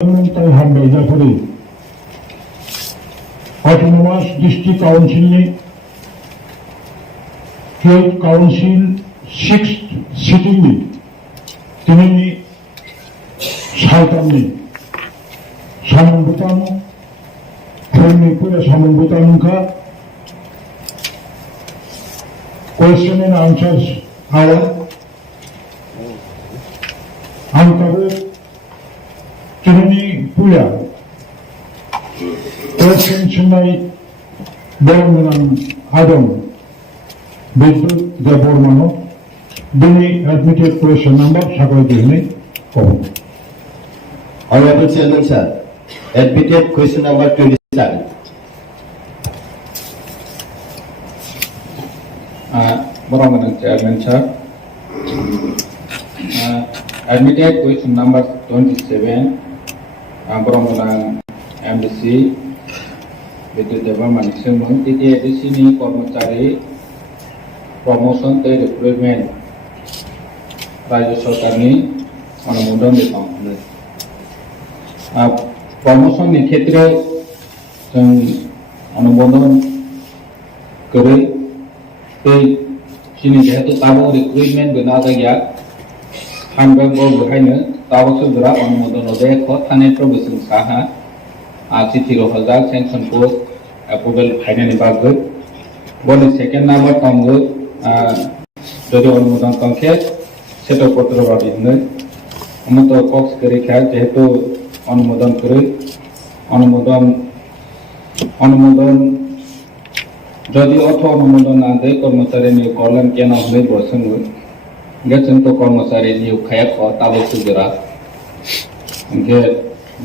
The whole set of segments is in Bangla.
Mental Handle Autonomous District Council 12th Council 6th sitting তিনি সালতামনি সামনবুতাম ফোননিপুরে সামনবুতামখা question and answers hour angkabu Chinani Puya question sunai Bormanan Adam Bidut Gabormano Dini admitted question number Sakai Dini Honorable Chairman Sir, admitted question number 27. Honorable Chairman Sir, admitted question number 27. Honorable MDC Bidut Development Semang TTAADC ni कर्मचारी promotion te recruitment राज्य सरकार ni अनुमोदन देता हूँ। प्रमोशन नि क्षेत्र जों अनुमोदन करे ते चिनि जेहेतु ताबो रिक्रुटमेंट बना जाया हानबें बो बहायनो ताबो सुदरा अनुमोदन दे ख थाने प्रबोसन साहा चिठि हजार सेंक्शन को अप्रूवल फाइनल बागो बनि सेकेंड नंबर तंगो जदि अनुमोदन तंखे सेटो पत्र बादिनो अमतो कक्स करे खा जेहेतु अनुमोदन करे अनुमोदन जदि अर्थ अनुमोदन ना दे कर्मचारी नियोग करलन केना होय बसंगो गेचन तो कर्मचारी नियोग खाया ख ताबो सुदरा इनके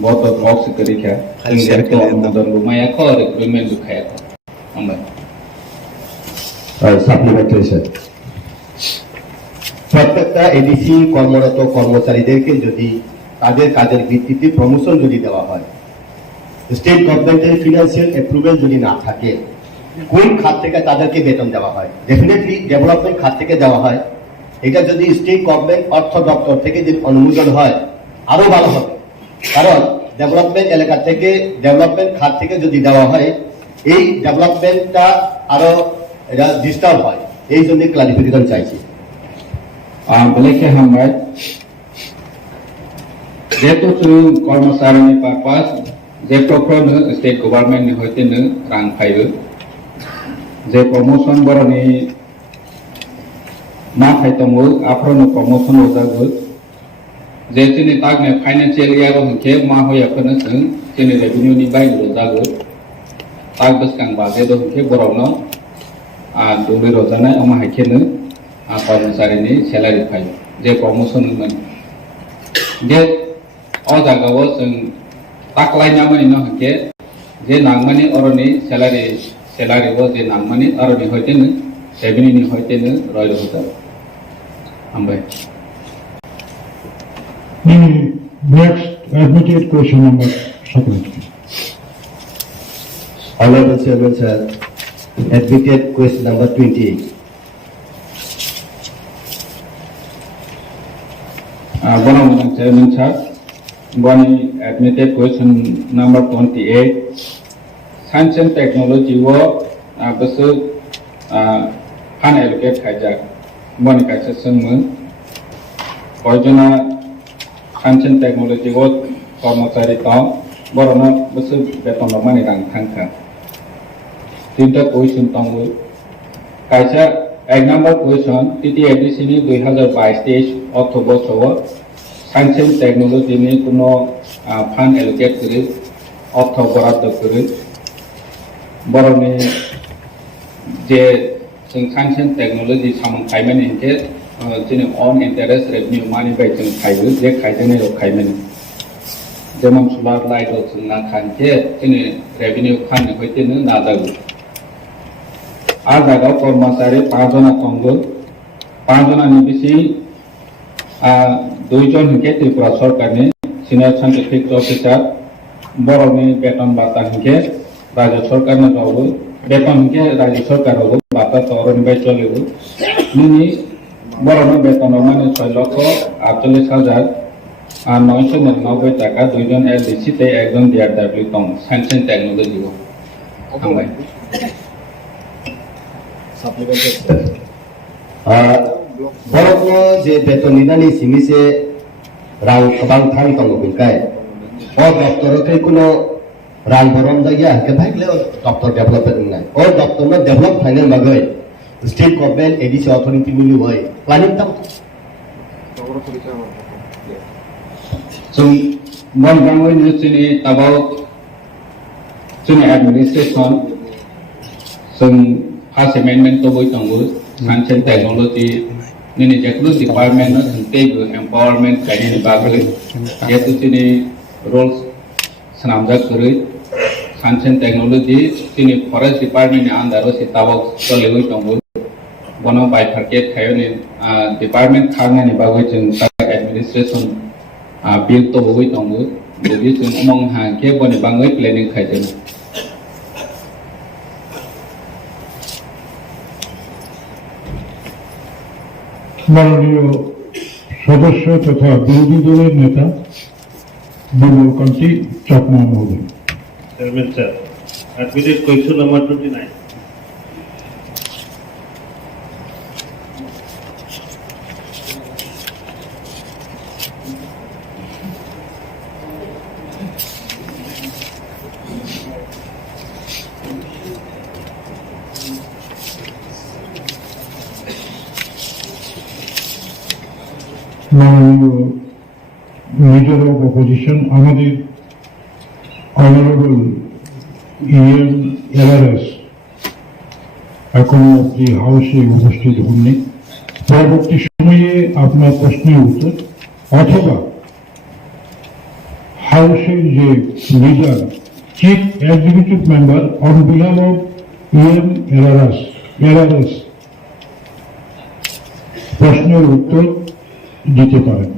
बहुत कक्स करे खा जेहेतु अनुमोदन बुमाया ख रिक्रुटमेंट खाया ख हमबाय সাপ্লিমেন্টারি স্যার প্রত্যেকটা এডিসি কর্মরত কর্মচারীদেরকে যদি তাদের কাজের ভিত্তিতে প্রমোশন যদি দেওয়া হয় স্টেট গভর্নমেন্টের ফিনান্সিয়াল অ্যাপ্রুভাল যদি না থাকে কোন খাত থেকে তাদেরকে বেতন দেওয়া হয় ডেফিনেটলি ডেভেলপমেন্ট খাত থেকে দেওয়া হয় এটা যদি স্টেট গভর্নমেন্ট অর্থ দপ্তর থেকে যদি অনুমোদন হয় আরো ভালো হবে কারণ ডেভেলপমেন্ট এলাকা থেকে ডেভেলপমেন্ট খাত থেকে যদি দেওয়া হয় এই ডেভেলপমেন্টটা আরো এটা ডিস্টার্ব হয় এই জন্য ক্লারিফিকেশন চাইছি বলেকে হামবাই যেহেতু কর্মচারী পারপাস যে প্রক্রিয়া স্টেট গভর্নমেন্ট হইতে রাং ফাইবে যে প্রমোশন বরনি না ফাইতমো আফরনো প্রমোশন ওজাগো যে চিনি তাগনে ফাইনান্সিয়াল ইয়ার হকে মা হইয়াফोनो जों চিনি रेवेन्यूनि बायनो रोजागो ताग बसकां बाजे दो हके बरनो दुबे रजानाय अमा हायखेनो कर्मचारीनि सैलारि फायो जे प्रमोशन मोन जे अ जागाव जों ताकलायना माने न हके जे नांगमानि अरनि सैलारिबो जे नांगमानि अरनि हयतेनो रेवेन्यूनि हयतेनो रय होता हामबाय Next admitted question number Secretary. Honorable Chairman Sir, admitted question number 28. Honorable Chairman Sir, one admitted question number 28. Science and technology work besu unallocated hijack. One kaisa sengmo Kojana Science and technology work कर्मचारी ताव बरना बेसु बेतन माने रां थांखा तीनटा क्वेश्चन तंगो कायसा एक नंबर क्वेश्चन TTAADC नि 2022-23 अर्थ बछर साइंस एंड टेक्नोलॉजी नि कोनो फंड एलोकेट करे अर्थ बराद्द करे बरनि जे जों साइंस एंड टेक्नोलॉजी सामन खायमानि के जोंनि अन इंटरेस्ट रेवेन्यू मानि बाय जों खायो जे खायजोंनि खायमानि जेमन सोलार लाइट जोंना खानके जोंनि रेवेन्यू खानो हयतेनो नाजागो आ जागाव कर्मचारी 5 जना तंगो 5 जनानि बिसि 2 जन हके त्रिपुरा सरकारनि सिनियर साइंटिफिक अफिसार बरनि बेतन बाता हके राज्य सरकारनो गावो बेतन हके राज्य सरकारावबो बाता तोरनि बाय चलेबो निनि बरनो बेतन माने 6,48,000 আর 999 টাকা দুইজন এলডিসি তে একজন ডিআরডব্লিউ টং সায়েন্স এন্ড টেকনোলজি হামবাই borokno je beton ninani simise rang kabang thang tongo bilkai o daftar kai kuno rang borom jagya ke bhagle o daftar development nai o daftar no develop final bagai state government ADC authority mili hoy planning tam so mon bangoi ni chini tabao chini administration first amendment to boy tongo science and technology nini jaklu department no sante empowerment kaini bagale yetu chini roles sanamjak kori science and technology chini forest department ni andaro sitabok tolewoi tongo bono bifurcate khayoni department khangna ni bagoi chung administration bill to boi tongo bogi chung among ha ke boni bangoi planning khaijeng মাননীয় সদস্য তথা বিরোধী দলের নেতা বিমলকান্তি চাকমা মহোদয়। Chairman sir, admitted question number 29. মাননীয় লিডার অফ অপোজিশন আমাদের অনারেবল এলআরএস এখনো অব্দি হাউসে উপস্থিত হননি। পরবর্তী সময়ে আপনার প্রশ্নের উত্তর অথবা হাউসের যে leader chief executive member on behalf of LRS প্রশ্নের উত্তর দিতে পারেন।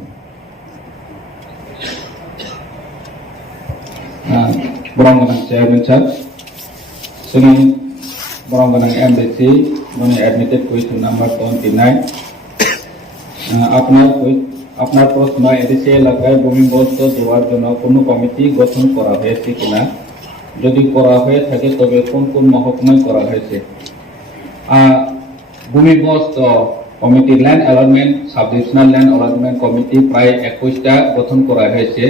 Borongganang Chairman sir, sini Borongganang MDC moni admitted question number 29. আপনার প্রশ্ন এডিসি এলাকায় ভূমিবস্ত দেওয়ার জন্য কোনো কমিটি গঠন করা হয়েছে কিনা, যদি করা হয়ে থাকে তবে কোন কোন মহকুমায় করা হয়েছে। ভূমিবস্ত committee land allotment sub divisional land allotment committee প্রায় 21টা গঠন করা হয়েছে।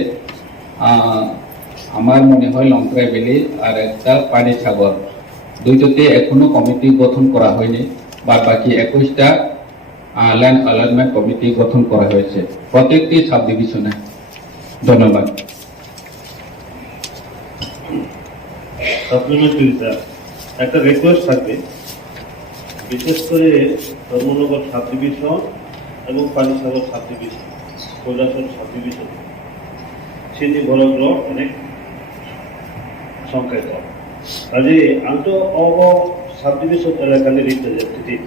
আমার মনে হয় লংক্রাই ভ্যালি আর একটা পানি সাগর, দুইটাতে এখনো কমিটি গঠন করা হয়নি, বাদ বাকি 21টা ল্যান্ড অ্যালটমেন্ট কমিটি গঠন করা হয়েছে প্রত্যেকটি সাব ডিভিশনে। ধন্যবাদ। সাপ্লিমেন্টারি স্যার, একটা রিকোয়েস্ট থাকবে, বিশেষ করে ধর্মনগর সাব ডিভিশন এবং Panisagar sub division, Kailashahar sub division, চিনি বরগ্র অনেক সংখ্যায় কম। কাজে আন্ত অব সাব ডিভিশন এলাকালে রিপ্রেজেন্টেটিভ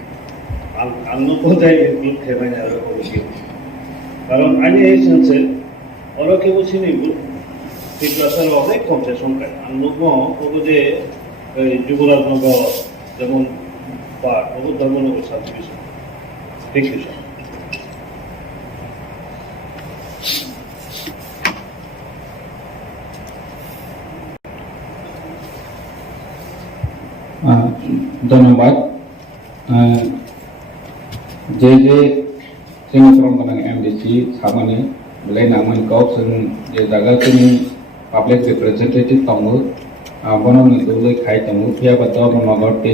আন্ন কোথায় ইনক্লুড খেয়ে না এরকম কেউ, কারণ আইনি এই সেন্সে ওরা কেউ চিনি ত্রিপুরাসার অনেক কমছে সংখ্যায়। আন্নগ্ন ওগুলো যে যুবরাজনগর যেমন বা ওগুলো Dharmanagar sub division. Thank you sir. ধন্যবাদ। যে जोंनि Borongganang MDC सामानि बेलाय नामोन गाव जों जे जागा जोंनि पाब्लिक रिप्रेजेन्टेटिभ दङो बनो नोंदौलै खाय दङो फियाबा धर्मनगर ते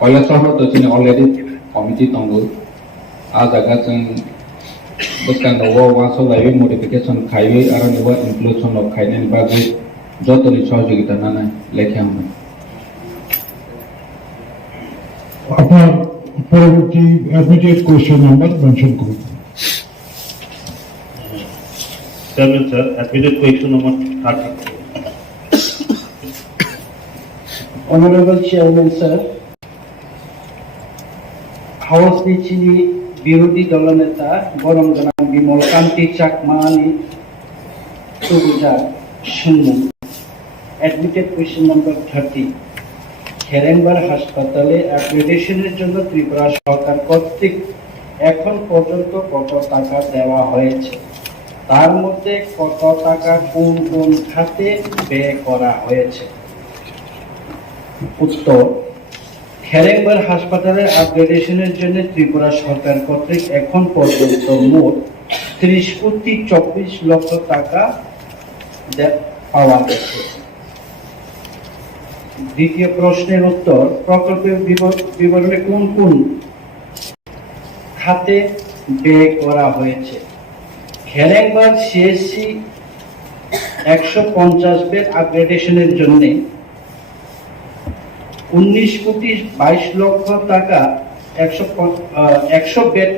কৈলাসহর तो जोंनि अलरेडि कमिटि दङो आ जागा जों बस्कांगाव वासो लाइबे मडिफिकेशन खायबे आरो नेबा इनक्लुजन अफ खायनायनि बागै जतनि सहयोगिता नानाय लेखायावनो। আপনার পরবর্তী অ্যাডমিটেড কোয়েশ্চেন নাম্বার মেনশন করুন। Chairman sir, admitted question number 30. Honorable Chairman sir, House Bichini বিরোধী দলনেতা বরঙ্গনাং বিমলকান্তি চাকমানি সুবিধা শূন্য। Admitted question number 30. খেরেনবার হাসপাতালে অ্যাক্রিডিটেশনের জন্য ত্রিপুরা সরকার কর্তৃক এখন পর্যন্ত কত টাকা দেওয়া হয়েছে? তার মধ্যে কত টাকা কোন কোন খাতে ব্যয় করা হয়েছে? উত্তর, খেরেংবার হাসপাতালের আপগ্রেডেশনের জন্য ত্রিপুরা সরকার কর্তৃক এখন পর্যন্ত মোট 30,24,00,000 টাকা পাওয়া গেছে। দ্বিতীয় প্রশ্নের উত্তর, প্রকল্পের বিবরণে কোন কোন খাতে ব্যয় করা হয়েছে? খেরেংবার সিএসসি 150 বেড আপগ্রেডেশনের জন্য 19,22,00,000 টাকা, 100 বেড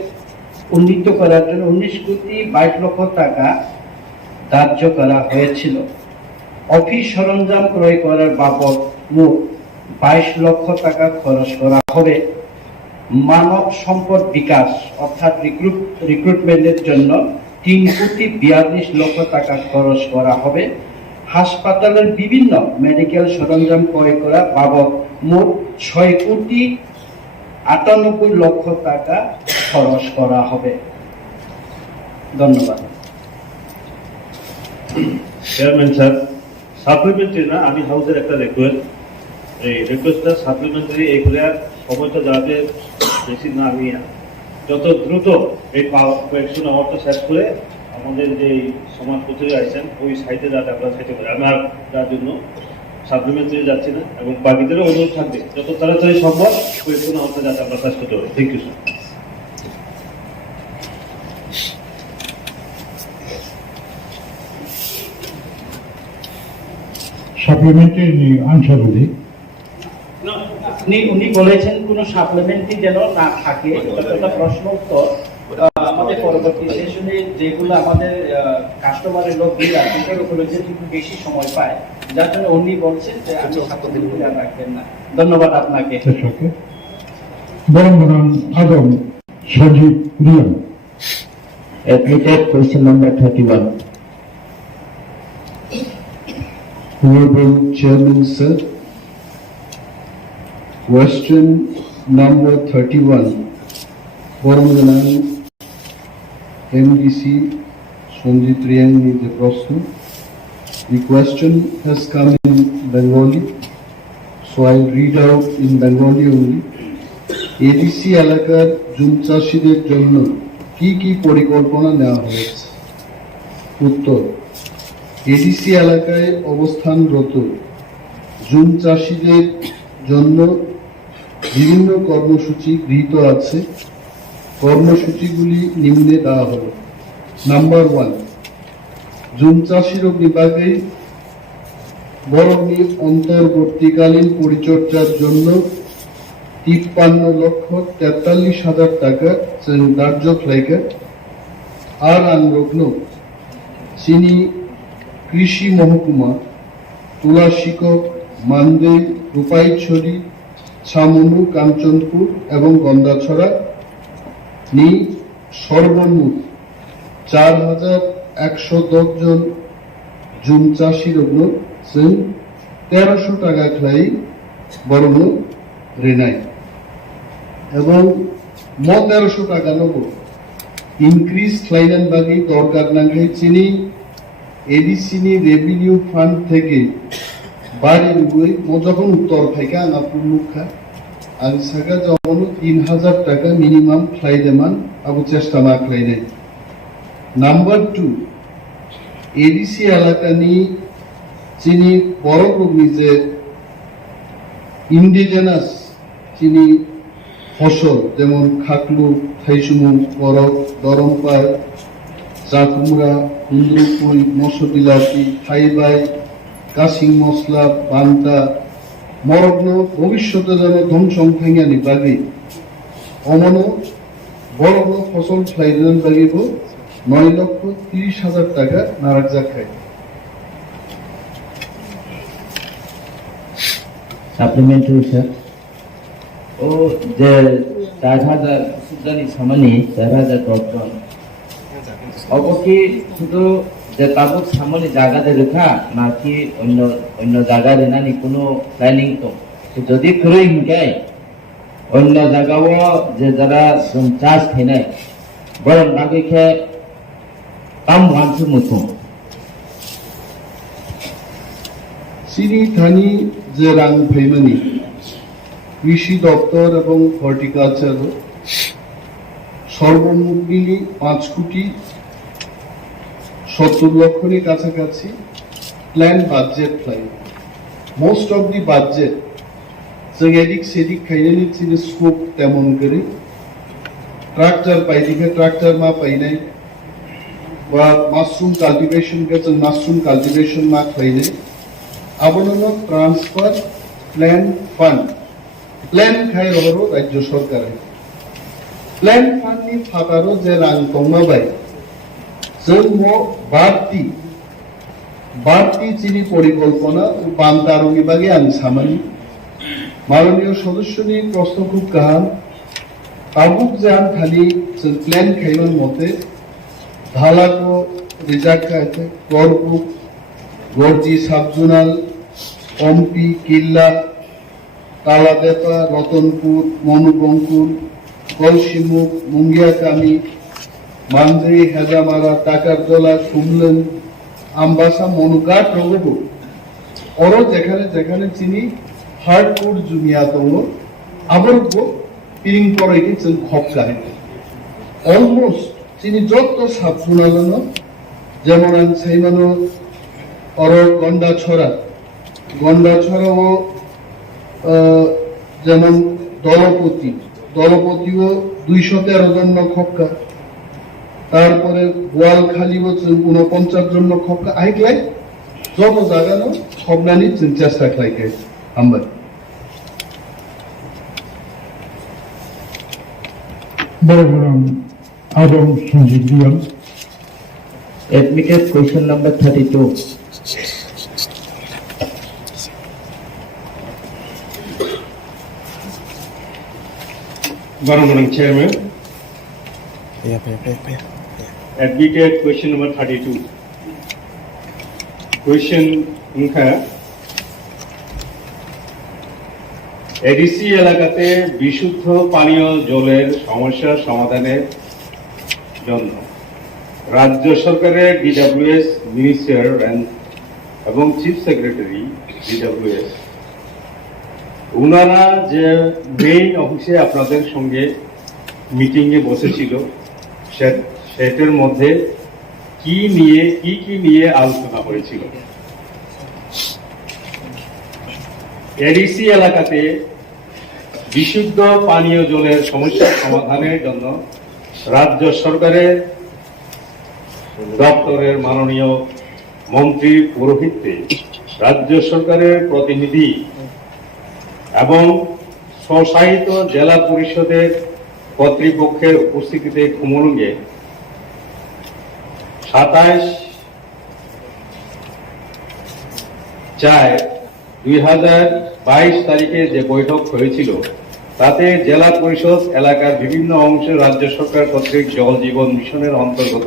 উন্নীত করার জন্য 19,22,00,000 টাকা ধার্য করা হয়েছিল। অফিস সরঞ্জাম ক্রয় করার বাবদ মোট 22 লক্ষ টাকা খরচ করা হবে। মানব সম্পদ বিকাশ অর্থাৎ রিক্রুটমেন্টের জন্য 3,42,00,000 টাকা খরচ করা হবে। হাসপাতালের বিভিন্ন মেডিকেল সরঞ্জাম ক্রয় করা বাবদ মোট 6,98,00,000 টাকা খরচ করা হবে। ধন্যবাদ। চেয়ারম্যান স্যার, সাপ্লিমেন্টারি না, আমি হাউসের একটা রিকোয়েস্ট, এই রিকোয়েস্টটা সাপ্লিমেন্টারি এইগুলো সময়টা যাতে বেশি না নিয়ে যত দ্রুত এই কোয়েকশন আওয়ারটা শেষ করে আমাদের যে সমাজপত্রী আছেন ওই সাইটে যাতে আমরা সাইটে করে আমি আর যার জন্য সাপ্লিমেন্টারি যাচ্ছি না, এবং বাকিদেরও অনুরোধ থাকবে যত তাড়াতাড়ি সম্ভব কোয়েকশন আওয়ারটা যাতে আমরা শেষ করতে পারি। Thank you sir. Supplementary answer only. উনি বলেছেন কোন সাপ্লিমেন্টারি যেন না থাকে। এটা প্রশ্ন উত্তর আমাদের পরবর্তী সেশনে যেগুলো আমাদের কাস্টমারের লোক দিলা সেটার উপরে যে একটু বেশি সময় পায়, যার জন্য উনি বলছেন যে আপনি সাপ্লিমেন্টারি রাখবেন না। ধন্যবাদ আপনাকে। Barangaran Adam Sajid Riyan. Admitted question number 31. Honorable Chairman Sir, question number 31, Barangaran MDC Sanjit Riyan is the question. The question has come in Bengali, so I'll read out in Bengali only. ADC এলাকার জুম চাষীদের জন্য কি কি পরিকল্পনা নেওয়া হয়েছে? উত্তর, এডিসি এলাকায় অবস্থানরত জুম চাষীদের জন্য বিভিন্ন কর্মসূচি গৃহীত আছে। কর্মসূচিগুলি নিম্নে দেওয়া হল। নাম্বার 1, জুম চাষীর বিভাগে বরণী অন্তর্বর্তীকালীন পরিচর্যার জন্য 53,43,000 টাকা ধার্য ফ্লাইকার আর আনরগ্ন চিনি কৃষি মহকুমা তুলাশিকক মান্দে রূপাইছড়ি ছামনু কাঞ্চনপুর এবং গন্দাছড়া নি সর্বমোট 4,110 জন জুম চাষী রগ্ন 1300 টাকা খাই বরণ রেনাই এবং 1300 টাকা নেব ইনক্রিজ ক্লাইনান বাগি দরকার না খাই চিনি এডিসিনি রেভিনিউ ফান্ড থেকে বাড়ির বই যখন উত্তর থেকে আনাপুর মুখা আর সাকা যখন 3,000 টাকা মিনিমাম ফ্লাই দেমান আবু চেষ্টা না ফ্লাই নেই। নাম্বার 2, এডিসি এলাকা নিয়ে চিনি বড় নিজে ইন্ডিজেনাস চিনি ফসল যেমন খাকলু থাইসুমু বরফ দরমপাই চাকুমরা কুন্দ্রুপুই মসবিলাতি থাইবাই কাশিং মশলা বান্তা মরগ্ন ভবিষ্যতে যেন ধ্বংসংখ্যানি বাগি অমন বড় ফসল ফ্লাইলেন বাগিব 9,30,000 টাকা নারাক জাখায়। Supplementary sir. ও যে 4,000 সুদানি সামানি 4,000 টন অবকি শুধু যে তাবুক সামনে জায়গাতে রেখা নাকি অন্য অন্য জায়গায় নানি কোনো প্ল্যানিং তো যদি করে হিংকায় অন্য জায়গাও যে যারা চাষ খেয়ে বরং নাকি tam wansu mutu চিনি থানি যে রাং ফেমানি কৃষি দপ্তর এবং হর্টিকালচার সর্বমোট মিলি 5,70,00,000 কাছাকাছি plan budget fly most of the budget जों एदिक सेदिक खायनायनि चिनि स्कोप तेमन करे ट्रैक्टर पाइदिखे ट्रैक्टर मा पाइनाय बा माशरूम कल्टीवेशन के जों माशरूम कल्टीवेशन मा खायनाय आबोनो ट्रांसफर प्लान फंड प्लान खाय हरो राज्य सरकार प्लान फंड नि फातारो जे रां दंमा बाय जों मो बाड़ती चिनि परिकल्पना बान्तारोनि बागे आं सामानि माननीय सदस्यनि प्रश्न खूब गाहाम ताबुक जान खाली जों प्लान खायमोन मते धालाको रिजार्भ खायते गरबुक गरजी साबजुनाल अम्पी किल्ला तालादेपा रतनपुर मनुबंकुर कलसिमुक मुंगियाकामी मानजरी हेजामारा टाकारजला खुमलुंग आम्बासा मनुगाट रगबो अरो जेखाने जेखाने चिनि हार्डकोर जुनिया दङ आबरबो पिरिं परायके जों खबजाय अलमोस्ट चिनि जत्त साबजुनालनो जेमन आं साइमानो अरो गंडा छड़ाओ जेमन दलपतिओ 213 जन खबका तारपरे गोवालखालिओ जों 49 जन खबका आइकलाय जत जागानो खबनानि जों चेष्टा खालायके हामबाय Barabaram Adam Sanjidiyam. admitted question number 32 Barabaram Chairman. Admitted question number 32. Question उनका ADC এলাকাতে বিশুদ্ধ পানীয় জলের সমস্যা সমাধানের জন্য রাজ্য সরকারের ডিডব্লিউএস মিনিস্টার এবং চিফ সেক্রেটারি ডিডব্লিউএস ওনারা যে মেইন অফিসে আপনাদের সঙ্গে মিটিং এ বসেছিল সেটার মধ্যে কি নিয়ে আলোচনা হয়েছিল এডিসি এলাকাতে বিশুদ্ধ পানীয় জলের সমস্যা সমাধানের জন্য রাজ্য সরকারের দপ্তরের মাননীয় মন্ত্রীর পৌরোহিত্যে রাজ্য সরকারের প্রতিনিধি এবং স্বশাসিত জেলা পরিষদের কর্তৃপক্ষের উপস্থিতিতে খুমুলুঙ্গে 27/4/2022 তারিখে যে বৈঠক হয়েছিল তাতে জেলা পরিষদ এলাকার বিভিন্ন অংশে রাজ্য সরকার কর্তৃক জল জীবন মিশনের অন্তর্গত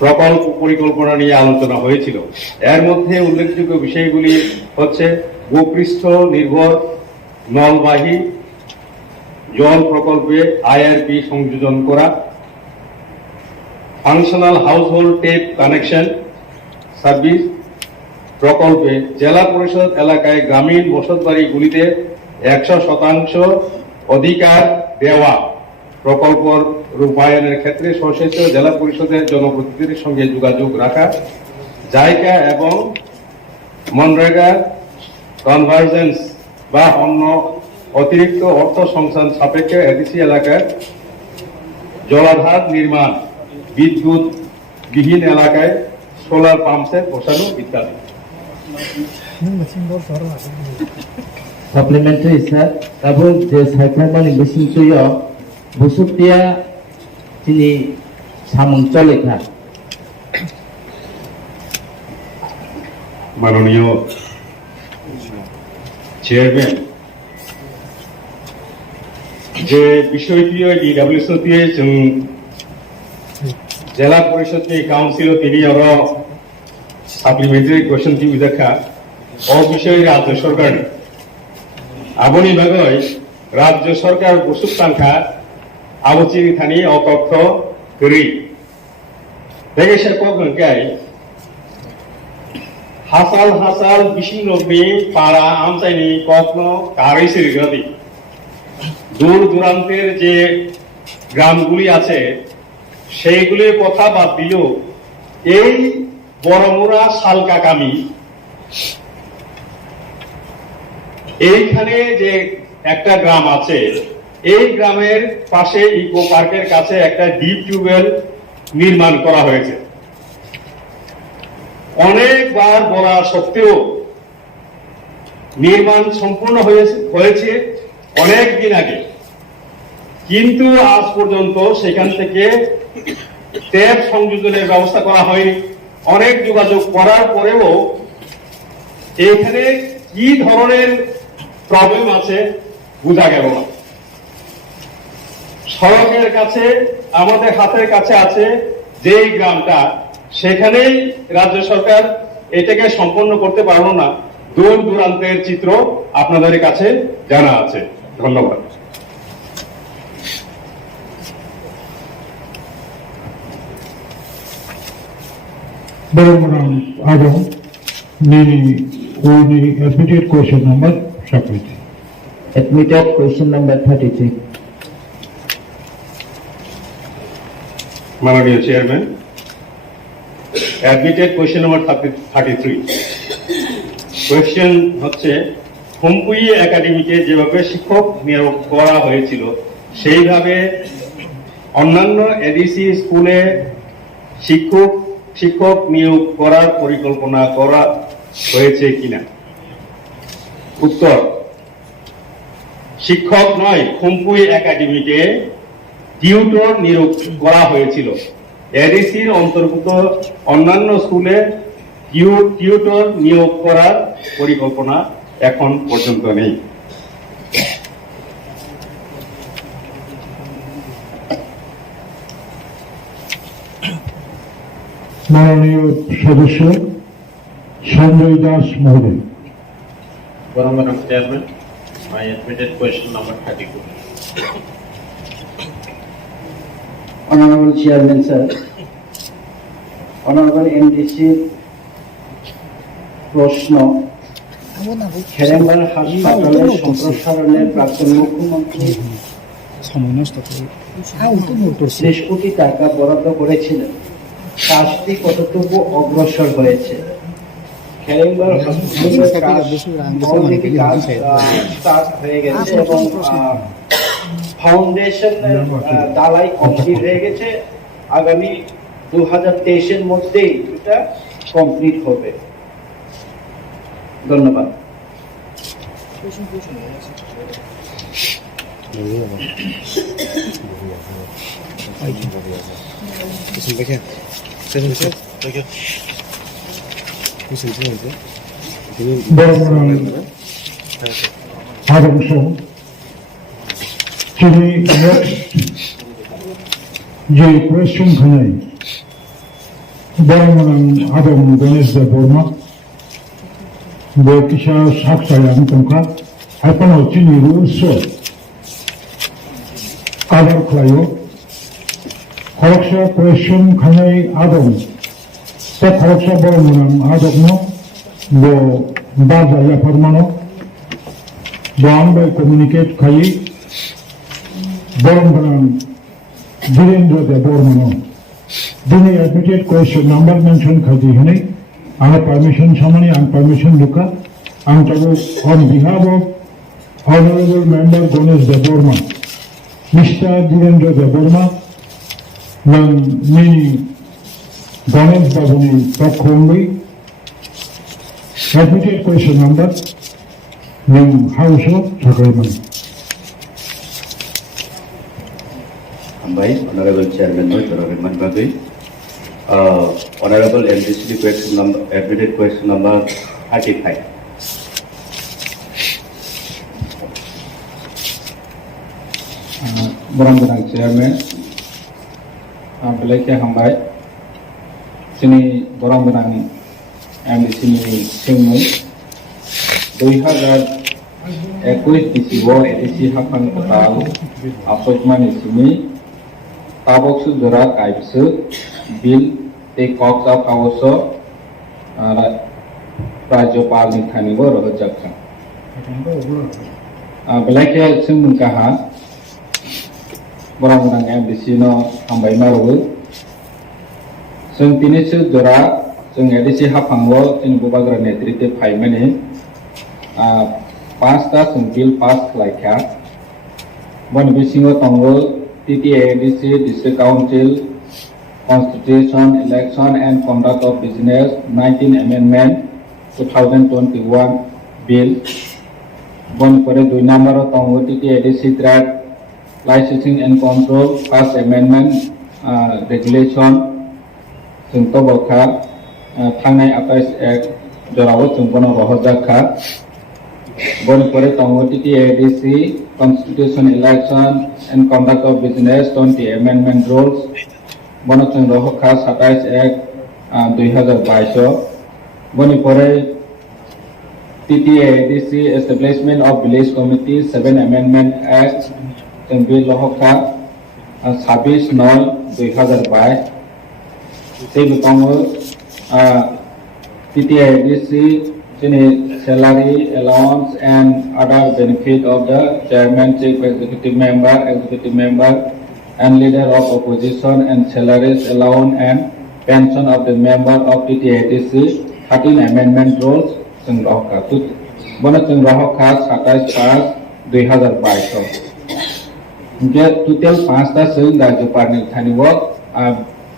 প্রকল্প পরিকল্পনা নিয়ে আলোচনা হয়েছিল। এর মধ্যে উল্লেখযোগ্য বিষয়গুলি হচ্ছে ভূপৃষ্ঠ নির্ভর নলবাহী জল প্রকল্পে আইআরপি সংযোজন করা, functional household tap connection service প্রকল্পে জেলা পরিষদ এলাকায় গ্রামীণ বসতবাড়িগুলিতে 100% অধিকার দেওয়া, প্রকল্প রূপায়ণের ক্ষেত্রে স্বশাসিত জেলা পরিষদের জনপ্রতিনিধিদের সঙ্গে যোগাযোগ রাখা, জায়গা এবং মনরেগা কনভার্জেন্স বা অন্য অতিরিক্ত অর্থ সংস্থান সাপেক্ষে এডিসি এলাকার জলাধার নির্মাণ, বিদ্যুৎ বিহীন এলাকায় সোলার পাম্পসেট বসানো ইত্যাদি। supplementary sir tabo je saikhamani mesin tuyo busuptia tini samung cholekha মাননীয় চেয়ারম্যান, যে বিষয়টি ডিডব্লিউএসতে জেলা পরিষদ কাউন্সিল তিনি আরো সাপ্লিমেন্টারি কোয়েশ্চন কি দেখা ও বিষয়ে রাজ্য সরকার আবনি ভাগে রাজ্য সরকার বসুক সংখ্যা আবচিনি Thani অতথ্য keri. Bagi saya kau gengkai, hasal bising lobi para amsai ni kokno kari sirigati. দূর দূরান্তের যে গ্রামগুলি আছে সেইগুলির কথা বাদ দিলেও এই বড়মুড়া শালকাকামি এইখানে যে একটা গ্রাম আছে, এই গ্রামের পাশে ইকো পার্কের কাছে একটা ডিপ টিউবওয়েল নির্মাণ করা হয়েছে। অনেকবার বলা সত্ত্বেও নির্মাণ সম্পূর্ণ হয়েছে অনেক দিন আগে, কিন্তু আজ পর্যন্ত সেখান থেকে ট্যাপ সংযোজনের ব্যবস্থা করা হয়নি। অনেক যোগাযোগ করার পরেও এখানে কি ধরনের প্রবলেম আছে বোঝা গেল না। সড়কের কাছে আমাদের হাতের কাছে আছে যে গ্রামটা, সেখানেই রাজ্য সরকার এটাকে সম্পন্ন করতে পারলো না। দূর দূরান্তের চিত্র আপনাদের কাছে জানা আছে। ধন্যবাদ। Baramuram Adam, Nini, Uni, admitted question number, Shakriti. Admitted question number 33. মাননীয় chairman, admitted question number 33। Question হচ্ছে, খুমপুই একাডেমিকে যেভাবে শিক্ষক নিয়োগ করা হয়েছিল সেইভাবে অন্যান্য এডিসি স্কুলে শিক্ষক নিয়োগ করার পরিকল্পনা করা হয়েছে কিনা? উত্তর, শিক্ষক নয়, খুমপুই একাডেমিকে টিউটর নিয়োগ করা হয়েছিল। এডিসির অন্তর্ভুক্ত অন্যান্য স্কুলে টিউটর নিয়োগ করার পরিকল্পনা এখন পর্যন্ত নেই। মাননীয় সদস্য সঞ্জয় দাস মহোদয়। Madam Chairman, my admitted question number 32. Honorable Chairman, sir. Honorable MDC প্রশ্ন, খেরেঙ্গার হাসপাতালের সম্প্রসারণের প্রাক্তন মুখ্যমন্ত্রী 30 কোটি টাকা বরাদ্দ করেছিলেন, কাজটি কতটুকু অগ্রসর হয়েছে? খেরেঙ্গার হাসপাতালের কাজ স্টার্ট হয়ে গেছে এবং ফাউন্ডেশনের ডালাই কমপ্লিট হয়ে গেছে। আগামী 2023-এর মধ্যেই এটা কমপ্লিট হবে। ধন্যবাদ। Baramuram Adam Song, Chini next, যে question খানাই Baramuram Adam Ganesh da Burma, Bekisha Saksayam Tumka, Hapano Chini Russo, Adar Klayo, Khoroksha question খানাই Adam, তা Khoroksha Baramuram Adam no, bo baza ya permano bo আমরা কমিউনিকেট খাই বরমরাম বীরেন্দ্র দে বর্মন দিনে অ্যাডমিটেড কোয়েশ্চন নাম্বার মেনশন খাইতে হনে আমার পারমিশন সামনে আং পারমিশন লুকা আং চাবো on behalf of honourable member Ganesh Debbarma mister Birendra Debbarma নং নি গণেশ বাবুনি পক্ষ অনুযায়ী admitted question number ng House of Sakayman. Honorable Chairman, Honorable MDC question number, admitted question number 35. Baramuram Chairman, Belake Hambai, Sini Baramuram MDC Singmu, 2021 ADC Hapan Total, Appointment Sini, tabok sudura kaipsu bill te cox of also Rajyapal ni thani bo rohjakha belakya sung kaha borang borang MDC no hambai maru sung tini sudura sung ADC hapangwo sung bubagra netrite phaimani pasta sung bill pass khlaikha bon bisingo tongo TTAADC District Council Constitution, Election and Conduct of Business 19 Amendment 2021 Bill. Bon pare 2 number tongo TTAADC Trade Licensing and Control First Amendment Regulation sung to bokha thangnai 28 Act jorawo sung bono rohjakha bon pare tongo TTAADC Constitution, Election and Conduct of Business 20 Amendment Rules bono chung rohakha 27 Act 2022 boni pore TTAADC Establishment of Village Committee 7 Amendment Act chung bill rohakha 26/9/2022 sei butongo TTAADC salary allowance and other benefit of the chairman, chief executive member and leader of opposition and salaries allowance and pension of the member of TTAADC 13 amendment rules sung rohka bono sung rohka 27/5/2022 ge total 5 ta sung Rajyapal ni thaniwo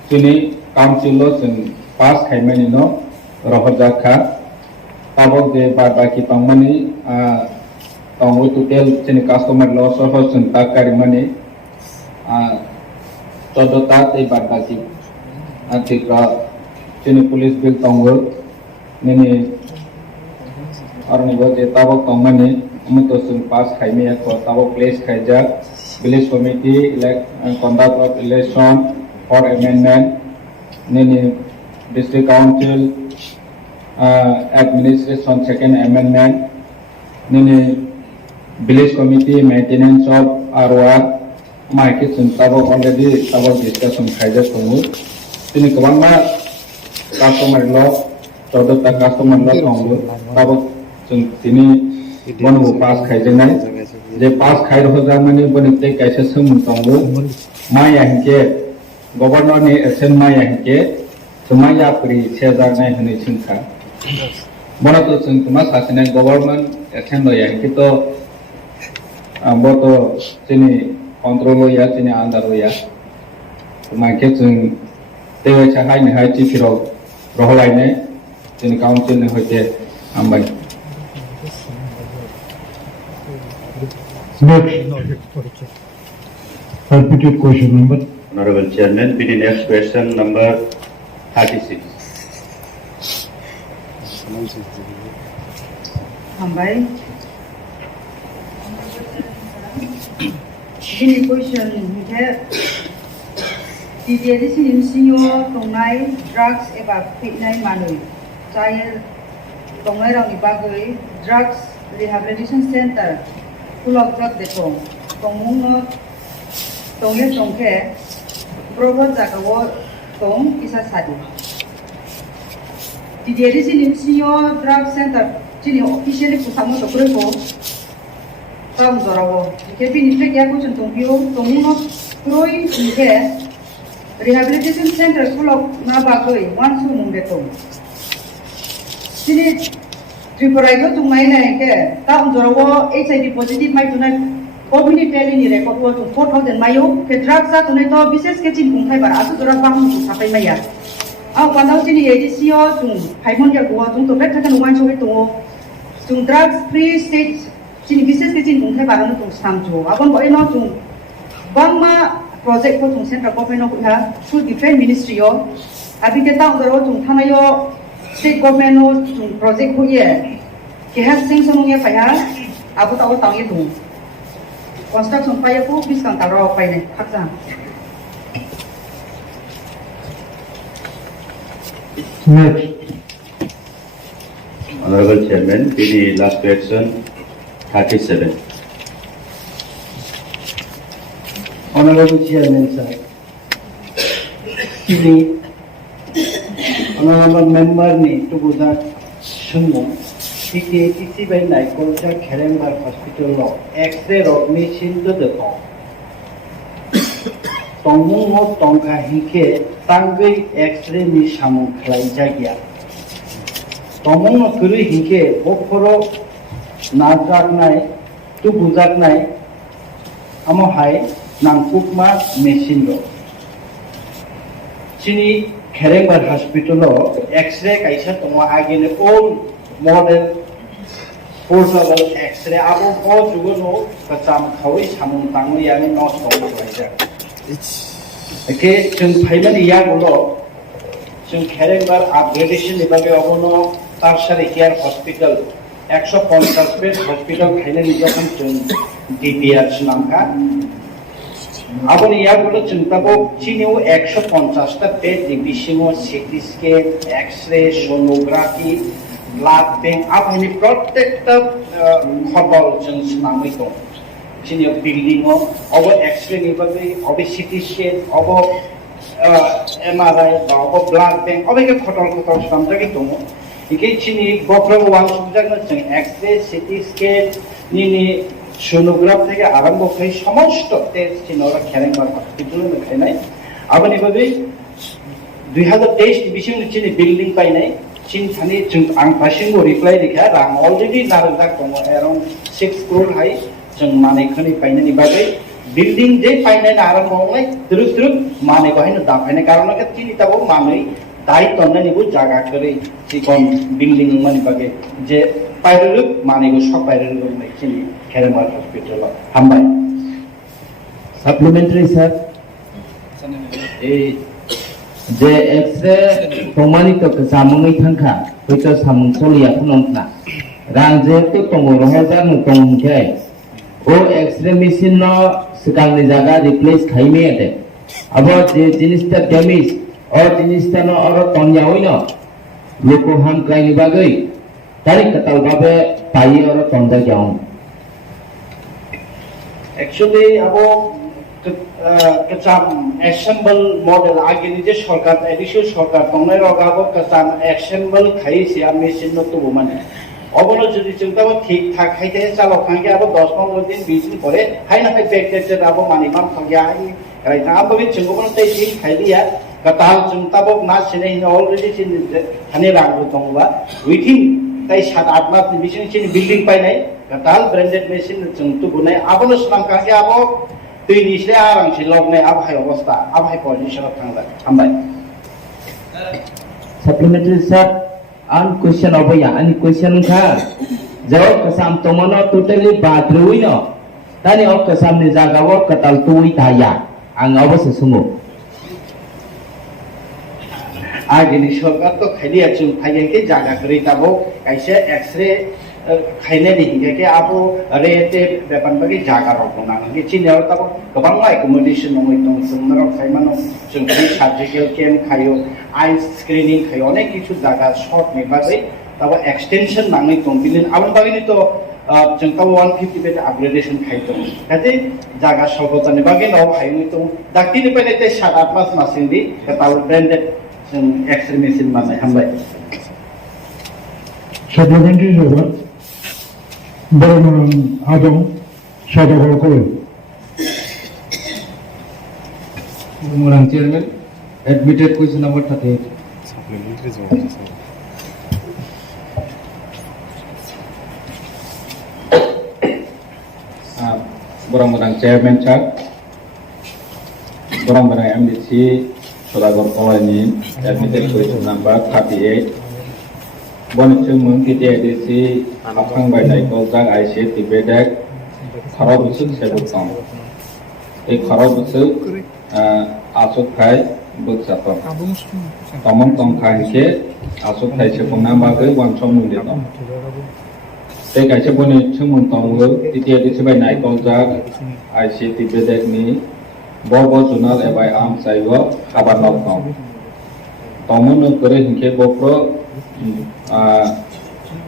sini council lo sung pass khaimani no rohjakha tabok de baki pangmani tongo total sini customer law soho sung takari mani 14 ta te baki atika sini police bill tongo nini arni bo de tabok pangmani amuto sung pass khaime ko tabok place khaija village committee elect and conduct of election for amendment nini district council administration second amendment nini village committee maintenance of ROR market sung tabok already tabok discussion khaija tongo tini kabangma customer law 14 ta customer law tongo tabok sung tini bono pass khaija nai je pass khai roja mani boni te kaisa sung tongo maya hinke governor ni action maya hinke sumaya pri 6000 nai hini singkha bono to sung tuma sasine government action lo yang kito boto sini control lo ya sini andar lo ya tuma ke sung tewe cha hai ne hai chi phiro rohlai ne sini council ne hote ambai Next, repeated question number. Honorable Chairman, the next question number 36. Hambai. Ini question है TTAADC nimsinyo tongnai drugs eba fitnai manui child tongnai rang ibagoi drugs rehabilitation center kulok drug detong tongmung no tongye tongke probo jagawo tong isa sadi TTAADC nimsinyo drug center chini officially pusamo tokre ko tam zorawo KOKPIN ifle kya kuch tongpio tongmung no kroi ke rehabilitation center kulok na bagoi wansu mung detong chini TRIPURA itu tungai naik ke, tahun jorawo HIV positif mai tunai COVID teli ni rekod wo tung 4000 mayu ke drug sa tunai to bises ke cin kung hai bar asu jorak bang tu sampai maya. Au pandau cini ADC yo tung haimon ya gua tung to bet kan uang coba tung drugs free state cini bises ke cin kung hai bar anu tung samjo. Abang boleh no tung bang ma project ko tung central government no kuha through different ministry yo. Abi ke tahun jorawo tung thana yo state government no project ko ye kehat sing sonong ye paya abu tahu tang ye dong construction paya ko bis kan taro pai ne khaksa Next, Honorable Chairman, the last question 37. Honorable Chairman sir, Chini honorable member ni tubuzak sungmung TTAADC by Naikolja Khumulwng Hospital lo X-ray rok machine do de tong tongmung mo tongka hingke tanggui X-ray ni samung khlai jagya tongmung no kuri hingke bokoro najak nai tubuzak nai amo hai nangkukma machine lo Chini Khumulwng Hospital lo X-ray kaisa tongo agene old model portable X-ray abo po jugo no kacham khawi samung tangwi yani no tongo laija Oke jeng phaimani ya gulo jeng Khumulwng upgradation nibage obono tertiary care hospital 150 bed hospital khainani jokhon jeng DPR namka Aboni ya gulo chintabo chiniu 150 ta bed ni bisingo CT scan X-ray sonography blood bank aboni প্রত্যেকটা খবর জং নামই তো চিনিও বিল্ডিং ও অব X-ray নিবাগে অব CT scan অব MRI বা অব blood bank অবেকে খটল খটল সামজাগে তো ইকে চিনি বক্রম ওয়ান সুবিধাগনা জং X-ray CT scan নিনি sonograph থেকে আরম্ভ করে সমস্ত টেস্ট চিনোরা Khumulwng হসপিটালে দেখাই আবনি ভাবে 2023 বিশিং চিনি বিল্ডিং পাই নাই চিন থানি जों आं पासिंगो रिप्लाइ देखा रां अलरेडी नारजाक दङ around 6 crore हाय जों मानेखनि पाइनानि बागै बिल्डिं जे पाइनानि आरम्भ मावनाय दुरुक माने गहायनो दाफायनाय कारनके चिनि ताबो मानै दाय तन्नानिबो जागा करे चिकन बिल्डिं मानि बागै जे पाइरुक मानेगो सब पाइरुक दंनाय चिनि Khumulwng हस्पिटाल हामबाय Supplementary sir. J X-ray tongmani to samung thangkha hoito samung soliya phunongna rang je to tongo rohajar no tongke o X-ray machine no sikangni jaga replace khaime ate abo je jinista damage or jinista no oro tonya hoino loko ham klaini bagai tarik katal babe pai oro tonda jaung Actually abo kacham assemble model agi nije sarkar edisho sarkar tongnai rogabo kacham assemble khai sia machine no to mane obono jodi chunta ba thik thak haite chalo khange abo 10-15 din 20 din pore haina hai back abo mani mam khagya hai rai ta abo bin chungo bon tai thik khai dia katal chunta bo na sine in already chin thane rangbo tongba within tai 7-8 mas ni bising chin building pai nai katal branded machine chung tu bunai abono slam khange abo তুই নিশলে আরাম ছিল লগ্নে আবহাই অবস্থা আবহাই পজিশন থাকবে আমবাই supplementary sir an question obaya ani question kha jawab kasam tomono totally badrui no tani ok kasam ni jaga wo katal tui taya ang obose sumo agini সরকার তো খালি আছে খাইকে জায়গা করে তাবো কাইসে X-ray খাইনে দিকে আবো রেতে ব্যাপার বাকি জায়গা রাখবো না কি চিনেও তাবো গোবাং অ্যাকোমোডেশন নয় তো সুন্দর খাইমানো जों সার্জিক্যাল ক্যাম্প খাইও আই স্ক্রিনিং খাইও অনেক কিছু জায়গা শর্ট নেবাগে তাবো এক্সটেনশন নাঙै তো বিলিন আবন বাগিনি তো जों ताबो 150 बेड আপগ্রেডেশন খাইতো কাজে জায়গা স্বল্পতানি বাকি নাও খাইনি তো ডাক্তিনি পাইতে 7-8 মাস মাসিন্দি তাবো ব্র্যান্ডেড जों X-ray মেশিন বানাই হামবাই Supplementary is over. Baraman Adam Sadagor Kore. Khumulwng chairman admitted question number 38 Supplementary is over. Khumulwng chairman sir Khumulwng MDC Sadagor Kore ni admitted question number 38 Bonchung TTAADC Afang by Naikolja IC Tibedak Kharabusuk Sebutong Kharabusuk Asuk Khai Buksapam Tomong Tong Khai Ke Asuk Khai Sebunam Bagai Wangchong Nudetong Kai Sebuni Chungmun Tong TTAADC by Naikolja IC Tibedak ni Bobo Junal Ebai Am Saigo Habanok Tong Tomong Nukure Hinke Bopro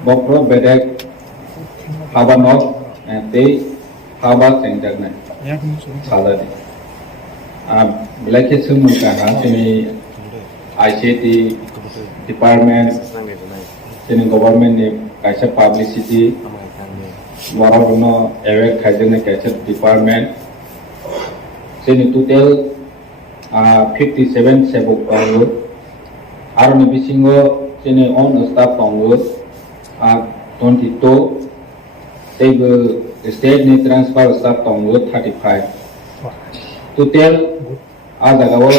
Bopro bedek habanok te haba sengjakna saladi belai sumung kaha tini ICT department sini government ni kaisa publicity warabono aware khaijene kaisa department sini total 57 sebok tongo aroni bisingo sini on staff tongo 22 table state ni transfer staff tongo 35 total adagawo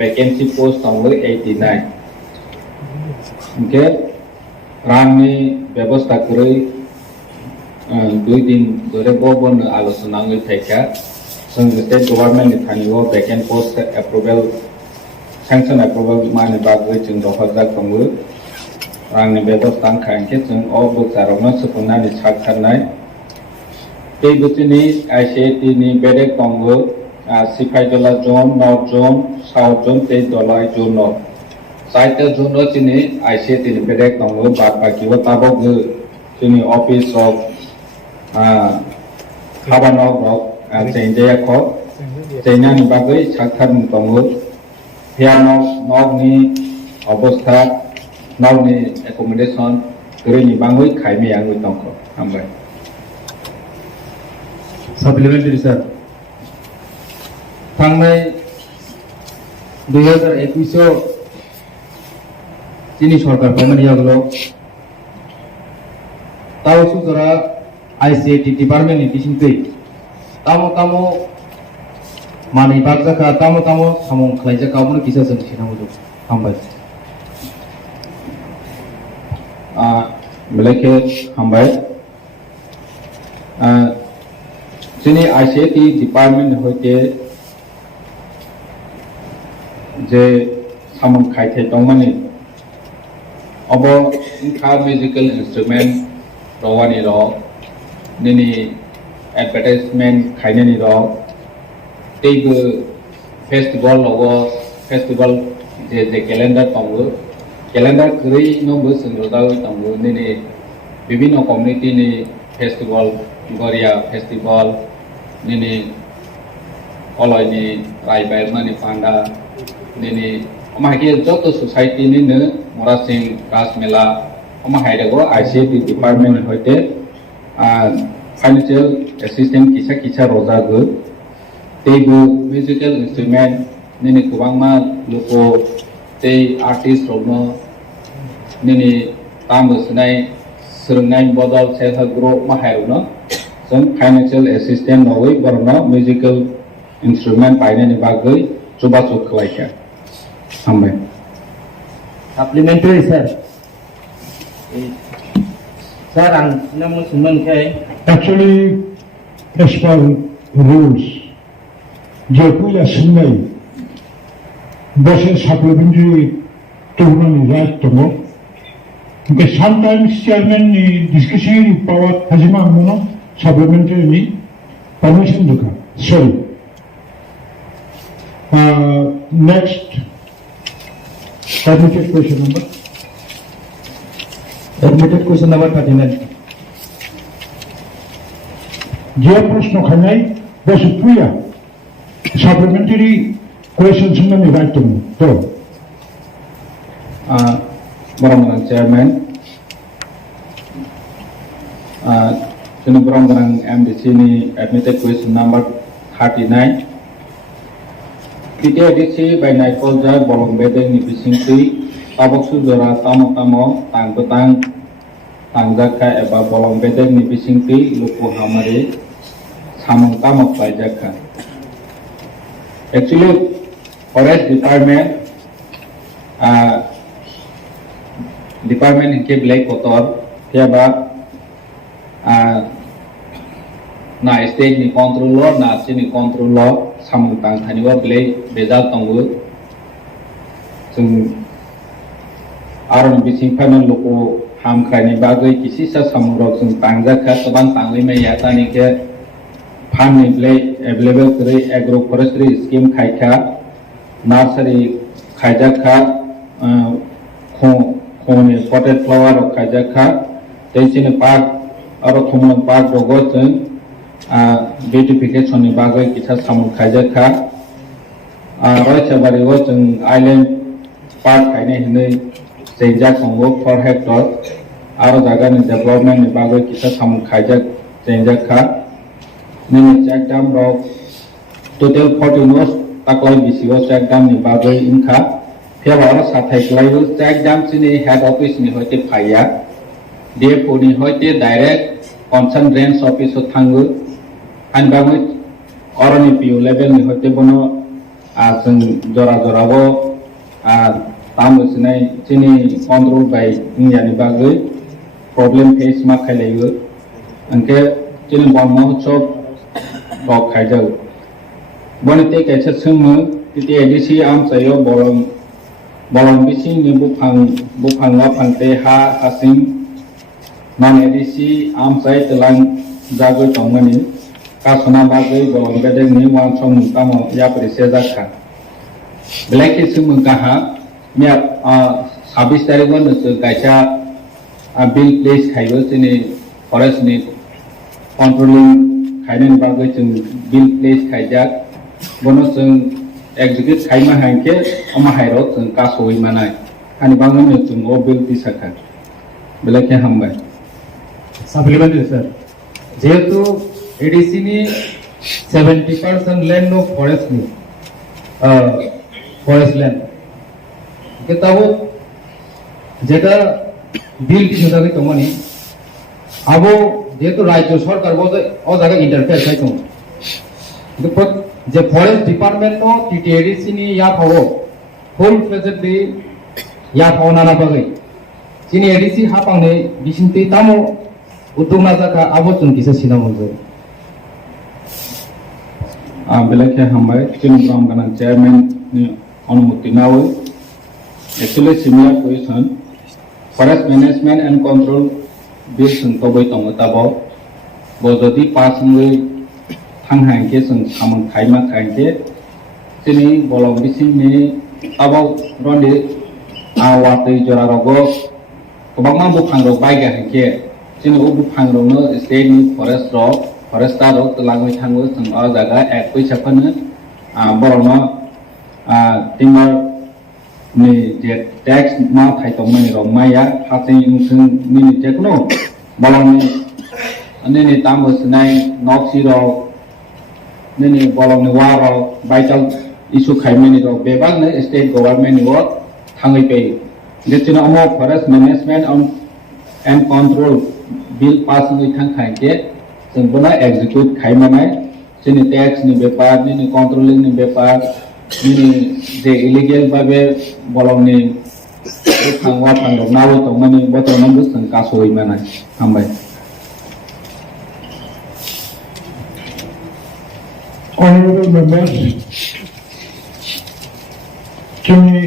vacancy post tongo 89 okay rangni ব্যবস্থা করে 2 দিন ধরে ববন আলোচনা হয়ে থাকে স্টেট গভর্নমেন্ট থানিও vacant post approval sanction approval মানে বাগৈ जों দহজা দङो rangni ব্যবস্থা খাইকে जों অ बोचारावनो सुफुंनानै सारथारनाय बे बोसोरनि ICT नि बेरेक दङो सिफाइजला जन नर्थ जन साउथ जन ते दलाय जन साइटा जन जोंनि ICT नि बेरेक दङो बाद बाकिबो ताबो जोंनि अफिस अफ खाबानक चेंजायाखौ चेंजानि बागै सारथार दङो हियानक नगनि अबस्था नगनि एकोमोडेशन गैरैनि बाङै खायमेया दंखौ हामबाय Supplementary sir. थांनाय 2021 चीनी सरकार खामानि आगोलाव ताव सुजरा ICT डिपार्टमेंट नि बिसिंखै तामो मानि बागजाखा तामो सामं खालायजाखा मोन किसा जों सिनांगौ दं हामबाय मलेखे हामबाय जोंनि ICT डिपार्टमेंट होते जे सामन खायथे दंमानि अब इनका म्यूजिकल इंस्ट्रूमेंट रवानी र निनि एडवर्टाइजमेंट खायनानि र तेबो फेस्टिवल लगो फेस्टिवल जे कैलेंडर दङो कैलेंडर गरै नंबो जोंदाव दङो निनि विभिन्न कम्युनिटी नि फेस्टिवल गरिया फेस्टिवल निनि अलयनि रायबायमानि पांडा निनि अमाहाय जत सोसाइटी निनो मरासिं राजमेला अमाहायदागो ICT डिपार्टमेंट होते फाइनेंशियल असिस्टेंट किसा रोजागो तेबो म्यूजिकल इंस्ट्रूमेंट निनि गोबांमा लोको ते आर्टिस्ट रोनो निनि तामोसनाय सोलोंनाय बदल सेल्फ ग्रुप माहायरोनो जों फाइनेंशियल असिस्टेंट नवै बरनो म्यूजिकल इंस्ट्रूमेंट बायनायनि बागै जबाजग खालायखा हामबाय Supplementary sir. Sir आं नों सोंमोनखाय Actually, as per rules, जे पुया सिंनाय बसे supplementary टुरनानि राइट दङ ओमफ्राय sometimes chairman नि discretionary power हाजिमा मोनो supplementary नि permission दोखा sorry next admitted question number 39 जे प्रश्न खानाय बसे पुया supplementary question सोंनानै राइट दङ तो Barang Chairman, Barang MDC ni admitted question number 39. TTAADC by Nightfall Jai Bolong Bedeng ni Bisingti, Tabok Sudara Tamo Tang Tangjaka eba Bolong Bedeng ni Bisingti, Luku Hamari, Samong Tamok Pajaka. Actually, Forest Department, Department के ब्लैक कोतर क्या बात ना स्टेट नि कंट्रोलर ना चिनी कंट्रोलर सामुंतां थानिवा ब्लैक बेजाल तंगु जों आरन बिसिं फाइनल लोको हामख्रायनि बागै किसिसा सामुरक जों तांजाखा गोबां तांलिमै यातानि के फाननि ब्लैक अवेलेबल करै एग्रो फरेस्ट्री स्कीम खायखा नार्सारी खायजाखा Khumulwng spotted flower of Kajaka, Tenshin Park or Khumulwng Park Rogotan, beautification in Bagay Kita Samu Kajaka, Rocha Barigotan Island part खायनाय हनै जेंजा संगो 4 हेक्टर आरो जागानि डेभलपमेन्ट नि बागै किसा सामन खायजाक जेंजाखा नैनि चेक डाम रक टोटल 14 ताक्लाय बिसिओ चेक डाम नि बागै इनखा फेबारो साथायख्लायबो चेक डाम सिनि हेड ऑफिस नि होते फाया DFO नि होते डायरेक्ट कंसर्न रेंज ऑफिस ओ थांगो आन बागै अरनि पिओ लेवल नि होते बनो जों जरा जराबो तामोसनाय सिनि कंट्रोल बाय इंडियानि बागै प्रॉब्लम फेस मा खायलायो अंके चिन बन महोत्सव रक खायजाव बनते कैसे सोमो TTAADC आम सायो बलम बिसिं नि बुफांला फांते हा हासिं नन ADC आम साय तलां जागो तंगमनि कासना बागै बलम बेदे नि वान सम तामो या परिसे जाखा ब्लैक सोमो गाहा मिया 26 तारिख वन गायसा बिल प्लेस खायो जोंनि फरेस्ट नि कंट्रोलिं खायनायनि बागै जों बिल प्लेस खायजाक बनो जों एग्जीक्यूट खायमा हांके अमाहायरो जों कासोय मानाय आनि बांनो जों ओ बिल दिसाखा बेलेके हामबाय सप्लीमेंटरी सर जेहेतु ADC नि 70% लैंड नो फॉरेस्ट नि फॉरेस्ट लैंड किताबो जेटा बिल की सुधा के तमनी आबो जेहेतु राज्य सरकार बो ओ जागा इंटरफेयर खाय तम जे फॉरेस्ट डिपार्टमेंट नो TTAADC नि या फावो फुल फ्लेजेडली या फावनाना बागै सिनि ADC हापांने बिसिनते तामो उद्दोगना जाका आबो जों किसा सिना मोनजो बेलेके हामबाय चिन ग्राम गाना चेयरमैन नि अनुमति नावै actually similar question forest management and control bill जों तबै दङ ताबो बो जदि पासङै थांहांके जों सामन खायमा खायके जोंनि बलम बिसिंनि ताबो रन्डि आवातै जरारगो गोबां बुफांरग बायगा हांके जोंनि ओ बुफांरगनो स्टेटनि फरेस्टार तलाङै थाङो जों आ जागा एक पैसाफोरनो बरनो टिमार नि जे टैक्स मा थाइतमनि रमाया हासिं जों नि जेखनो बलमनि अनि तामोसनाय नक्सिरो नि बलमनि वारो बाइटल इशू खायमेनि रो बेबागनो स्टेट गवर्नमेंट नि वो थाङै पे जेतिनो अमो forest management and control bill pass नि थांखायके जों बना एग्जीक्यूट खायमानाय जोंनि टैक्स नि बेपार नि कंट्रोलिंग नि बेपार नि जे इलीगल बाबे बलमनि थांवा थांदो नाव तंमनि बतरनबो जों कासोय मानाय हामबाय Honorable members, जोंनि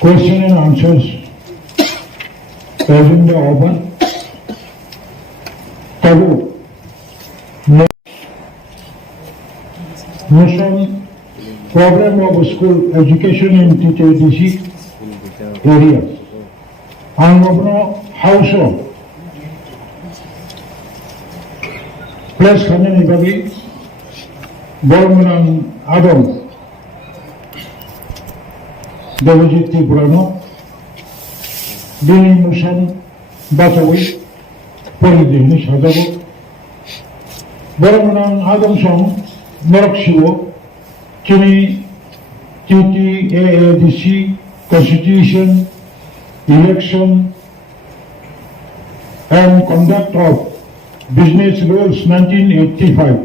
question and answers present the open tabu motion problem of school education in TTAADC area and house of place खाने बागै बरमनां आदम देवजित त्रिपुरानो दिनै मोसन बासावै परिदेहनि साजाबो बरमनां आदम सं नरकशिव दिनै TTAADC Constitution Election and Conduct of Business Rules 1985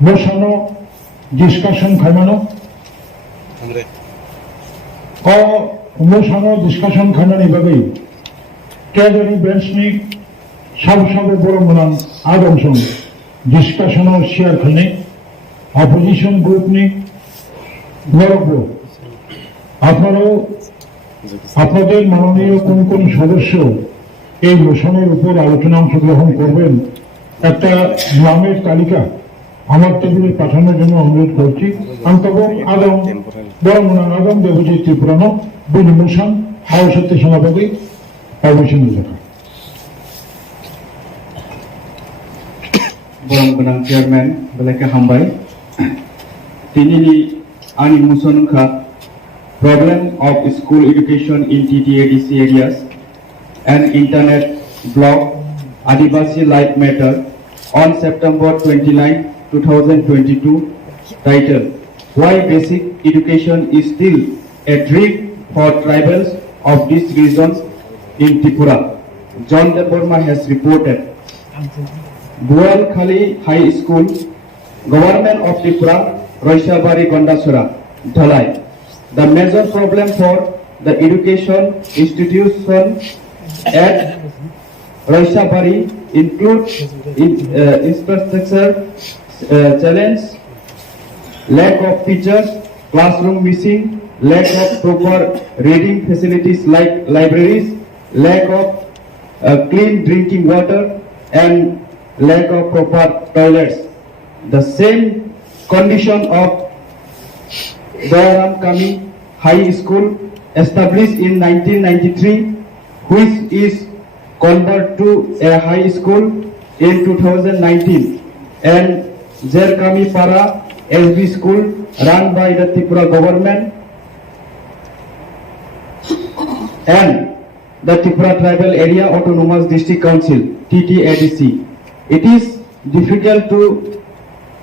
मोशनो discussion खालामनो मोशनो डिस्कशन खालामनानै बागै ट्रेजरी बेंचनि साबसाबो बरमनां आदमसं डिस्कशनाव शेयर खालामनाय অপোজিশন গ্রুপনি নরকবো আপনাদের মাননীয় কোন কোন সদস্য এই মোশনের উপর আলোচনা অংশগ্রহণ করবেন একটা নামের তালিকা আমার টেবিলে পাঠানোর জন্য অনুরোধ করছি অন্তর্গত আদম বরমনাং আদম দেবজিৎ ত্রিপুরানো বিল মোশন হাউস হতে সভাপতি পারমিশন দেখা বরমনাং চেয়ারম্যান বেলাকে হামবাই दिनैनि आंनि मोसनखा problem of school education in TTAADC areas, an internet blog, Adivasi Life Matter, on September 29, 2022, titled Why Basic Education is Still a Dream for Tribals of These Regions in Tripura. John Deborma has reported. Bual Khali High School, Government of Tripura, Roishabari Gondasura, Dhalai. The major problem for the education institution at Roishabari includes infrastructure challenge, lack of teachers, classroom missing, lack of proper reading facilities like libraries, lack of clean drinking water, and lack of proper toilets. The same condition of Dayaram Kami High School, established in 1993, which is converted to a high school in 2019, and Jerkami Para SB School, run by the Tripura government, and the Tripura Tribal Area Autonomous District Council, TTAADC. It is difficult to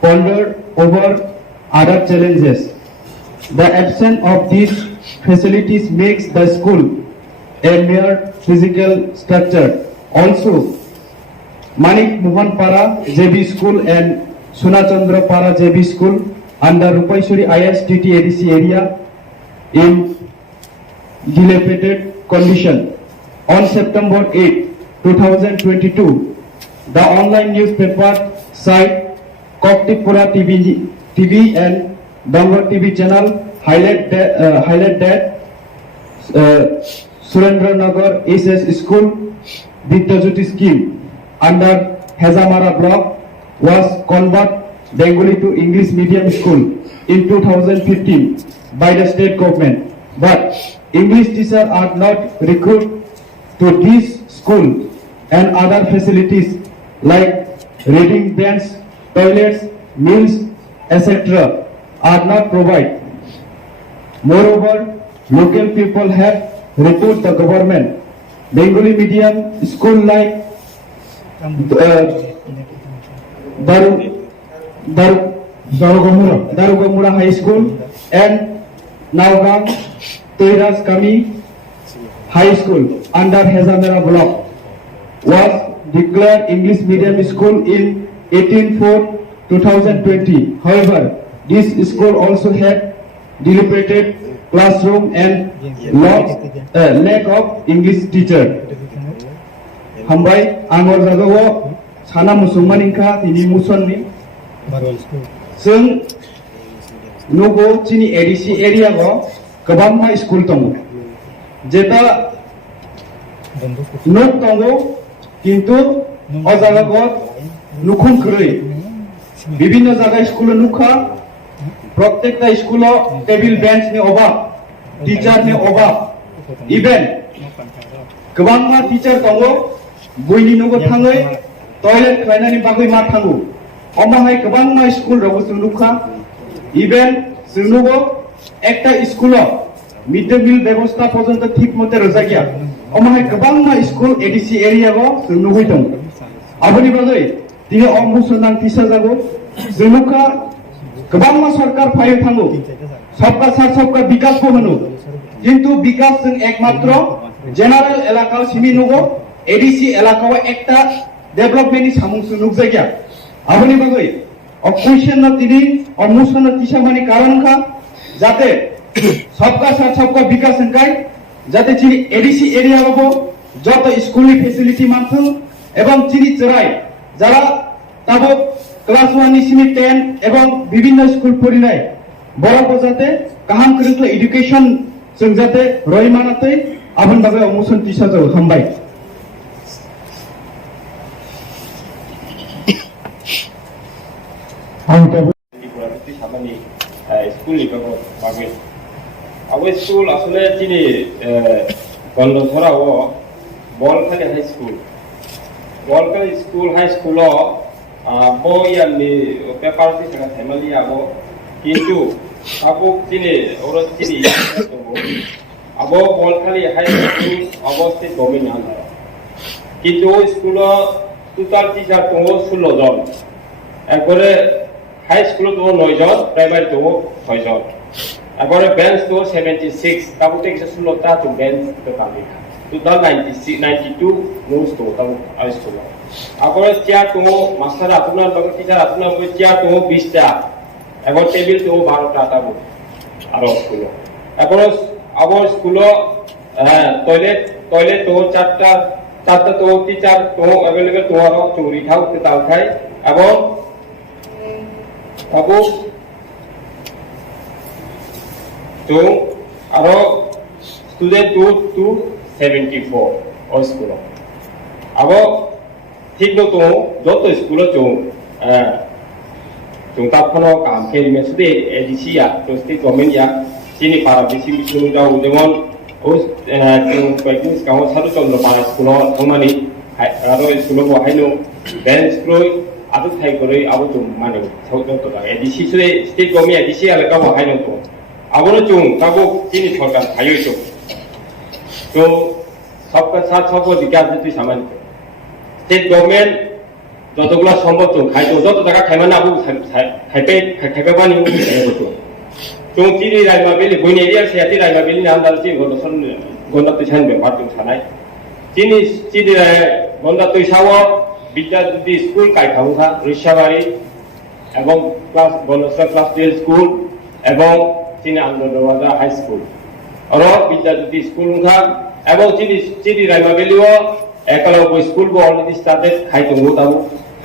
ponder over other challenges. The absence of these facilities makes the school a mere physical structure. Also, Manik Mohan Para JB School and Sunachandra Para JB School under Rupaishwari IS TTAADC area in dilapidated condition. On September 8, 2022, the online newspaper site KOKPIN TV and Dongar TV channel highlight that Surendranagar SS School Vidyajyoti scheme under Hazamara block was converted Bengali to English medium school in 2015 by the state government. But English teachers are not recruited to this school, and other facilities like reading bench, toilets, meals, etc. are not provided. Moreover, local people have reported the government Bengali medium school like Darugamura High School and Naugam Teras Kami High School under Hazamera block was declared English medium school in 18/4/2020. However, this school also had dilapidated classroom and lack of English teacher. Hambai angor jagawo sana musungman inka tini musonni sung nugo chini ADC area go kabamma school tongo jeta nuk tongo kintu o jaga go nukhum kroi bibhinno jaga school nukha প্রত্যেকটা স্কুলে টেবিল বেঞ্চ নি অভাব টিচার নি অভাব ইভেন गोबांमा টিচার दङ बयनि न'गो थाङै टयलेट खालायनायनि बागै मा थाङो अमाहाय गोबांमा स्कुल रगो जों नुखा इभेन जोंनोबो একটা স্কুলে মিড ডে মিল ব্যবস্থা পর্যন্ত ঠিক মতে রজা গিয়া अमाहाय गोबांमा स्कुल एडीसी एरियागो जों नुहै दङ आबनि बागै दिनै अमुसनां टिचार जागो जों नुखा गोबांमा सरकार फायो थाङो सबका साथ सबका विकास को होनो किंतु विकास जों एकमात्र जेनारेल एलाकाव सिमी नुगो एडीसी एलाकाव एकटा डेभलपमेन्टनि सामुंसु नुगजायगा आबनि बागै अ क्वेश्चन न तिनि अ मोशन तिसामानि कारणखा जाते सबका साथ सबका विकास हंकाय जाते चिनि एडीसी एरिया बाबो যত স্কুলनि फेसिलिटी मानथों एवं चिनि चराय যারা তাবো क्लास 1 निसिमि 10 एवं विभिन्न स्कुल फरिनाय बरको जाते गाहाम करिकुलार एडुकेशन जों जाते रयमानातै आबन बागै अमुसन तिसा जो हामबाय त्रिपुराति सामानि स्कुल निबागो बागै आवे स्कुल आसले तिनि गन्धसराव बलखालि हाई स्कुल हाई स्कुल बोयानि पेपार तिसा थाइमालि आबो किन्तु Abu sini orang sini Abu bol kali high school Abu state dominan. Kita sekolah total teacher tu 16 জন. একবারে হাই স্কুল তো 9 জন, প্রাইমারি তো 6 জন। একবারে বেঞ্চ তো 76, কাবুতে কিছু 16 টা তো বেঞ্চ তো কালি। Total 96, 92 নোস তো তাও হাই স্কুল। একবারে চেয়ার তো মাস্টার আপনার লগে টিচার আপনার লগে চেয়ার তো 20 টা। এখন টেবিল তো 12 টা তাবো আর স্কুল। এখন আবার স্কুল টয়লেট তো 4টা তো টিচার তো अवेलेबल তো আর চুরি খাও তে তাও খাই এবং আবো তো আর স্টুডেন্ট তো 274 ও স্কুল। আবো ঠিক তো যত স্কুল তো chúng ta không có cảm thấy mình sẽ đi ADC à, rồi state government à, chỉ là para bisi bisi chúng ta udah mau, chúng bagi sekarang satu contoh para sekolah, thong ni, kalau sekolah buat hino, bench sekolah, ada thai sekolah, abu tu mana, contoh tu, ADC sudah state government ADC ada kau buat hino tu, abu tu kamu sini सरकार खायो itu, तो सबका साथ सबको दिक्कत itu sama ni, state government যতগুলা সম্ভব তো খাইতো যত টাকা খাইমান আবু খাইবে বানি খাইবে তো চং চিরি রাইমা বেলি বইনে এরিয়া সেয়াতি রাইমা বেলি নান্দাল চি গন্ডসন গন্ডাতে ছানবে পারতো ছানাই চিনি চিরি গন্ডা তুই সাও বিদ্যা যদি স্কুল কাই খাউখা রিশাবাড়ি এবং ক্লাস গন্ডসা ক্লাস 12 স্কুল এবং চিনি আন্দরওয়াজা হাই স্কুল আর বিদ্যা যদি স্কুল খা এবং চিরি রাইমা বেলিও একালব স্কুল বো অলরেডি স্টার্টেড খাইতো তাও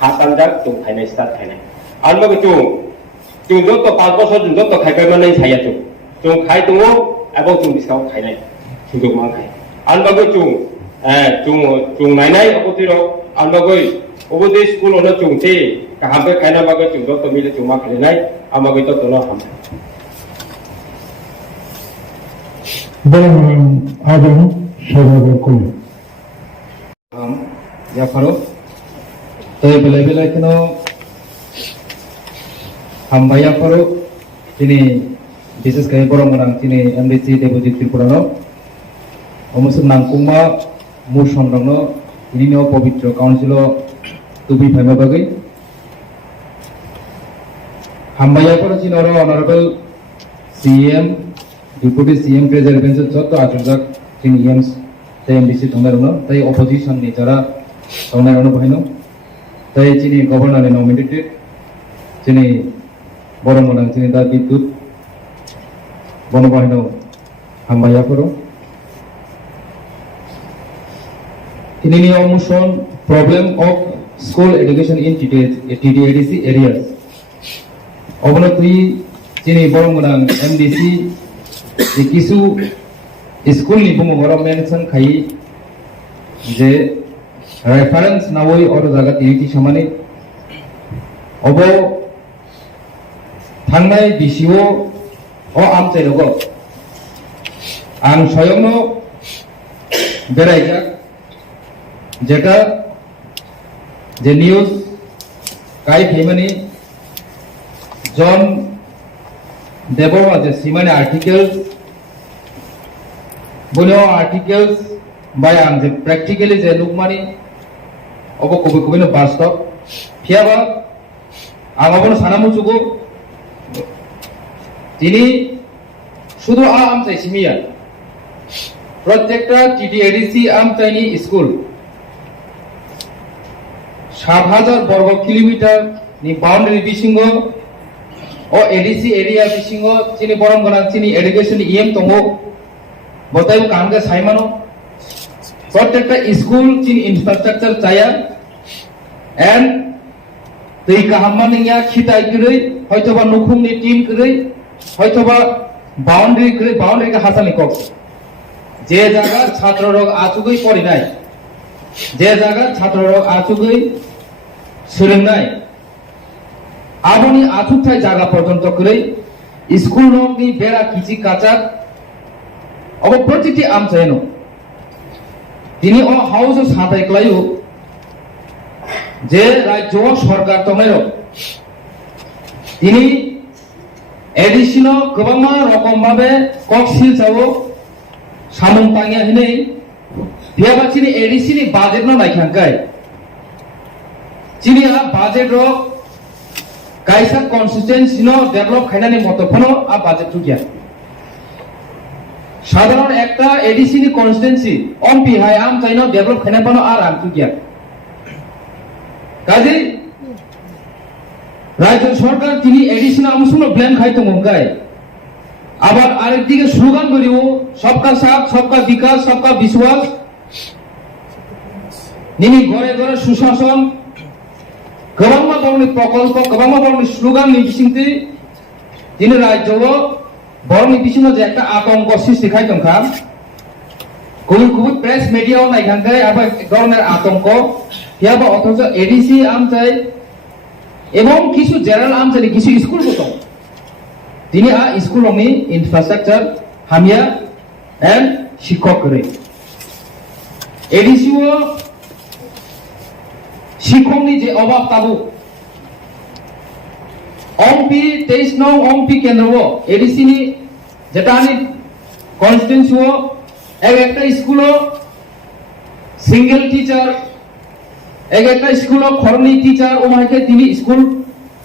হাতানজাক তুম খাইনাই স্টার্ট খাইনাই আর লগে তুম যত 5 বছর যত খাইবাই মানে ছাইয়া তুম খাইতো এবং তুম বিসাও খাইনাই সুযোগ মান খাই আর লগে তুম নাইনাই অবতির আর লগে অবদি স্কুল হলো তুমতে কাহাবে খাইনা বাগে তুম যত মিলে তুমা খাইনাই আমাগে তো তোনো হাম বরং আদম সবাই করি ya faro to bela kino hambaya faro tini bises kai borong orang tini MDC Debojit Tripura no omusun nangkuma mu songrong no ini no pavitra council tubi phema bagai hambaya faro tini oro honorable CM deputy CM president joto ajurjak tini EMS MDC thongarono tai opposition ni jara thongarono bhaino tai chini governor ni nominated chini boromodang chini da bidut bono bhaino hambaya poro ini ni omuson problem of school education in TTAADC areas obono tui chini boromodang MDC kisu school नि बुङो बर मेंशन खाई जे रेफरेंस नावई और जागा तिनिति समाने अबो थांनाय डिसिओ अ आमचाइ रग आं स्वयंनो बेरायजा जेटा जे निউজ काई फेमानि जन देबो जे सिमाने आर्टिकल्स बोलो आर्टिकल्स बाय आं जे प्रेक्टिकली जे लुकमानि अबो कबे बास्तव फियाबा आं अबनो सानामु जुगो तिनी शुधु आमचाइ सिमिया प्रत्येकटा TTAADC आमचाइनि स्कुल 7000 वर्ग किलोमीटर नि बाउंड्री बिसिंगो ओ ADC एरिया बिसिंगो चिनि बरम गनां चिनि एडुकेशन इएम तंगो बताइबो कामगा साइमानो प्रत्येकटा स्कुल चिन इन्फ्रास्ट्राक्चर चाया एन्ड दै काहामानिया खिताइ गरै हयतोबा नुखुमनि टीम गरै हयतोबा बाउंड्री का हासालनि कक जे जागा छात्र रग आचुगै परिनाय जे जागा छात्र रग आचुगै सोलोंनाय आबोनि आचुथाय जागा पर्यन्त गरै स्कुल रगनि बेरा किचि काचा अब प्रतिटी आमचाइनो তিনি ও হাউস সাতাই ক্লাইও যে রাজ্য সরকার তমের তিনি ADC no kobama rokom babe kok sil chawo samung tangya hinei biaba chini ADC ni budget no naikhankai chini a budget ro kaisa consistency no develop khainani motophono a budget tu gya সাধারণ একটা ADC ni consistency ompi hai am chaino develop khaina pano ar am tu gya কাজে রাজ্য সরকার তিনি ADC না আমসুনো ব্ল্যাম খাইতো মঙ্গাই আবার আরেকদিকে স্লোগান করিও সবকা সাথ সবকা বিকাশ সবকা বিশ্বাস নিনি ঘরে ঘরে সুশাসন গবাংমা বর্ণি প্রকল্প গবাংমা বর্ণি স্লোগান নিবিসিংতে তিনি রাজ্য বর্ণি বিসিনো যে একটা আতঙ্ক সৃষ্টি খাইতো খাম গুবুন গুবুন প্রেস মিডিয়াও নাইখানগাই আবার এক ধরনের আতঙ্ক ইয়াবা অথচ ADC আমচাই এবং কিছু জেনারেল আমচাই কিছু স্কুল মতো তিনি আ স্কুল নি ইনফ্রাস্ট্রাকচার হামিয়া এন্ড শিক্ষক করে ADC ও শিক্ষকনি যে অভাব তাবু অম্পি 23 নং অম্পি কেন্দ্র ADC নি যেটা আনি কনস্টিটিউন্সি ও একটা স্কুল সিঙ্গেল টিচার একটা স্কুল খরনি টিচার ও মাইকে তিনি স্কুল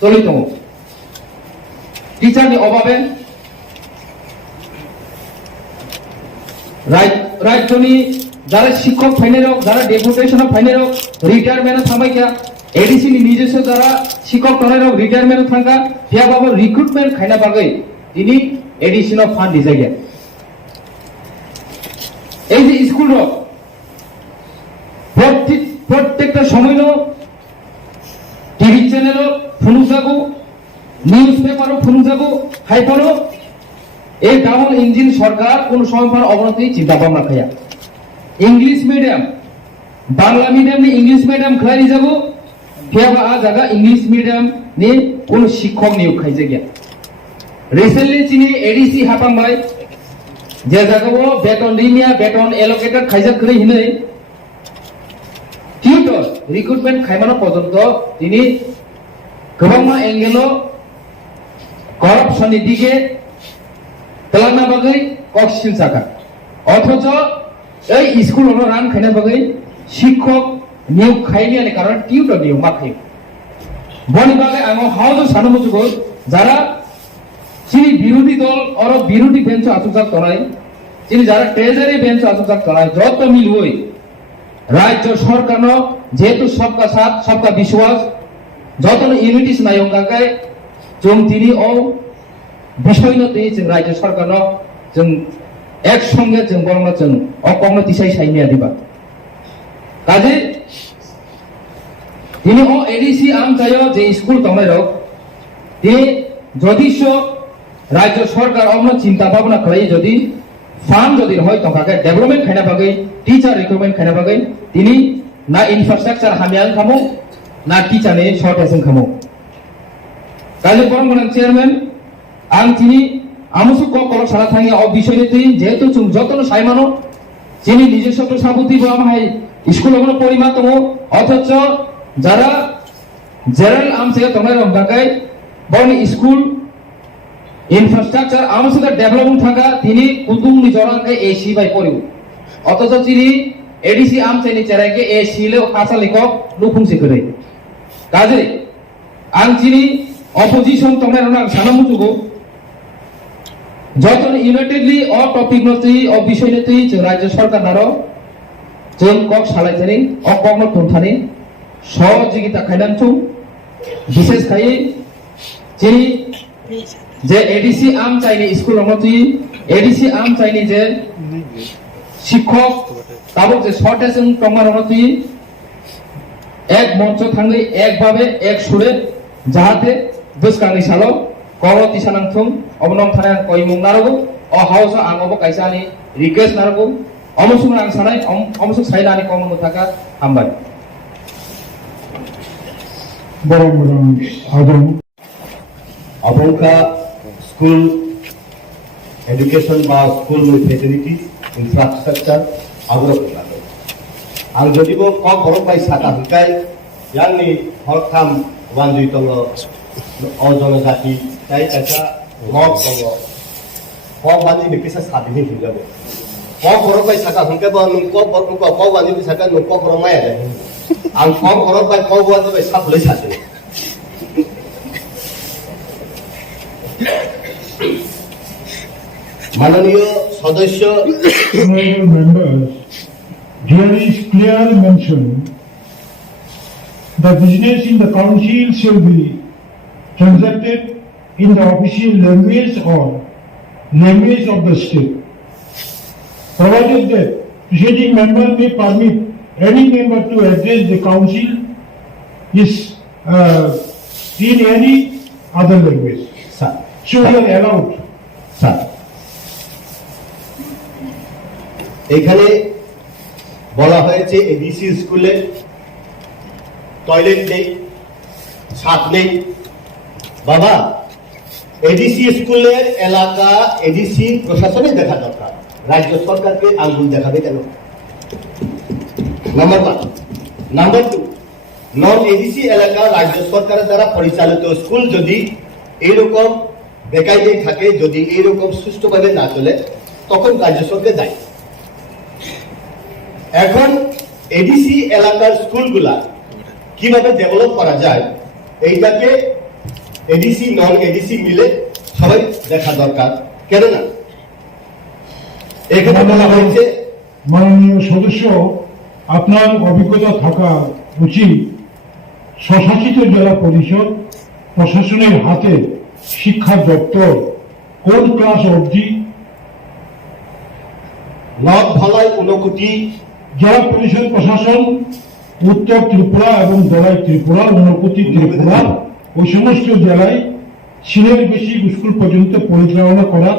চলিত টিচার অভাবে রাজ্যনি যারা শিক্ষক ফাইনের হোক যারা ডেপুটেশন ফাইনের হোক রিটায়ারমেন্ট থামাইকা ADC নি নিজস্ব যারা শিক্ষক ফাইনের হোক রিটায়ারমেন্ট থাকা হিয়া বাবু রিক্রুটমেন্ট খাইনা বাগৈ তিনি ADC নো ফান্ড দিছে গিয়া এই যে স্কুল প্রত্যেকটা সময় টিভি চ্যানেল ফোন যাগো নিউজ পেপারও ফোন যাগো হাইপারও এই ডাবল ইঞ্জিন সরকার কোন সময় অবনতি চিন্তা ভাবনা খায়া ইংলিশ মিডিয়াম বাংলা মিডিয়াম নি ইংলিশ মিডিয়াম খাই যাগো কেবা আ জায়গা ইংলিশ মিডিয়াম নি কোন শিক্ষক নিয়োগ খাইছে গিয়া রিসেন্টলি চিনি ADC হাপাং ভাই যে জায়গাও বেতন রিমিয়া বেতন এলোকেটেড খাইজা করে হিনে টিউটর রিক্রুটমেন্ট খাইমানো পর্যন্ত তিনি গোবাংমা এঙ্গেল করাপশনের দিকে তেলানা বাগৈ কক্সিল চাকা অথচ এই স্কুল রান খাইনা বাগৈ শিক্ষক নিয়োগ খাইলিয়ানি কারণ টিউটর নিয়োগ মা খাই বনি বাগে আঙ হাউজ সানুমুজুগ যারা যিনি বিরোধী দল অর বিরোধী বেঞ্চ আচুচাক তনাই যিনি যারা ট্রেজারি বেঞ্চ আচুচাক তনাই যত মিল হই রাজ্য সরকার যেহেতু সবকা সাথ সবকা বিশ্বাস যত ইউনিটিস নায়ঙ্গাকাই जों তিনি ও বিষয়নো তিনি जों রাজ্য সরকার जों একসঙ্গে जों বরং जों অকর্ণ দিশাই সাইনিয়া দিবা কাজে তিনি ও ADC আম চাইও যে স্কুল তমাই রক তিনি যদিশ রাজ্য সরকার অন্য চিন্তা ভাবনা খাই যদি ফান্ড যদি হয় তঙ্কাকে ডেভেলপমেন্ট খাইনা বাগৈ টিচার রিক্রুটমেন্ট খাইনা বাগৈ তিনি না ইনফ্রাস্ট্রাকচার হামিয়াং খামো না টিচারনি শর্টেজ খামো কাজে বরং চেয়ারম্যান আং তিনি আমসু কল সারা থাকি অ বিষয় যেহেতু যতন সাইমানো যিনি নিজস্ব সাবুতি আমায় স্কুল পরিমাণ তম অথচ যারা জেনারেল আমসে তোমার রঙ্গাকাই বরং স্কুল ইনফ্রাস্ট্রাকচার আমসে ডেভেলপমেন্ট থাকা তিনি কুতুম নিজরাঙ্কে এসি বাই পড়িব অথচ তিনি ADC আমসেনি চেরাইকে এসি লে কাঁচা লিখক লুকুংসি করে কাজে আং তিনি অপোজিশন তোমার সানামুতুগ যতন ইউনাইটেডলি অ টপিক নতি অ বিষয় নতি রাজ্য সরকার নারো जों কক সালাইথানি অকর্ম তুনথানি সহযোগিতা খাইনানছু বিশেষ খাই যিনি যে ADC আম চাইনি স্কুল অমতি ADC আম চাইনি যে শিক্ষক তাবক যে শর্টেজ প্রমাণ অমতি এক মঞ্চ থাঙ্গি একভাবে এক সুরে যাহাতে দুষ্কাংনি সালো কবতি সানাংথুম অবনম থানা কইমুং নারগো অ হাউস আংবো কাইসানি রিকোয়েস্ট নারগো অমসুং আং সানাই অমসুং সাইনানি কমন থাকা হামবাই বরং আদম abongka school education বা school facilities infrastructure agro kelato ang jodi bo KOKBOROK bai sata hukai yang ni horkham wanjui tongo o jonojati tai kaisa mok ko bani de kisa sadi ni hilabo ko borok bai saka hunke ba nung ko bani bi saka nung ko borok maya de ang ko borok bai ko bo bai sab le sadi মাননীয় সদস্য Honorable members, there is clearly mentioned the business in the council shall be transacted in the official language or language of the state. Provided that presiding member may permit any member to address the council is in any other language. Sir So we are allowed. Sir এখানে বলা হয়েছে এডিসি স্কুলে টয়লেট নেই, ছাদ নেই। বাবা, এডিসি স্কুলের এলাকা এডিসি প্রশাসনে দেখা দরকার, রাজ্য সরকারকে আঙ্গুল দেখাবে কেন? নাম্বার 1। নাম্বার 2, নন এডিসি এলাকা রাজ্য সরকারের দ্বারা পরিচালিত স্কুল যদি এইরকম বেকায়দায় থাকে, যদি এইরকম সুষ্ঠুভাবে না চলে, তখন রাজ্য সরকার দায়ী। এখন এডিসি এলাকার স্কুলগুলা কিভাবে ডেভেলপ করা যায়, এইটাকে এডিসি নন এডিসি মিলে সবাই দেখা দরকার। কেননা এখানে বলা হয়েছে, মাননীয় সদস্য, আপনার অভিজ্ঞতা থাকা উচিত স্বশাসিত জেলা পরিষদ প্রশাসনের হাতে শিক্ষা দপ্তর কোন ক্লাস অবধি, নদ ধলাই 59 জেলা পরিষদ প্রশাসন উত্তর ত্রিপুরা এবং দলাই ত্রিপুরা, 59 ত্রিপুরা, ওই সমস্ত জেলায় সিলের বেশি স্কুল পর্যন্ত পরিচালনা করার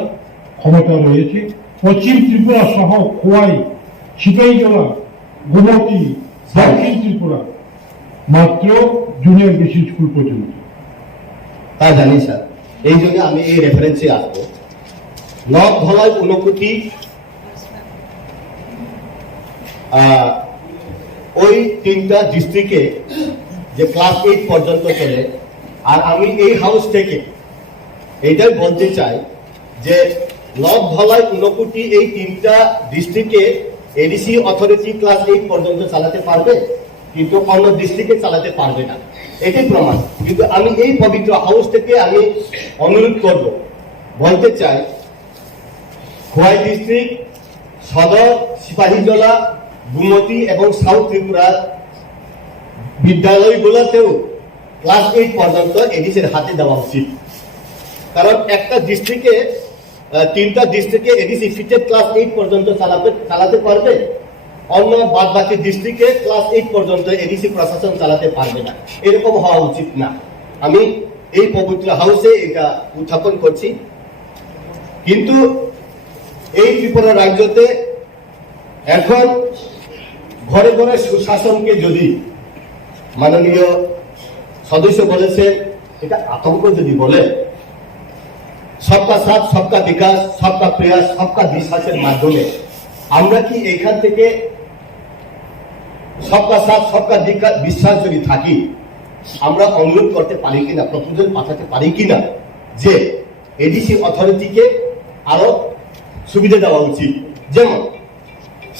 ক্ষমতা রয়েছে। পশ্চিম ত্রিপুরা সহ খোয়াই, সিপাহীজলা, গোমতী, দক্ষিণ ত্রিপুরা মাত্র জুনিয়র বেশি স্কুল পর্যন্ত। তা জানি স্যার, এই জন্য আমি এই রেফারেন্সে আসবো। নদ ধলাই 59 ওই 3টা ডিস্ট্রিক্টে যে ক্লাস 8 পর্যন্ত চলে। আর আমি এই হাউস থেকে এইটাই বলতে চাই যে নদ ধলাই 59 এই 3টা ডিস্ট্রিক্টে এডিসি অথরিটি ক্লাস 8 পর্যন্ত চালাতে পারবে, কিন্তু অন্য ডিস্ট্রিক্টে চালাতে পারবে না, এটাই প্রমাণ। কিন্তু আমি এই পবিত্র হাউস থেকে আমি অনুরোধ করব, বলতে চাই, খোয়াই ডিস্ট্রিক্ট, সদর, সিপাহীজলা, গুমতি এবং সাউথ ত্রিপুরার বিদ্যালয়গুলোতেও ক্লাস 8 পর্যন্ত এডিসির হাতে দেওয়া উচিত। কারণ একটা ডিস্ট্রিক্টে 3টা ডিস্ট্রিক্টে এডিসি ফিটেড ক্লাস 8 পর্যন্ত চালাতে পারবে, অন্য বাদবাকি ডিস্ট্রিক্টে ক্লাস 8 পর্যন্ত এডিসি প্রশাসন চালাতে পারবে না। এরকম হওয়া উচিত না। আমি এই পবিত্র হাউসে এটা উত্থাপন করছি। কিন্তু এই ত্রিপুরা রাজ্যতে এখন ঘরে ঘরে সুশাসনকে যদি মাননীয় সদস্য বলেছেন, এটা আতঙ্ক যদি বলে, সবকা সাথ সবকা বিকাশ, সবকা প্রয়াস, সবকা বিশ্বাসের মাধ্যমে আমরা কি এখান থেকে সবকা সাথ সবকা বিশ্বাস যদি থাকি, আমরা অনুরোধ করতে পারি কিনা, প্রপোজাল পাঠাতে পারি কিনা যে এডিসি অথরিটিকে আরো সুবিধা দেওয়া উচিত। যেমন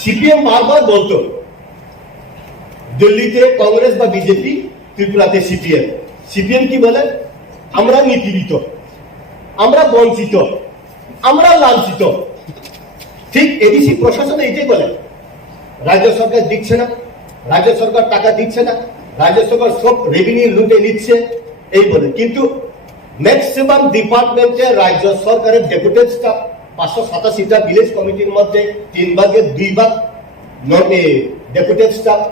সিপিএম বারবার বলতো, দিল্লিতে কংগ্রেস বা বিজেপি, ত্রিপুরাতে সিপিএম। সিপিএম কি বলে? আমরা নিপীড়িত, আমরা বঞ্চিত, আমরা লাঞ্ছিত। ঠিক এডিসি প্রশাসন এইটাই বলে, রাজ্য সরকার দিচ্ছে না, রাজ্য সরকার টাকা দিচ্ছে না, রাজ্য সরকার সব রেভিনিউ লুটে নিচ্ছে, এই বলে। কিন্তু ম্যাক্সিমাম ডিপার্টমেন্টে রাজ্য সরকারের ডেপুটেড স্টাফ 587টা ভিলেজ কমিটির মধ্যে 3 ভাগের 2 ভাগ ডেপুটেড স্টাফ।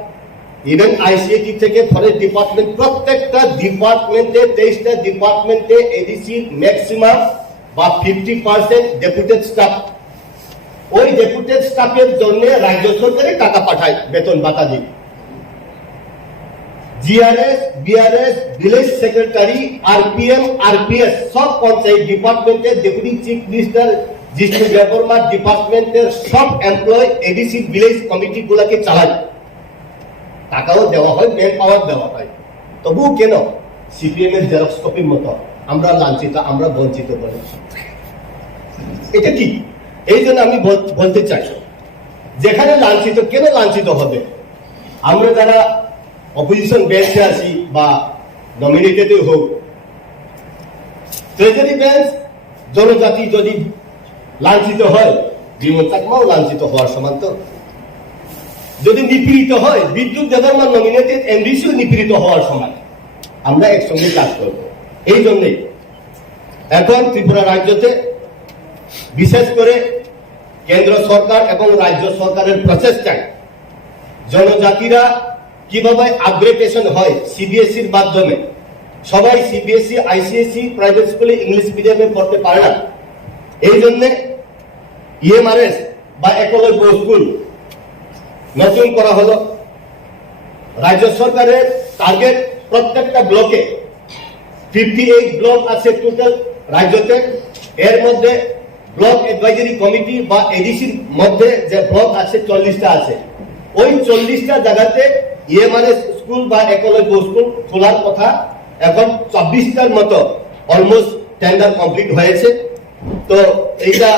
ইভেন আইসিএটি থেকে ফরেস্ট ডিপার্টমেন্ট, প্রত্যেকটা ডিপার্টমেন্টে 23টা ডিপার্টমেন্টে এডিসি ম্যাক্সিমাম বা 50% ডেপুটেড স্টাফ। ওই ডেপুটেড স্টাফের জন্য রাজ্য সরকারে টাকা পাঠায়, বেতন ভাতা দিয়ে। GRS, BRS, village secretary, RPM, RPS সব পঞ্চায়েত ডিপার্টমেন্টের deputy chief minister, district government ডিপার্টমেন্টের সব এমপ্লয় এডিসি ভিলেজ কমিটি গুলাকে চালায়। টাকাও দেওয়া হয়, ম্যান পাওয়ার দেওয়া হয়। তবুও কেন সিপিএম এর জেরক্স কপির মতো আমরা লাঞ্ছিত, আমরা বঞ্চিত বলে। এটা কি? এই জন্য আমি বলতে চাই, যেখানে লাঞ্ছিত, কেন লাঞ্ছিত হবে? আমরা যারা অপোজিশন বেঞ্চে আছি বা নমিনেটেড হোক, ট্রেজারি বেঞ্চ জনজাতি যদি লাঞ্ছিত হয়, বিমল চাকমাও লাঞ্ছিত হওয়ার সমান। তো যদি নিপীড়িত হয়, বিদ্যুৎ দেববর্মা নমিনেটেড এমডিসিও নিপীড়িত হওয়ার সমান। আমরা একসঙ্গে কাজ করব। এই জন্যই এখন ত্রিপুরা রাজ্যতে বিশেষ করে কেন্দ্র সরকার এবং রাজ্য সরকারের প্রচেষ্টায় জনজাতিরা কিভাবে আপগ্রেডেশন হয় সিবিএসইর মাধ্যমে। সবাই সিবিএসই, আইসিএসই, প্রাইভেট স্কুলে ইংলিশ মিডিয়ামে পড়তে পারে না। এই জন্য ইএমআরএস বা একলব্য স্কুল নতুন করা হলো। রাজ্য সরকারের টার্গেট প্রত্যেকটা ব্লকে 58 ব্লক আছে টোটাল রাজ্যতে। এর মধ্যে ব্লক অ্যাডভাইজারি কমিটি বা এডিসির মধ্যে যে ব্লক আছে 40টা আছে। ওই 40টা জায়গাতে ইএমআরএস স্কুল বা একলব্য স্কুল খোলার কথা। এখন 24টার মতো অলমোস্ট টেন্ডার কমপ্লিট হয়েছে। তো এইটা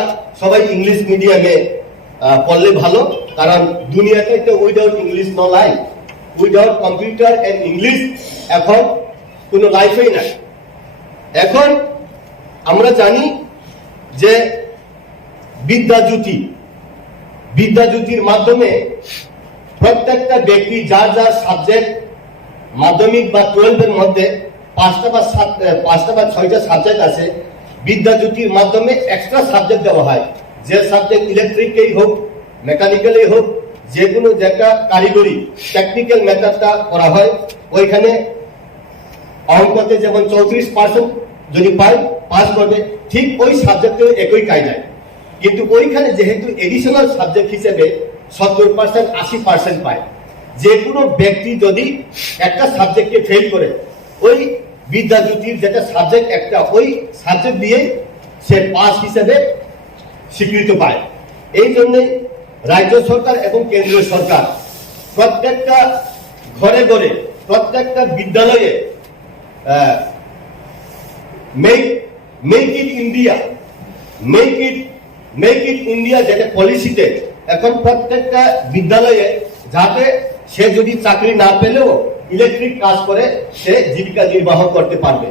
সবাই ইংলিশ মিডিয়ামে পড়লে ভালো, কারণ দুনিয়াতে তো without English no life, without computer and English এখন কোনো লাইফই নাই। এখন আমরা জানি যে বিদ্যাজ্যোতির মাধ্যমে প্রত্যেকটা ব্যক্তি যার যার সাবজেক্ট মাধ্যমিক বা 12-এর মধ্যে 5টা বা 6টা সাবজেক্ট আছে, বিদ্যাজ্যোতির মাধ্যমে এক্সট্রা সাবজেক্ট দেওয়া হয়। যে সাবজেক্ট ইলেকট্রিকেই হোক, মেকানিক্যালেই হোক, যে কোনো যেটা কারিগরি টেকনিক্যাল মেথডটা করা হয়, ওইখানে অঙ্কতে যেমন 34% যদি পায় পাস করবে, ঠিক ওই সাবজেক্টে একই কায়দায়। কিন্তু ওইখানে যেহেতু এডিশনাল সাবজেক্ট হিসেবে 70%, 80% পায়। যে কোনো ব্যক্তি যদি একটা সাবজেক্টকে ফেল করে, ওই বিদ্যাজ্যোতির যেটা সাবজেক্ট একটা, ওই সাবজেক্ট দিয়ে সে পাস হিসেবে স্বীকৃত পায়। এই জন্যই রাজ্য সরকার এবং কেন্দ্রীয় সরকার প্রত্যেকটা ঘরে ঘরে, প্রত্যেকটা বিদ্যালয়ে মেক ইট ইন্ডিয়া যেটা পলিসিতে এখন প্রত্যেকটা বিদ্যালয়ে, যাতে সে যদি চাকরি না পেলেও ইলেকট্রিক কাজ করে সে জীবিকা নির্বাহ করতে পারবে,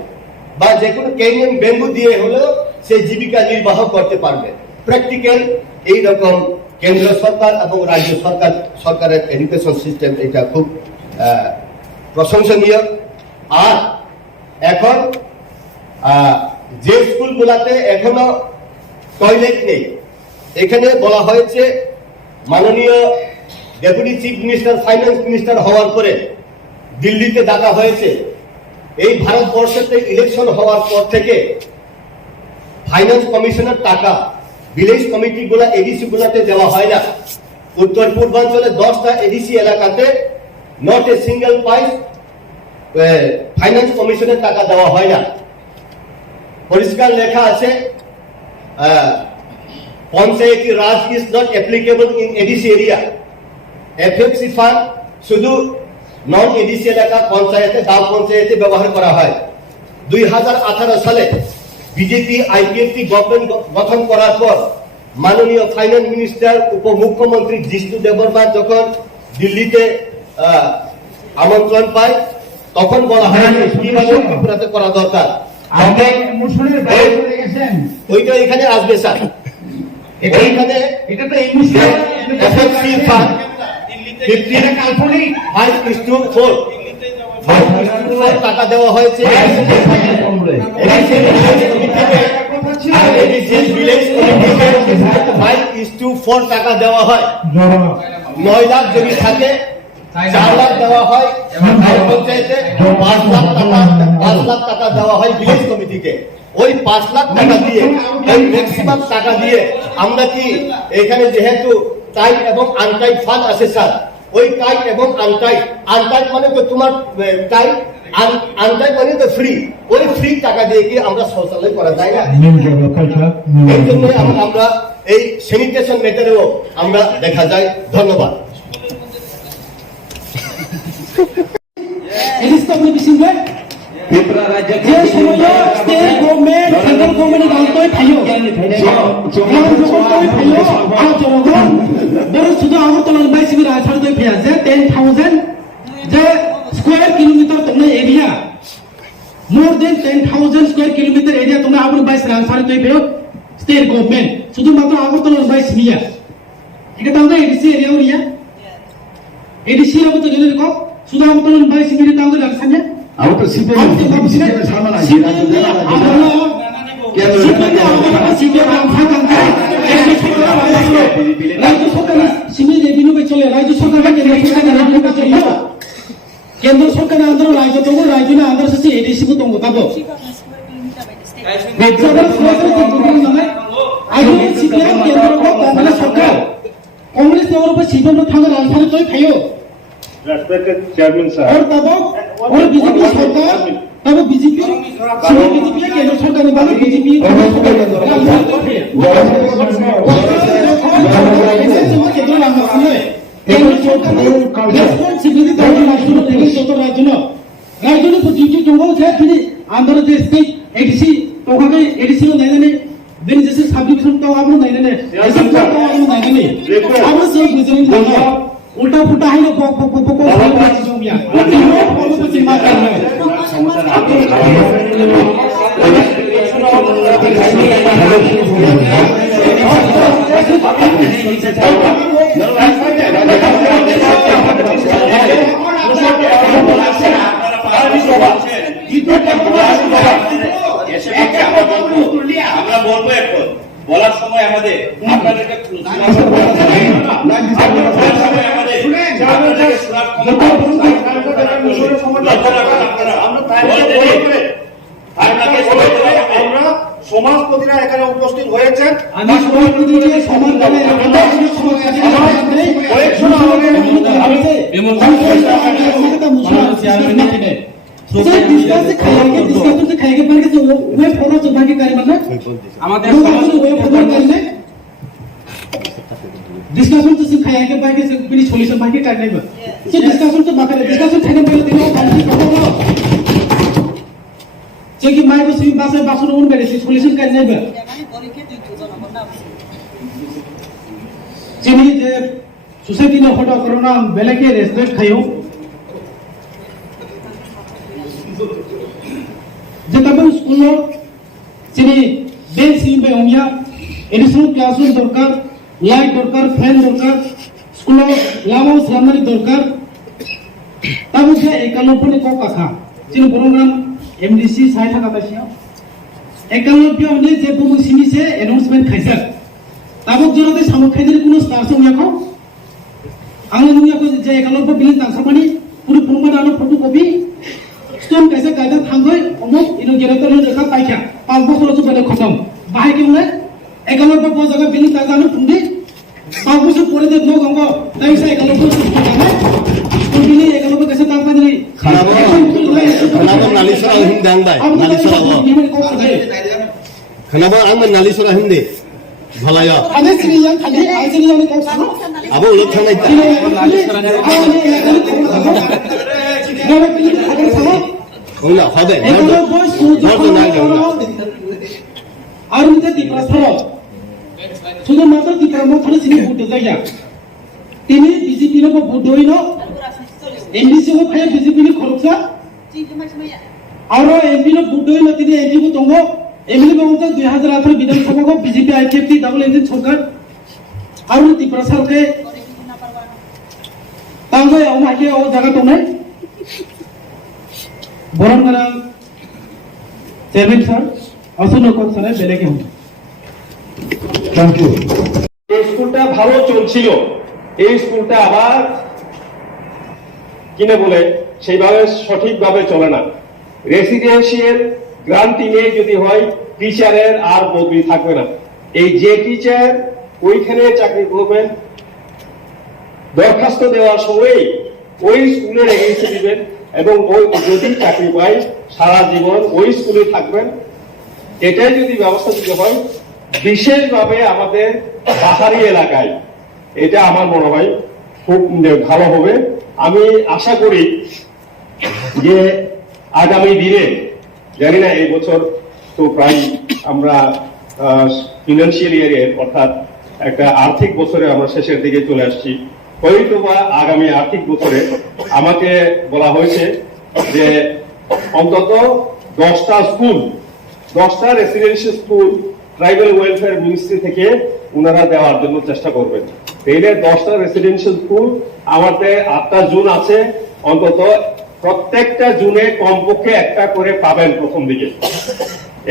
বা যে কোনো কেনিয়ান ব্যাম্বু দিয়ে হলেও সে জীবিকা নির্বাহ করতে পারবে। প্র্যাকটিক্যাল এইরকম কেন্দ্র সরকার এবং রাজ্য সরকারের এডুকেশন সিস্টেম, এটা খুব প্রশংসনীয়। আর এখন যে স্কুলগুলাতে এখনো টয়লেট নেই, এখানে বলা হয়েছে মাননীয় deputy chief minister, finance minister হওয়ার পরে দিল্লিতে ডাকা হয়েছে। এই ভারতবর্ষেতে ইলেকশন হওয়ার পর থেকে ফাইন্যান্স কমিশনের টাকা ভিলেজ কমিটি গুলা, এডিসি গুলাতে দেওয়া হয় না। উত্তর পূর্বাঞ্চলে 10টা এডিসি এলাকাতে not a single paise finance কমিশনের টাকা দেওয়া হয় না। পরিষ্কার লেখা আছে, panchayati raj is not applicable in ADC area. FFC fund শুধু নন এডিসি এলাকা পঞ্চায়েতে, গ্রাম পঞ্চায়েতে ব্যবহার করা হয়। 2018 সালে বিজেপি আইপিএফটি গভর্নমেন্ট গঠন করার পর মাননীয় ফাইন্যান্স মিনিস্টার, উপমুখ্যমন্ত্রী জিষ্ণু দেববর্মা যখন দিল্লিতে আমন্ত্রণ পায়, তখন বলা হয় কিভাবে ত্রিপুরাতে করা দরকার। ওইটা এখানে আসবে স্যার, এখানে এফএফসি ফান্ড 55:4 টাকা দেওয়া হয়েছে। টাকা দেওয়া হয়। 9 লাখ যদি থাকে 4 লাখ দেওয়া হয় পঞ্চায়েতে, 5 লাখ টাকা দেওয়া হয় ভিলেজ কমিটিকে। ওই 5 লাখ টাকা দিয়ে, ওই ম্যাক্সিমাম টাকা দিয়ে আমরা কি এখানে যেহেতু টাইট এবং আনটাইট ফান্ড আছে স্যার, ওই টাইট এবং আনটাইট মানে তো তোমার টাইট, আনটাইট মানে তো ফ্রি, ওই ফ্রি টাকা দিয়ে কি আমরা শৌচালয় করা যায় না? এই জন্য আমরা এই স্যানিটেশন মেটারেও আমরা দেখা যায়। ধন্যবাদ। ত্রিপুরা রাজ্য মানে গান তো খাইও গান যখন তো খাইও আর জনগণ বড় শুধু আগরতলা বাইসিবি রাজধানী তো ফেয়াছে 10,000 যে স্কয়ার কিলোমিটার তোমরা area more than 10,000 square kilometer area তোমরা আবার বাইস রাজধানী তো ফেয়াও স্টেট গভর্নমেন্ট শুধুমাত্র আগরতলা বাইসিবিয়া এটা তাহলে এডিসি এরিয়া ওরিয়া এডিসি এর মতো যদি দেখো শুধু আগরতলা বাইসিবি তাহলে রাজধানী अब तो सीधे सामान आ কেন্দ্র সরকারের আন্দোলন রাজ্য তবু রাজ্য না আন্দোলন শেষে এডিসি কো তঙ্গ তাবো সরকার কংগ্রেস নেওয়ার উপর সিদ্ধান্ত থাকা রাজধানী তো খাইও Respected Chairman sir. और तब और बीजेपी सरकार तब बीजेपी सिर्फ बीजेपी केंद्र सरकार ने बात बीजेपी रेस्पॉन्सिबिलिटी तो राज्य ने डियूटी जंगल है फिर आंध्र प्रदेश स्टेट एडीसी तो का एडीसी में नहीं ने दिन जैसे सब डिवीजन तो आप लोग नहीं ने ऐसा तो आप लोग नहीं ने आप लोग से गुजरेंगे उल्टा पुल्टा है ना पो चीजों में फॉलो को चिंता कर रहे हैं আমরা বলবো এখন বলার সময় আমাদের আপনাদেরকে সমাজপতিরা এখানে উপস্থিত হয়েছেন আমি সমাজপতিকে সমান করে डिस्कशन तो सिर्फ खाया के बाकी से कोई सॉल्यूशन बाकी करने में तो डिस्कशन तो बाकी डिस्कशन खाने में दिनो कंप्लीट करो जेकि माय को सिर्फ बासे बासुन उन बेले सॉल्यूशन करने में जेनी जे सोसाइटी ने फोटो कोरोना बेले के रेस्पेक्ट खायो जे तब स्कूल जेनी बेंच सिम पे ओमिया एडिशनल क्लासरूम दरकार लाइट दरकार फैन दरकार स्कूल लामा सामने दरकार तब से एकालब्य को कथा जिन प्रोग्राम एमडीसी साइ थाका बासिया एकालब्य ने जे बुमु सिनि से अनाउंसमेंट खाइसा तब जरते सामो खाइदि कुनो स्टार्स याखौ आं नुयाखौ जे एकालब्य बिलिं तांसामानि पुरि प्रमाण आरो फटोकपि स्टोन कैसे कायदा थांगय अमुक इनो गेरेटर जका पाइखा 5 বছর চলে খতম बाहाय केमले एकालब्य को जगह बिलिं ताजानो फुंदि 5 বছর পরে दे लोग अंगो ताइसा एकालब्य स्कूल बिलिं एकालब्य कैसे तां पादि खानाबो नालिसरा हिंदां बाय नालिसरा खानाबो आं नालिसरा हिंदे भलाया आने सिनियां खालि आइसिनियां ने कौ सानो आबो उलट थांनाय ओला हबे আর নিতে ত্রিপুরা সরব শুধুমাত্র ত্রিপুরা মধ্যে সিনি ভোট জায়গা তিনি বিজেপি নো ভোট হইল এমডিসি ও ফাই বিজেপি নি খরচা আর এমপি নো ভোট হইল তিনি এমপি কো তঙ্গ এমএলএ মমতা 2018 বিধানসভা কো বিজেপি আইকেপি ডাবল ইঞ্জিন সরকার আর ত্রিপুরা সরকার তাঙ্গে আমাকে ও জায়গা তো নাই বরংরা চেয়ারম্যান স্যার আসন্ন কনসারে বেলেকে হবে थैंक यू এই স্কুলটা ভালো চলছিল এই স্কুলটা আবার কিনে বলে সেইভাবে সঠিকভাবে চলে না রেসিডেন্সিয়াল গ্রান্টিংয়ে যদি হয় টিচারের আর বদলি থাকবে না এই যে টিচার ওইখানে চাকরি করবেন দরখাস্ত দেওয়ার সময় ওই স্কুলের এগেইনস্টে দিবেন এবং ওই যদি চাকরি পায় সারা জীবন ওই স্কুলে থাকবেন এটাই যদি ব্যবস্থা দিতে হয় বিশেষভাবে আমাদের পাহাড়ি এলাকায় এটা আমার মনে হয় খুব ভালো হবে আমি আশা করি যে আগামী দিনে জানি না এই বছর তো প্রায় আমরা ফিনান্সিয়াল ইয়ারে অর্থাৎ একটা আর্থিক বছরে আমরা শেষের দিকে চলে আসছি। হয়তো বা আগামী আর্থিক বছরে আমাকে বলা হয়েছে যে অন্তত 10টা স্কুল, 10টা residential school tribal welfare ministry থেকে ওনারা দেওয়ার জন্য চেষ্টা করবেন। তাইলে 10টা রেসিডেন্সিয়াল স্কুল আমাদের 8টা জুন আছে, অন্তত প্রত্যেকটা জুনে কমপক্ষে একটা করে পাবেন প্রথম দিকে।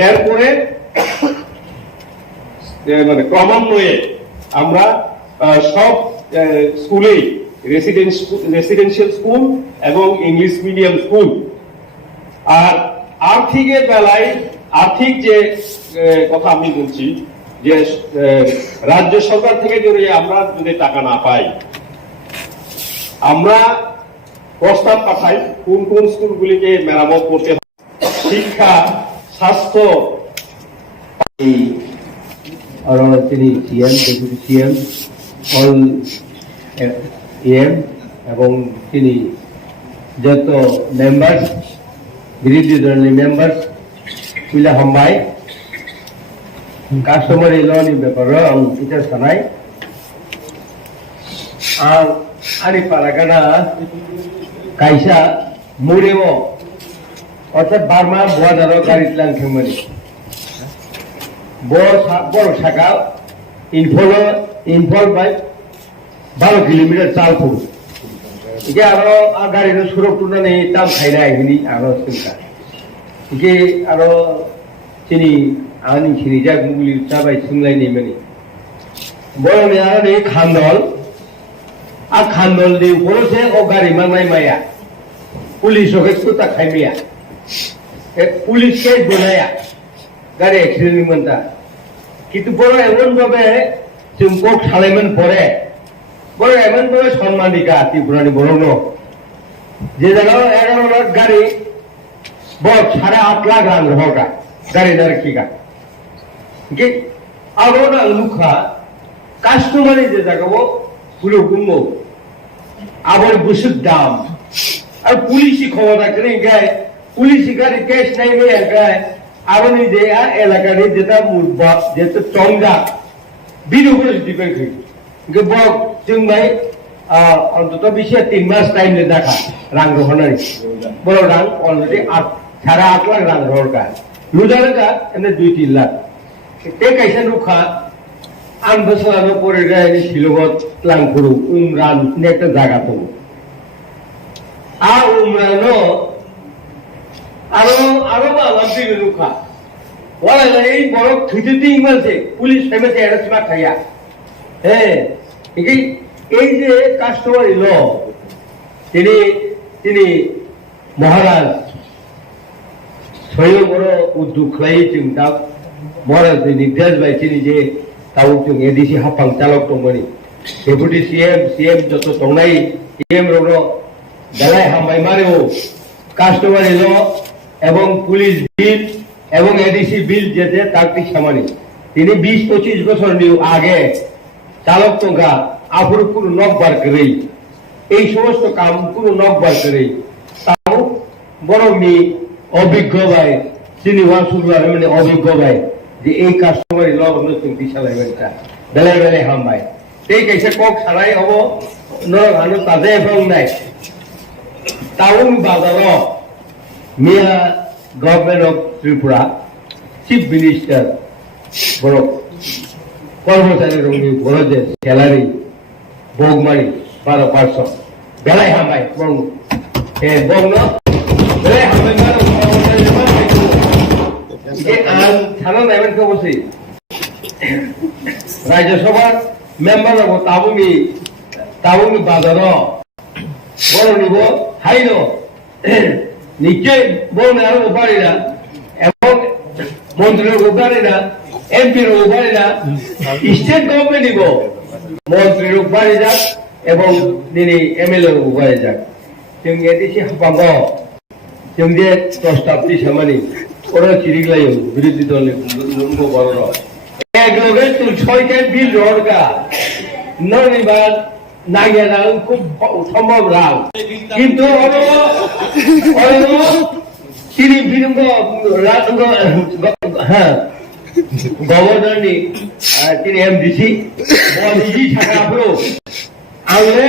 এরপরে মানে ক্রমান্বয়ে আমরা সব স্কুলেই রেসিডেন্সিয়াল স্কুল এবং ইংলিশ মিডিয়াম স্কুল। আর আর্থিকের বেলায় আর্থিক যে কথা আমি বলছি যে রাজ্য সরকার থেকে যদি আমরা যদি টাকা না পাই, আমরা প্রস্তাব পাঠাই কোন কোন স্কুলগুলিকে মেরামত করতে হবে, শিক্ষা, স্বাস্থ্য। তিনি CM, deputy CM, all M এবং তিনি যত মেম্বার্স, বিরোধী দলের মেম্বার্स मिला हमबाय कास्टमारि ल'नि बेपाराव आं इटार सानाय आं आंनि फारागाना कायसा मुरेमो अर्थात बारमा बर्डाराव गारि लांथोंमोन बर' साखा इनफल बाय 12 किलोमीटर चालखौ इके आरो गारिनो सुरक तुनानै दाम खायनाय हिनि आरो सिंका इके आरो सिनि आंनि सिनि जा गुगुलि जाबाय सिंलायनि माने बर'नि आरो नै खान्दल आ खान्दल दे बर'से ओ गारि मांनाय माया पुलिस ओके सुता खायमिया ए पुलिस के बनाया गारि एक्सिडेन्ट मोनता किन्तु बर' एमन भाबे जों कक सालायमोन परे बर' एमन भाबे सन्मानिका त्रिपुरानि बर'नो जे जायगायाव 11 लाख गारि बर 8.5 लाख रां हरगा गारि नारखिगा के आरोना लुखा कास्टमारि जे जायगायाव पुलुगुमो आबर बुसुक दाम আর পুলিশি খবর রাখলে গায় পুলিশি গাড়ি কেস নাই মেয়ে গায় আরো নিজে এলাকার যেটা মুরবা যেটা চঙ্গা বিরোধ দিবেন কি বক जों ভাই অন্তত বেশি 3 মাস টাইম লে দেখা রাং হনারি বড় রাং অলরেডি 8.5 লাখ রাং হরকা লুজারকা এনে 2-3 লাখ তে কাইসা রুখা আন বছরানো পরে গায় শিলগত লাংপুরু উমরান একটা জায়গা তো आ उमरानो आरो मालाबि लुखा वाला এই বড় থিতিতি মানছে পুলিশ ফেমেতে এরাসমা খায়া এই যে কাস্টমারি ল তিনি মহারাজ স্বয়ং বড় উদ্যোগ খাই जों दा মহারাজ নির্দেশ বাই তিনি যে তাও जों এডিসি হাফাং চালক দंमोन ডেপুটি সিএম যত দंनाय সিএম রো বেলায় হামাই মারেও কাস্টমারি ল এবং পুলিশ বিল এবং এডিসি বিল যেতে তাকটি সামানি তিনি 20-25 বছর আগে চালক টঙ্কা আফুর পুরো নকবার করে এই সমস্ত কাম পুরো নকবার করে তাও বড় মি অভিজ্ঞ ভাই তিনি ওয়াসুল্লাহ মানে অভিজ্ঞ ভাই যে এই কাস্টমারি ল হলো তুমি চালাইবেনটা বেলায় বেলায় হামাই এই কেসে কক ছাড়াই হব নরক হানো তাজে এবং নাই টাউন বাজারও মিয়া government of Tripura chief minister বড় কর্মচারী রঙি বড় যে স্যালারি বগমারি 12% বেলায় হামাই বং বংন বেলায় হামাই মারো আন থানা নাইবেন কে বসে রাজ্যসভার মেম্বার হবো তাবুমি বাজারও বড় নিব হাইল নিশ্চয় বলনে আরো পারি না এবং মন্ত্রীর পারি না এমপির পারি না স্টেট গভর্নমেন্ট নিব মন্ত্রীর পারি যাক এবং তিনি এমএলএ পারি যাক जों एदिसि हाबांग जों जे प्रस्ताबनि सामानि ओरा चिरिगलायो बिरोधी दलनि लंगो बरर एक लगे तुल 6टा बिल रडगा ननिबार नागेरा খুব সম্ভব রাও কিন্তু তিনি বিরঙ্গ হ্যাঁ গভর্নর ni তিনি MDC বলিজি থাকাফोराव आंनो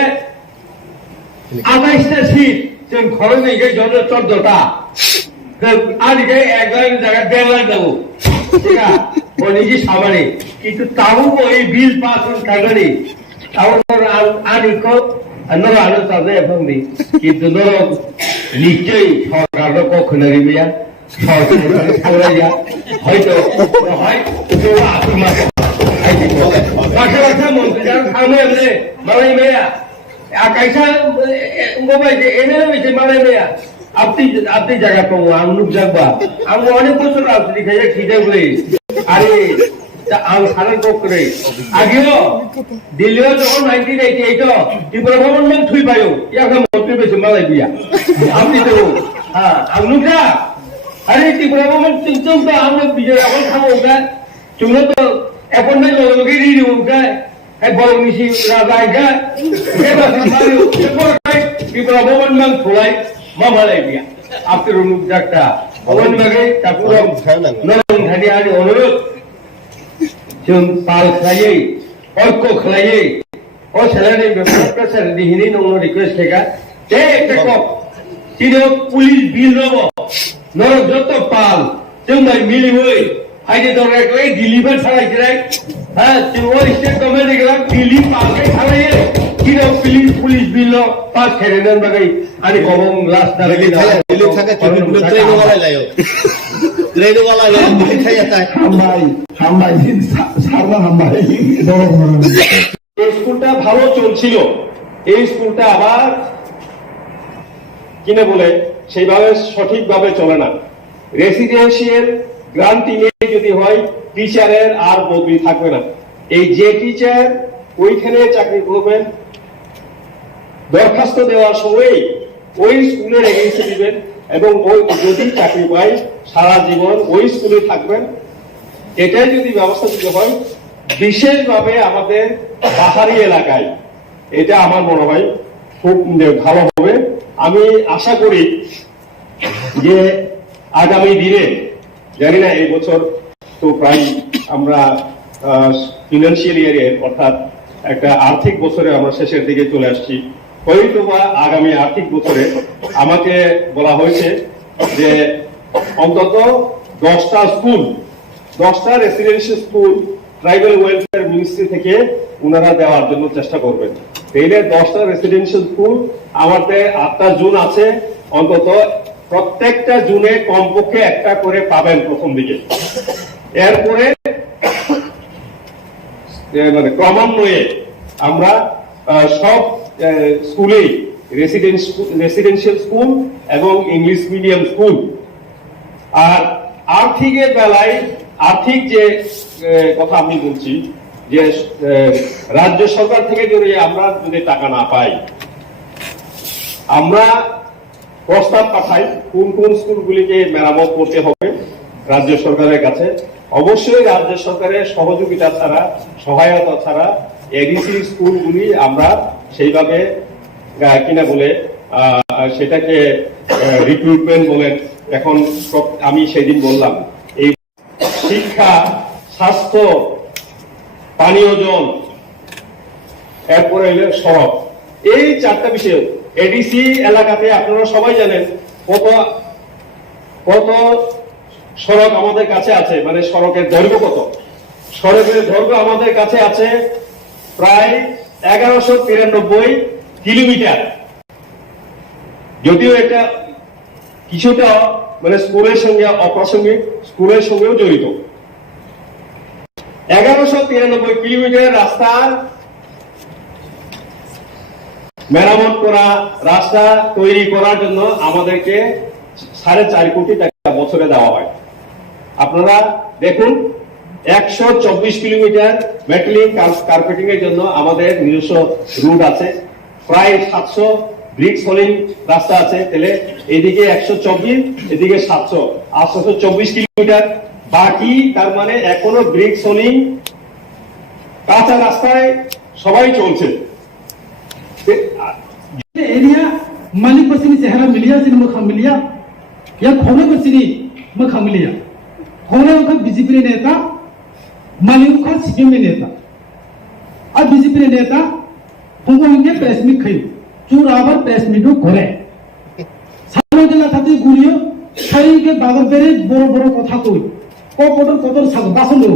28টা সিট जों खर'निफ्राय जन 14টা आंनिफ्राय एक জায়গা 1.5 লাখ দেবো ঠিক আছে বলিজি সামনে কিন্তু তাও এই বিল পাস থাকনি তাও আনিকো নর আলো তাজে ফংদি কিন্তু নর নিশ্চয়ই সরকার কখনো রিমিয়া সরকার থাকলাইয়া হয়তো হয় কেউ আত্মা বাসা মন্ত্রীরা সামনে এমনি মালাই মেয়া আকাইসা মোবাইল এনে হয়েছে মালাই মেয়া আপনি জায়গা পাবো আমি লোক যাকবা আমি অনেক বছর রাজনীতি খাইয়া খিদে বলে আরে আমি সারা করে আগেও দিল্লিও যখন 1988 ত্রিপুরা গভর্নমেন্ট থুই পাইও এখন মন্ত্রী বেশি মালাই দিয়া আপনি তো হ্যাঁ আমি লোক যা আরে ত্রিপুরা গভর্নমেন্ট চিন্তা আমরা বিজয় এখন খাবো ওটা চুলো তো এখন নাই লোকে রিডি ওটা এই বড় মিশি রাজা এবার ত্রিপুরা গভর্নমেন্ট থুলাই মামালাই দিয়া আপনার লোক যাকটা গভর্নমেন্টে তারপর নরম ধানি আনি অনুরোধ जों पाल खालायै अर्क खालायै अ सेलारि बेफोर दिहिनि नंनो रिक्वेस्ट थेगा जे एकक तिनो पुलिस बिल रबो नरक जत पाल जों बाय मिलिबै आइदि दरेकै डिलिभार खालायजिराय हा जों स्टेट गभर्नमेन्ट गेला दिल्ली पालकै खालायै तिनो पुलिस बिल पास खेरेनन बागै आनि गबं लास्ट दारगै दिल्ली थाका टिफिन गुलो ट्रेन वाला लायो ट्रेन वाला ये दिल्ली थाय जाता है হামবাই সারবা হামবাই এই স্কুলটা ভালো চলছিল এই স্কুলটা আবার কিনে বলে সেইভাবে সঠিকভাবে চলে না রেসিডেন্সিয়াল গ্রান্টিংয়ে যদি হয় টিচারের আর বদলি থাকবে না এই যে টিচার ওইখানে চাকরি করবেন দরখাস্ত দেওয়ার সময় ওই স্কুলের এগেইনস্টে দিবেন এবং ওই যদি চাকরি পায় সারা জীবন ওই স্কুলে থাকবেন এটাই যদি ব্যবস্থা দিতে হয় বিশেষভাবে আমাদের পাহাড়ি এলাকায় এটা আমার মনে হয় খুব ভালো হবে আমি আশা করি যে আগামী দিনে জানি না এই বছর তো প্রায় আমরা ফিনান্সিয়াল ইয়ারে অর্থাৎ একটা আর্থিক বছরে আমরা শেষের দিকে চলে আসছি হয়তো বা আগামী আর্থিক বছরে আমাকে বলা হয়েছে যে অন্তত 10টা স্কুল 10টা residential school tribal welfare ministry থেকে ওনারা দেওয়ার জন্য চেষ্টা করবেন তাইলে 10টা রেসিডেন্সিয়াল স্কুল আমাদের 8টা জুন আছে অন্তত প্রত্যেকটা জুনে কমপক্ষে একটা করে পাবেন প্রথম দিকে এরপরে মানে ক্রমান্বয়ে আমরা সব স্কুলে রেসিডেন্সিয়াল স্কুল এবং ইংলিশ মিডিয়াম স্কুল আর আর্থিকের বেলায় আর্থিক যে কথা আমি বলছি যে রাজ্য সরকার থেকে যদি আমরা যদি টাকা না পাই আমরা প্রস্তাব পাঠাই কোন কোন স্কুলগুলিকে মেরামত করতে হবে রাজ্য সরকারের কাছে অবশ্যই রাজ্য সরকারের সহযোগিতা ছাড়া সহায়তা ছাড়া এডিসি স্কুলগুলি আমরা সেইভাবে কিনা বলে সেটাকে রিক্রুটমেন্ট বলেন এখন আমি সেদিন বললাম এই শিক্ষা স্বাস্থ্য পানীয় জল এরপরে হলো সড়ক এই 4টা বিষয় এডিসি এলাকাতে আপনারা সবাই জানেন কত সড়ক আমাদের কাছে আছে মানে সড়কের দৈর্ঘ্য কত সড়কের দৈর্ঘ্য আমাদের কাছে আছে প্রায় 1193 কিলোমিটার যদিও এটা কিছুটা মানে স্কুলের সঙ্গে অপ্রাসঙ্গিক স্কুলের সঙ্গেও জড়িত 1193 কিলোমিটার রাস্তা মেরামত করা রাস্তা তৈরি করার জন্য আমাদেরকে 4.5 কোটি টাকা বছরে দেওয়া হয় আপনারা দেখুন 124 কিলোমিটার মেটালিং কার্পেটিং এর জন্য আমাদের নিজস্ব রুট আছে প্রায় 700 ব্রিক সলিং রাস্তা আছে তাহলে এদিকে 124 এদিকে 824 কিলোমিটার বাকি তার মানে এখনো ব্রিক সলিং কাঁচা রাস্তায় সবাই চলছে एरिया मालिक बसिनी चेहरा मिलिया सिन मखा मिलिया या खोने बसिनी मखा मिलिया खमलवंग का बीजेपी नेता, मालिक का सीपीएम नेता, अब बीजेपी नेता खुमलवंग के प्रेस मीट खाई, चूरावर प्रेस मीट को करे, सालों के लाथाती गुरियो, खाई के बागर बेरे बोरो बोरो कथा कोई, कोटर साग बासन लो,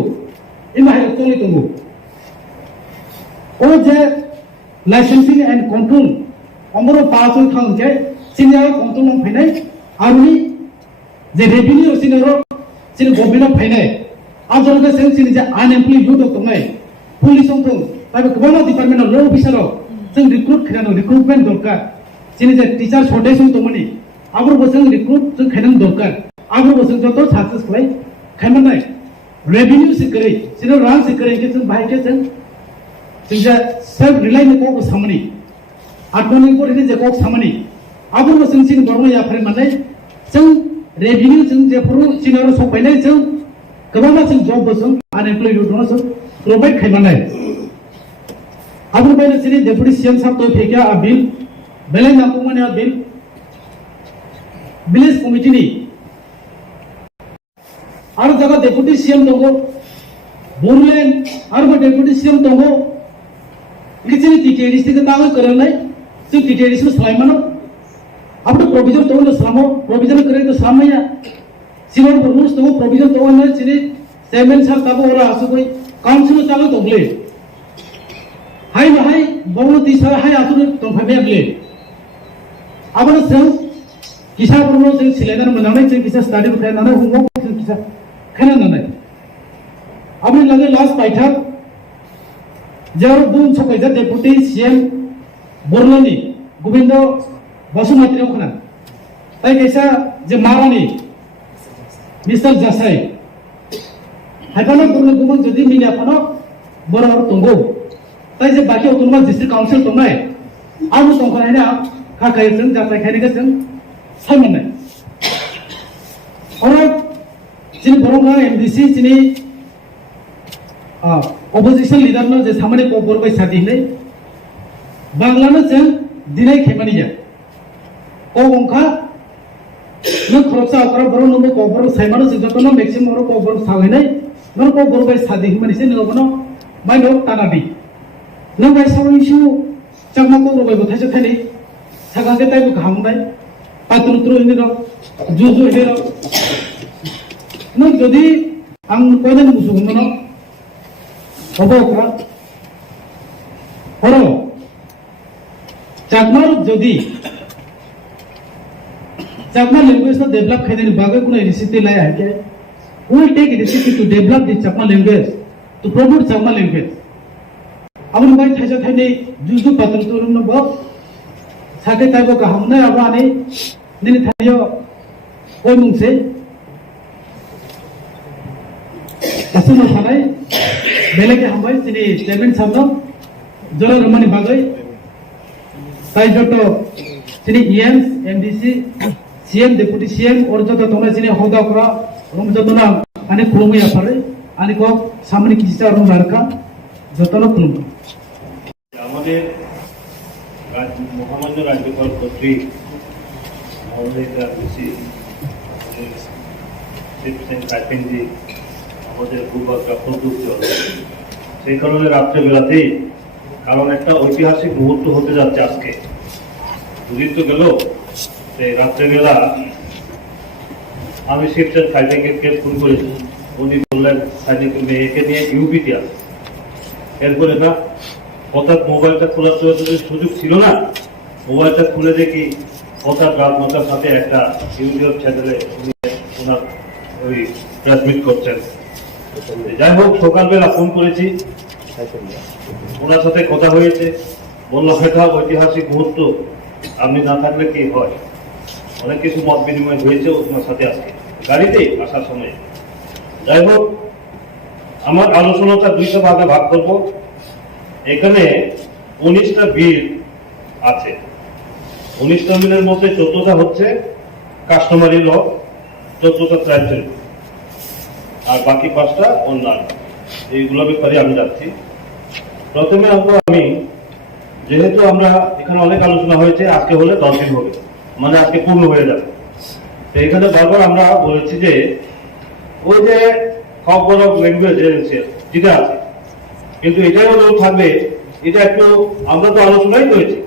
इमाहिर तोली तुमो, और जे लाइसेंसिंग एंड कंट्रोल, अमरो पासों खाऊं के, सीनियर कंट्रोल में फैले, आर्मी जे रेवेन्यू सीनियर सिन गवर्नमेंट फाइनाय आजर के सें सिन जे अनएम्प्लॉयड युथ दं नाय पुलिस दं ताबे गोबां डिपार्टमेंट ल अफिसार जों रिक्रुट खानो रिक्रुटमेंट दरकार सिन जे टीचर शॉर्टेज दंमोनि आगर बोसों रिक्रुट जों खानो दरकार आगर बोसों जतो सक्सेस खाय खायमानाय रेवेन्यू सिकरै सिन रां सिकरै के जों बाहाय के जों जे सेल्फ रिलायमेंट को सामनि आत्मनिर्भर हिने जे को सामनि आगर बोसों सिन गवर्नमेंट याफ्रे माने जों रेवेन्यू जों जेफोर सिनार सफायनाय जों गोबां जों जब बोसों अनएम्प्लॉयड दङ जों प्रोवाइड खायमानाय आबुर बायनो सिनि डेपुटी सीएम साहब तो फेकिया आ बिल बेले नांगौमाने आ बिल विलेज कमिटी नि आरो जगह डेपुटी सीएम दङ बोरलेन आरो डेपुटी सीएम दङ किसिनि टीटीएडीसी के तागो करनाय जों टीटीएडीसी सलायमानो अब तो प्रोविजन तो सामो प्रोविजन करे तो सामया सिवर रूल्स तो प्रोविजन तो ने सिने चेयरमैन साहब तब और आसु कोई काउंसिल चालू तो गले हाय बहु दिशा हाय आसु तो फमे गले अब जों किसा बरनो जों सिलेनार मनानै जों किसा स्टडी खायनानै हमो किसा खायनानै अब लगे लास्ट बैठक जेर बुम सकायजा डेपुटी सीएम बरनानि गोविंद बसुमती खोना ताई कैसा जे मारानी मिस्टर जासाई हाइपानो गुरु गुमन जदि मिनि आफानो बरर तंगो ताई जे बाकी अटोनोमस डिस्ट्रिक्ट काउंसिल तंनाय आरो तंखायना खाखाय जों जाताय खायनोगे जों सायमनाय और जिन बरंगा एमडीसी जिनि अपोजिशन लीडर न जे सामने को बरबाय सादिनै बांग्लानो जों दिनै खेमानिया ओंखा न खरसा अकरा बरो नमो कोबर साइमानो सिजतनो मैक्सिमम रो कोबर सावैनाय न कोबर बाय सादि मानिसे नगनो माइनो तानाबि न बाय सावैसु चामा को रो बाय बथायसे थानि थागाके ताइबो खामनाय पात्रुत्रु इनि रो जुजु हे रो न जदि आं कोयना मुसुगनो अबोका हरो चाकमार जदि Chakma language to develop खाने बागे कुना initiative लाया है क्या? We will take initiative to develop the Chakma language to promote Chakma language. अब उन बाई थाजा थाने जुजु पत्र तो उन लोग साके ताइबो का हमने अब आने दिन थायो कोई मुंसे ऐसा न थाने बेले के हम बाई सिने चेयरमैन साहब जोरा रमनी बागे ताइजो तो सिने EMs MDC CM deputy CM और जो तो तुम्हें जिन्हें होगा करा रूम जो तो ना अनेक खुलूंगे या परे अनेक को सामने किसी से रूम लड़का जो तो ना खुलूंगा हमारे मोहम्मद राज्यपाल कोत्री हमारे आदिवासी सिर्फ टाइपिंग जी हमारे भूभाग का प्रदूषण সেই কারণে রাত্রে বেলাতেই কারণ একটা ঐতিহাসিক মুহূর্ত হতে যাচ্ছে আজকে দুদিন তো গেল রাত্রেবেলা আমি শিবচন্দ সাইনিককে ফোন করেছি উনি বললেন সাইনিক মেয়েকে নিয়ে ইউপিতে আছে এরপরে না হঠাৎ মোবাইলটা খোলার সুযোগ ছিল না মোবাইলটা খুলে দেখি হঠাৎ রাত ৯টার সাথে একটা ইউটিউব চ্যানেলে ওনার ওই ট্রান্সমিট করছেন যাই হোক সকালবেলা ফোন করেছি ওনার সাথে কথা হয়েছে বললাম এটা ঐতিহাসিক মুহূর্ত আপনি না থাকলে কি হয় অনেক কিছু মত বিনিময় হয়েছে ওনার সাথে আজকে গাড়িতে আসার সময় যাই হোক আমার আলোচনাটা দুইটা ভাগে ভাগ করব এখানে 19টা বিল আছে 19টা বিলের মধ্যে 14টা হচ্ছে কাস্টমারি ল 14টা ট্রাইব্যুনাল আর বাকি 5টা অন্যান্য এইগুলো ব্যাপারে আমি যাচ্ছি প্রথমে আমি যেহেতু আমরা এখানে অনেক আলোচনা হয়েছে আজকে হলে 10 দিন হবে মানে আজকে পূর্ণ হয়ে যাবে তো এখানে বারবার আমরা বলেছি যে ওই যে খবরক ল্যাঙ্গুয়েজ যেটা আছে, কিন্তু এটাই রোল থাকবে। এটা একটু আমরা তো আলোচনাই করেছি,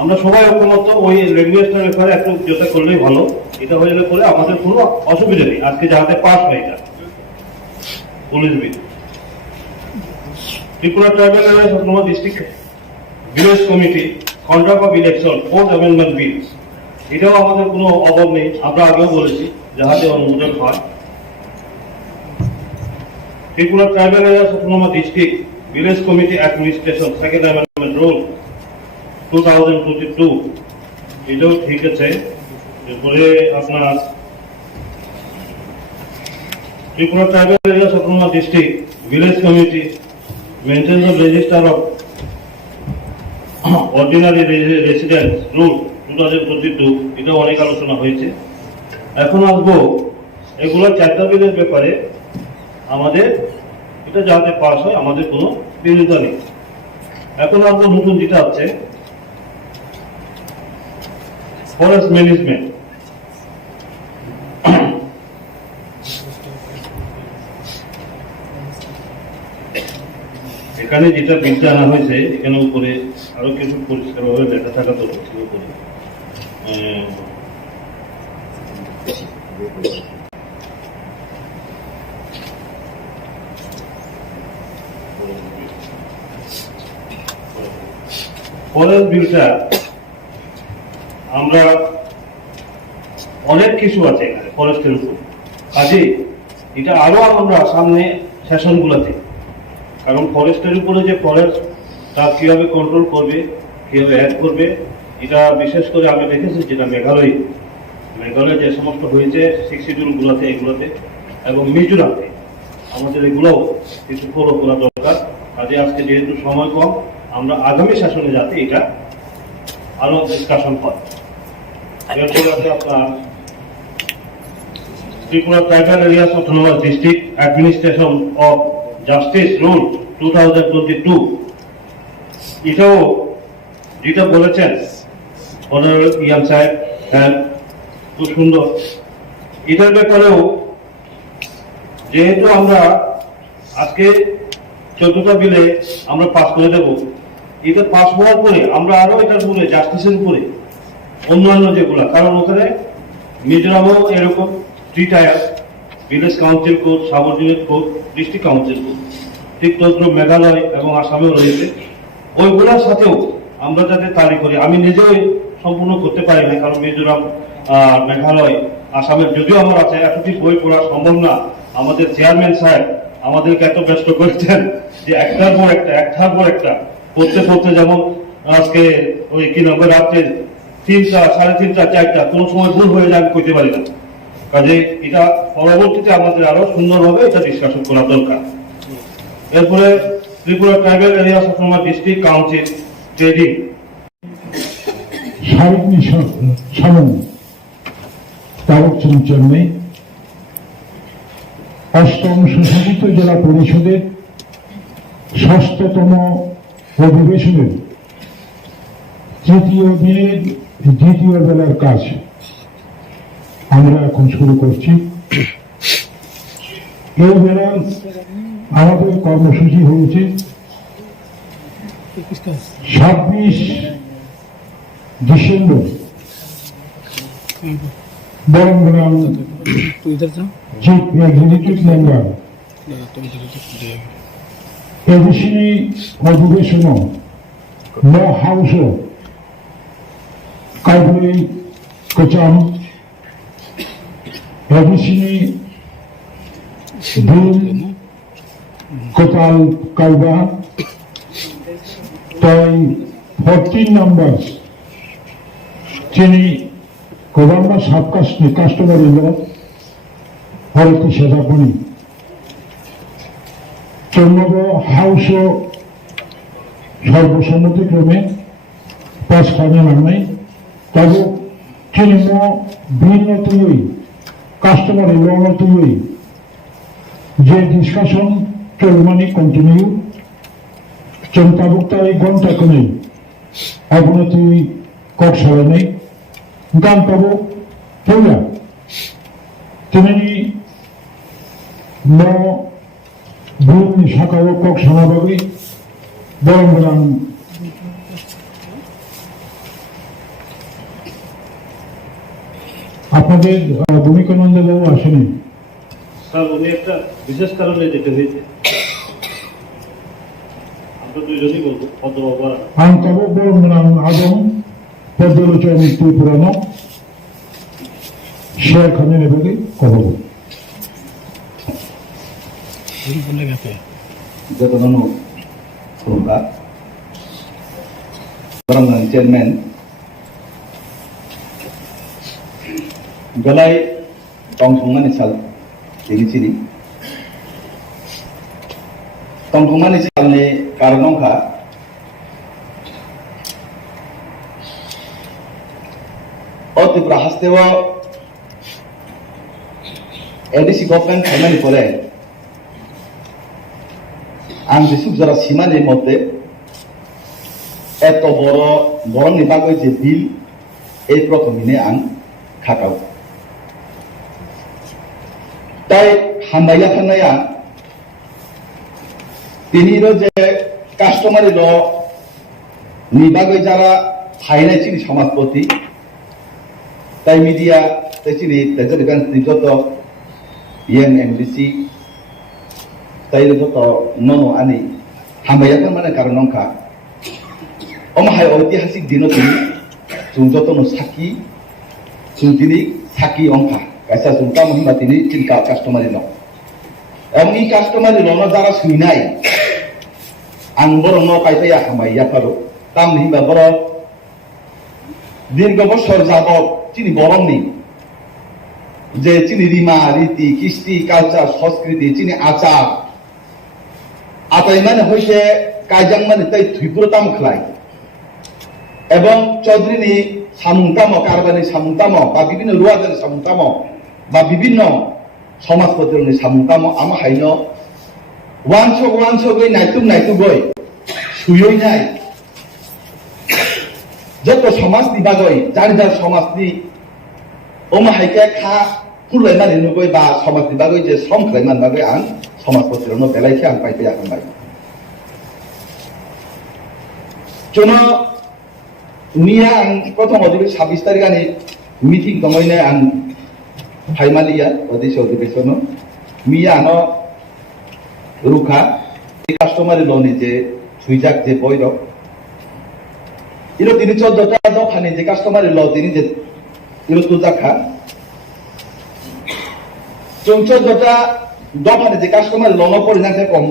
আমরা সবাই ঐক্যমত ওই ল্যাঙ্গুয়েজটার ব্যাপারে একটু যেটা করলেই ভালো। এটা হয়ে গেলে পরে আমাদের কোনো অসুবিধা নেই, আজকে যাহাতে পাস হয়ে যায় police bill. Tripura tribal area autonomous district village committee conduct of election fourth amendment bill, এটাও আমাদের কোনো অভাব নেই, আমরা আগেও বলেছি যাহাতে অনুমোদন হয়। Tripura tribal area autonomous district village committee administration second amendment rule 2022, এটাও ঠিক আছে। এরপরে আপনার Tripura tribal area autonomous district village committee maintenance of register of ordinary residence rule 2022, এটাও অনেক আলোচনা হয়েছে। এখন আসবো এগুলো চারটা বিলের ব্যাপারে, আমাদের এটা যাতে পাস হয় আমাদের কোনো বিরোধিতা নেই। এখন আসবো নতুন যেটা আছে ফরেস্ট ম্যানেজমেন্ট। এখানে যেটা বিলটা আনা হয়েছে, এখানে উপরে আরো কিছু পরিষ্কারভাবে লেখা থাকা দরকার ছিল উপরে। ফরেস্ট বিলটা আমরা অনেক কিছু আছে এখানে ফরেস্টের উপর, কাজে এটা আরো আমরা সামনে সেশন গুলাতে, কারণ ফরেস্টের উপরে যে ফরেস্ট তা কিভাবে কন্ট্রোল করবে, কিভাবে অ্যাড করবে, এটা বিশেষ করে আমি দেখেছি যেটা মেঘালয় যে সমস্ত হয়েছে 6 শিডিউল গুলাতে, এগুলোতে এবং মিজোরামে আমাদের এগুলোও কিছু ফলো করা দরকার। কাজে আজকে যেহেতু সময় কম, আমরা আগামী শাসনে যাতে এটা আরো ডিসকাশন হয়। এরপরে আছে আপনার Tripura tribal areas autonomous district administration of justice rule 2022, এটাও যেটা বলেছেন অনারেবল ইয়ান সাহেব, হ্যাঁ খুব সুন্দর। এটার ব্যাপারেও যেহেতু আমরা আজকে 14টা বিলে আমরা পাস করে দেব, এটা পাস হওয়ার পরে আমরা আরো এটার উপরে জাস্টিসের উপরে অন্যান্য যেগুলা, কারণ ওখানে মিজোরামও এরকম 3 tyre village council code, subordinate code, district council code, ঠিক তদ্রুপ মেঘালয় এবং আসামেও রয়েছে। ওইগুলোর সাথেও আমরা যাতে তালি করি, আমি নিজেও সম্পূর্ণ করতে পারি না, কারণ মিজোরাম, মেঘালয়, আসামের যদিও আমার আছে, এতটি বই পড়া সম্ভব না। আমাদের চেয়ারম্যান সাহেব আমাদেরকে এত ব্যস্ত করেছেন যে একটার পর একটা পড়তে যেমন আজকে ওই কি নম্বর রাত্রে 3টা, 3:30, 4টা কোন সময় ভুল হয়ে যায় আমি কইতে পারি না। কাজে এটা পরবর্তীতে আমাদের আরো সুন্দরভাবে এটা ডিসকাশন করা দরকার। এরপরে Tripura tribal area autonomous district council trading সারিনী সামন তারকচন্দ চেন্নাই 8ম সুশাসিত জেলা পরিষদের 6তম অধিবেশনের 3য় দিনের 2য় বেলার কাজ আমরা এখন শুরু করছি। এই বেলা আমাদের কর্মসূচি হয়েছে 26 ডিসেম্বর বরংগ্রাম চিফ এক্সিকিউটিভ মেম্বার এডিসি অধিবেশন ল হাউস কাইবুই কোচাম এডিসি বিল কোতাল কালবা তাই 14 numbers যিনি গভর্নর সাব কাস্টমারি ল ভারতী সেদাপনি চন্দ্র হাউস সর্বসম্মতিক্রমে পাস খানে নামনাই তবে তিনি ভিন্ন তুই কাস্টমারি ল তুই যে ডিসকাশন চলমানি কন্টিনিউ চন্তাবুক্তাই ঘন্টা কোনে অবনতি কট সারাই গান পাবো পড়া তিনি no bumi sakawo kok sanabagi borong আপনাদের ভূমিকানন্দ বাবু আসেনি স্যার উনি একটা বিশেষ কারণে যেতে হয়েছে আমরা দুইজনই বলবো পদ্মবাবু ang tabo borong adong pagduluchan TRIPURA share kami na bagi kobo যতক্ষণ খুলুঙ্গা বরং চেয়ারম্যান গলাই টংথংমানি সাল দিনিছিনি টংথংমাनि सालनि कारनंखा त्रिपुरा हास्तेव ADC गवर्नमेंट खामानि करे आं जिसुक जरा सीमानि मते एत बरनि बागै जे बिल এই প্রথমে आं खाटाव তাই হামবাইয়া থানায়া তিনিরও যে কাস্টমারি ল নিবাগৈ যারা ফাইনাই চিনি সমাজপতি তাই মিডিয়া তাই চিনি তেজরিগান যত ইয়েন এমডিসি তাই যত ননো আনি হামবাইয়া মানে কারণ নংখা অমাহায় ঐতিহাসিক দিনও তিনি जों जतन साखि जों दिनै साखि अंखा कायसा जों काम होनबा दिनै चिन्ता कास्टमारि लं एमनि कास्टमारि लं जारा सैनाय आं बर न कायफाया हामाया फारो ताम हिबा बर दीर्घ बছর যাবত চিনি গরমনি যে চিনি রিমা রীতি কৃষ্টি কালচার সংস্কৃতি চিনি আচার আতাই মানে হইছে কাইজাং মানে তাই ত্রিপুরা তাম খলাই এবং চৌধুরী সামুংতাম কারবানি সামুংতাম বা বিভিন্ন রুয়াদের সামুংতাম বা বিভিন্ন সমাজপতির সামুংতাম আমা হাইন ওয়ানসগৈ নাইতুগৈ সুয়ই নাই যত সমাজনি বাগৈ যার যার সমাজনি ওমা হাইকে খা ফুলাইমানি নুগৈ বা সমাজনি বাগৈ যে সম খাইমান বাগৈ आं সমাজপতির বেলাইকে आं পাইতে आंबाय जोंनो मिया आं प्रथम अधिवेशन 26 तारिखानि मिटिं दंमोन आं फाइमालिया अधिवेशन मिया न रुखा कास्टमारि लनि जे सुइजाक जे बयद इरो 14टा दफानि जे कास्टमारि ल दिनि जे इरो तुजाखा जों 14टा दफानि जे कास्टमारि ल न परिनांथे कम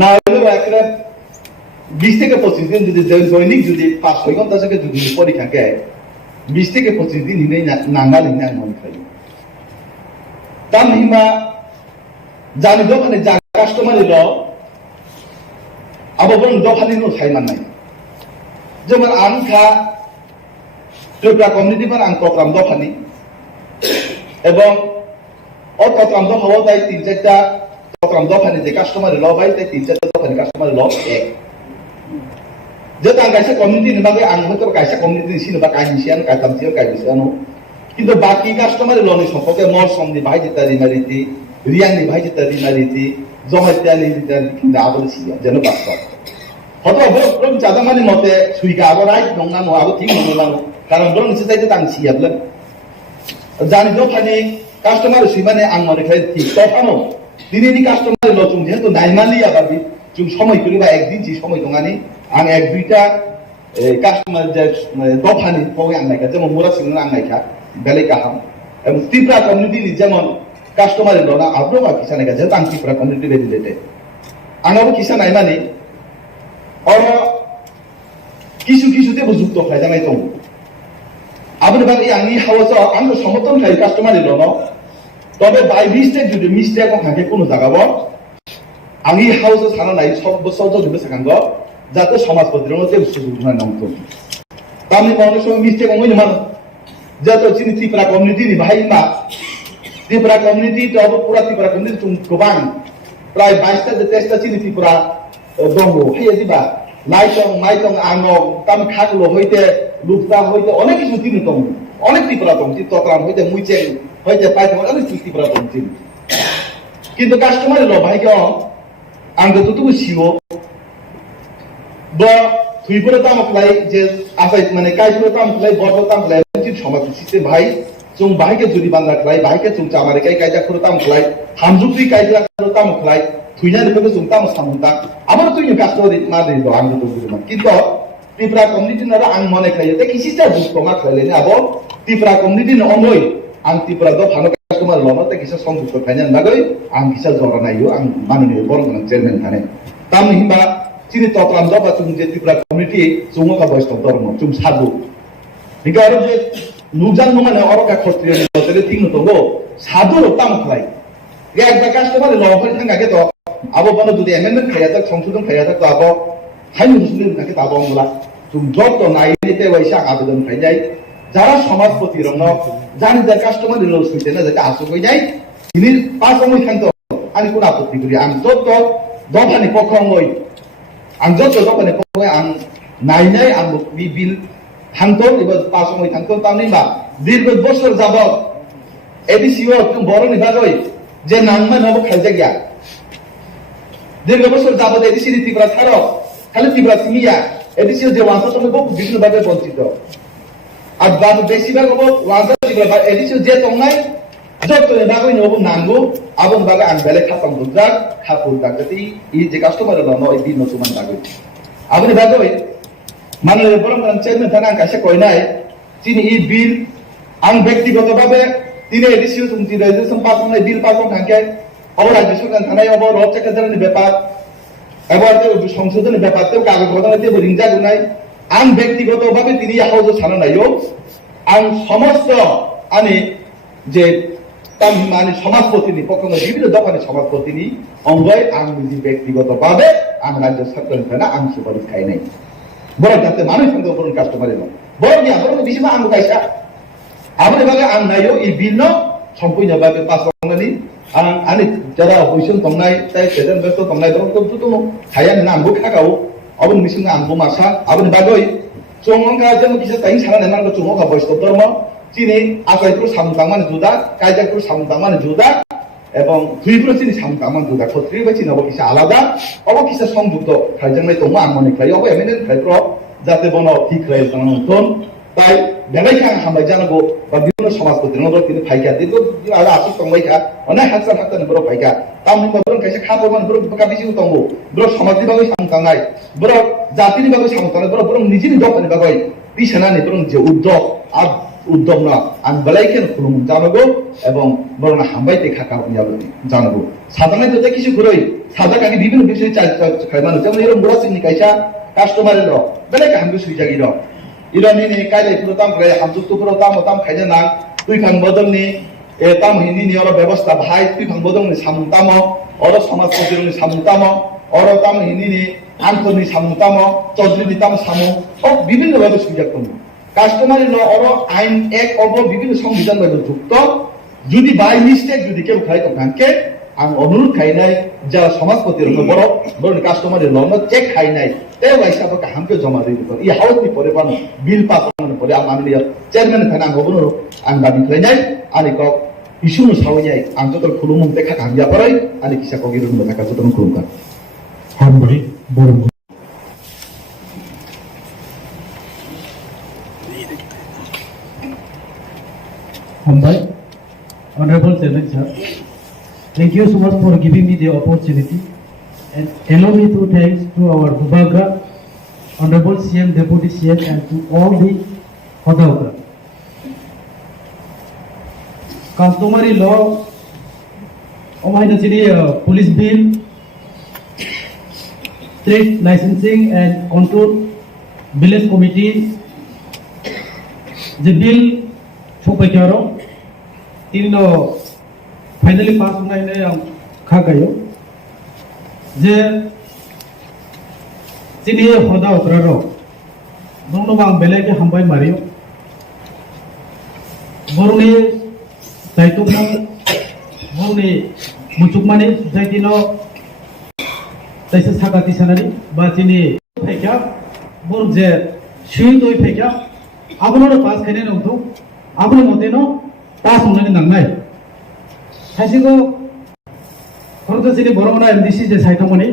ना एकरा 20 থেকে 25 দিন যদি দৈনিক যদি 5-6 ঘন্টা থেকে যদি পরীক্ষা দেয় 20 থেকে 25 দিন হিনে নাঙ্গা লিনা মন খাই তাম হিমা জানি দোকানে যা কাস্টমারি ল আববন দোকানে নো খাইমান নাই যেমন আনখা ত্রিপুরা কমিউনিটি বার আং প্রোগ্রাম দোকানি এবং ও প্রোগ্রাম দোকাও তাই 3-4টা প্রোগ্রাম দোকানে যে কাস্টমারি ল বাই তাই 3-4টা দোকানে কাস্টমারি ল এক যেটা কাইসা কমিউনিটি নিবাগে आं হয়তো কাইসা কমিউনিটি সিনবা কাইনিছিয়ান কাইতামছিয়ান কাইনিছিয়ানো কিন্তু বাকি কাস্টমারি লনি সম্পর্কে মর সমনি ভাইজিতারি মারিতি রিয়ানি ভাইজিতারি মারিতি জমাইতানি কিন্তু আবল ছিয়া যেন বাস্তা হয়তো বড় জাদা মানে মতে সুইকা আবার রাইট নংনা নো আবো ঠিক নংনা নো কারণ বড় নিচে যাইতে তাং ছিয়াবলে জানি দোকানে কাস্টমারি সুইমানে आं মনে খাই ঠিক তফানো দিনেনি কাস্টমারি ল তুমি যেহেতু নাইমালিয়া বাবি তুমি সময় করিবা একদিন জি সময় দঙানি आं एक दुईटा कास्टमार जे दफानि पवे आं नायखा जेमन मुरा सिंह आं नायखा बेले गाहाम एबं त्रिपुरा कमिउनिटी जेमन कास्टमार लना आब्रवा किसा नायखा जे आं त्रिपुरा कमिउनिटी रिलेटेड आंनाबो किसा नायमानि और किसु बुजुक्त खायजानाय दं आबनि बागै आंनि हाउस आंखौ समर्थन खायो कास्टमार लना तबे बाय मिस्टेक हाके कोनो जागाबो आंनि हाउस साना नाय सब बसौ जदिबो साकांगो जाते समाजपतिर जे सुजुग ना नंगतो तामनि मावनो सम मिस्टेक मोइ मान जाते चिनि त्रिपुरा कमिउनिटी नि भाइमा त्रिपुरा कमिउनिटी तो पुरा त्रिपुरा कमिउनिटी तुम गोबां प्राय 22टा 23टा चिनि त्रिपुरा दंगो हाय दिबा लाइटं माइटं आंनो ताम खागलो हइते लुकता हइते अनेक किछु तिनि दं अनेक त्रिपुरा दं ति तत्राम हइते मुइचे हइते पाइते अनेक त्रिपुरा दं কিন্তু কাস্টমার ল ভাই কে আং তো তুমি সিও বা থুইপুরে তামকলাই যে আসাই মানে কাইপুরে তামকলাই বড় তামকলাই চিন সমাজ সিস্টেম ভাই जों बाहायके जुदि बान्दा खलाय बाहायके जों जामारे गाय गायजा खरो ताम खलाय हामजुफ्रि गायजा खरो ताम खलाय थुइना निफोरखौ जों ताम सामुंता आमार तुइनो कास्टो मा दे दो आं तो बुझुमा किन्तु त्रिपुरा कम्युनिटि नारा आं मने खायो ते किसिटा बुझको मा खायले आबो त्रिपुरा कम्युनिटि न अनय आं त्रिपुरा दो फानो कास्टमार लनो ते किसा संजुक्त खायना नागै आं किसा जरा नायो आं माननीय बरं चेयरमैन थाने ताम हिबा चिनि ततराम द बा जों जे त्रिपुरा कम्युनिटि जों का बयस दरम जों सादु निका आरो जे नुजान नमाने अरका खत्रिय निले थिंग नतंगो सादु ताम खलाय गे एकदा कास्टमार लफाय थांगाके तो आबो बनो जुदि एमेन्डमेन्ट खाया था संशोधन खाया था तो आबो हाइनु मुस्लिम नाके ताबो अंगला तुम जब तो नाइने ते वैसा आवेदन खायजाय যারা সমাজপতি রং জানি যে কাস্টমার লো সুইতে না যেটা আসো কই যাই তিনি পাঁচ সময় খান্ত আমি কোন আপত্তি করি আমি যত দফানি পক্ষই আমি যত দফানি পক্ষই আমি নাইনাই আমি বিল থাকতো এবার 5 সময় থাকতো তামনি বা দীর্ঘ বছর যাবত এডিসিও তুমি বড় নিবাগই যে নাংমা নব খাইজা গিয়া দীর্ঘ বছর যাবত এডিসি ত্রিপুরা ছাড়ো খালি ত্রিপুরা সিমিয়া এডিসিও যে ওয়ান্স তুমি বহু বিভিন্ন ভাবে বঞ্চিত আর বাবু বেশিরভাগ হবো ওয়ান্স ত্রিপুরা এডিসিও যে তংনাই যত নিবাগই নব নাঙ্গো আবন বাগে আন বেলে খাতাম দুজাক খাপুর দাগতি ই যে কাস্টমার নয় দিন নতুমান বাগই আবনি বাগই माननीय बरं चेयरमैन थाना कासे कयनाय तिनि इ बिल आं व्यक्तिगतभावे तिनि एडिसिओ जों रेजिस्ट्रेशन पास होनाय बिल पास थांके अब राज्य सरकार थानाय अब रड सेक्रेटारिनि बेपार एबार संसदनि बेपार ते कागज पत्र ते रिंजा गुनाय आं व्यक्तिगतभावे तिनि हाउस सानो नायो आं समस्त आनि जे ताम माने समाजपतिनि पक्षनि विभिन्न दफानि समाजपतिनि अंगय आं निजि व्यक्तिगतभावे आं राज्य सरकारनि थाना आं सुपारिश खायनाय बरं जाते मानुस थांगो बरं कास्टमार नो बरं या बरं बिसिमा आं गायसा आबने बागे आं नायो इ बिल नो सम्पूर्ण बागे पास खालामनानै आं आनि जरा होइसन तंनाय ताय सेजन बेस्ट तंनाय दं तो तुनो हाया ना आंबो खागाव अबन मिसिंगा आंबो मासा आबने बागै चंगंगा जों किसा ताइन साना नांगो चंगंगा बयस दरम चिनि आसायखौ सामतांमान जुदा कायजाखौ सामतांमान जुदा এবং দুইগুলো চিনি সামতামান দুটা ক্ষত্রিয় বা চিনি অবকিসা আলাদা অবকিসা সংযুক্ত খাইজাংনাই দङ आं মনে খাই অব এমএনএন খাইপ্র যাতে বন ঠিক রায় জানানোন তাই বেলাইখা आं हामबाय जानांगौ बा বিভিন্ন সমাজপতি নগর কিন্তু ফাইকা দীর্ঘ আলা আসি তংবাইখা অনেক হাজার হাজার বড় ফাইকা তামনি বরং কাইসা খাবরমান বড় কাবিসি তংবো বড় সমাজনি বাগৈ সামতাंनाय বড় জাতিনি বাগৈ সামতাंनाय বড় নিজিনি দফানি বাগৈ বিছানানি বড় যে উদ্যোগ আর উদ্যম না আং বেলাইকেন খুলুমুং জানাগো এবং বরং হামবাইতে খাকা জানাগো সাধারণত তো কিছু করেই সাদাকানি বিভিন্ন বিষয় খাইমানো যেমন এরকম মুরাসিনি কাইসা কাস্টমারের র বেলাইকে হামগো সুইজাগি র ইরানি নে কাইলে পুরোতাম করে হামজুক্ত পুরোতাম তাম খাইজা না তুই খান বদলনি এ তাম হিনি নি ওর ব্যবস্থা ভাই তুই খান বদলনি সামুতাম ওর সমাজ প্রতিরনি সামুতাম ওর তাম হিনি নি আন্তনি সামুতাম চৌধুরী তাম সামু সব বিভিন্ন ভাবে সুইজাগ করবো কাস্টমারি ল অর আইন এক অব বিভিন্ন সংবিধান ভাবে যুক্ত যদি বাই মিস্টেক যদি কেউ খাই তো কানকে আং অনুরোধ খাইনাই যারা সমাজপতি রকম বড় বড় কাস্টমারি ল ন চেক খাইনাই তেও হিসাবে হামকে জমা দিয়ে দিত ই হাউসনি পরে পানো বিল পাস মানে পরে আম মাননীয় চেয়ারম্যান থানা আং গবনো আং দাবি খাইনাই আনি কক ইস্যুনো সাওয়াই আং যত খুলুমুং দেখা কামিয়া পরাই আনি কিসা কগিরুন দেখা যত খুলুমকা হামবাই বড় Hambai, Honorable Chairman Sir, thank you so much for giving me the opportunity and allow me to thanks to our Bubaga, Honorable CM, Deputy CM and to all the Hodaukra. Customary law, police bill, trade licensing and control village committee, the bill Chopakaro, finally pass होने खागायो जे चिनी होदा उकरारो दोनों बांग बेले के हमबाई मारियो बरुने साइतुमना बरुने मुचुकमाने जायतिनो तैसे सागाति सानारि बा चिनी फेका बरु जे सुई दोई फेका आबनो पास खाने नंगथु आबनो मतेनो पास होने नांनाय खायसेखौ खरंतर जोंनि बर'मना ADC जे सायथ'मोनि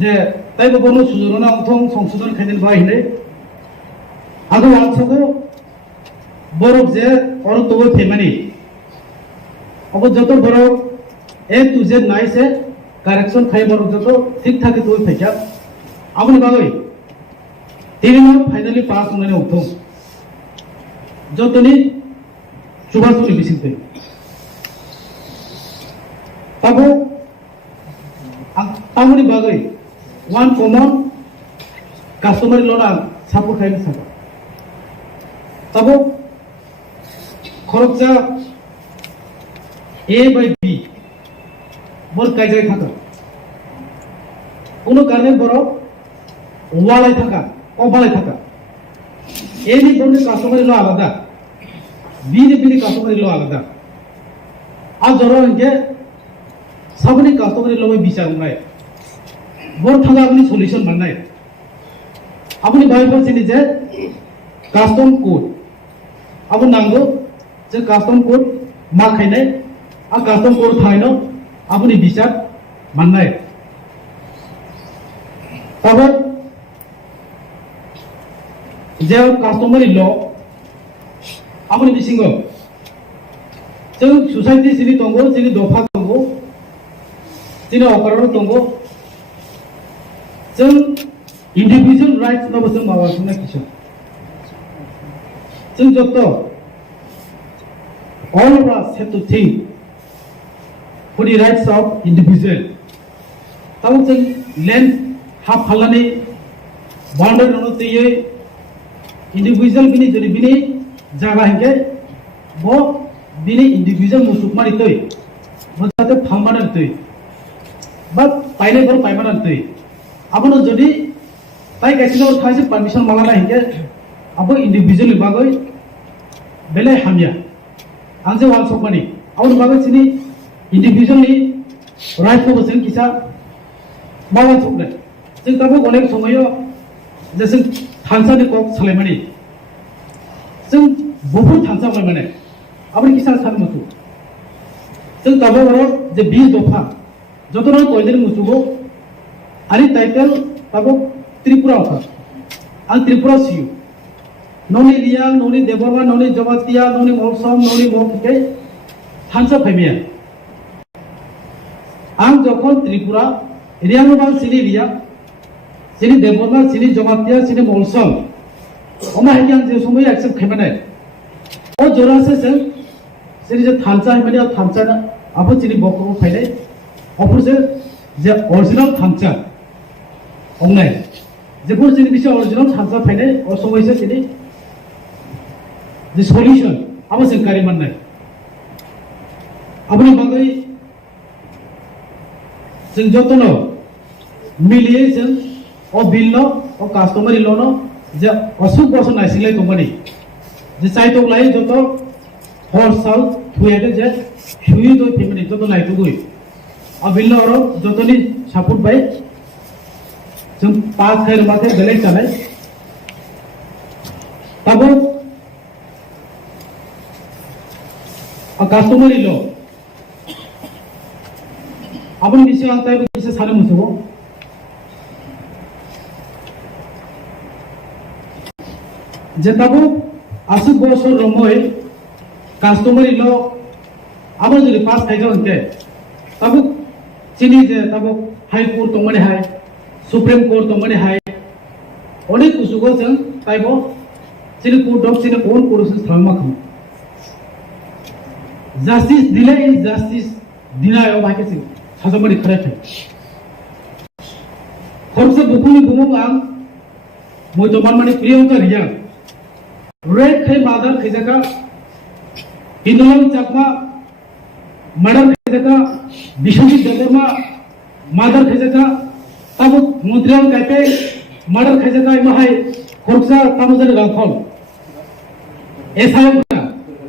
जे ताइबो बनो सुजुरना अंथं संशोधन खायदेन बाहिने आगो वानसगो बरफ जे और तो फेमानी अब जत बरफ A to Z नाइ से करेक्शन खाय बरफ जत ठीक ठाक तो फैसा आबनि बागै तिरिनो फाइनली पास होनानै अंथं जतनि सुबासुनि बिसिंते तब आंनि बागै one common customer loan support खायनो साका तब खरचा A by B बोर कायजाय थाका कोनो कारणे बरो वालाय थाका अबालाय थाका A नि बोरनि कस्टमर लो आलादा B नि बिनि कस्टमर लो आलादा आ जरो इनके सबनि कस्टमर लो बिचार नाय बोर थागा अपनी सॉल्यूशन माननाय अपनी बाइबल से जे कस्टम कोड अब नांगो जे कस्टम कोड मा खायनाय आ कस्टम कोड थायनो अपनी बिचार माननाय तब जे कस्टमर ल अपनी बिसिंगो जों सोसाइटी सिनि दंगो सिनि दफा दंगो सिनि अकराव दंगो जों इंडिविजुअल राइट्स नबो जों माबासिनो किसु जों जत all of us have to think for the rights of individual तब जों लैंड हाफ फालानि बाउंड्री नो तये इंडिविजुअल बिनि जनि बिनि जागा हेके बो बिनि इंडिविजुअल मुसुकमानि तय मजाते फामाना तय बा पाइले बर पाइमाना तय आपनो जदि ताइ गासिनो थाइसे परमिशन मालाना हेके अब इंडिविजुअल बागै बेले हामिया आंजे वाल सकमानि आउन बागै सिनि इंडिविजुअलनि राइट को जों किसा मावा सकले जों तब अनेक समयो जे जों थानसानि कक सालायमानि जों बहुत थानसा माने आबनि किसा सान मथु जों तब बर जे 20 दफा जतन कोइदेर मुसुगो आरि टाइटल तब त्रिपुरा अखा आं त्रिपुरा सियु ननि लिया ननि देबरमा ननि जबातिया ननि मौसम ननि मौके थानसा फैमिया आं जखन त्रिपुरा रियानोबां सिनि लिया सिनि देबरमा सिनि जबातिया सिनि मौसम अमा हेके आं जे समय एक्सेप्ट खायमाने ओ जरासे जों सिनि जे थानसा हेमानि थानसा आबो सिनि बकरो फायनाय अफुरसे जे ओरिजिनल थानसा अंनाय जेफोर जोंनि बिसे ओरिजिनल थानसा फायनाय अ समयसे सिनि the solution अब जों गारि माननाय अपने बागै जों जतन मिलियै जों अ बिल अ कास्टमारि लन जे असुक बसो नायसिलाय दंमानि जे चाइतो लाई जत हर साल थुयादे जे सुयि दो फेमिलि जत नायतो गय अ बिल अर जतनि सपोर्ट बाय जों पास खायर माथे बेले जानाय तब कस्टमर लो अपने विषय आता है विषय सारे मुझको जेताबो आसु बसर रमय कस्टमर लो आबो जदि पास खाइजो हनके तब चिनि जे तब हाई कोर्ट तो माने हाय सुप्रीम कोर्ट तो माने हाय अनेक कुसुगो जों ताइबो चिनि court of Chini own course थालमा खम Justice delay is justice denial of vacancy. Sasamari correct. Khorsa bukuni bumung ang moi to mani Priyanka riya. Red khai mother khajaka Khumulwng chakma mother khajaka Bishoni Dagarma mother khajaka tabu Mudriyan kape mother khajaka imahai khorsa tamuzani rakhol. Esayam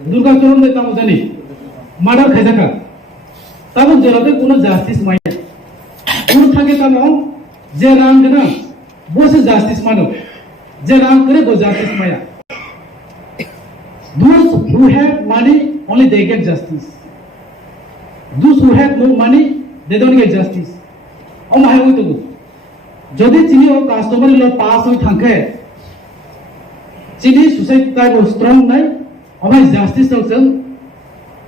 Durga Choron de tamuzani Mardar खायजाका तब जराते कोनो जस्टिस माया उन थाके तब जे रांग ना वो से जस्टिस मानो जे रांग करे वो justice Maya those who have money only they get justice those who have no money they don't get justice. Om hai oi to. Jodi chini o customary law pass oi thangke. Chini society ta go strong nai. Om hai justice to sel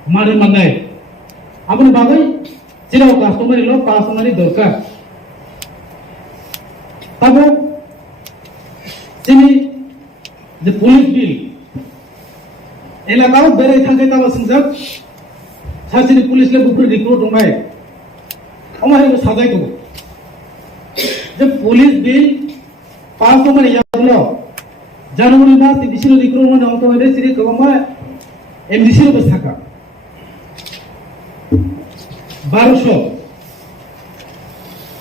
mare manai. Apni bagai chini o customary law pass nari dorkar. Tabo chini the police bill. Elakau bere thangke ta singjak. Chini police le bupur recruit omai. Om hai go sadai to. The police bill pass over yaglo January mas TDC recruitment auto hore siri kama MDC ro basaka 1200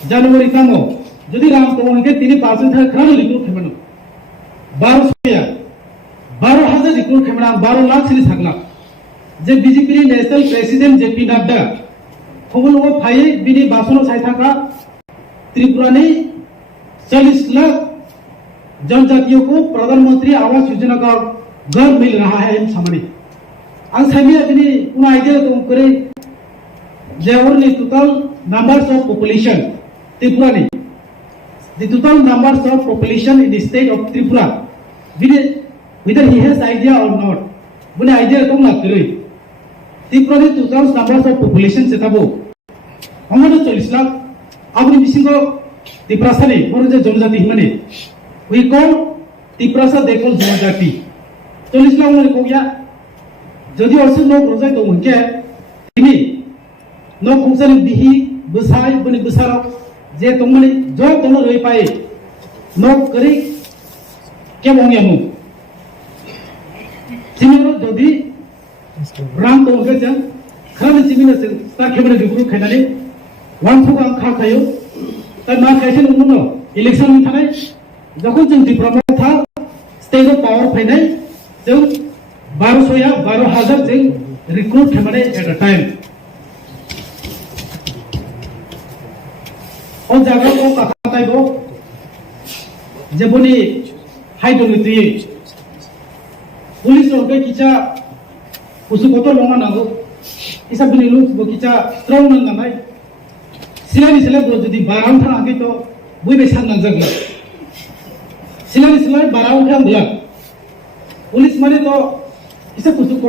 January kamo jodi ram to ke 3% thar khano recruit khemano 1200 ya 12000 recruit khemana 12 lakh siri sakla je BJP national president JP Nadda Khumulwng phaye bini basono sai thaka Tripura ने 40 लाख जनजातियों को प्रधानमंत्री आवास योजना का घर मिल रहा है इन सामने ang sami abini una idea to kore there are only total numbers of population Tripura ni the total numbers of population in the state of Tripura whether he has idea or not bune idea to na kore Tripura ni total numbers of population se tabo hamane 40 lakh Abri bisingo Tiprasa ni moreje jonjati himani we call Tiprasa they call jonjati 40 lakh mone ko gya jodi also no project to munke timi no khumsani bihi busai bani busara je tomani jo tono roi pai no kari ke bonge mu timiro jodi ram to ke jang khane timina sta khemene dikru khanani One for one car kayo, that market election in Thai, the Khumulwng diploma state of power finance, so Barosoya, Baro Hazard, recruit Khemane at a time. On Jaga Kakataibo, Jaboni, Hydrometry, Police of Bekicha, Usukoto Lomanago, Isabini looks Bokicha, strong on the night. Silani sila go jadi barang thang agi to bui besan nangjak la silani sila barang thang dia police mane to isa kusu ko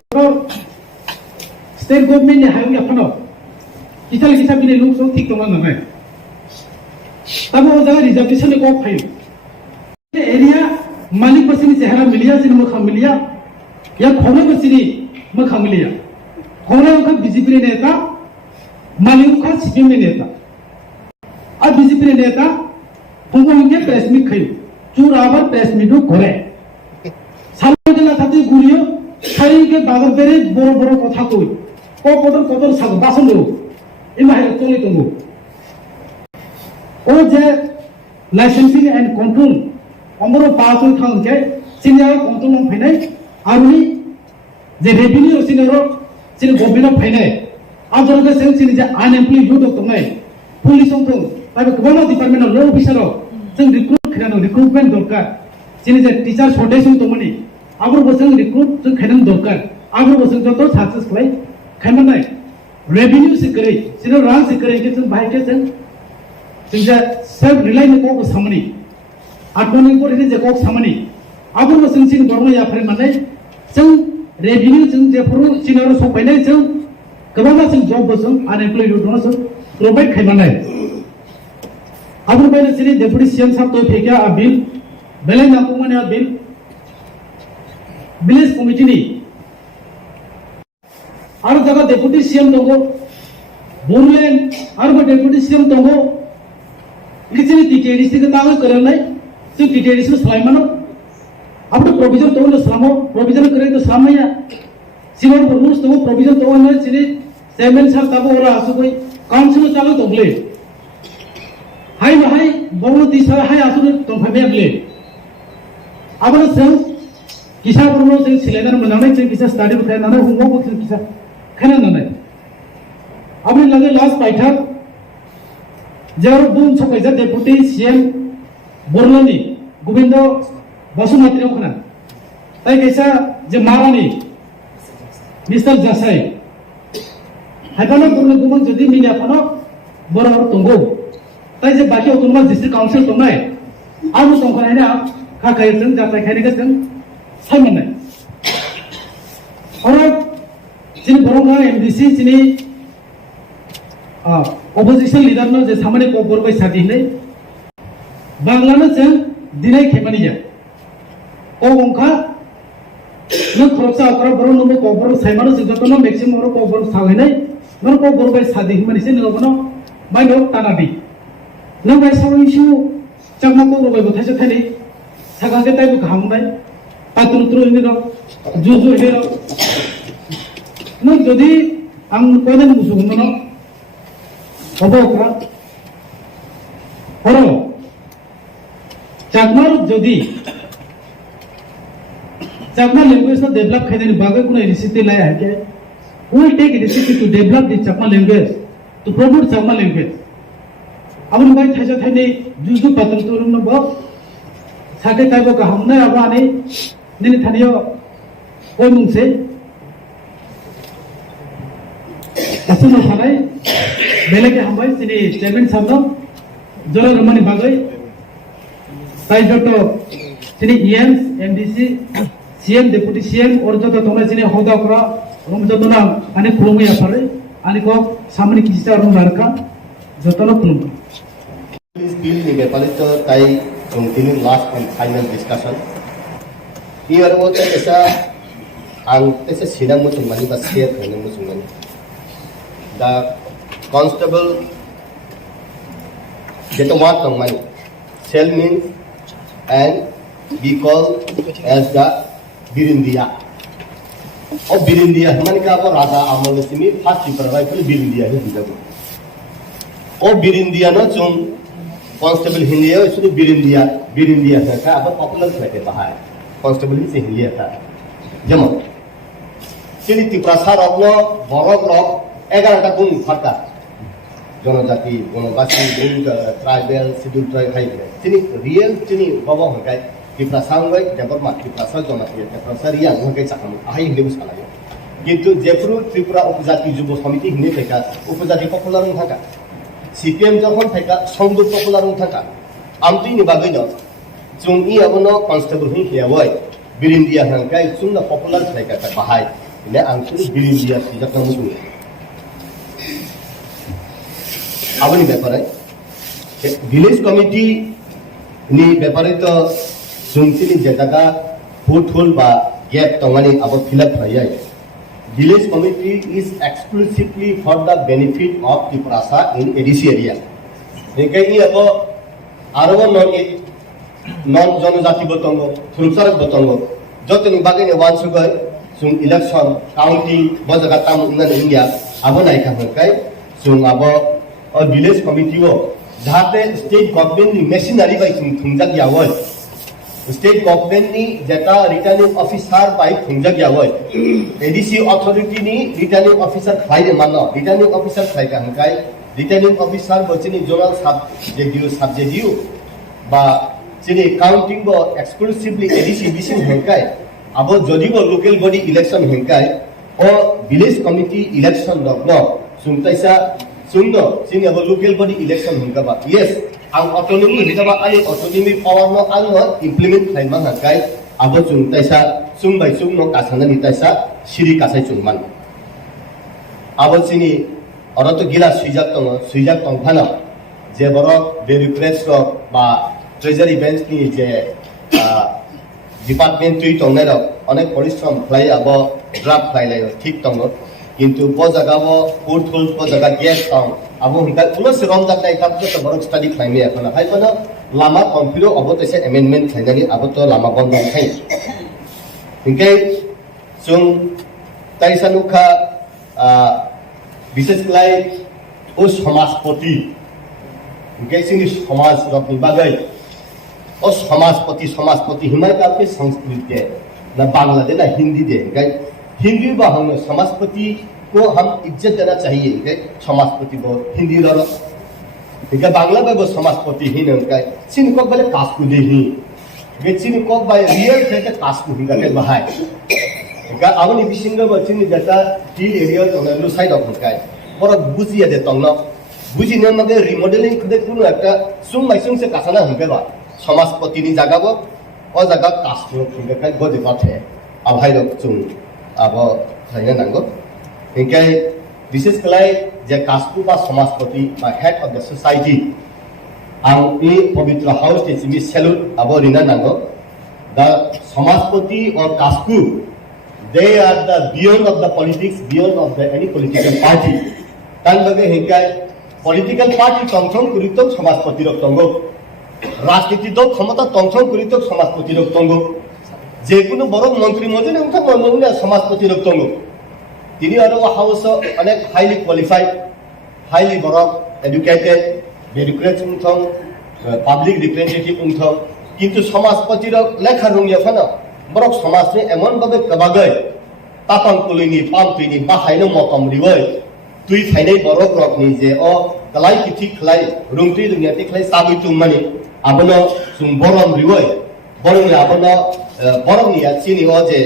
state government ne hayu apno itali kisa bine look so thik to man nai tabo jaga reservation ko phai area malik basini chehra miliya sin mo khamiliya ya khone basini mo khamiliya khone ka BJP neta malik ka CPM neta अब बीजेपी ने नेता Khumulwng के प्रेस मीट खाई चूरावर प्रेस मीट करे सालोजना थाती गुरियो खाई के बागर बेरे बड़ो बड़ो कथा कोई कोटर साग बासन रो इमा है चले तंगो ओ जे लाइसेंसिंग एंड कंट्रोल अमरो पास होई थां के सिनियर कंट्रोल में फैनाय आरुनी जे रेवेन्यू सिनियर सिन गवर्नमेंट फैनाय आजर के सें सिनि जे अनएम्प्लॉयड यूथ तंगाय पुलिस संग Tapi kebanyakan department law officer sing recruit kena recruitment dorkar. Sini je teacher shortage tu mani. Agar bosang recruit sing kena dorkar. Agar bosang jodoh success kelai kena naik. Revenue se kere, sini rang se kere ke sing bahaya ke sing je self rely ne kau samani. Atmanirbhar ini je kau samani. Agar bosang sini borno ya pernah mana sing revenue sing je puru sini orang sopai naik sing kebanyakan sing job bosang unemployed youth orang sing provide kena naik. Abu Bakar Sini Deputy CM साहब तो फेंका बिल बेले नाकू मने बिल विलेज कमिटी नी और जगह डेप्यूटी सीएम तो को बोललेन और वो डेप्यूटी सीएम तो को किसी ने TTAADC के तांग करल नहीं तो TTAADC सलाइमानो अब तो प्रोविजन तो वो सलामो प्रोविजन करे तो सलामया सीवर रूल्स तो वो प्रोविजन तो वो नहीं सिर्फ सेवन साल तब वो रहा सो कोई काउंसिल चालू तो बोले Hai mahai baru tisar hai asul tongkhamnya beli. Abang sel kisah baru sel silenar menanai sel kisah study bukan nana humor bukan kisah kena nana. Abang lagi last paitha jar boom sokai jar deputy CM Borlani Gobindo Basumatri okna. Tai kisah je marani Mr. Jasai. Hai pano turun gumang jadi mini apano बराबर तंगो ताई जे बाकी autonomous district council तंगनाय आरो तंखायना खाखायजों जाथायखायनो जों सायमोननाय आरो जिनि बरंगा एमडीसी जिनि opposition leader no je samane KOKBOROK bai sadi nei banglano जों dinai khemaniya o ongkha no khoroksa akra boro no KOKBOROK saimano jotono maximum ro KOKBOROK sawenai no KOKBOROK bai sadi himani se no bono mai no tanabi no bai sawi shu chakma KOKBOROK bai bothai thani sagage tai bu khamnai patru tru ini ro juju ini ro no jodi ang koinen musung no KOKBOROK horo chakmar jodi chakma language no develop khaideni bagai kuno initiative lai hai ke we will take initiative to develop the chakma language to promote chakma language abun bai thaja thaini juju patru turun no bo sake tai bo kahamna abani nini thaniyo oi mungse asal thanai beleke hambai sini chairman sabno jolo ramani bagai tai joto sini EMs MDC CM deputy CM or joto tona sini hoda kra rum joto na ani khulungi apare ani ko samani kisita rum larka joto na khulungi This bill ni beparito tai continue last and final discussion here what esa ang esa sinang mo tumani ba share kane mo sumani the constable get a mark on money shall means and be called as the Birindia or Birindia Manika Raja Amalosimi first supervisor Birindia or Birindia no chung constable Hindia is Birindia ka aba popular thate bahai constable is Hindia tha jemo chini tiprasa rogno borok rog 11টা গুণ ফাঁকা জনজাতি জনবাসী ট্রাইবেল শিডিউল ট্রাইব হাইবে তিনি রিয়েল তিনি বাবা হকাই ত্রিপুরাসাঙ্গই দেবরমা ত্রিপুরাসা জনজাতি ত্রিপুরাসা রিয়াং হকাই চাকাম আহাই হিন্দে বুঝালায় কিন্তু যেপুরু ত্রিপুরা উপজাতি যুব সমিতি হিন্দে থাকা উপজাতি পপুলার থাকা সিপিএম যখন থাকা সংযুক্ত পপুলার থাকা আমতুইনি বাগৈ ন जों इ अबनो कन्स्टेबल हिं हियावै बिरिंदिया हंकाय सुंना पपुलार थायका बाहाय ने आं सुनि बिरिंदिया सिजाक मुसु आबनि बेपारे विलेज कमिटी नि बेपारे तो जोंसिनि जेदागा फुटहोल बा गेप तंगानि आबो फिलअप थायै village committee is exclusively for the benefit of the prasa in ADC area एकै इ अबो आरो non जनजाति बतंग थुरुसारक बतंग जतनि बागैनि वानसुगै जों इलेक्शन काउंटिंग बजगा ताम उन्ना इंडिया आबो नायखा हकाय जों आबो village committee o जाहाते state government नि मेसिनारि बाय थुंजाक यावै state government ni jeta returning officer by thungjak yawoy ADC authority ni returning officer khaide manno returning officer khaika hankai returning officer bochini zonal subject ba chini counting bo exclusively ADC bisin hankai abo jodi bo local body election hankai o village committee election dogno sumtaisa sumno chini abo local body election hanka ba yes ang autonomy hitaba ani autonomy power no ano implement khaima hankai abo chung taisa sum bai sum no kasana ni taisa siri kasai chungman abo chini orato gila suijak tong phana je borok bureaucrats ro ba treasury bench ni je department tui tongnai ro onek porishrom khlai abo draft khlai lai thik tongo কিন্তু বজাগাবো পোর্টফোল বজাগা গেস তং আবো হিকা পুরো সিরম জাক নাই কাপ তো বড় স্টাডি খাইমে এখন হাইপনা লামা কমপ্লিট অবতেছে এমেন্ডমেন্ট খাইনানি আবো তো লামা বন্ধ খাই হিকাই जों তাইসানুখা বিশেষ লাই ও সমাজপতি হিকাই সিনি সমাজ রকম বাগাই ও সমাজপতি হিমাই কাপে সংস্কৃতি না বাংলাদেশ না হিন্দি দে হিকাই हिंदी व हम समाजपति को हम इज्जत देना चाहिए कि समाजपति वो हिंदी लड़ो ठीक है बांग्ला में वो समाजपति ही नहीं उनका चीन को बोले कास्कु दे ही ये चीन को बाय रियल थे कि कास्कु ही करके बहाय ठीक है अब नहीं बिशिंग वो चीन जैसा टी एरिया तो ना लो साइड ऑफ उनका और बुझिया दे तो ना বুঝিনো মাগে রিমডেলিং খুদে কোনো একটা সুং মাইসুং সে কাছানা হইবেবা সমাজপতিনি জাগাবো ও জায়গা কাস্ট্র ফিঙ্গাকাই গদে বাথে আভাই রক চুং আব খাইনা নাঙ্গো ইনকাই বিশেষ কলাই যে কাস্ট্র বা সমাজপতি বা হেড অফ দ্য সোসাইটি আং এই পবিত্র হাউস টিচিমি সেলুট আব রিনা নাঙ্গো the Samajpati or কাস্ট্র they are the beyond of the politics, beyond of the any political party. Tan bage hinkai political party tongthong kuritok samajpati rok tongo. Rajniti dol khamata tongthong kuritok samajpati rok tongo. Je kono boro mantri mojone untha monnone samajpati rok tongo. Tini aro house onek highly qualified, highly boro educated, bureaucrats unthong, public representative unthong. কিন্তু সমাজপতি রক লেখা রঙিয়া ফানা বরক সমাজে এমন ভাবে কবাগয় তাপাং কলিনি পামপিনি বাহাইনো মতম রিওয় তুই ফাইনাই বরক রক নি যে ও কলাই কিথি খলাই রুংটি দুনিয়াতে খলাই সাবি তুমানি আবনো সুং বরম রিওয় বরং আবনো বরং নিয়া চিনি ও যে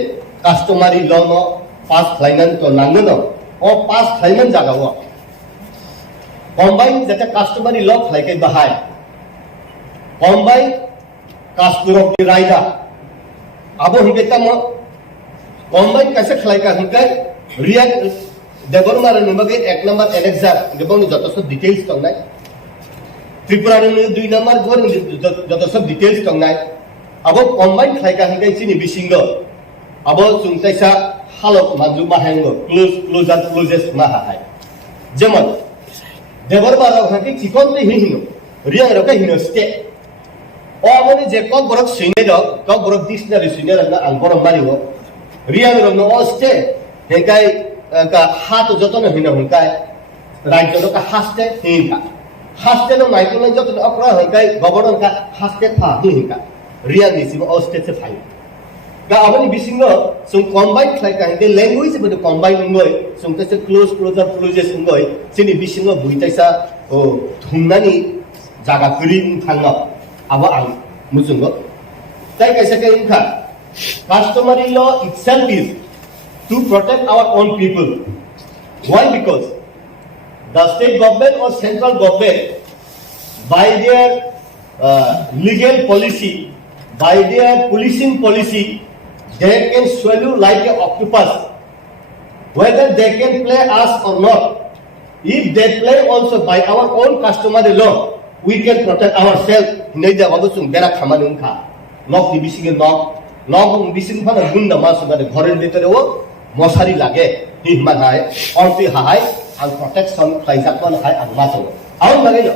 কাস্টমারি ল ন পাস খলাইনান তো নাঙ্গন ও পাস খলাইনান জাগাও কম্বাইন যেটা কাস্টমারি ল খলাইকে বাহাই কম্বাইন কাস্টমার রাইডা আবো হিবেতা ম কম্বাইন কাছে খলাইকা হংকাই রিয়াক দেবরমার নমগে 1 নাম্বার এনেক্সার এবং যতসব ডিটেইলস তংনাই ত্রিপুরা নে 2 নাম্বার গর যতসব ডিটেইলস তংনাই আবো কম্বাইন খলাইকা হংকাই চিনি বিসিঙ্গ আবো চুংতাইসা হালক মাজু মাহেঙ্গ ক্লোজেস মাহাই যেমন দেবরমার হংকাই চিকনতে হিহিনো রিয়াং রকা হিনো স্টে ও আমনি যে KOKBOROK সিনে দ KOKBOROK ডিকশনারি সিনে রঙা আং বরম মারিও রিয়াং রঙ অস্তে হেকাই কা হাত যতন হিনা হংকাই রাজ্য কা হাসতে হিকা হাসতে ন মাইকল যতন অকরা হংকাই গবরন কা হাসতে ফা হিকা রিয়াং নিসি অস্তে সে ফাই কা আমনি বিসিঙ্গ সুং combine খাইকা হেকে language বড combine ngoi সুং তেসে clauses ngoi সিনি বিসিঙ্গ বুইতাইসা ও থুংনানি জাগা করি থাঙ্গা abo ang musungo tai kaisa kai kha customary law itself is to protect our own people. Why? Because the state government or central government by their legal policy, by their policing policy, they can swallow like an octopus whether they can play us or not. If they play also by our own customary law, we can protect ourselves. Neida babusung bera khamanung kha nok ni bising nok bising phana gunda masuga de ghorer bhitere o mosari lage himman hai onti hai and protection khaizakon hai agmato aun lage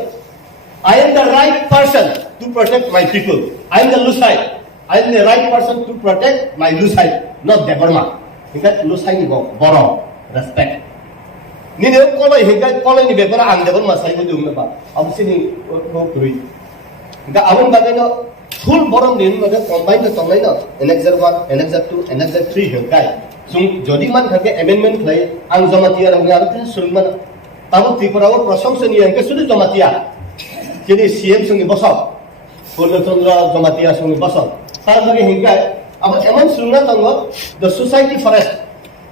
I am the right person to protect my people. I am the Lusai. I am the right person to protect my Lusai, not the Burma. Because Lusai ni boro respect. Ni ne koloi hikai koloi ni bepara ang de Burma sai ko dum ba. Absini ko krui. Ga abun bageno full borom din maga combine to combine na annexure 1 annexure 2 annexure 3 hikai. Sung jodi man khake amendment khlai ang jamatia rang yar tin sulman tabo tripura o prashamsaniya ke sudu jamatia. Kini CM sungi bosok. Purnachandra jamatia sungi bosok. Tar bage hikai aba emon sunna tango the society forest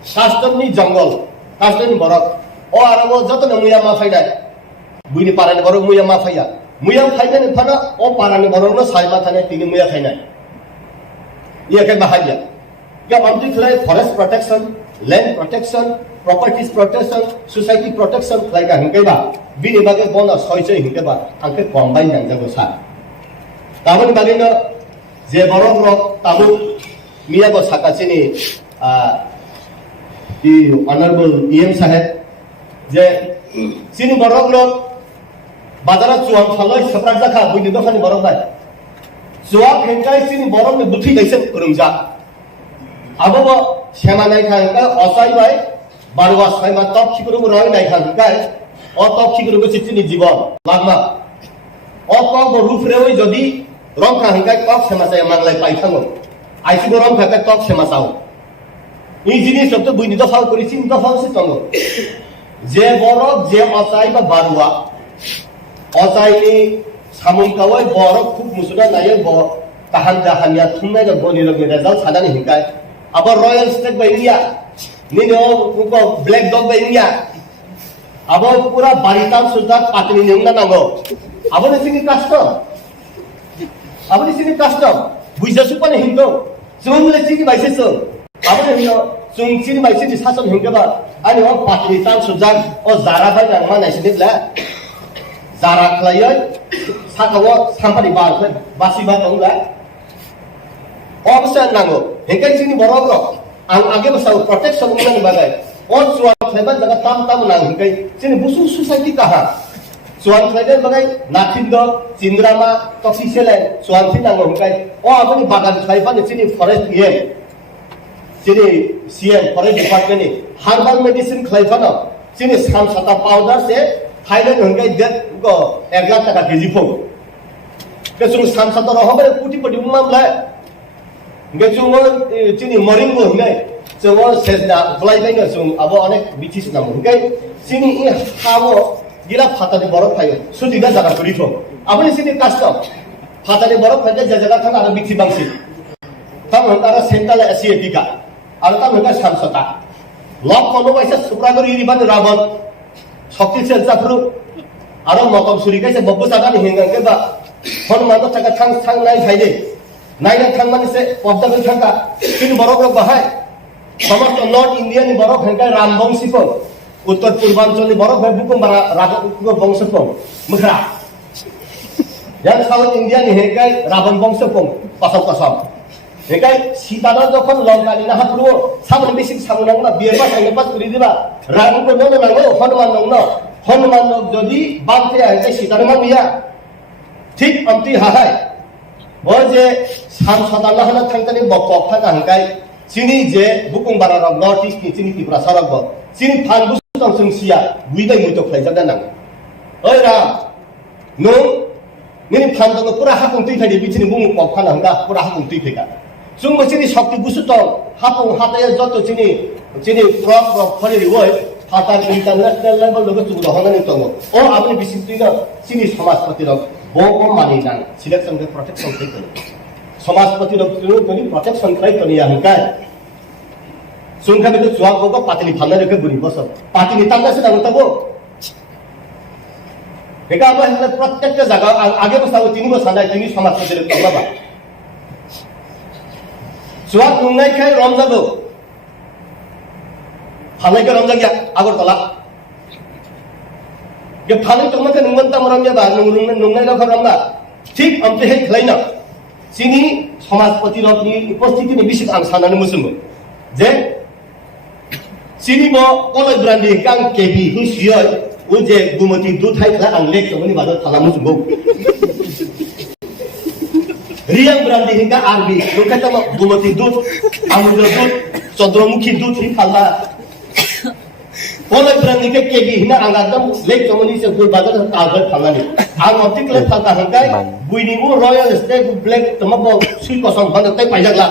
custom ni jungle custom borok o arabo joto na muya ma faida buini parani borok muya ma faida muya faida ni phana o parani borok no saima thane tini muya faida ye ke bahaya ya amti khlai forest protection land protection properties protection society protection khlai ga hinkai ba bini bage bona soichai hinkai ba angke combine jang jago sa tabon bage no je borok rok tabu miya bo sakachini the honorable EM saheb je sini borok rok bazara chuang thaloi saprak jakha buini dokhani borok bai chuak henkai sini borok ni buthi daisen kurumja abo bo sema nai khangka osai bai barwa sai ma top chikuru roi nai khangkai o top chikuru ko sini jibon lagma o ko bo roof re oi jodi rong khangkai top sema sai manglai pai thango aisi bo rong khangkai top sema sao এই জিনিস সব তো বুঝনি দফাও করেছি দফাও সে তঙ্গ যে বরফ যে অচাই বা বারুয়া অচাইনি সামুনকাওয়াই বরফ খুব মুসুদা নাই কাহান জাহানিয়া থুমনাই না বনি রগে রেজাল্ট সাদানি হিকায় আবার রয়্যাল স্টেট বা ইন্ডিয়া নিনো ব্ল্যাক ডগ বা India abo pura baritan sudah patini nengna nango abo di sini custom buisa supane hindo sung le sini baise sung abo di sung sini baise di sason hingga ba ani o patini tan sudah o zara ba yang mana sini la zara klayai sakawo sampari ba basi ba tong la option nango hingga sini borok ang age ba sa protection nang bagay और सुआन फ्लेवर जगह ताम नांग गई जेने बुसु सोसाइटी कहा सुआन फ्लेवर बगाई नाथिंदो चिंद्रामा टक्सिसेले सुआन थि नांग गई ओ आबनि बागान फ्लाइफा ने जेने फरेस्ट ये जेने सीएम फरेस्ट डिपार्टमेंट ने हार्बल मेडिसिन फ्लाइफा न जेने साम सता पाउडर से थाइलैंड हंगाई दे को 1 लाख টাকা केजी फो के सुन साम सता रहबे कोटिपति मामला के जुङो जेने मरिंगो हंगाई जोङो सेजना फ्लाइबायनो जों आबो अनेक बिटिस नामो ओंखाय सिनि इ हाबो गिरा फातानि बरफ फायो सुदिगा जागा करिथ आबनि सिनि कास्टम फातानि बरफ फायदा जागा थाना आरो बिथि बांसि ताम हंतारा सेन्ट्रल एशिया दिगा आरो ताम हंगा सामसता लक कोनो बायसा सुप्रागर इरिबान राबन शक्ति सेलजाफ्रु आरो मकम सुरि कायसे बब्बु जागानि हेंगांके बा हनुमान थाका थां नाय फायदे नायना थांमानि से पबदागन थांका सिनि बरफ रक बाहाय समस्त नॉर्थ इंडियन बरफ हेंगाय रामवंशीफोर उत्तर पूर्वांचलनि बरफ है बुकुमबारा राजकुमार वंशफोर मुखरा यान साउथ इंडियानि हेंगाय रावण वंशफोर कसम हेंगाय सीताना जखन लंकानि नाहाफ्रु सामने बेसिक सामनांगना बिएबा संगपा करि दिबा रामको ननो नांगो हनुमान नग जदि बांथे हेंगाय सीताना मामिया ठीक अमति हाहाय बो जे साम सदाना हना थांतनि बकक थाका हेंगाय सिनि जे बुकुमबारा रक नॉर्थ ईस्ट नि सिनि त्रिपुरा सरक ब सिनि फान बुसु तंग संसिया गुइदै मुइतो फ्लाइजादा नां ओइ रा नो नि फान दङ पुरा हाकुं तै थादि बिथिनि बुमु पक फाना हंगा पुरा हाकुं तै फेका जों बसिनि शक्ति बुसु तंग हाकुं हाताय जत सिनि ट्रक फरि रिवय हाता इंटरनेशनल लेवल लोग जुग रहनानि तंग ओ आबनि बिसितिना सिनि समाजपति रक बो मानि नां सिलेक्शन के प्रोटेक्शन तै समाजपति रक पनि प्रोटेक्शन तै तनिया हंकाय सुनखा बेतो जुवा को पातिनि फानना रेखे बुरि बस पातिनि तांगा से दांग तबो बेका अब हले प्रत्येक जगह आगे बसाव तिनि बसानाय तिनि समाजपति रक तंगाबा जुवा नुंनाय खाय रमजाबो फाननाय के रमजा गया आगरतला के फाननाय तंगमके नंगन तमरम जाबा नुंनाय रख रमबा ठीक अमते हे खलायना सिनि समाजपति रकनि उपस्थितिनि बिसिक आं साननानै मुसुमो जे सिनि मो कलय ब्रान्डि गां केबि हुसिय उजे गुमति दुथाय खला आं लेख तमनि बादो थाला मुसुमो रियां ब्रान्डि हिंगा आरबि लोकाता गुमति दुथ आमुल दुथ चंद्रमुखी दुथ हि फाला कलय ब्रान्डि के केबि हिना आं एकदम लेख तमनि से गुल बादो तागत फालानि आं अर्टिकल फालता हंगाय बुइनिमु रॉयल स्टेट ब्लैक तमबो सुइ कसम भनतै पाइजागला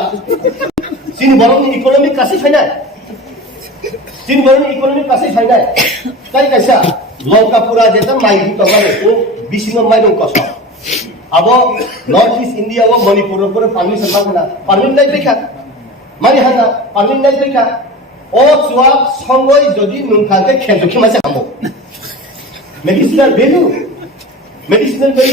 सिनि बरमनि इकोनॉमिक कासि फाइनाय सिनि बरमनि इकोनॉमिक कासि फाइनाय काई काइसा लंकापुरा जेता माइ तंगाले ओ बिसिनो माइदं कसम अब नॉर्थ ईस्ट इंडिया व मणिपुर पर परमिशन मांगना परमिशन नाइ देखा मानि हाना परमिशन नाइ देखा ओ जुवा संगय जदि नुनखाके खेजोखि मासे हामो मेडिसिनल भेलु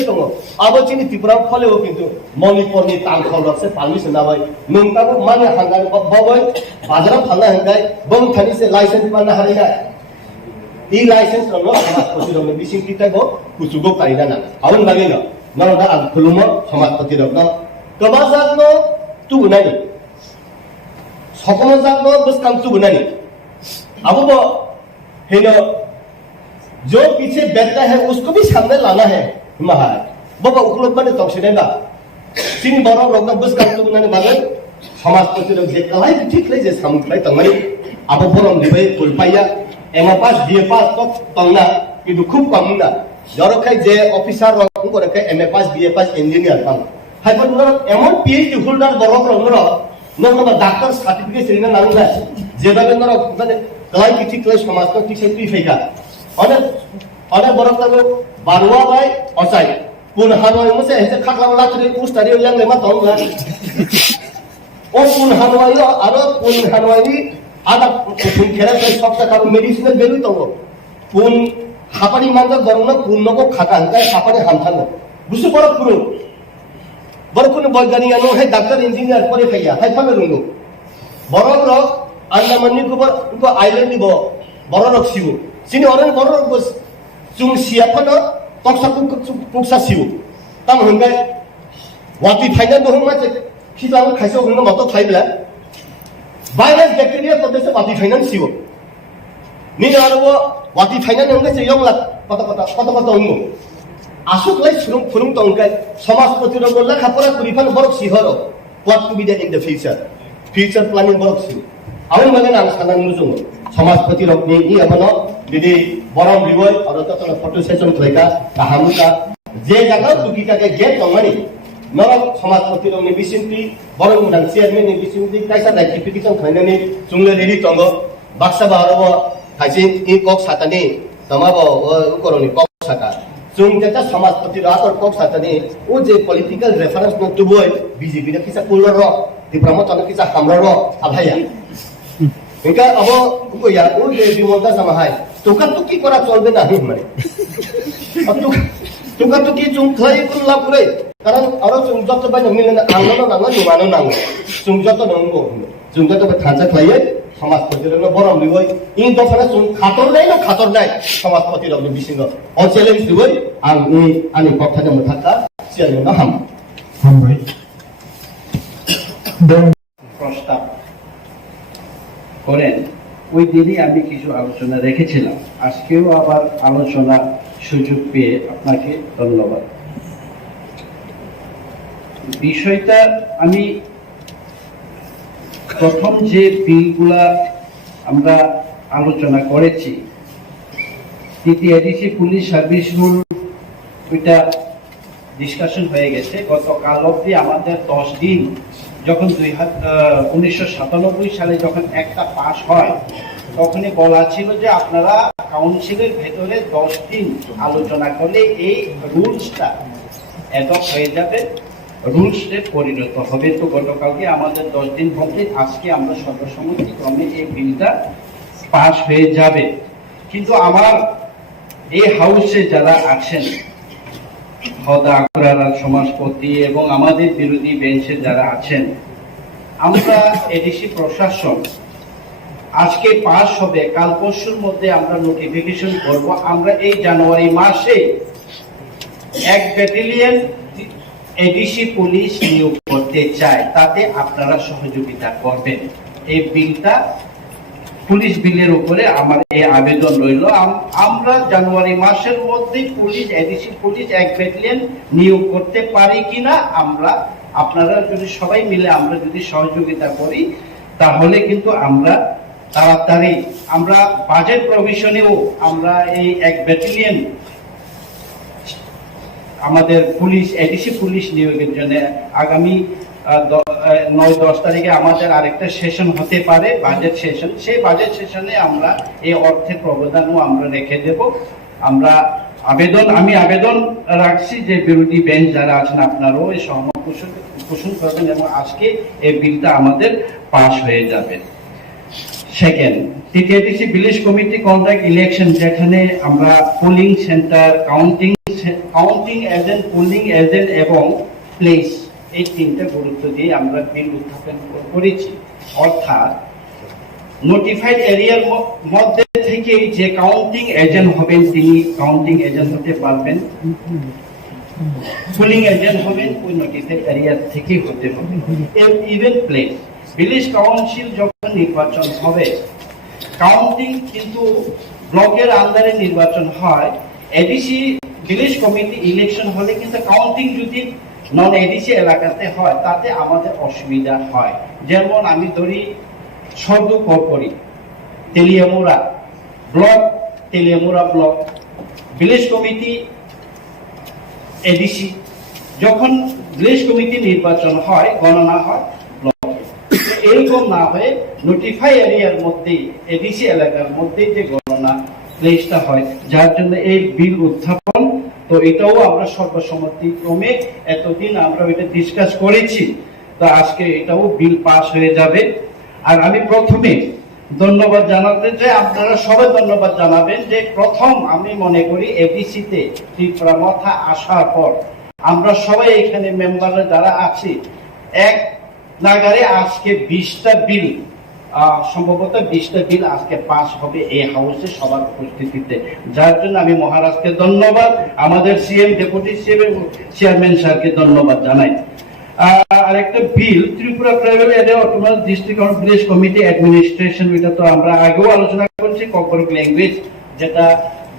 दङ अब चिनि त्रिपुरा फलेबो किन्तु मणिपुरनि तांखलक से परमिशन नाबाय नोंताबो माने हांगाय बबाय बाजाराव फानना हांगाय बं थानि से लाइसेंस मानना हारिना इ लाइसेंस रनो समाजपति रनो बिसिंति ताइबो कुचुगो कारिना ना आउन लागेनो नरदा आं खुलुमो समाजपति रनो कबाजानो तुनानि सकमजानो बसकां तुनानि अब हेनो जो पीछे बैठता है उसको भी सामने लाना है महाराज बाबा उपलब्ध माने तौसिनायबा सिनि बरफ रगना बस काम तुनानि बागै समाजपति रग जे कलाय ठीक ले जे सामख्लाय तंगानि आबो बरम दिबै फुलपाया एमा पास बिए पास तो तंगना किन्तु खूब कमना जरखाय जे ऑफिसर रग करके एमए पास बिए पास इंजीनियर पां हायबो नर एमन पीएचडी होल्डर बरफ रग नर डाक्टर सार्टिफिकेट रिना नांगला जेबाबे नर माने कलाय ठीक ले समाज तो ठीक से तुइ फैगा अने बरफ तको बारुआ बाय असाय पुन हानवाय मसे हेसे खाखला लाथरि उस्तारि लांले मा तंगला ओ पुन हानवाय आरो पुन हानवायनि आदा पुन खेरा सप्ता का medicinal भेलु तंगो pun hapani manjak borongna punnoko khata hangkai hapani hamthana busu borok kurung borok kun boygani anu hai doctor engineer pore phaiya hai phame rungo borok rok andamanni ko island ni bo borok sibu sini orang borok bos chung siapa no toksa puksa sibu tam hangkai wati phainan do hangma che khibang khaiso hangma moto phaibla virus bacteria kodese wati phainan sibu ni arbo wati phainan hangkai che yongla kata ungo asuk lai furung tongkai samas potiro bolla khapora kurifan borok sihoro what to be done in the future planning borok sibu awal magan ang sanan mujung samas potiro ni amano didi borong biboy aro totona photo session khlaika kahamuka je jaga tukita ke get tongani norok samas potiro ni bisinti borong mudang chairman ni bisinti kaisa rectification khainani chungle ready tongo baksa barobo kaisi i kok satani tamabo ukoroni kok sata chung jata samas potiro ator kok satani o je political reference no tuboy bjp na kisa kulor ro di promote na kisa hamro ro abhaya Maka abo ko ya o je bimonda sama hai tuki kora cholbe na hi mane tuki chung khlai kun lab kure karan aro chung jot ba nang milena anglo nang numano nang chung jot nang chung jot ba thancha khlai samas potiro no borom liboi in dofana chung khator nai samas potiro no bisingo on challenge liboi ang ni ani koktha mo thaka siano na ham bhai প্রস্তাব করেন ওই দিনই আমি কিছু আলোচনা রেখেছিলাম আজকেও আবার আলোচনা সুযোগ পেয়ে আপনাকে ধন্যবাদ বিষয়টা আমি প্রথম যে বিলগুলা আমরা আলোচনা করেছি TTAADC পুলিশ সার্ভিস রুল ওইটা ডিসকাশন হয়ে গেছে গতকাল অবধি আমাদের 10 দিন যখন 1997 সালে যখন একটা পাস হয় তখনই বলা ছিল যে আপনারা কাউন্সিলের ভেতরে 10 দিন আলোচনা করলে এই রুলসটা অ্যাডপ্ট হয়ে যাবে রুলসে পরিণত হবে তো গতকালকে আমাদের 10 দিন কমপ্লিট আজকে আমরা সর্বসম্মতিক্রমে এই বিলটা পাস হয়ে যাবে কিন্তু আমার এই হাউসে যারা আছেন সমাজপতি এবং আমাদের বিরোধী বেঞ্চে যারা আছেন আমরা এডিসি প্রশাসন আজকে পাস হবে কাল পরশুর মধ্যে আমরা নোটিফিকেশন করব আমরা এই জানুয়ারি মাসে 1 ব্যাটালিয়ন এডিসি পুলিশ নিয়োগ করতে চাই তাতে আপনারা সহযোগিতা করবেন এই বিলটা পুলিশ বিলের উপরে আমার এই আবেদন রইল আমরা জানুয়ারি মাসের মধ্যে পুলিশ এডিসি পুলিশ 1 ব্যাটালিয়ন নিয়োগ করতে পারি কিনা আমরা আপনারা যদি সবাই মিলে আমরা যদি সহযোগিতা করি তাহলে কিন্তু আমরা তাড়াতাড়ি আমরা বাজেট প্রভিশনেও আমরা এই 1 ব্যাটালিয়ন আমাদের পুলিশ এডিসি পুলিশ নিয়োগের জন্য আগামী 9-10 তারিখে আমাদের আরেকটা সেশন হতে পারে বাজেট সেশন সেই বাজেট সেশনে আমরা এই অর্থের প্রবদানও আমরা রেখে দেব আমরা আমি আবেদন রাখছি যে বিরোধী বেঞ্চ যারা আছেন আপনারাও এই সহমত পোষণ করবেন এবং আজকে এই বিলটা আমাদের পাস হয়ে যাবে second TTAADC village committee conduct election যেখানে আমরা polling centre counting agent polling agent এবং প্লেস এই তিনটা গুরুত্ব দিয়ে আমরা বিল উত্থাপন করেছি অর্থাৎ নোটিফাইড এরিয়ার মধ্যে থেকে যে কাউন্টিং এজেন্ট হবেন তিনি কাউন্টিং এজেন্ট হতে পারবেন পোলিং এজেন্ট হবেন ওই নোটিফাইড এরিয়া থেকে হতে হবে ইভেন প্লেস ভিলেজ কাউন্সিল যখন নির্বাচন হবে কাউন্টিং কিন্তু ব্লকের আন্ডারে নির্বাচন হয় এডিসি ভিলেজ কমিটি ইলেকশন হলে কিন্তু কাউন্টিং যদি নন এডিসি এলাকাতে হয় তাতে আমাদের অসুবিধা হয় যেমন আমি ধরি সর্দু করপরি Teliamura block village committee ADC যখন ভিলেজ কমিটি নির্বাচন হয় গণনা হয় এরকম না হয়ে নোটিফাই এরিয়ার মধ্যে এডিসি এলাকার মধ্যে যে গণনা প্লেসটা হয় যার জন্য এই বিল উত্থাপন তো এটাও আমরা সর্বসম্মতিক্রমে এতদিন আমরা এটা ডিসকাস করেছি তো আজকে এটাও বিল পাস হয়ে যাবে আর আমি প্রথমে ধন্যবাদ জানাতে যে আপনারা সবাই ধন্যবাদ জানাবেন যে প্রথম আমি মনে করি এডিসিতে ত্রিপুরা মাথা আসার পর আমরা সবাই এখানে মেম্বাররা যারা আছি এক নাগারে আজকে 20টা বিল সম্ভবত 20টা বিল আজকে পাস হবে এই হাউসে সবার উপস্থিতিতে, যার জন্য আমি মহারাজকে ধন্যবাদ, আমাদের সিএম, ডেপুটি সিএম এবং চেয়ারম্যান স্যারকে ধন্যবাদ জানাই। আরেকটা bill Tripura tribal area autonomous district on village committee administration, এটা তো আমরা আগেও আলোচনা করেছি। ককবরক ল্যাঙ্গুয়েজ যেটা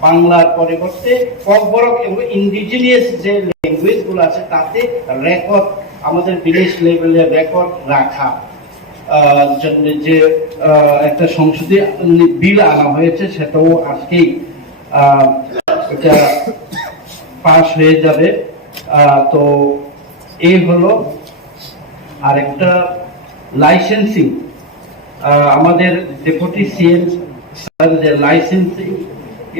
বাংলার পরিবর্তে ককবরক এবং ইন্ডিজিনিয়াস যে ল্যাঙ্গুয়েজ গুলো আছে তাতে রেকর্ড, আমাদের ভিলেজ লেভেলে রেকর্ড রাখা জন্য যে একটা সংসদীয় বিল আনা হয়েছে সেটাও আজকেই এটা পাস হয়ে যাবে। তো এই হলো আরেকটা লাইসেন্সিং, আমাদের ডেপুটি সিএম স্যার যে লাইসেন্সিং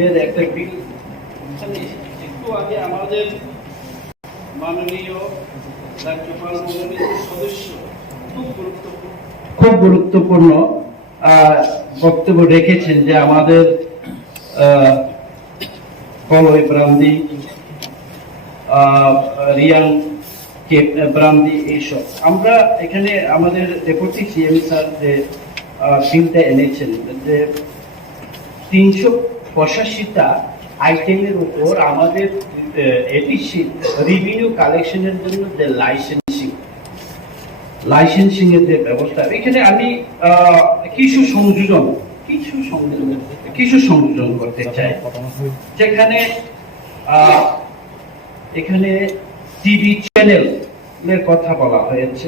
এর একটা বিল একটু আগে আমাদের মাননীয় রাজ্যপাল মনোনীত সদস্য খুব গুরুত্বপূর্ণ বক্তব্য রেখেছেন যে আমাদের কলই ব্রান্দি, রিয়াং ব্রান্দি, এইসব আমরা এখানে আমাদের ডেপুটি সিএম স্যার যে বিলটা এনেছেন যে 385টা আইটেমের উপর আমাদের এডিসি রেভিনিউ কালেকশনের জন্য যে লাইসেন্সিং এর যে ব্যবস্থা, এখানে আমি কিছু সংযোজন করতে চাই। যেখানে এখানে টিভি চ্যানেলের কথা বলা হয়েছে,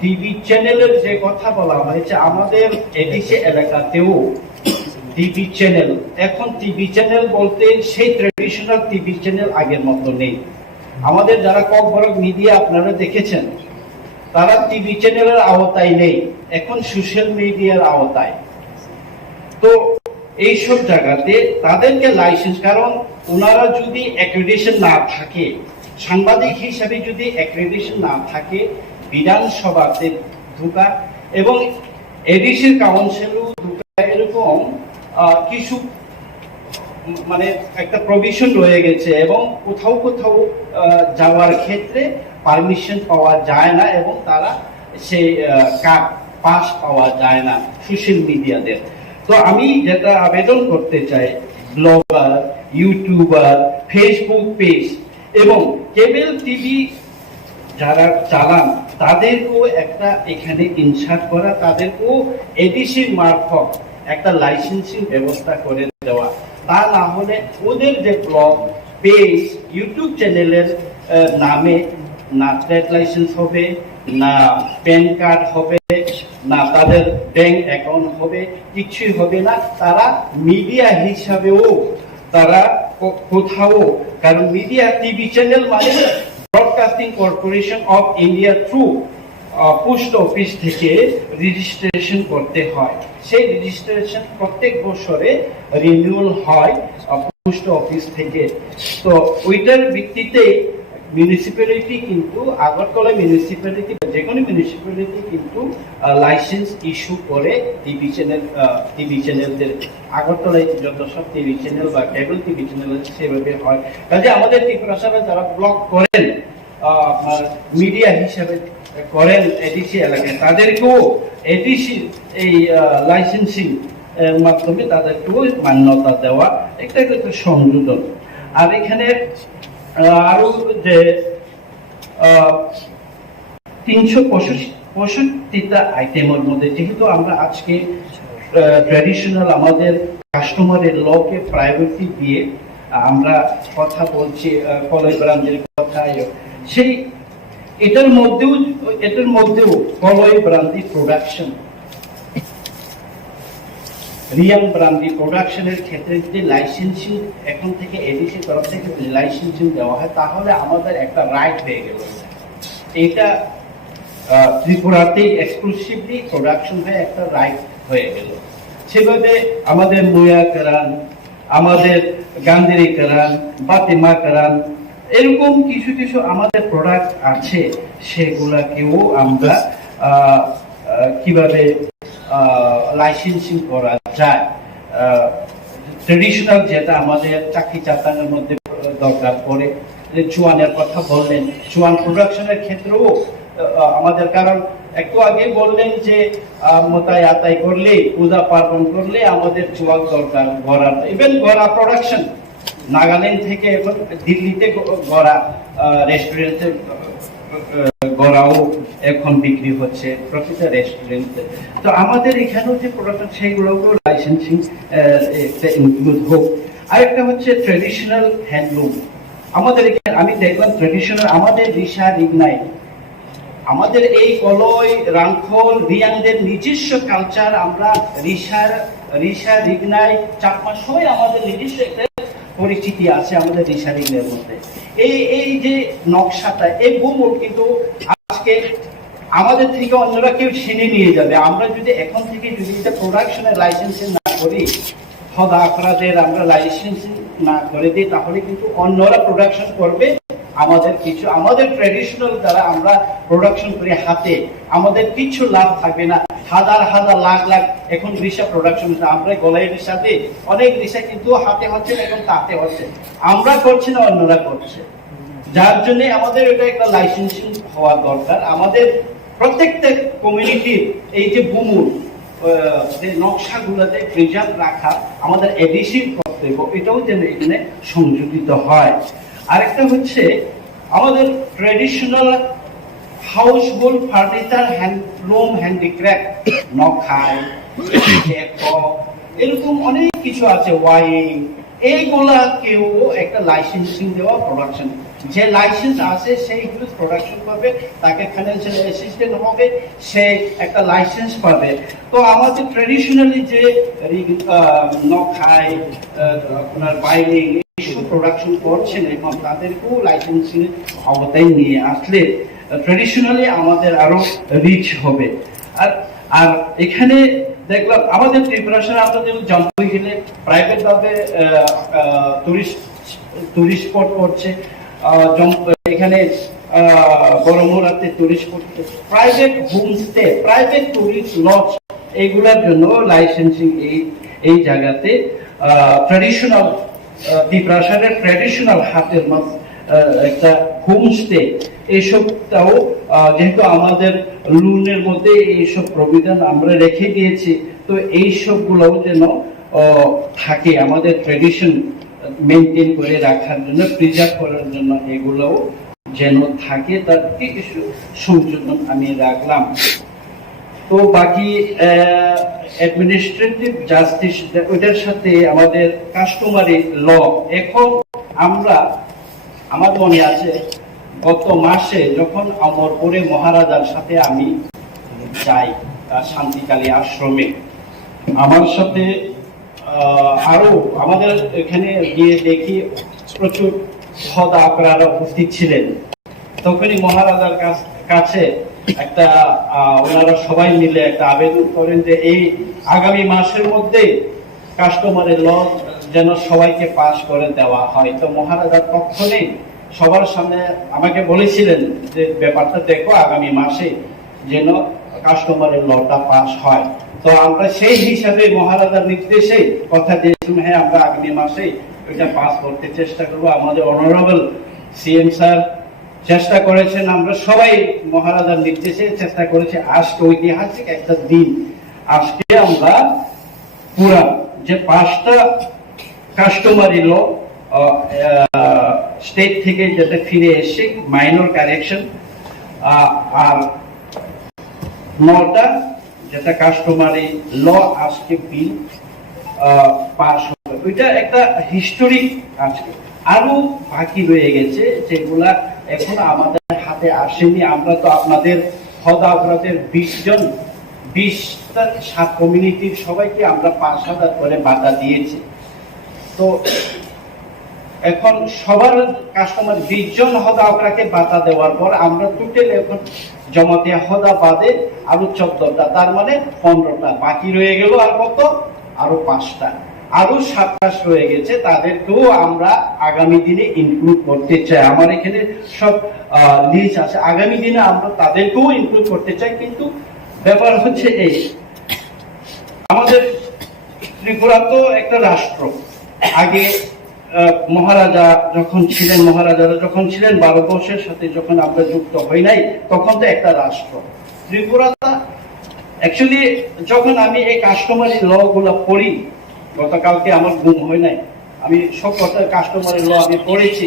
টিভি চ্যানেলের যে কথা বলা হয়েছে আমাদের এডিসি এলাকাতেও টিভি চ্যানেল, এখন টিভি চ্যানেল বলতে সেই ট্রেডিশনাল টিভি চ্যানেল আগের মতো নেই। আমাদের যারা ককবরক মিডিয়া আপনারা দেখেছেন তারা টিভি চ্যানেলের আওতায় নেই, এখন সোশ্যাল মিডিয়ার আওতায়। তো এইসব জায়গাতে তাদেরকে লাইসেন্স, কারণ ওনারা যদি অ্যাক্রেডিটেশন না থাকে, সাংবাদিক হিসাবে যদি অ্যাক্রেডিটেশন না থাকে, বিধানসভাতে ঢোকা এবং এডিসির কাউন্সিলও ঢোকা, এরকম কিছু মানে একটা প্রভিশন রয়ে গেছে এবং কোথাও কোথাও যাওয়ার ক্ষেত্রে পারমিশন পাওয়া যায় না এবং তারা সেই পাস পাওয়া যায় না সোশ্যাল মিডিয়াদের। তো আমি যেটা আবেদন করতে চাই, ব্লগার, ইউটিউবার, ফেসবুক পেজ এবং কেবল টিভি যারা চালান তাদেরকেও একটা এখানে ইনসার্ট করা, তাদেরকেও এডিসির মারফত একটা লাইসেন্সিং ব্যবস্থা করে দেওয়া। তা না হলে ওদের যে ব্লগ পেজ, ইউটিউব চ্যানেলের নামে না ট্রেড লাইসেন্স হবে, না প্যান কার্ড হবে, না তাদের ব্যাংক অ্যাকাউন্ট হবে, কিছুই হবে না। তারা মিডিয়া হিসাবেও তারা কোথাও, কারণ মিডিয়া টিভি চ্যানেল মানে broadcasting corporation of India through post office থেকে রেজিস্ট্রেশন করতে হয়। সেই রেজিস্ট্রেশন প্রত্যেক বছরে রিনিউয়াল হয় পোস্ট অফিস থেকে। তো ওইটার ভিত্তিতে মিউনিসিপ্যালিটি কিন্তু, আগরতলা মিউনিসিপ্যালিটি যে কোনো মিউনিসিপ্যালিটি কিন্তু লাইসেন্স ইস্যু করে টিভি চ্যানেলদের। আগরতলায় যত সব টিভি চ্যানেল বা কেবল টিভি চ্যানেল সেভাবে হয়। কাজে আমাদের ত্রিপুরা সাহেব যারা ব্লগ করেন, আপনার মিডিয়া হিসাবে করেন এডিসি এলাকায়, তাদেরকেও এডিসি এই লাইসেন্সিং এর মাধ্যমে তাদেরকেও মান্যতা দেওয়া, একটা একটা সংযোজন। আর এখানে আরো যে 365টা আইটেমের মধ্যে, যেহেতু আমরা আজকে ট্র্যাডিশনাল আমাদের কাস্টমারের লকে প্রায়োরিটি দিয়ে আমরা কথা বলছি, কলেজ ব্রাঞ্চের কথা, সেই এটার মধ্যেও কলই ব্রান্দি প্রোডাকশন, রিয়াং ব্রান্দি প্রোডাকশনের ক্ষেত্রে যদি লাইসেন্সিং এখন থেকে এডিসির তরফ থেকে লাইসেন্সিং দেওয়া হয়, তাহলে আমাদের একটা রাইট হয়ে গেল। এটা ত্রিপুরাতেই এক্সক্লুসিভলি প্রোডাকশন হয়ে একটা রাইট হয়ে গেল। সেভাবে আমাদের মুয়া কারান, আমাদের গান্ধেরি কারান, বাতিমা কারান, এরকম কিছু কিছু আমাদের প্রোডাক্ট আছে, সেগুলাকেও আমরা কিভাবে লাইসেন্সিং করা যায়। ট্রেডিশনাল যেটা আমাদের চাকরি চাতানের মধ্যে দরকার পড়ে, যে চুয়ানের কথা বললেন, চুয়ান প্রোডাকশনের ক্ষেত্রেও আমাদের, কারণ একটু আগে বললেন যে মোতায় আতাই করলে, পূজা পার্বণ করলে আমাদের চুয়ান দরকার গড়ার, ইভেন গড়া প্রোডাকশন নাগাল্যান্ড থেকে এখন দিল্লিতে গড়া রেস্টুরেন্টে গড়াও এখন বিক্রি হচ্ছে প্রতিটা রেস্টুরেন্টে। তো আমাদের এখানেও যে প্রোডাকশন সেগুলোকেও লাইসেন্সিং ইনক্লুড হোক। আরেকটা হচ্ছে ট্রেডিশনাল হ্যান্ডলুম। আমাদের এখানে আমি দেখলাম ট্রেডিশনাল আমাদের রিসা রিগনাই, আমাদের এই কলই রাংখল রিয়াংদের নিজস্ব কালচার, আমরা রিসা রিগনাই চাকমা সবাই আমাদের নিজস্ব একটা পরিচিতি আছে আমাদের রিসা রিগনের মধ্যে। এই যে নকশাটা, এই বুমুল কিন্তু আজকে আমাদের থেকে অন্যরা কেউ ছিনে নিয়ে যাবে। আমরা যদি এখন থেকে যদি এটা প্রোডাকশনের লাইসেন্সিং না করি, হদা আকরাদের আমরা লাইসেন্সিং না করে দিই, তাহলে কিন্তু অন্যরা প্রোডাকশন করবে। আমাদের কিছু, আমাদের ট্রেডিশনাল দ্বারা আমরা প্রোডাকশন করি হাতে, আমাদের কিছু লাভ থাকবে না। হাজার হাজার লাখ লাখ এখন রিসা প্রোডাকশন হচ্ছে, আমরা গলায় রিসাতে অনেক রিসা কিন্তু হাতে হচ্ছে না, এখন তাতে হচ্ছে, আমরা করছি না, অন্যরা করছে। যার জন্য আমাদের এটা একটা লাইসেন্সিং হওয়া দরকার। আমাদের প্রত্যেকটা কমিউনিটির এই যে বুমুর যে নকশাগুলোতে প্রিজার্ভ রাখা আমাদের এডিসির কর্তব্য, এটাও যেন এখানে সংযোজিত হয়। আরেকটা হচ্ছে আমাদের traditional household furniture, handloom, handicraft, নখাই, এরকম অনেক কিছু আছে, ওয়াইং, এইগুলাকেও একটা লাইসেন্সিং দেওয়া প্রোডাকশন। যে লাইসেন্স আছে সেই হিউজ প্রোডাকশন করবে, তাকে ফাইন্যান্সিয়াল অ্যাসিস্ট্যান্ট হবে, সে একটা লাইসেন্স পাবে। তো আমাদের ট্রেডিশনালি যে নখাই, আপনার বাইলিং এইসব প্রোডাকশন করছেন, এবং তাদেরকেও লাইসেন্সিং আওতায় নিয়ে আসলে ট্রেডিশনালি আমাদের আরো রিচ হবে। আর এখানে দেখলাম আমাদের ত্রিপুরাশন, আমরা যেমন জম্বু হিলে প্রাইভেট ভাবে টুরিস্ট স্পট করছে, এখানে বড়মুরাতে tourist spot, private homestay, private tourist lodge, এইগুলোর জন্য লাইসেন্সিং এই জায়গাতে ট্রেডিশনাল ত্রিপুরাশনের ট্রেডিশনাল হাতের মাছ একটা হোমস্টে, এইসবটাও যেহেতু আমাদের লুনের মধ্যে এইসব প্রবিধান আমরা রেখে দিয়েছি, তো এই সবগুলোও যেন থাকে, আমাদের ট্রেডিশন মেনটেন করে রাখার জন্য, প্রিজার্ভ করার জন্য এগুলোও যেন থাকে, তার কিছু সংযোজন আমি রাখলাম। তো বাকি অ্যাডমিনিস্ট্রেটিভ জাস্টিস, ওইটার সাথে আমাদের কাস্টমারি ল, এখন আমার মনে আছে গত মাসে যখন অমরপুরে মহারাজার সাথে আমি যাই শান্তিকালী আশ্রমে, আমার সাথে আরো আমাদের এখানে গিয়ে দেখি প্রচুর হদা আকরারা উপস্থিত ছিলেন। তখনই মহারাজার কাছে একটা ওনারা সবাই মিলে একটা আবেদন করেন যে এই আগামী মাসের মধ্যে কাস্টমারি ল যেন সবাইকে পাস করে দেওয়া হয়। তো মহারাজা তখনই সবার সামনে আমাকে বলেছিলেন যে ব্যাপারটা দেখো, আগামী মাসে যেন কাস্টমারি লটা পাস হয়। তো আমরা সেই হিসাবে মহারাজার নির্দেশে কথা দিয়েছিলাম, হ্যাঁ আমরা আগামী মাসে এটা পাস করতে চেষ্টা করবো। আমাদের অনারেবল সিএম স্যার চেষ্টা করেছেন, আমরা সবাই মহারাজার নির্দেশে চেষ্টা করেছি। আজকে ঐতিহাসিক একটা দিন, আজকে আমরা পুরা যে 5টা কাস্টমারি ল স্টেট থেকে যেটা ফিরে এসে মাইনর কারেকশন, আর 9টা যেটা কাস্টমারি ল আজকে বিল পাস হবে। ওইটা একটা হিস্টোরিক। আজকে আরো বাকি রয়ে গেছে যেগুলা এখন আমাদের হাতে আসেনি। আমরা তো আপনাদের হদা অপরাধের 20টা সাব কমিউনিটির সবাইকে আমরা 5,000 করে বাধা দিয়েছি। তো এখন সবার কাস্টমার 20 জন হদা অপরাধকে বাধা দেওয়ার পর আমরা টোটাল এখন জমাতে হদা বাদে আরো 14টা, তার মানে 15টা বাকি রয়ে গেল। আর কত? আরো 5টা, আরো 7টা রয়ে গেছে, তাদেরকেও আমরা আগামী দিনে ইনক্লুড করতে চাই। আমার এখানে সব লিস্ট আছে, আগামী দিনে আমরা তাদেরকেও ইনক্লুড করতে চাই। কিন্তু ব্যাপার হচ্ছে এই আমাদের ত্রিপুরা তো একটা রাষ্ট্র। আগে মহারাজারা যখন ছিলেন ভারতবর্ষের সাথে যখন আমরা যুক্ত হই নাই, তখন তো একটা রাষ্ট্র। ত্রিপুরাটা অ্যাকচুয়ালি যখন আমি এই কাস্টমারি ল গুলা পড়ি, গতকালকে আমার ঘুম হয় নাই, আমি সব কথা কাস্টমারি ল আমি পড়েছি,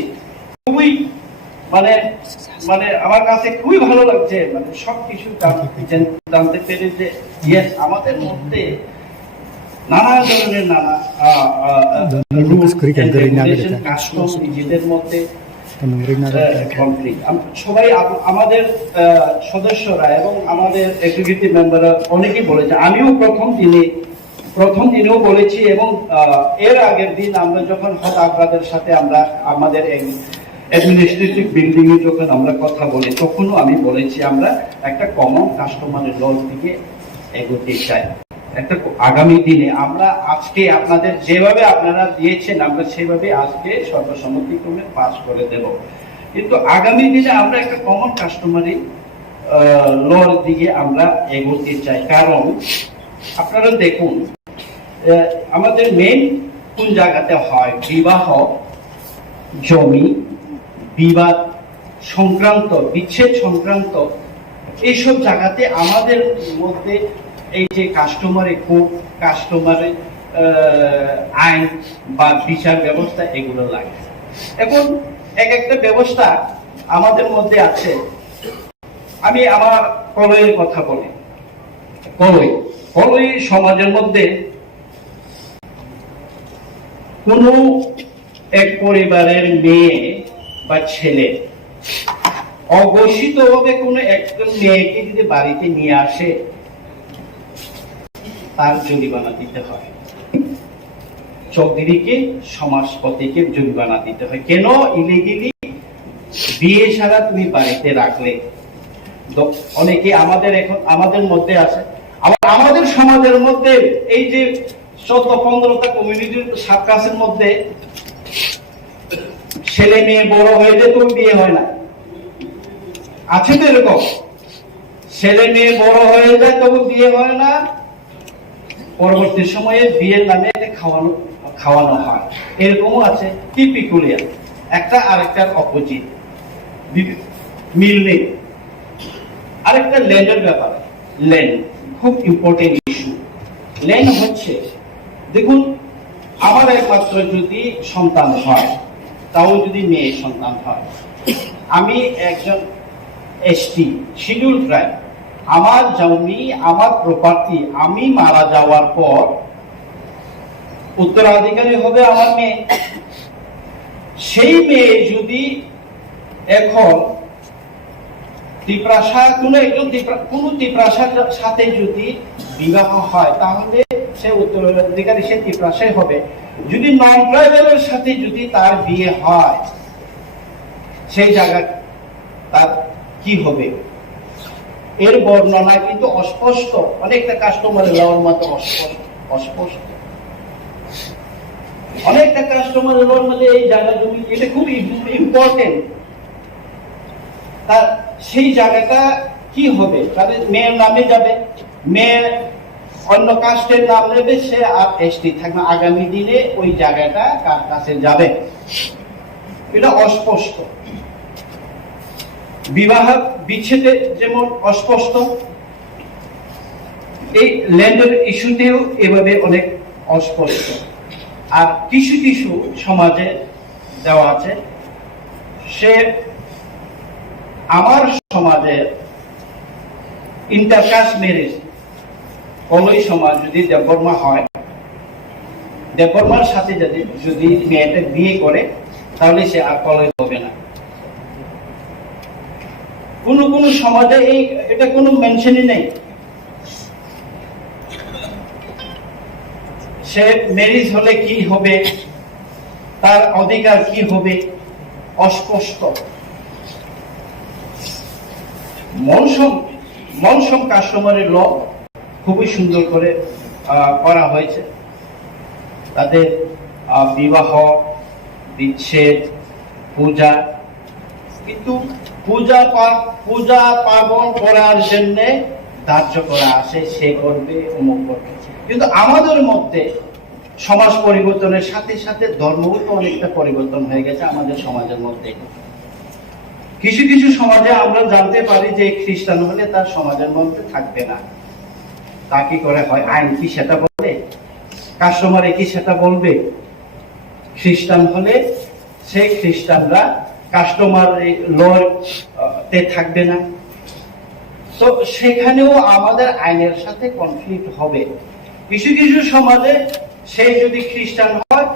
খুবই মানে মানে আমার কাছে খুবই ভালো লাগছে, মানে সবকিছু জানতে পেরে যে ইয়েস, আমাদের মধ্যে নানা ধরনের কাস্টম নিজেদের মধ্যে সবাই আমাদের সদস্যরা এবং আমাদের এক্সিকিউটিভ মেম্বাররা অনেকেই বলেছে, আমিও প্রথম দিনেও বলেছি এবং এর আগের দিন আমরা যখন আপনাদের সাথে আমরা আমাদের অ্যাডমিনিস্ট্রেটিভ বিল্ডিং এ যখন আমরা কথা বলি, তখনও আমি বলেছি আমরা একটা কমন কাস্টমারের ল দিকে এগোতে চাই। একটা আগামী দিনে আমরা আজকে আপনাদের যেভাবে আপনারা দিয়েছেন, আমরা সেভাবে আজকে সর্বসম্মতিক্রমে পাস করে দেব, কিন্তু আগামী দিনে আমরা একটা কমন কাস্টমারি লর দিকে আমরা এগোতে চাই। কারণ আপনারা দেখুন, আমাদের মেইন কোন জায়গাতে হয়, বিবাহ, জমি বিবাদ সংক্রান্ত, বিচ্ছেদ সংক্রান্ত এইসব জায়গাতে আমাদের মধ্যে এই যে কাস্টমারি কোর্ট, কাস্টমারি আইন বা বিচার ব্যবস্থা এগুলো লাগে। এখন এক একটা ব্যবস্থা আমাদের মধ্যে আছে। আমি আমার কলইয়ের কথা বলি। কলই সমাজের মধ্যে কোন এক পরিবারের মেয়ে বা ছেলে অঘোষিত ভাবে কোন একজন মেয়েকে যদি বাড়িতে নিয়ে আসে, তার জরিমানা দিতে হয়। চৌধুরীকে, সমাজপতিকে জরিমানা দিতে হয়। কেন? ইলিগেলি বিয়ে ছাড়া তুমি বাড়িতে রাখলে। অনেকে আমাদের মধ্যে আছে, আমাদের সমাজের মধ্যে এই যে 14-15টা কমিউনিটির সার্কাসের মধ্যে ছেলে মেয়ে বড় হয়ে যে তুমি বিয়ে হয় না, আছে তো এরকম? ছেলে মেয়ে বড় হয়ে যায় তবু বিয়ে হয় না, পরবর্তী সময়ে বিয়ের নামে খাওয়ানো হয়, এরকমও আছে। টিপিকুলিয়ার একটা আরেকটার অপোজিট, মিল নেই। আরেকটা ল্যান্ডের ব্যাপার। ল্যান্ড খুব ইম্পর্টেন্ট ইস্যু। ল্যান্ড হচ্ছে, দেখুন, আমার একমাত্র যদি সন্তান হয়, তাও যদি মেয়ে সন্তান হয়, আমি একজন এসটি শিডিউল ট্রাইব, আমার জমি, আমার প্রপার্টি, আমি মারা যাওয়ার পর উত্তরাধিকারী হবে আমার মেয়ে। সেই মেয়ে যদি এখন কোন ত্রিপ্রাসার সাথে যদি বিবাহ হয়, তাহলে সে উত্তরাধিকারী, সে ত্রিপ্রাসায় হবে। যদি নন ট্রাইবেলের সাথে যদি তার বিয়ে হয়, সেই জায়গা তার কি হবে? এর বর্ণনা কিন্তু অস্পষ্ট, অনেকটা কাস্টমারের লওয়ার মতো অস্পষ্ট। অনেকটা কাস্টমারের লওয়ার মধ্যে এই জায়গা জমি, এটা খুব ইম্পর্টেন্ট। তার সেই জায়গাটা কি হবে? তাদের মেয়ের নামে যাবে, মেয়ের অন্য কাস্টের নাম নেবে, সে আর এসটি থাকবে। আগামী দিনে ওই জায়গাটা কার কাছে যাবে? এটা অস্পষ্ট। বিবাহ বিচ্ছেদে যেমন অস্পষ্ট, এই ল্যান্ডের ইস্যুতেও এভাবে অনেক অস্পষ্ট। আর কিছু কিছু সমাজে দেওয়া আছে, সে আমার সমাজের ইন্টারকাস্ট ম্যারেজ, কলই সমাজ যদি দেববর্মা হয়, দেববর্মার সাথে যদি মেয়েটা বিয়ে করে, তাহলে সে আর কলই হবে না। কোন কোন সমাজে এটা কোনো মেনশনই নেই। সে ম্যারেজ হলে কি হবে, তার অধিকার কি হবে, অস্পষ্ট। মনসম কাস্টমারের ল খুবই সুন্দর করে করা হয়েছে। তাদের বিবাহ, বিচ্ছেদ, পূজা, কিন্তু পূজা পার্বণ করার জন্য ধার্য করা আছে, সে করবে, অমুক করবে। কিন্তু আমাদের মধ্যে সমাজ পরিবর্তনের সাথে সাথে ধর্মও তো অনেকটা পরিবর্তন হয়ে গেছে আমাদের সমাজের মধ্যে। কিছু কিছু সমাজে আমরা জানতে পারি যে খ্রিস্টান হলে তার সমাজের মধ্যে থাকবে না। তা কি করে হয়? আইন কি সেটা বলে? কাস্টমারে কি সেটা বলবে? খ্রিস্টান হলে সেই খ্রিস্টানরা কাস্টমার তে থাকবে না। তো সেখানেও আমাদের আইনের সাথে কনফ্লিক্ট হবে। কিছু কিছু সমাজে সে যদি খ্রিস্টান হয়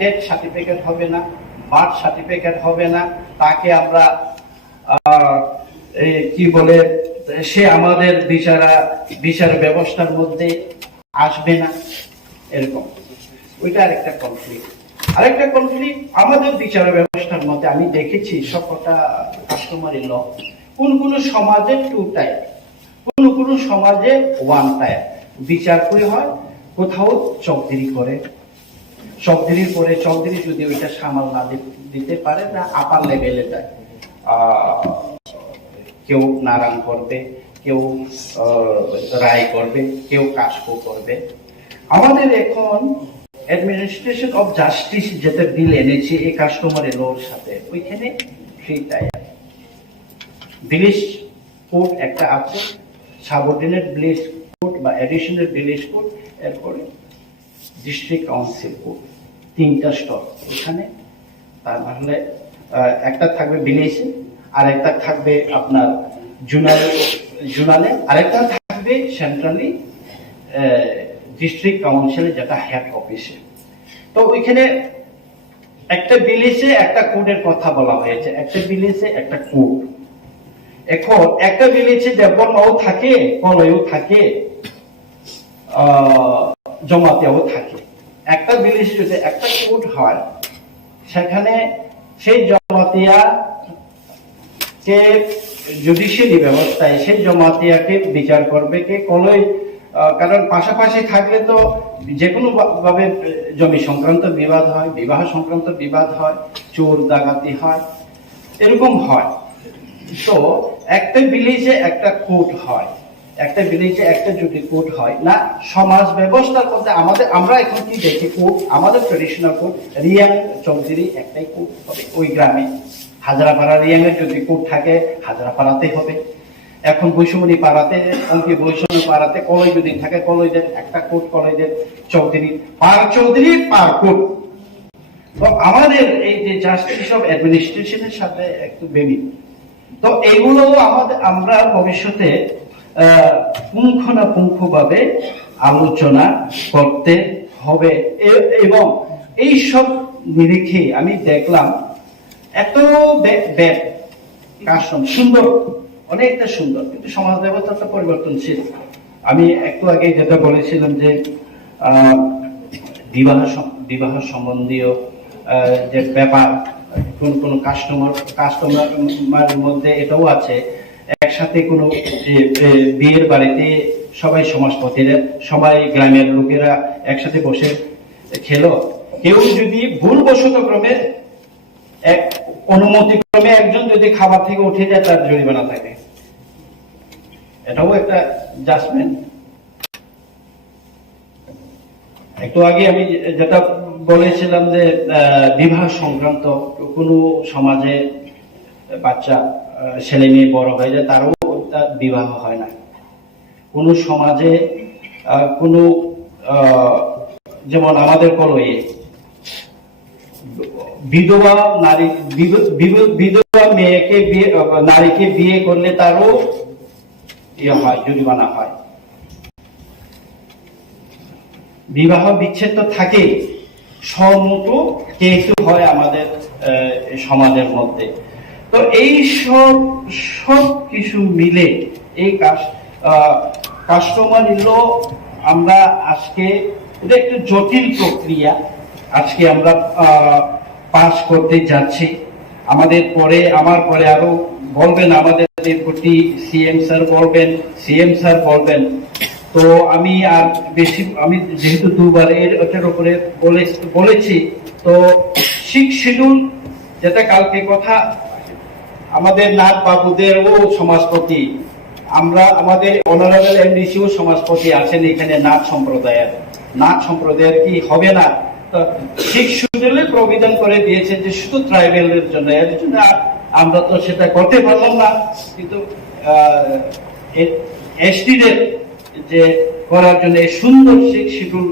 ডেথ সার্টিফিকেট হবে না, বার্থ সার্টিফিকেট হবে না, তাকে আমরা কি বলে, সে আমাদের বিচার ব্যবস্থার মধ্যে আসবে না, এরকম। ওইটা আরেকটা কনফ্লিক্ট। আরেকটা কনফ্লিক্ট আমাদের বিচার ব্যবস্থার মধ্যে আমি দেখেছি সবকটা কাস্টমারি ল কোন সমাজে 2 টাইপ, কোন সমাজে 1 টাইপ বিচার করে হয়। কোথাও চকদিরি করে, চকদিরি যদি ওইটা সামাল না দিতে পারে না আপার লেভেলে যায়, কেউ নারায়ণ করবে, কেউ রায় করবে, কেউ কাশকো করবে। আমাদের এখন অ্যাডমিনিস্ট্রেশন অফ জাস্টিস যেটা বিল এনেছে এই কাস্টমারি লর সাথে, ওইখানে 3 টাইপ ভিলেজ কোর্ট একটা আছে, সাবঅর্ডিনেট ভিলেজ কোর্ট বা অ্যাডিশনাল ভিলেজ কোর্ট, এরপরে ডিস্ট্রিক্ট কাউন্সিল কোর্ট, 3টা স্তর এখানে। তার মানে একটা থাকবে ভিলেজে, আর একটা থাকবে আপনার জোনালে, আরেকটা থাকবে সেন্ট্রালি ডিস্ট্রিক্ট কাউন্সিলে, যেটা হেড অফিসে। তো ওইখানে একটা ভিলেজে একটা কোর্টের কথা বলা হয়েছে, একটা ভিলেজে একটা কোর্ট। এখন একটা ভিলেজে দেবনাও থাকে, কলয়ও থাকে, জমাতেও থাকে। একটা ভিলেজে যদি একটা কোর্ট হয়, সেখানে সেই জমাতিয়া কে জুডিশিয়ারি ব্যবস্থায় সেই জমাতিয়াকে বিচার করবে কে, কলয়। কারণ পাশাপাশি থাকলে তো যে কোনো ভাবে জমি সংক্রান্ত বিবাদ হয়, বিবাহ সংক্রান্ত বিবাদ হয়, চোর ডাকাতি হয়, এরকম হয়। তো একটা ভিলেজে একটা কোর্ট হয়, একটা ভিলেজে একটা যদি কোর্ট হয় না, সমাজ ব্যবস্থার মধ্যে আমরা এখন কি দেখি, কোর্ট আমাদের ট্রেডিশনাল কোর্ট রিয়াং চৌধুরী একটাই কোর্ট হবে ওই গ্রামে। হাজারাপাড়া রিয়াং এর যদি কোর্ট থাকে হাজারাপাড়াতে হবে। এখন বৈষম্যী পাড়াতে, অঙ্কি বৈষম্য পাড়াতে কলয় যদি থাকে, কলয়দের একটা কোর্ট, কলয়দের চৌধুরী পার কোর্ট। তো আমাদের এই যে জাস্টিস অফ অ্যাডমিনিস্ট্রেশনের সাথে একটু বেবিন। তো এইগুলো আমরা ভবিষ্যতে পুঙ্খানুপুঙ্খভাবে আলোচনা করতে হবে। এবং এই সব নিরিখে আমি দেখলাম এত কাস্টম সুন্দর, অনেকটা সুন্দর, কিন্তু সমাজ ব্যবস্থাটা পরিবর্তনশীল। আমি একটু আগে যেটা বলেছিলাম যে বিবাহ সম্বন্ধীয় যে ব্যাপার, কোন কাস্টমার মধ্যে এটাও আছে, একসাথে কোনো বিয়ের বাড়িতে সবাই সমাজপতিরা, সবাই গ্রামের লোকেরা একসাথে বসে খেলো, কেউ যদি ভুলবশত ক্রমে অনুমতি ক্রমে একজন যদি খাবার থেকে উঠে যায়, তার জরিমানা থাকে। এটাও একটা জাজমেন্ট। একটু আগে আমি যেটা বলেছিলাম যে বিবাহ সংক্রান্ত কোনো সমাজে বাচ্চা ছেলে মেয়ে বড় হয়ে যায়, তারও বিবাহ হয় না। কোন সমাজে কোন যেমন আমাদের কলয়ে বিধবা মেয়েকে নারীকে বিয়ে করলে তারও হয়, জরিমানা হয়। বিবাহ বিচ্ছেদ তো থাকে, সম্মত কেসও হয় আমাদের সমাজের মধ্যে। তো এই সব কিছু মিলে এই কাস্টমারি ল আমরা আজকে, এটা একটু জটিল প্রক্রিয়া, আজকে আমরা পাস করতে যাচ্ছি। আমার পরে আরো বলবেন, আমাদের প্রতি সিএম স্যার বলবেন। তো আমি যেহেতু 2বার এটার উপরে বলেছি, তো 6 শিডিউল যেটা কালকে কথা আমাদের নাথ বাবুদের ও সমাজপতি আমরা আমাদের অনারেবল এমডিসিও সমাজপতি আছেন এখানে নাথ সম্প্রদায়ের কি হবে না, তো ঠিক শিডিউলে প্রবিধান করে দিয়েছেন যে শুধু ট্রাইবেলের জন্য, এর জন্য আমরা তো সেটা করতে পারলাম না, কিন্তু এসটিদের যে করার জন্য এই সুন্দর শিডিউল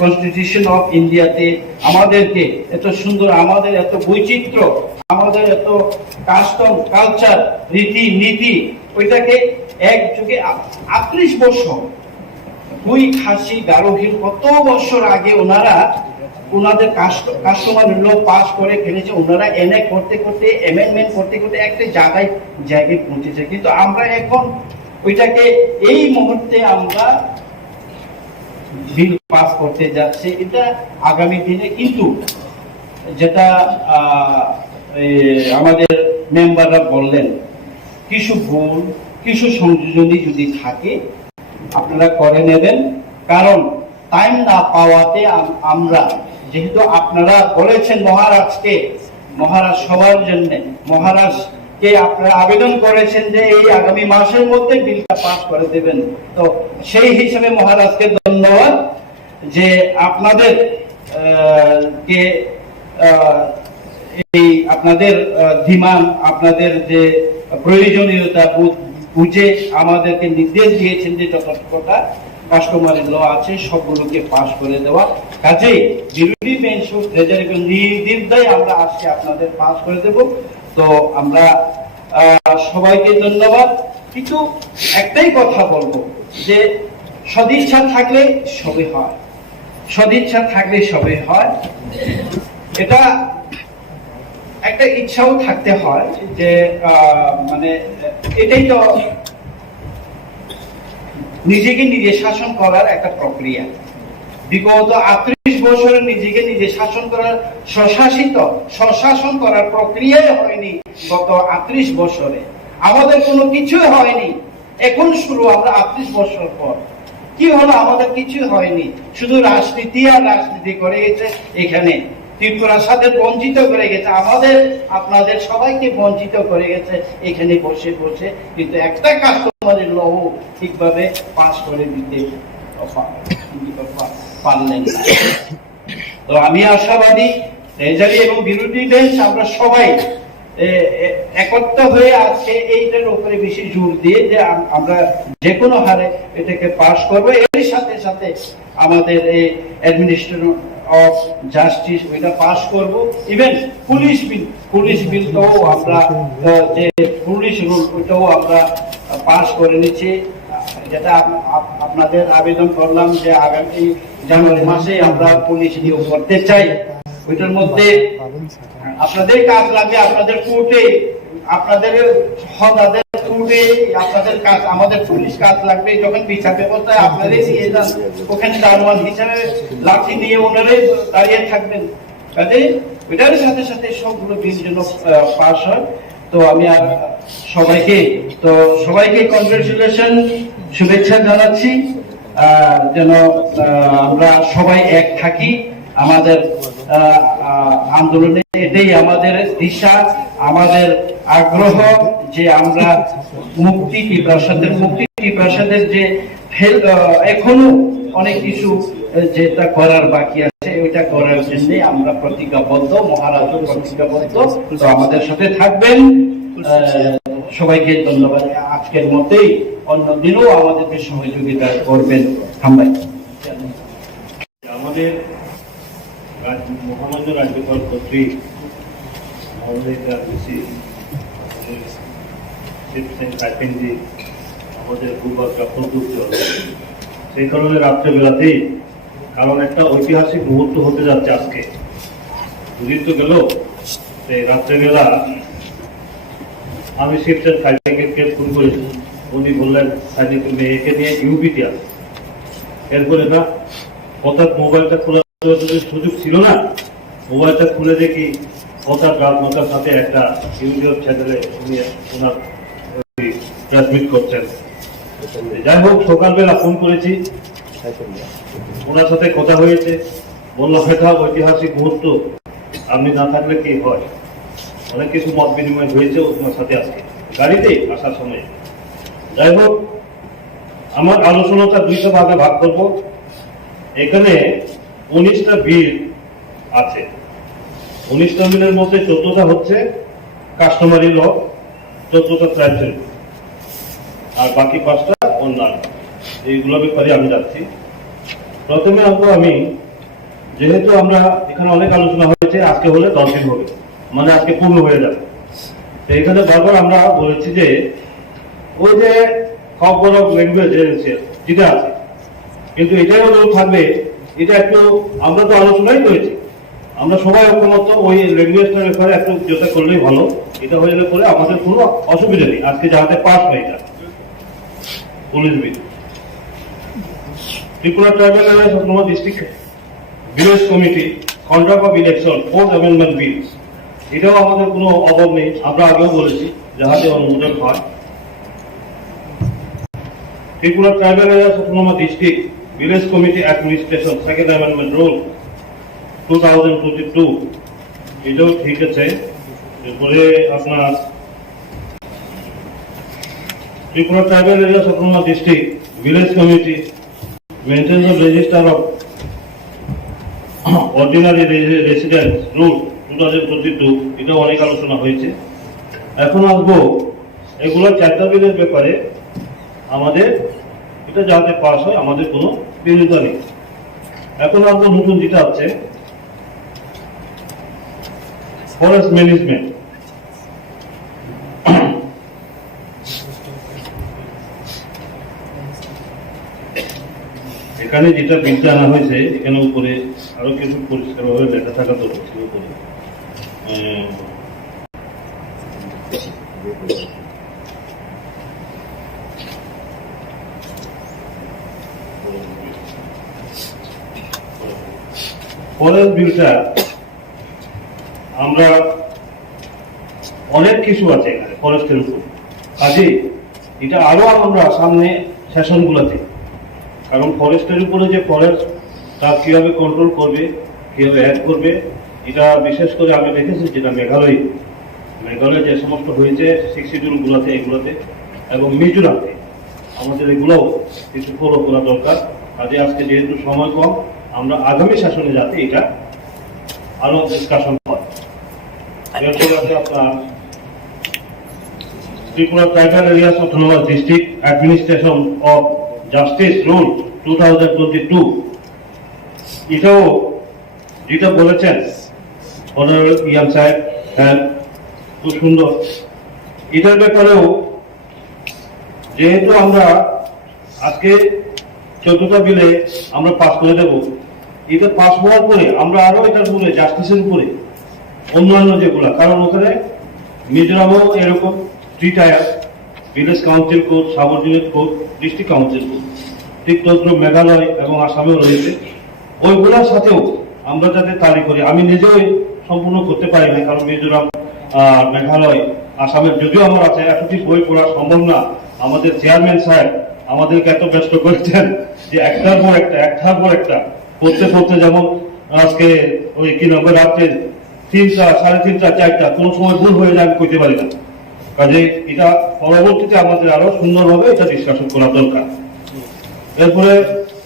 কনস্টিটিউশন অফ ইন্ডিয়াতে আমাদেরকে এত সুন্দর, আমাদের এত বৈচিত্র্য, আমাদের এত কাস্টম কালচার রীতি নীতি, ওইটাকে একযোগে 38 বছর দুই খাসি গারোহিল কত বছর আগে ওনাদের কাস্টমার ল পাস করে ফেলেছে, ওনারা এনে করতে করতে অ্যামেন্ডমেন্ট করতে করতে একটা জায়গায় পৌঁছেছে। কিন্তু আমরা এখন ওইটাকে এই মুহূর্তে আমরা বিল পাস করতে যাচ্ছে, এটা আগামী দিনে কিন্তু যেটা আমাদের মেম্বাররা বললেন কিছু ভুল কিছু সংযোজনী যদি থাকে আপনারা করে নেবেন, কারণ টাইম না পাওয়াতে আমরা, যেহেতু আপনারা বলেছেন মহারাজ সবার জন্য, মহারাজকে আপনারা আবেদন করেছেন যে এই আগামী মাসের মধ্যে বিলটা পাস করে দেবেন, তো সেই হিসেবে মহারাজকে ধন্যবাদ যে আপনাদের কে এই আপনাদের ডিমান্ড, আপনাদের যে প্রয়োজনীয়তা বুঝে আমাদেরকে নির্দেশ দিয়েছেন যে যতটা কাস্টমারি ল আছে সবগুলোকে পাস করে দেওয়া। কাজেই বিরোধী বেঞ্চ নির্দ্বিধায় আমরা আজকে আপনাদের পাস করে দেব। তো আমরা সবাইকে ধন্যবাদ, কিন্তু একটাই কথা বলবো যে সদিচ্ছা থাকলে সবই হয়, সদিচ্ছা থাকলে সবই হয়। এটা একটা ইচ্ছাও থাকতে হয় যে মানে এটাই তো নিজেকে নিজে শাসন করার একটা প্রক্রিয়া। বিগত 38 বছরে নিজেকে নিজে শাসন করার স্বশাসন করার প্রক্রিয়াই হয়নি গত 38 বছরে, আমাদের কোনো কিছুই হয়নি। এখন শুরু আমরা 38 বছর পর কি হলো, আমাদের কিছু হয়নি, শুধু রাজনীতি আর রাজনীতি করে গেছে। এখানে ত্রিপুরার সাথে বঞ্চিত করে গেছে, আমাদের আপনাদের সবাইকে বঞ্চিত করে গেছে এখানে বসে বসে, কিন্তু একটা কাস্টমারের ল ঠিকভাবে পাস করে দিতে পারলেন না। তো আমি আশাবাদী ট্রেজারি এবং বিরোধী বেঞ্চ আমরা সবাই একত্র হয়ে আজকে এইটার উপরে বেশি জোর দিয়ে যে আমরা যে কোনো হারে এটাকে পাস করবো। এর সাথে সাথে আমাদের এই অ্যাডমিনিস্ট্রেশন অফ জাস্টিস ওইটা পাস করব। ইভেন পুলিশ বিল তো আমরা যে পুলিশ রুল ওইটাও আমরা পাস করে নিচ্ছি, যেটা আপনাদের আবেদন করলাম যে আগামী জানুয়ারি মাসে আমরা পুলিশ নিয়োগ করতে চাই। ওইটার মধ্যে আপনাদের কাজ লাগবে, আপনাদের কোর্টে, আপনাদের হদাদের কোর্টে আপনাদের কাজ, আমাদের পুলিশ কাজ লাগবে। যখন বিচার ব্যবস্থায় আপনারাই নিয়ে যান, ওখানে দারোয়ান হিসাবে লাঠি নিয়ে ওনারাই দাঁড়িয়ে থাকবেন। কাজে ওইটার সাথে সাথে সবগুলো বিল যেন পাস হয়। তো আমি আর সবাইকে কনগ্রাচুলেশন, শুভেচ্ছা জানাচ্ছি। যেন আমরা সবাই এক থাকি, আমাদের আন্দোলনে এটাই আমাদের দিশা, আমাদের আগ্রহ যে আমরা মুক্তি পিপাসাদের যে এখনো অনেক কিছু যেটা করার বাকি আছে ওইটা করার জন্য আমরা প্রতিজ্ঞাবদ্ধ, মহারাজ প্রতিজ্ঞাবদ্ধ। তো আমাদের সাথে থাকবেন। সবাইকে ধন্যবাদ। আজকের মতেই অন্য দিনও আমাদেরকে সহযোগিতা করবেন। আমাদের মহামান্য রাজ্যপাল কর্তৃক আমাদের পূর্বাগ্রা প্রযুক্ত, সেই কারণে রাত্রেবেলাতেই, কারণ একটা ঐতিহাসিক মুহূর্ত হতে যাচ্ছে আজকে। দুদিন তো গেল, রাত্রেবেলা আমি শিবচেন সাইনিককে ফোন করেছি। উনি বললেন সাইনিক মেয়েকে নিয়ে ইউপিতে আছে। এরপরে না হঠাৎ মোবাইলটা খোলার সুযোগ ছিল না, মোবাইলটা খুলে দেখি হঠাৎ রাত 9টার সাথে একটা ইউটিউব চ্যানেলে উনি ওনার ট্রান্সমিট করছেন। যাই হোক, সকালবেলা ফোন করেছি, ওনার সাথে কথা হয়েছে, বললো হয়তো ঐতিহাসিক মুহূর্ত, আপনি না থাকলে কি হয়। অনেক কিছু মত বিনিময় হয়েছে ওনার সাথে আজকে গাড়িতে আসার সময়। যাই হোক, আমার আলোচনাটা দুইটা ভাগে ভাগ করব। এখানে 19টা বিল আছে। 19টা বিলের মধ্যে 14টা হচ্ছে কাস্টমারি ল, 14টা ট্রাইব্যুনাল, আর বাকি 5টা অন্যান্য। এইগুলো ব্যাপারে আমি যাচ্ছি। প্রথমে আসবো আমি, যেহেতু আমরা এখানে অনেক আলোচনা হয়েছে, আজকে হলে 10 দিন হবে, মানে আজকে পূর্ণ হয়ে যাবে। তো এখানে বারবার আমরা বলেছি যে ওই যে KOKBOROK ল্যাঙ্গুয়েজ যেটা আছে, কিন্তু এটাই হলো থাকবে, এটা একটু আমরা তো আলোচনাই করেছি, আমরা সবাই ঐক্যমত ওই ল্যাঙ্গুয়েজটার ব্যাপারে একটু যেটা করলেই ভালো। এটা হয়ে গেলে পরে আমাদের কোনো অসুবিধা নেই, আজকে যাতে পাস হয়ে যায়। Police bill, Tripura tribal area autonomous district village committee contract of election 4th amendment bill, এটাও আমাদের কোনো অভাব নেই, আমরা আগেও বলেছি যাহাতে অনুমোদন হয়। Tripura tribal area autonomous district village committee administration 2nd amendment rule 2022, এটাও ঠিক আছে। এরপরে আপনার Tripura tribal area autonomous district village committee maintenance of register of ordinary resident rule 2022, এটাও অনেক আলোচনা হয়েছে। এখন আসবো এগুলো 4টা বিলের ব্যাপারে, আমাদের এটা যাতে পাস হয়, আমাদের কোনো বিরোধিতা নেই। এখন আসবো নতুন যেটা হচ্ছে ফরেস্ট ম্যানেজমেন্ট। এখানে যেটা বিলটা আনা হয়েছে, এখানে উপরে আরো কিছু পরিষ্কারভাবে লেখা থাকা দরকার ছিল। উপরে ফরেস্ট বিলটা আমরা অনেক কিছু আছে এখানে ফরেস্টের উপর, কাজে এটা আরো আমরা সামনে সেশন গুলাতে, কারণ ফরেস্টের উপরে যে ফরেস্ট তা কিভাবে কন্ট্রোল করবে, কিভাবে অ্যাড করবে, এটা বিশেষ করে আমি দেখেছি যেটা মেঘালয় যে সমস্ত হয়েছে 6 শিডিউল গুলাতে, এগুলোতে এবং মিজোরামে আমাদের এগুলোও কিছু ফলো করা দরকার। কাজে আজকে যেহেতু সময় কম, আমরা আগামী শাসনে যাতে এটা আরো ডিসকাশন হয়। এরপরে আছে আপনার Tripura tribal areas autonomous district administration of justice rule 2022, এটাও যেটা বলেছেন অনারেবল ইয়ান সাহেব, হ্যাঁ খুব সুন্দর। এটার ব্যাপারেও যেহেতু আমরা আজকে 14টা বিলে আমরা পাস করে দেব, এটা পাস হওয়ার পরে আমরা আরো এটার উপরে জাস্টিসের উপরে অন্যান্য যেগুলা, কারণ ওখানে মিজোরামেও এরকম 3 tyre village council court, subordinate court, district council court, ঠিক তদ্রুপ মেঘালয় এবং আসামেও রয়েছে। ওইগুলোর সাথেও আমরা যাতে তালি করি, আমি নিজেও সম্পূর্ণ করতে পারি না, কারণ মিজোরাম, মেঘালয়, আসামের যদিও আমার আছে, এতটি বই পড়া সম্ভব না। আমাদের চেয়ারম্যান সাহেব আমাদেরকে এত ব্যস্ত করেছেন যে একটার পর একটা পড়তে যেমন আজকে ওই কি নম্বর রাত্রে 3টা, 3:30, 4টা কোনো সময় ভুল হয়ে যায়, আমি কইতে পারি না। কাজে এটা পরবর্তীতে আমাদের আরো সুন্দরভাবে এটা ডিসকাশন করা দরকার। এরপরে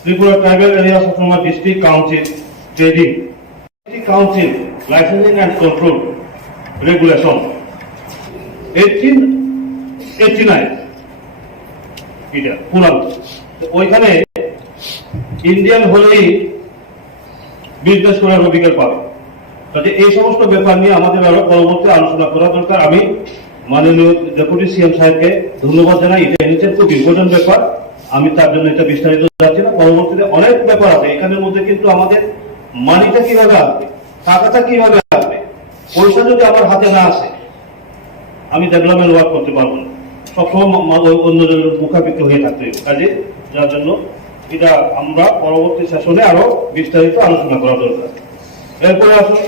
Tripura tribal areas autonomous district council trading council licensing and control regulation 1889, এটা পুরান। ওইখানে ইন্ডিয়ান হলেই বিজনেস করার অধিকার পাবে। কাজে এই সমস্ত ব্যাপার নিয়ে আমাদের আরো পরবর্তী আলোচনা করা দরকার। আমি মাননীয় ডেপুটি সিএম সাহেবকে ধন্যবাদ জানাই, এটা এনেছেন খুব ইম্পর্টেন্ট ব্যাপার। আমি তার জন্য এটা বিস্তারিত যাচ্ছি না, পরবর্তীতে অনেক ব্যাপার আছে এখানের মধ্যে, কিন্তু আমাদের মানিটা কিভাবে আসবে, টাকাটা কিভাবে আসবে, পয়সা যদি আমার হাতে না আসে আমি ডেভেলপমেন্ট ওয়ার্ক করতে পারবো না, সবসময় অন্যজনের মুখাপিক্ষি হয়ে থাকতে হবে। কাজে যার জন্য এটা আমরা পরবর্তী সেশনে আরো বিস্তারিত আলোচনা করা দরকার। এরপরে আসুন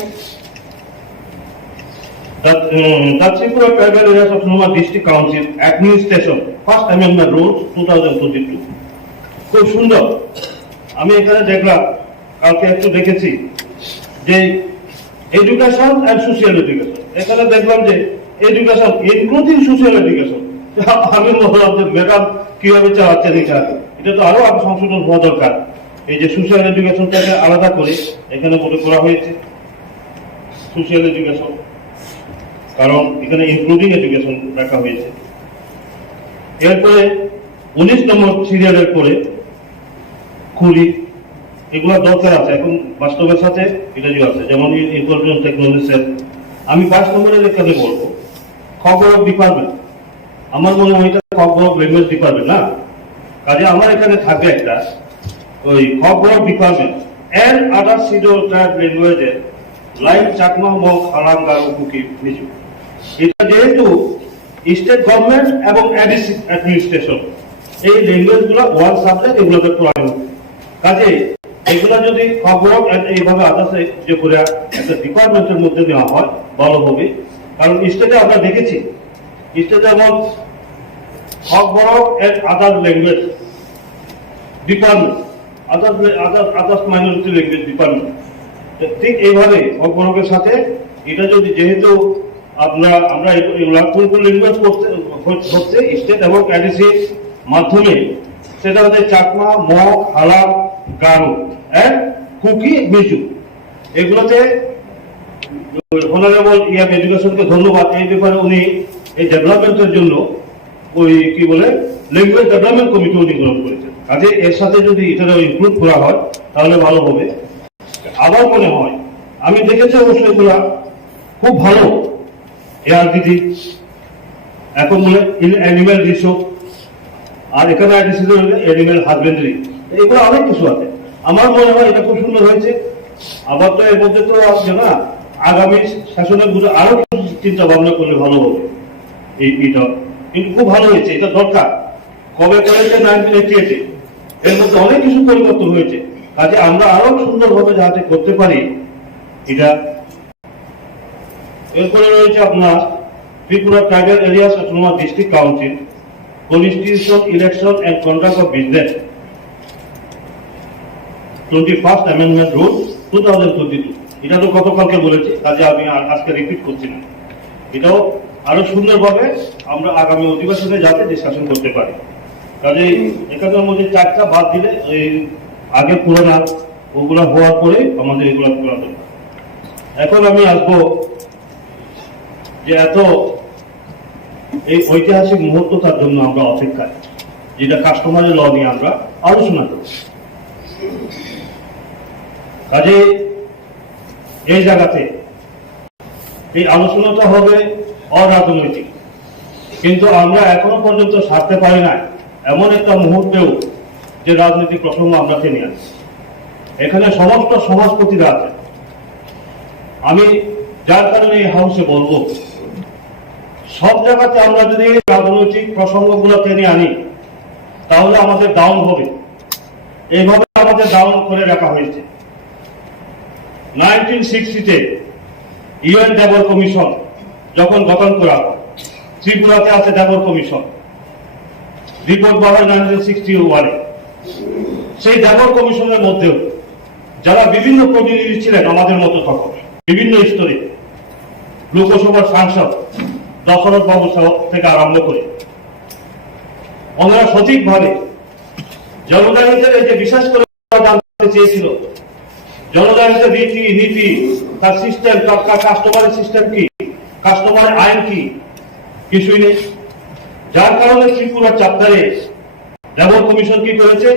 Tripura Tribal Areas Autonomous District Council Administration 1st Amendment Rules 2022, খুব সুন্দর। আমি এখানে দেখলাম, কালকে একটু দেখেছি যে এডুকেশন অ্যান্ড সোশিয়াল এডুকেশন, এখানে দেখলাম যে এডুকেশন ইনক্লুডিং সোশিয়াল এডুকেশন, আমি বললাম যে ম্যাডাম কিভাবে চালাচ্ছেন এটা তো আরো সংশোধন হওয়া দরকার। এই যে সোশ্যাল এডুকেশনটাকে আলাদা করে এখানে মনে করা হয়েছে সোশ্যাল এডুকেশন, কারণ এখানে ইনক্লুডিং এডুকেশন রাখা হয়েছে। এরপরে 19 নম্বর সিরিয়ালের পরে খুলি, এগুলো দরকার আছে এখন বাস্তবের সাথে এটা যে আছে, যেমন ইনফরমেশন টেকনোলজি। আমি 5 নম্বরের এখানে বলবো খবরক ডিপার্টমেন্ট। আমার মনে হয় এটা খবরক ল্যাঙ্গুয়েজ ডিপার্টমেন্ট না, কাজে আমার এখানে থাকবে একটা ওই Kokborok department and other schedule tribe ল্যাঙ্গুয়েজের লাইক চাকমা, মগ, হালাং, গারো, কুকি, মিজু। এটা যেহেতু স্টেট গভর্নমেন্ট এবং এডিসি অ্যাডমিনিস্ট্রেশন এই ল্যাঙ্গুয়েজ গুলো ওয়ান সাবজেক্ট, এগুলোতে পড়ানো, কাজে এগুলো যদি খবরক এইভাবে আদার্স যে করে একটা ডিপার্টমেন্টের মধ্যে নেওয়া হয় ভালো হবে। কারণ স্টেটে আমরা দেখেছি স্টেটে যেমন Kokborok and other language department, others minority language department, ঠিক এইভাবে খবরকের সাথে এটা যদি যেহেতু আমরা এগুলা কোন কোন ল্যাঙ্গুয়েজ হচ্ছে স্টেট এবং এডিসি মাধ্যমে, সেটা হচ্ছে চাকমা, মগ, হালাং, গারো এন্ড কুকি, মিজু। এগুলোতে অনারেবল এডুকেশনকে ধন্যবাদ, এই ব্যাপারে উনি এই ডেভেলপমেন্টের জন্য ওই কি বলে ল্যাঙ্গুয়েজ ডেভেলপমেন্ট কমিটি উনি গ্রহণ করেছেন। কাজে এর সাথে যদি এটা ইনক্লুড করা হয় তাহলে ভালো হবে। আবার মনে হয় আমি দেখেছি অবশ্যই এগুলা খুব ভালো এয়ার দিদি, এখন বলে অ্যানিম্যাল রিসোর্স, আর এখানে অ্যানিম্যাল হাজবেন্ডারি, এগুলো অনেক কিছু আছে। আমার মনে হয় এটা খুব সুন্দর হয়েছে। আবার তো এর মধ্যে তো আসছে না, আগামী শাসনের বুঝে আরো চিন্তা ভাবনা করলে ভালো হবে। এইটা কিন্তু খুব ভালো হয়েছে, এটা দরকার। কবে করেছে 1988, এর মধ্যে অনেক কিছু পরিবর্তন হয়েছে, কাজে আমরা আরো সুন্দরভাবে যাতে করতে পারি এটা। এরপরে রয়েছে আপনার Tripura tribal areas autonomous district council constitution, election and conduct of business 21st amendment rule 2022। এটা তো গতকালকে বলেছি, কাজে আমি আজকে রিপিট করছি না। এটাও আরো সুন্দরভাবে আমরা আগামী অধিবেশনে যাতে ডিসকাশন করতে পারি। কাজে এখানের মধ্যে 4টা বাদ দিলে এই আগে পুরোনো ওগুলা হওয়ার পরে আমাদের এগুলা করা দরকার। এখন আমি আসবো যে এত এই ঐতিহাসিক মুহূর্তটার জন্য আমরা অপেক্ষায়, যেটা কাস্টমারি ল নিয়ে আমরা আলোচনা করি। কাজে এই জায়গাতে এই আলোচনাটা হবে অরাজনৈতিক, কিন্তু আমরা এখনো পর্যন্ত সারতে পারি না এমন একটা মুহূর্তেও যে রাজনৈতিক প্রসঙ্গ আমরা টেনে আনছি। এখানে সমস্ত সমাজপতিরা আছে। আমি যার কারণে এই হাউসে বলবো, সব জায়গাতে আমরা যদি রাজনৈতিক প্রসঙ্গগুলো টেনে আনি তাহলে আমাদের ডাউন হবে। এইভাবে আমাদের ডাউন করে রাখা হয়েছে। 1960-তে ইউএন ডেভর কমিশন যখন গঠন করা হয়, ত্রিপুরাতে আছে ডেভর কমিশন, রিপোর্ট বলা হয় 1961-এ। সেই ডেভর কমিশনের মধ্যেও যারা বিভিন্ন প্রতিনিধি ছিলেন আমাদের মতো তখন বিভিন্ন স্তরে, লোকসভার সাংসদ দশরথ বাবু থেকে আরম্ভ করে, ওনারা সঠিকভাবে জনজাতিদের এই যে বিশেষ করে জানতে চেয়েছিল জনজাতিদের রীতি নীতি, তার সিস্টেম, তার কাস্টমারের সিস্টেম কি, কাস্টমারের আইন কি, কিছুই নেই। যার কারণে ত্রিপুরার চ্যাপ্টারে ডেভর কমিশন কি করেছে,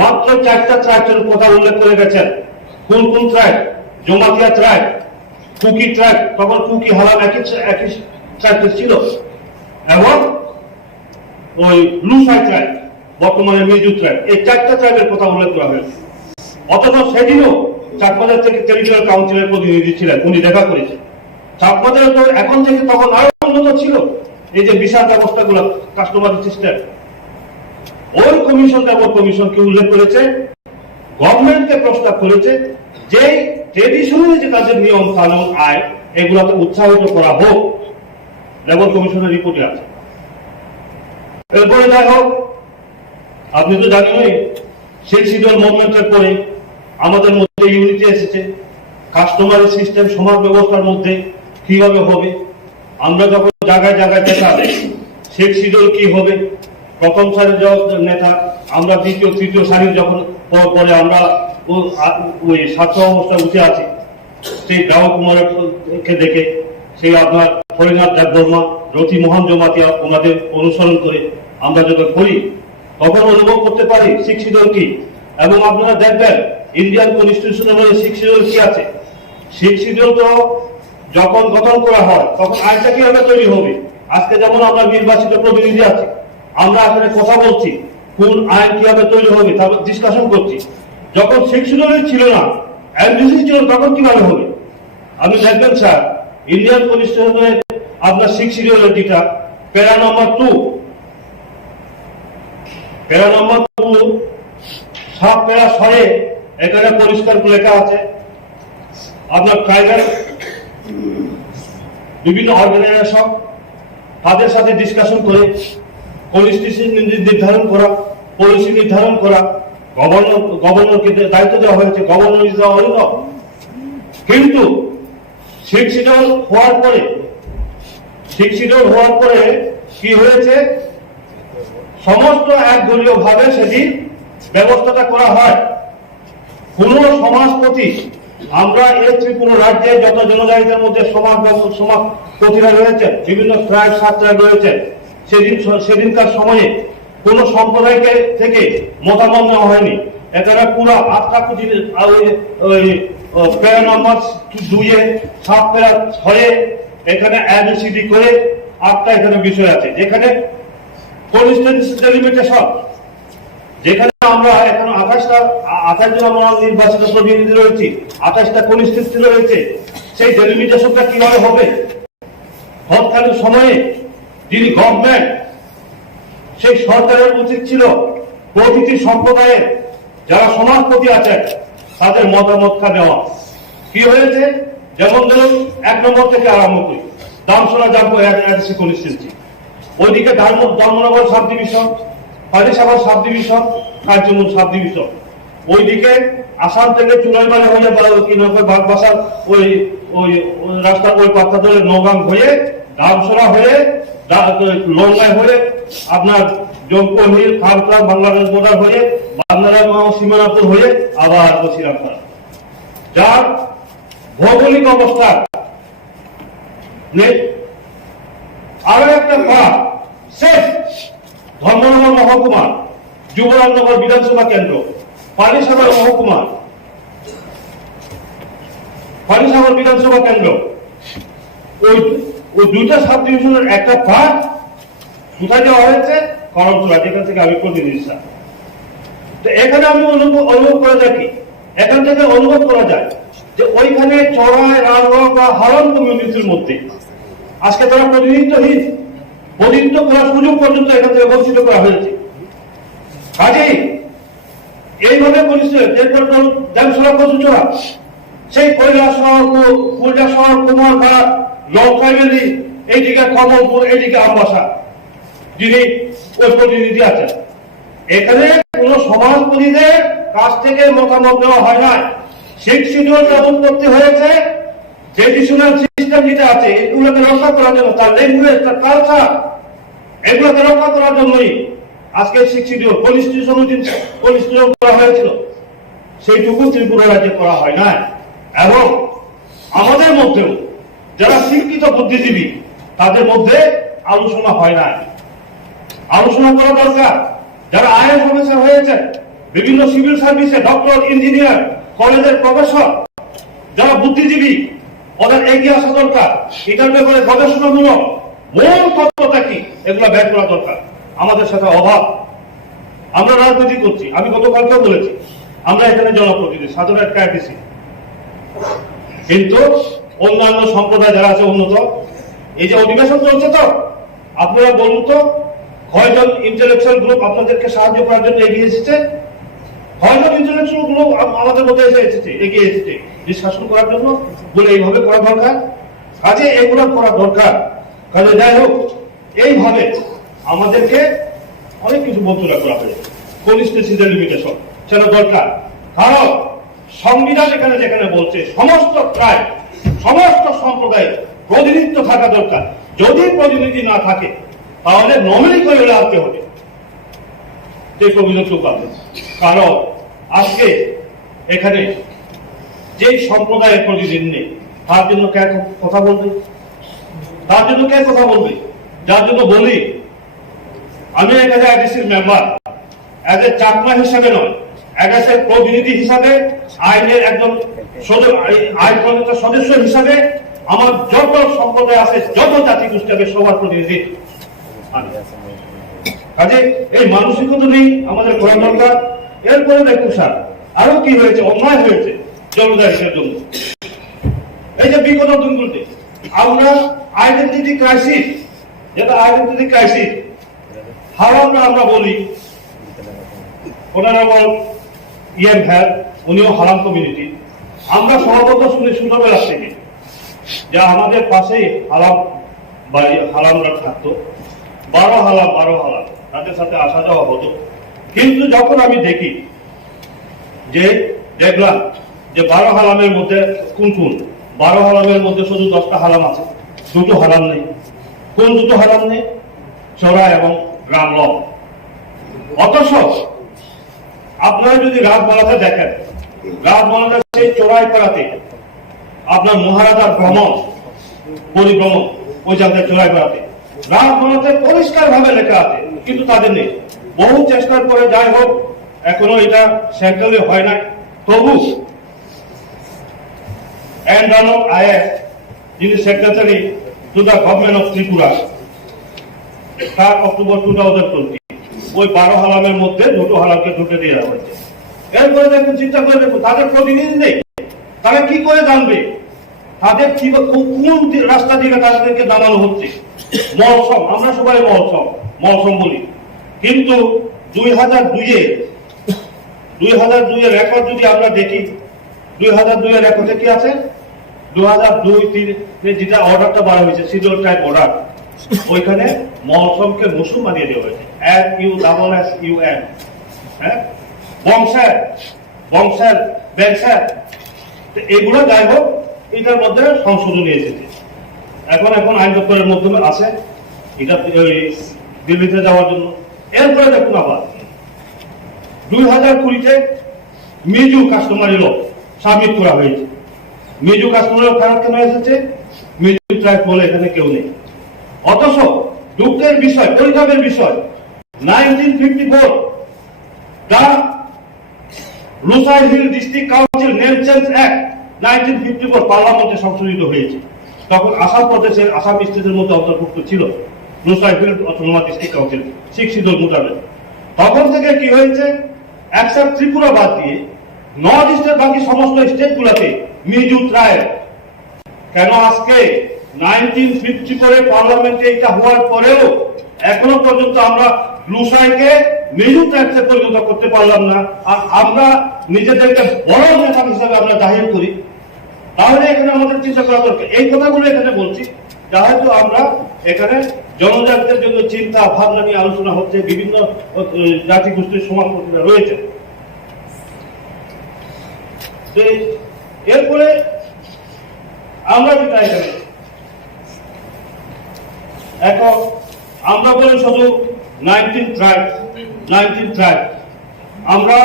মাত্র 4টা ট্রাইবের কথা উল্লেখ করে গেছেন। কোন কোন tribe? Jamatia tribe, Kuki tribe, তখন কুকি হালাং একই ট্রাইব ছিল, এবং ওই লুসাই ট্রাইব, বর্তমানে মিজু ট্রাইব। এই 4টা ট্রাইবের কথা উল্লেখ করা হয়েছে। অথচ সেদিনও চাকমাদের থেকে টেরিটোরিয়াল কাউন্সিলের প্রতিনিধি ছিলেন, উনি দেখা করেছেন। চাকমাদের তো এখন থেকে তখন আরো উন্নত ছিল এই যে বিচার ব্যবস্থাগুলো, কাস্টমার সিস্টেম। ওই কমিশন ডেভর কমিশনকে উল্লেখ করেছে, গভর্নমেন্টকে প্রস্তাব করেছে যে ট্রেডিশনালি যে কাজের নিয়ম কানুন আইন এগুলোকে উৎসাহিত করা হোক। ডেভর কমিশনের রিপোর্টে আছে। এরপরে যাই হোক, আপনি তো জানেনই সেই শিডিউল মুভমেন্টের পরে আমাদের মধ্যে ইউনিটি এসেছে। কাস্টমারি সিস্টেম সমাজ ব্যবস্থার মধ্যে কিভাবে হবে, আমরা যখন জায়গায় জায়গায় দেখা শেখ শিডিউল কি হবে, প্রথম সারির নেতা আমরা, দ্বিতীয় তৃতীয় সারির যখন পরে আমরা ওই ছাত্র অবস্থায় উঠে আছি, সেই দাও কুমারকে দেখে, সেই আপনার হরিনাথ দেববর্মা, রতি মোহন জমাতিয়া ওনাদের অনুসরণ করে আমরা যখন করি তখন অনুভব করতে পারি শিখ শিডিউল কি। এবং আপনারা দেখবেন ইন্ডিয়ান কনস্টিটিউশনের মধ্যে শিখ শিডিউল কি আছে। শিখ শিডিউল তো যখন গঠন করা হয় তখন আইনটা কিভাবে তৈরি হবে। আজকে যেমন আমরা নির্বাচিত প্রতিনিধি আছি, আমরা আসলে কথা বলছি কোন আইন কিভাবে তৈরি হবে তারপর ডিসকাশন করছি। যখন শিখ শিডিউল ছিল না, এমডিসি ছিল, তখন কিভাবে হবে। আপনি দেখবেন স্যার ইন্ডিয়ান কনস্টিটিউশনের আপনার শিখ শিডিউলের যেটা প্যারা নম্বর 2, প্যারা নম্বর 2 7 প্যারা 6 এখানে পরিষ্কার লেখা আছে আপনার ট্রাইবাল বিভিন্ন অর্গানাইজেশন তাদের সাথে ডিসকাশন করে কনস্টিটিউশন নির্ধারণ করা, পলিসি নির্ধারণ করা, গভর্নরকে দায়িত্ব দেওয়া হয়েছে, গভর্নর ইজ দ্য অরিজিনাল। কিন্তু শিখ শিডিউল হওয়ার পরে কি হয়েছে, সমস্ত একদলীয় ভাবে সেদিন ব্যবস্থাটা করা হয়। কোন সমাজপতি, আমরা এই ত্রিপুরা রাজ্যে যত জনজাতিদের মধ্যে সমাজপতিরা রয়েছে, বিভিন্ন ট্রাইব সাবট্রাইব রয়েছে, সেদিনকার সময়ে কোন সম্প্রদায়কে থেকে মতামত নেওয়া হয়নি। এখানে পুরো 8টা প্যারা নম্বর 2 7 প্যারা 6 এখানে ABCD করে 8টা এখানে বিষয় আছে, যেখানে কনস্টিটিউশন ডেলিমিটেশন, যেখানে আমরা এখন 28 জন আমরা নির্বাচিত প্রতিনিধি রয়েছে, 28টা কনস্টিটিউশন রয়েছে। সেই ডেলিমিটেশনটা কিভাবে হবে, তৎকালীন সময়ে যিনি গভর্নমেন্ট, সেই সরকারের উচিত ছিল প্রতিটি সম্প্রদায়ের যারা সমাজপতি আছেন তাদের মতামতটা নেওয়া। কি হয়েছে, যেমন ধরুন 1 নম্বর থেকে আরম্ভ করি, দামসোনা জাম্পো ADC কনস্টিটিউন্সি, ওইদিকে Dharmanagar sub division, Panisagar sub division, কার্যমূল সাব ডিভিশন, ওইদিকে আসাম থেকে চুনাইমারি হয়ে বাগবাসার ওই ওই রাস্তার ওই পাত্তা ধরে নগাং হয়ে, দামসোনা হয়ে, লঙ্গাই হয়ে, আপনার জম্পু হিল, খালতা, বাংলাদেশ বর্ডার হয়ে, বাংলাদেশ সীমানাপুর হয়ে, আবার শ্রীরামপুর, যার ভৌগোলিক অবস্থা আরো একটা পার্ট শেষ ধর্মনগর মহকুমা, যুবরাজনগর বিধানসভা কেন্দ্র, পানিসাগর মহকুমা, পানিসাগর বিধানসভা কেন্দ্র, ওই 2টা সাব ডিভিশনের একটা পার্ট কোথায় দেওয়া হয়েছে, করমচুরা, যেখান থেকে আমি প্রতিনিধি। তো এখানে আমি অনুভব করা যায় কি, এখান থেকে অনুভব করা যায় যে ওইখানে চড়াই, রাজগড় বা হারন কমিউনিটির মধ্যে আজকে তারা প্রতিনিধিত্বহীন, প্রতিনিধিত্ব করার সুযোগ পর্যন্ত এখান থেকে বঞ্চিত করা হয়েছে। কাজেই এইভাবে পরিস্থিতি সেই কৈলাসহর, কুলজাসহর, কুমারঘাট, লঙ্কাইবেলি, এইদিকে কমলপুর, এইদিকে আমবাসা, যিনি ওই প্রতিনিধি আছেন, এখানে কোন সমাজপতিদের কাছ থেকে মতামত নেওয়া হয় না। শিখ শিডিউল যেমন করতে হয়েছে, ট্রেডিশনাল সিস্টেম যেটা আছে এগুলোকে রক্ষা করার জন্য, তার ল্যাঙ্গুয়েজ, তার কালচার, এগুলোকে রক্ষা করার জন্যই আজকে শিখ শিডিউল কনস্টিটিউশন করা হয়েছিল। সেইটুকু ত্রিপুরা রাজ্যে করা হয় না। এবং আমাদের মধ্যেও যারা শিক্ষিত বুদ্ধিজীবী তাদের মধ্যে আলোচনা হয় না। আলোচনা করা দরকার। যারা আইএস অফিসার হয়েছে, বিভিন্ন সিভিল সার্ভিসে ডক্টর, ইঞ্জিনিয়ার, কলেজের প্রফেসর, যারা বুদ্ধিজীবী, ওদের এগিয়ে আসা দরকার। এটার ব্যাপারে গবেষণামূলক মূল তত্ত্বটা কি এগুলো বের করা দরকার। আমাদের সাথে অভাব। আমরা রাজনীতি করছি, আমি গতকালকেও বলেছি, আমরা এখানে জনপ্রতিনিধি, সাধারণ একটা ADC, কিন্তু অন্যান্য সম্প্রদায় যারা আছে উন্নত, এই যে অধিবেশন চলছে, তো আপনারা বলুন তো কয়জন ইন্টেলেকচুয়াল গ্রুপ আপনাদেরকে সাহায্য করার জন্য এগিয়ে এসেছে? কয়জন ইন্টেলেকচুয়াল গ্রুপ আমাদের মধ্যে এগিয়ে এসেছে ডিসকাশন করার জন্য, বলে এইভাবে করা দরকার। কাজে এগুলো করা দরকার। কাজে যাই হোক, এইভাবে আমাদেরকে অনেক কিছু বঞ্চনা করা হয়েছে। কনস্টিটিউশন লিমিটেশন সেটা দরকার, কারণ সংবিধান এখানে যেখানে বলছে সমস্ত ট্রাইব, সমস্ত সম্প্রদায়ের প্রতিনিধিত্ব থাকা দরকার। যদি প্রতিনিধি না থাকে তাহলে নমিনি করে আনতে হবে সেই প্রভিশনটুকু আনতে। কারণ আজকে এখানে যে সম্প্রদায়ের প্রতিনিধি নেই, তার জন্য কে কথা বলবে? তার জন্য কে কথা বলবে? যার জন্য বলি আমি এখানে আইডিসির মেম্বার, এজ এ চাকমা হিসাবে নয়, এজ এ প্রতিনিধি হিসাবে, আইনের একজন আইন প্রণেতা সদস্য হিসাবে আমার যত সম্প্রদায় আছে, যত জাতি গোষ্ঠী আছে, সবার প্রতিনিধি। কাজে এই মানসিকতা নেই আমাদের করা দরকার। এরপরে দেখুন স্যার, আরো কি হয়েছে, অন্যায় হয়েছে জনজাতির জন্য। এই যে বিগত দিনগুলোতে আমরা আইডেন্টিটি ক্রাইসিস, যেটা আইডেন্টিটি ক্রাইসিস হারামরা আমরা বলি, অনারেবল ইএম হ্যার, উনিও হারাম কমিউনিটি। আমরা সর্বত শুনে ছোটবেলা থেকে যে আমাদের পাশেই হারাম বাড়ি, হারামরা থাকতো, 12 হালাম তাদের সাথে আসা যাওয়া হতো। কিন্তু যখন আমি দেখি যে দেখলাম যে 12 হালামের মধ্যে কোন 12 হালামের মধ্যে শুধু 10টা হালাম আছে, 2টো হালাম নেই। কোন 2টো হালাম নেই? চোরা এবং গ্রাম ল। অথচ আপনারা যদি রাজবাড়াতে দেখেন, রাজবাড়াতে সেই চোরাই পাড়াতে আপনার মহারাজার পরিভ্রমণ ওই জায়গায় চোরাই পাড়াতে রাজবাড়াতে পরিষ্কার ভাবে লেখা আছে, কিন্তু তাদের নেই। বহু চেষ্টার পরে যাই হোক, এখনো এটা সেন্ট্রালে হয় না। তবু এন্ডানো আইএস, যিনি secretary to the government of Tripura, 7 October 2020 ওই 12 হালামের মধ্যে 2টো হালামকে ঢুকে দেওয়া হয়েছে। এরপরে দেখুন, চিন্তা করে দেখুন, তাদের প্রতিনিধি নেই, তারা কি করে জানবে তাদের কি কোন রাস্তা দিকে তাদেরকে নামানো হচ্ছে? মলসম, আমরা সবাই মলসম বলি, কিন্তু 2002 এর রেকর্ড যদি আমরা দেখি, 2002 এর রেকর্ডে কি আছে? 2002-3 যেটা অর্ডারটা বার হয়েছে, শিডিউল ট্রাইব অর্ডার, ওইখানে মলসমকে মুসলিম বানিয়ে দেওয়া হয়েছে, MUSSUM। হ্যাঁ, বংশের এগুলো যাই হোক, এটার মধ্যে সংশোধনী এসেছে। এখন আইন দপ্তরের মাধ্যমে আছে এটা দিল্লিতে যাওয়ার জন্য। এরপরে দেখুন আবার 2020-তে মিজু কাস্টমারি ল সাবমিট করা হয়েছে। মিজু কাস্টমারি ল ফেরত কেন এসেছে? মিজু ট্রাইব বলে এখানে কেউ নেই। অথচ দুঃখের বিষয়, পরিতাপের বিষয়, 1954 the Lushai hill district council name change act 1954 পার্লামেন্টে সংশোধিত হয়েছে। তখন আসাম প্রদেশের আসাম স্টেটের মধ্যে অন্তর্ভুক্ত ছিল Lushai hill autonomous district council 6 schedule মোতাবেক। তখন থেকে কি হয়েছে, এক্সেপ্ট ত্রিপুরা বাদ দিয়ে নর্থ ইস্টের বাকি সমস্ত স্টেটগুলোতে মিজু ট্রাইব। কেন আজকে 1950 করে পার্লামেন্টে এটা হওয়ার পরেও এখনো পর্যন্ত আমরা লুসাইকে মিজু ট্রাইবসে পরিণত করতে পারলাম না? আর আমরা নিজেদেরকে বড় নেতা হিসাবে আমরা জাহির করি। তাহলে এখানে আমাদের চিন্তা করা দরকার। এই কথাগুলো এখানে বলছি, যেহেতু আমরা এখানে জনজাতিদের জন্য চিন্তা ভাবনা নিয়ে আলোচনা হচ্ছে, বিভিন্ন জাতি গোষ্ঠীর সমাজপতিরা রয়েছে। এরপরে আমরা যেটা এখানে এখন আমরা বলি শুধু 19 ট্রাইব, আমরা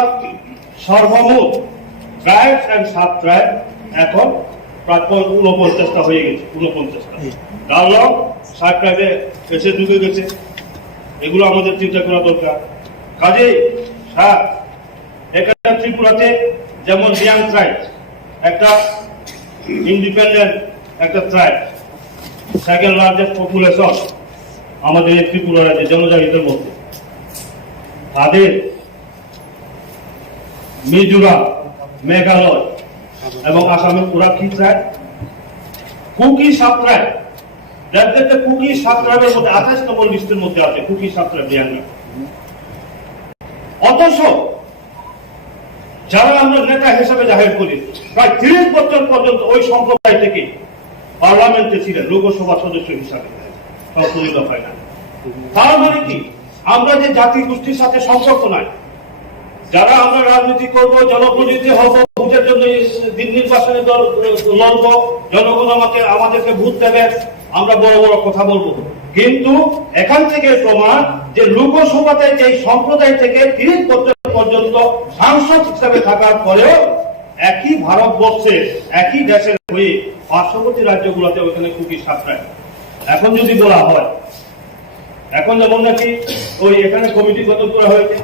সর্বমোট ট্রাইবস এন্ড সাব ট্রাইব এখন প্রায় 49টা হয়ে গেছে। 49টা গালক সাব ট্রাইবে এসে ঢুকে গেছে। এগুলো আমাদের চিন্তা করা দরকার। কাজে এখানে ত্রিপুরাতে যেমন লিয়াং ট্রাইব একটা ইন্ডিপেন্ডেন্ট একটা ট্রাইব, সেকেন্ড লার্জেস্ট পপুলেশন আমাদের এই ত্রিপুরা রাজ্যে জনজাতিদের মধ্যে। তাদের মিজোরাম, মেঘালয় এবং আসামের ওরা কি tribe? Kuki sub tribe. Kuki sub ট্রাইবের মধ্যে 28 নম্বর লিস্টের মধ্যে আছে কুকি সাব ট্রাইব লিয়াংরা। অথচ যারা আমরা নেতা হিসেবে জাহির করি, প্রায় 30 বছর পর্যন্ত ওই সম্প্রদায় থেকে পার্লামেন্টে ছিলেন লোকসভা সদস্য হিসাবে, সংশোধিত হয় না। তার মানে কি, আমরা যে জাতি গোষ্ঠীর সাথে সম্পর্ক নাই, যারা আমরা রাজনীতি করব, জনপ্রতিনিধি হব, ভোটের জন্য দিন নির্বাচনে লড়বো, জনগণ আমাদেরকে ভোট দেবে, আমরা বড় বড় কথা বলবো, কিন্তু এখান থেকে প্রমাণ যে লোকসভাতে যে সম্প্রদায় থেকে 30 বছর পর্যন্ত সাংসদ হিসাবে থাকার পরেও একই ভারতবর্ষের একই দেশের হয়ে পার্শ্ববর্তী রাজ্যগুলোতে ওইখানে কুকি সাপ্তায়। এখন যদি বলা হয়, এখন যেমন নাকি ওই এখানে কমিটি গঠন করা হয়েছে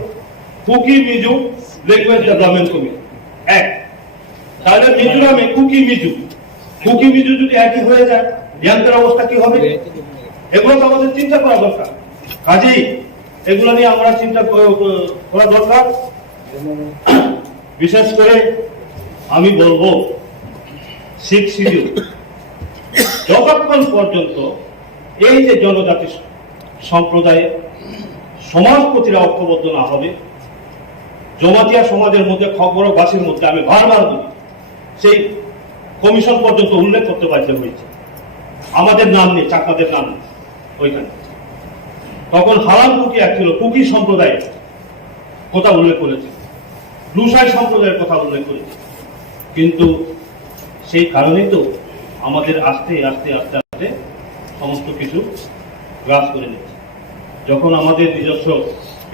Kuki Mizo language development committee এক, তাহলে মিজোরামে কুকি মিজু যদি একই হয়ে যায় ইয়াংদের অবস্থা কি হবে? এগুলো তো আমাদের চিন্তা করা দরকার। কাজেই এগুলো নিয়ে আমরা চিন্তা করা দরকার। বিশেষ করে আমি বলবো শিখ শিডিউল যতক্ষণ পর্যন্ত এই যে জনজাতি সম্প্রদায়ে সমাজপতিরা ঐক্যবদ্ধ না হবে, জমাতিয়া সমাজের মধ্যে খবরবাসীর মধ্যে আমি বারবার বলি সেই কমিশন পর্যন্ত উল্লেখ করতে বাধ্য হয়েছে আমাদের নাম নিয়ে, চাকমাদের নাম নিয়ে ওইখানে। তখন হারাম কুকি এক ছিল, কুকি সম্প্রদায়ের কথা উল্লেখ করেছে, লুসাই সম্প্রদায়ের কথা উল্লেখ করেছে, কিন্তু সেই কারণেই তো আমাদের আস্তে আস্তে আস্তে আস্তে সমস্ত কিছু গ্রাস করে নিচ্ছে। যখন আমাদের নিজস্ব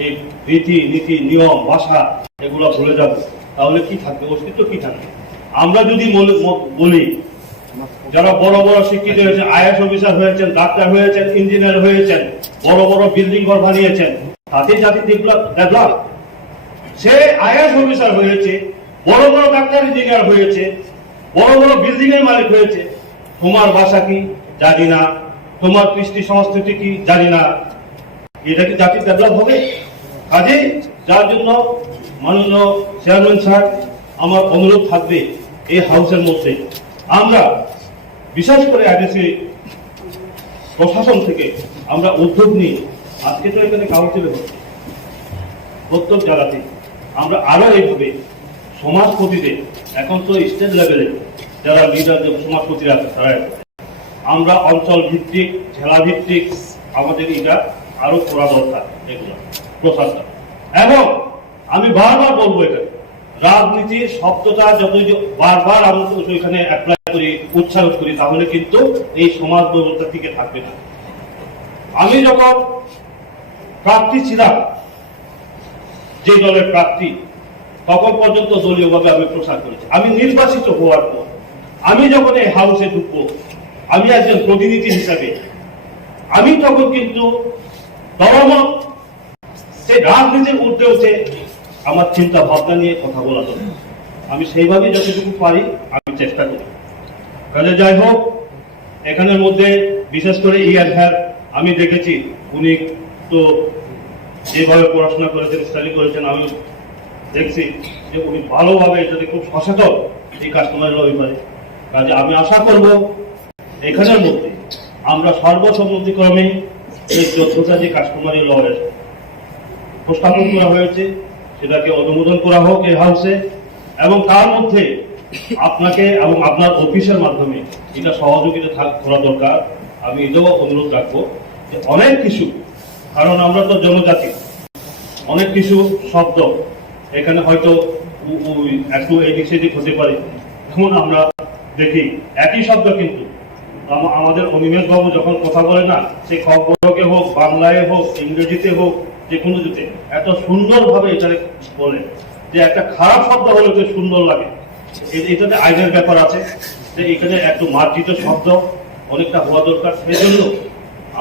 এই রীতি নীতি নিয়ম ভাষা এগুলো ভুলে যাব, তাহলে কি থাকবে? অস্তিত্ব কি থাকবে? আমরা যদি বলি যারা বড় বড় শিক্ষিত হয়েছেন, আইএস অফিসার হয়েছেন, ডাক্তার হয়েছেন, ইঞ্জিনিয়ার হয়েছেন, বড় বড় বিল্ডিং ঘর বানিয়েছেন, তাতে জাতি ডেভেলপ। সে আইএস অফিসার হয়েছে, বড় বড় ডাক্তার ইঞ্জিনিয়ার হয়েছে, বড় বড় বিল্ডিং এর মালিক হয়েছে, তোমার ভাষা কি জানি না, তোমার কৃষ্টি সংস্কৃতি কি জানি না, এটা কি জাতি ডেভেলপ হবে? কাজেই যার জন্য মাননীয় চেয়ারম্যান স্যার, আমার অনুরোধ থাকবে এই হাউসের মধ্যে আমরা বিশেষ করে আইডিসি প্রশাসন থেকে আমরা উদ্যোগ নিই। আজকে তো এখানে কাউন্সিলে হচ্ছে, প্রত্যেক জায়গাতে আমরা আরো এইভাবে সমাজপতিদের, এখন তো স্টেট লেভেলে যারা লিডার সমাজপতিরা আছে তারা, আমরা অঞ্চল ভিত্তিক, জেলা ভিত্তিক আমাদের এটা আরো করা দরকার এগুলো প্রশাসন। এবং আমি বারবার বলবো, এখানে রাজনীতির শব্দটা যত বারবার আমরা এখানে অ্যাপ্লাই করি, উচ্চারণ করি, তাহলে কিন্তু এই সমাজ ব্যবস্থা টিকে থাকবে না। আমি যখন প্রার্থী ছিলাম, যে দলের প্রার্থী, তখন পর্যন্ত দলীয়ভাবে আমি প্রচার করেছি। আমি নির্বাচিত হওয়ার পর আমি যখন এই হাউসে ঢুকবো, আমি একজন প্রতিনিধি হিসাবে, আমি তখন কিন্তু দলমত সেই রাজনীতির ঊর্ধ্বে উঠে আমার চিন্তা ভাবনা নিয়ে কথা বলা দরকার। আমি সেইভাবে যতটুকু পারি আমি চেষ্টা করি। কাজে যাই হোক, এখানের মধ্যে বিশেষ করে ইয়ার হ্যার আমি দেখেছি, উনি তো যেভাবে পড়াশোনা করেছেন, স্টাডি করেছেন, আমি দেখছি যে উনি ভালোভাবে এটাতে খুব সচেতন এই কাস্টমারি ল ব্যাপারে। কাজে আমি আশা করব এখানের মধ্যে আমরা সর্বসম্মতিক্রমে এই 14টা যে কাস্টমারি ল প্রস্তাবন করা হয়েছে সেটাকে অনুমোদন করা হোক এই হাউসে, এবং তার মধ্যে আপনাকে এবং আপনার অফিসের মাধ্যমে এটা সহযোগিতা করা দরকার। আমি এটাও অনুরোধ রাখবো যে অনেক কিছু, কারণ আমরা তো জনজাতি, অনেক কিছু শব্দ এখানে হয়তো একটু এদিক সেদিক হতে পারে। যেমন আমরা দেখি একই শব্দ কিন্তু আমাদের অনিমেষ বাবু যখন কথা বলে না, সে খবরকে হোক, বাংলায় হোক, ইংরেজিতে হোক, যে কোনো দিতে এত সুন্দর ভাবে এটা বলে যে একটা খারাপ শব্দ হলে তো সুন্দর লাগে। এটাতে আইনের ব্যাপার আছে যে এখানে একটু মার্জিত শব্দ অনেকটা হওয়া দরকার। সেই জন্য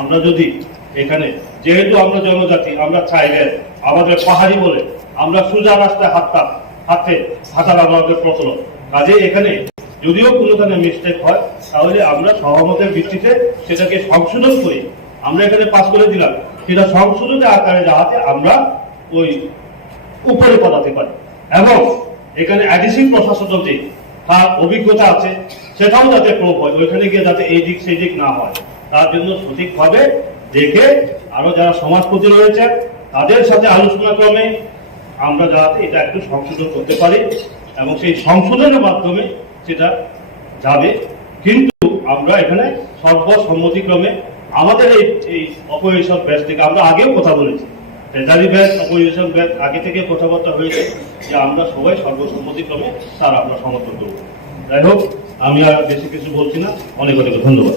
আমরা যদি এখানে, যেহেতু আমরা জনজাতি, আমরা চাইলে আমাদের পাহাড়ি বলে আমরা সোজা রাস্তায় হাঁটা আমাদের প্রচলন। কাজে এখানে যদিও কোনোখানে মিস্টেক হয়, তাহলে আমরা সহমতের ভিত্তিতে সেটাকে সংশোধন করে আমরা এখানে পাস করে দিলাম, সেটা সংশোধনের আকারে যাতে আমরা ওই উপরে পড়াতে পারি। এবং এখানে এডিসি প্রশাসন যে তার অভিজ্ঞতা আছে সেটাও যাতে প্রয়োগ হয়, ওইখানে গিয়ে যাতে এই দিক সেই দিক না হয়, তার জন্য সঠিকভাবে দেখে আরো যারা সমাজপতি রয়েছে তাদের সাথে আলোচনা ক্রমে আমরা যাতে এটা একটু সংশোধন করতে পারি, এবং সেই সংশোধনের মাধ্যমে সেটা যাবে। কিন্তু আমরা এখানে সর্বসম্মতিক্রমে আমাদের এই অপোজিশন ব্যাচ থেকে আমরা আগেও কথা বলেছি, ট্রেজারি ব্যাচ, অপোজিশন ব্যাচ আগে থেকে কথাবার্তা হয়েছে যে আমরা সবাই সর্বসম্মতিক্রমে তার আমরা সমর্থন করবো। যাই হোক, আমি আর বেশি কিছু বলছি না, অনেক অনেক ধন্যবাদ।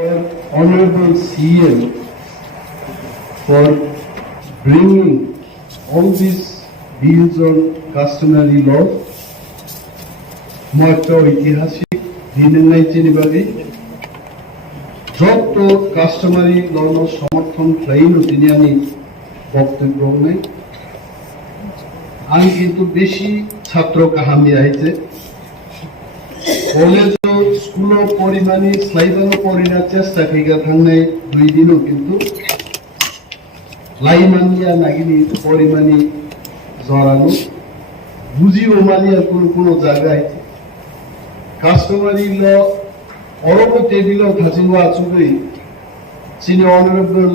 Honorable CM for bringing all these bills on customary law. মই একটা ঐতিহাসিক দিনের নাই চিনিবাবি যত কাস্টমারি লন সমর্থন ক্লাইম তিনি আমি বক্তব্য নেই আমি কিন্তু বেশি ছাত্র কাহামি আইছে কলেজ স্কুল পরিমাণে স্লাইবানো পরিণার চেষ্টা খেগা থাকনাই 2 দিনও কিন্তু লাইমানিয়া নাগিনি পরিমাণে জড়ানো বুঝিও মানিয়া কোনো জায়গায় কাস্টমারি ল অরব টেবিল থাচিনো আচুগৈ চিনি অনারেবল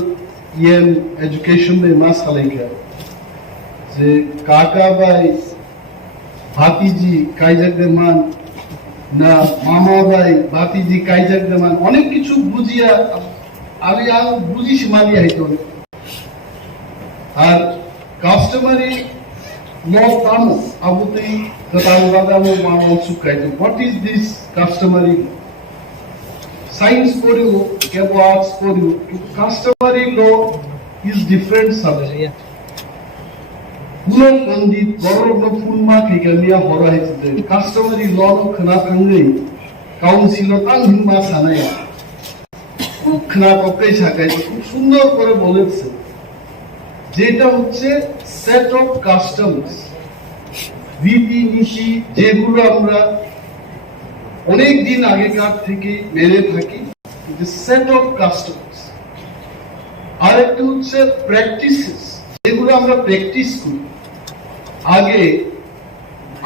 ইএম এডুকেশন নে মাসালাইকা যে কাকা ভাই ভাতিজি কাইজাকদের মান না মামা ভাই ভাতিজি কাইজাকদের মান অনেক কিছু বুঝিয়া আমি আর বুঝিস মানিয়া হইতো আর customary law tamu abuti katangada mo mama sukaito. What is this customary law? Science for you, kebo arts for you. Customary law is different subject. Pulang kandit borok no fulma kekaliya hora hete. Customary law no khana thangai council no tang himma sanaya. খুব khana pakai sakai খুব সুন্দর করে বলেছে যেটা হচ্ছে সেট অফ কাস্টমস রীতি নীতি যেগুলো আমরা অনেক দিন আগেকার থেকে মেনে থাকি সেট অফ কাস্টমস আর একটা হচ্ছে প্র্যাকটিসেস যেগুলো আমরা প্র্যাকটিস করি আগে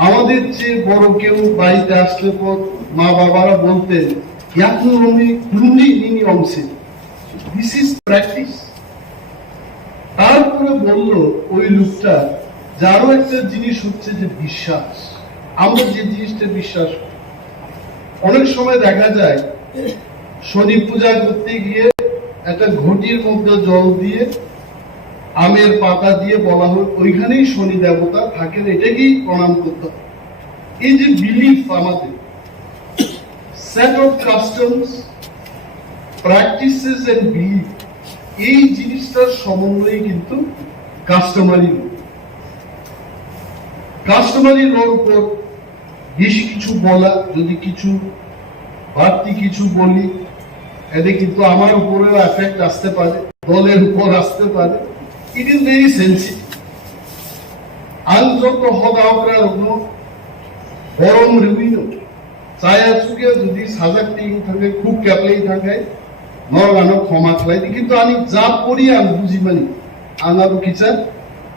আমাদের যে বড় কেউ বাড়িতে আসলে পর মা বাবারা বলতেন এখন আমি কুলুনি নিনি অংশে দিস ইজ প্র্যাকটিস তারপরে বলল ওই লোকটা যারও একটা জিনিস হচ্ছে যে বিশ্বাস আমরা যে জিনিসটা বিশ্বাস করি অনেক সময় দেখা যায় শনি পূজা করতে গিয়ে একটা ঘটির মধ্যে জল দিয়ে আমের পাতা দিয়ে বলা হয় ওইখানেই শনি দেবতা থাকেন এটাকেই প্রণাম করতে হয় এই যে বিলিফ আমাদের set of customs practices and belief এই জিনিসটার সমন্বয়ে কিন্তু কাস্টমারি ল কাস্টমারি লর উপর বেশি কিছু বলা যদি কিছু বাড়তি কিছু বলি এতে কিন্তু আমার উপরেও এফেক্ট আসতে পারে দলের উপর আসতে পারে ইট ইজ ভেরি সেন্সিটিভ আন যত হদাওকরা রগ্ন গরম রিউইন চায়া চুকে যদি সাজাক থাকে খুব ক্যাপলেই থাকে নরগানো ক্ষমা খালাই কিন্তু আমি যা পড়ি আমি বুঝি মানি আনারু কিচা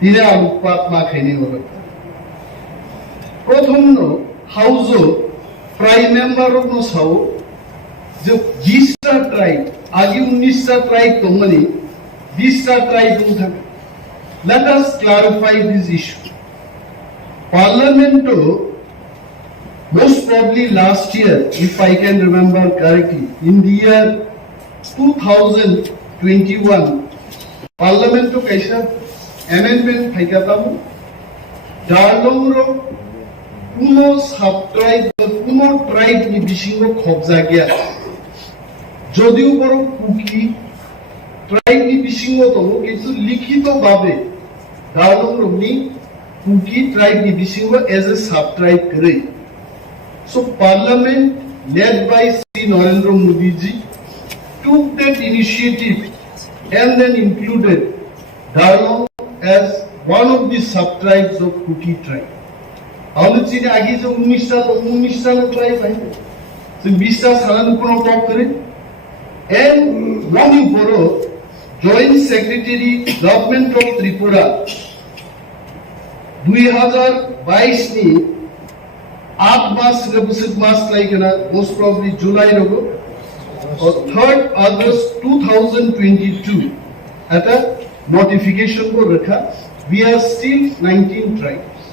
দিনে আলু পাত মা খাইনি হল প্রথম হাউস প্রায় মেম্বার সাও যে 20টা ট্রাইব আগে 19টা ট্রাইব তো মানে 20টা ট্রাইব থাকে let us clarify this issue parliament most probably last year if I can remember correctly in the year 2021 parliament to kaisa amendment thaikata darlongro kuno subtribe kuno tribe ni bishingo khobja gya যদিও বড় Kuki tribe ni bishingo to কিন্তু লিখিত ভাবে darlongro ni Kuki tribe ni bishingo as a subtribe করে so parliament led by Sri Narendra Modi ji took that initiative and then included Darlong as one of the sub-tribes of Kuki tribe. All the China agi jo 19টা tribe hai. So 20টা সালান কোনো টপ করে and one boro joint secretary government of Tripura 2022 ni 8 mass রেবুসিট mass like na most probably July rogo or 3rd August 2022 at a notification ko rakha we are still 19 tribes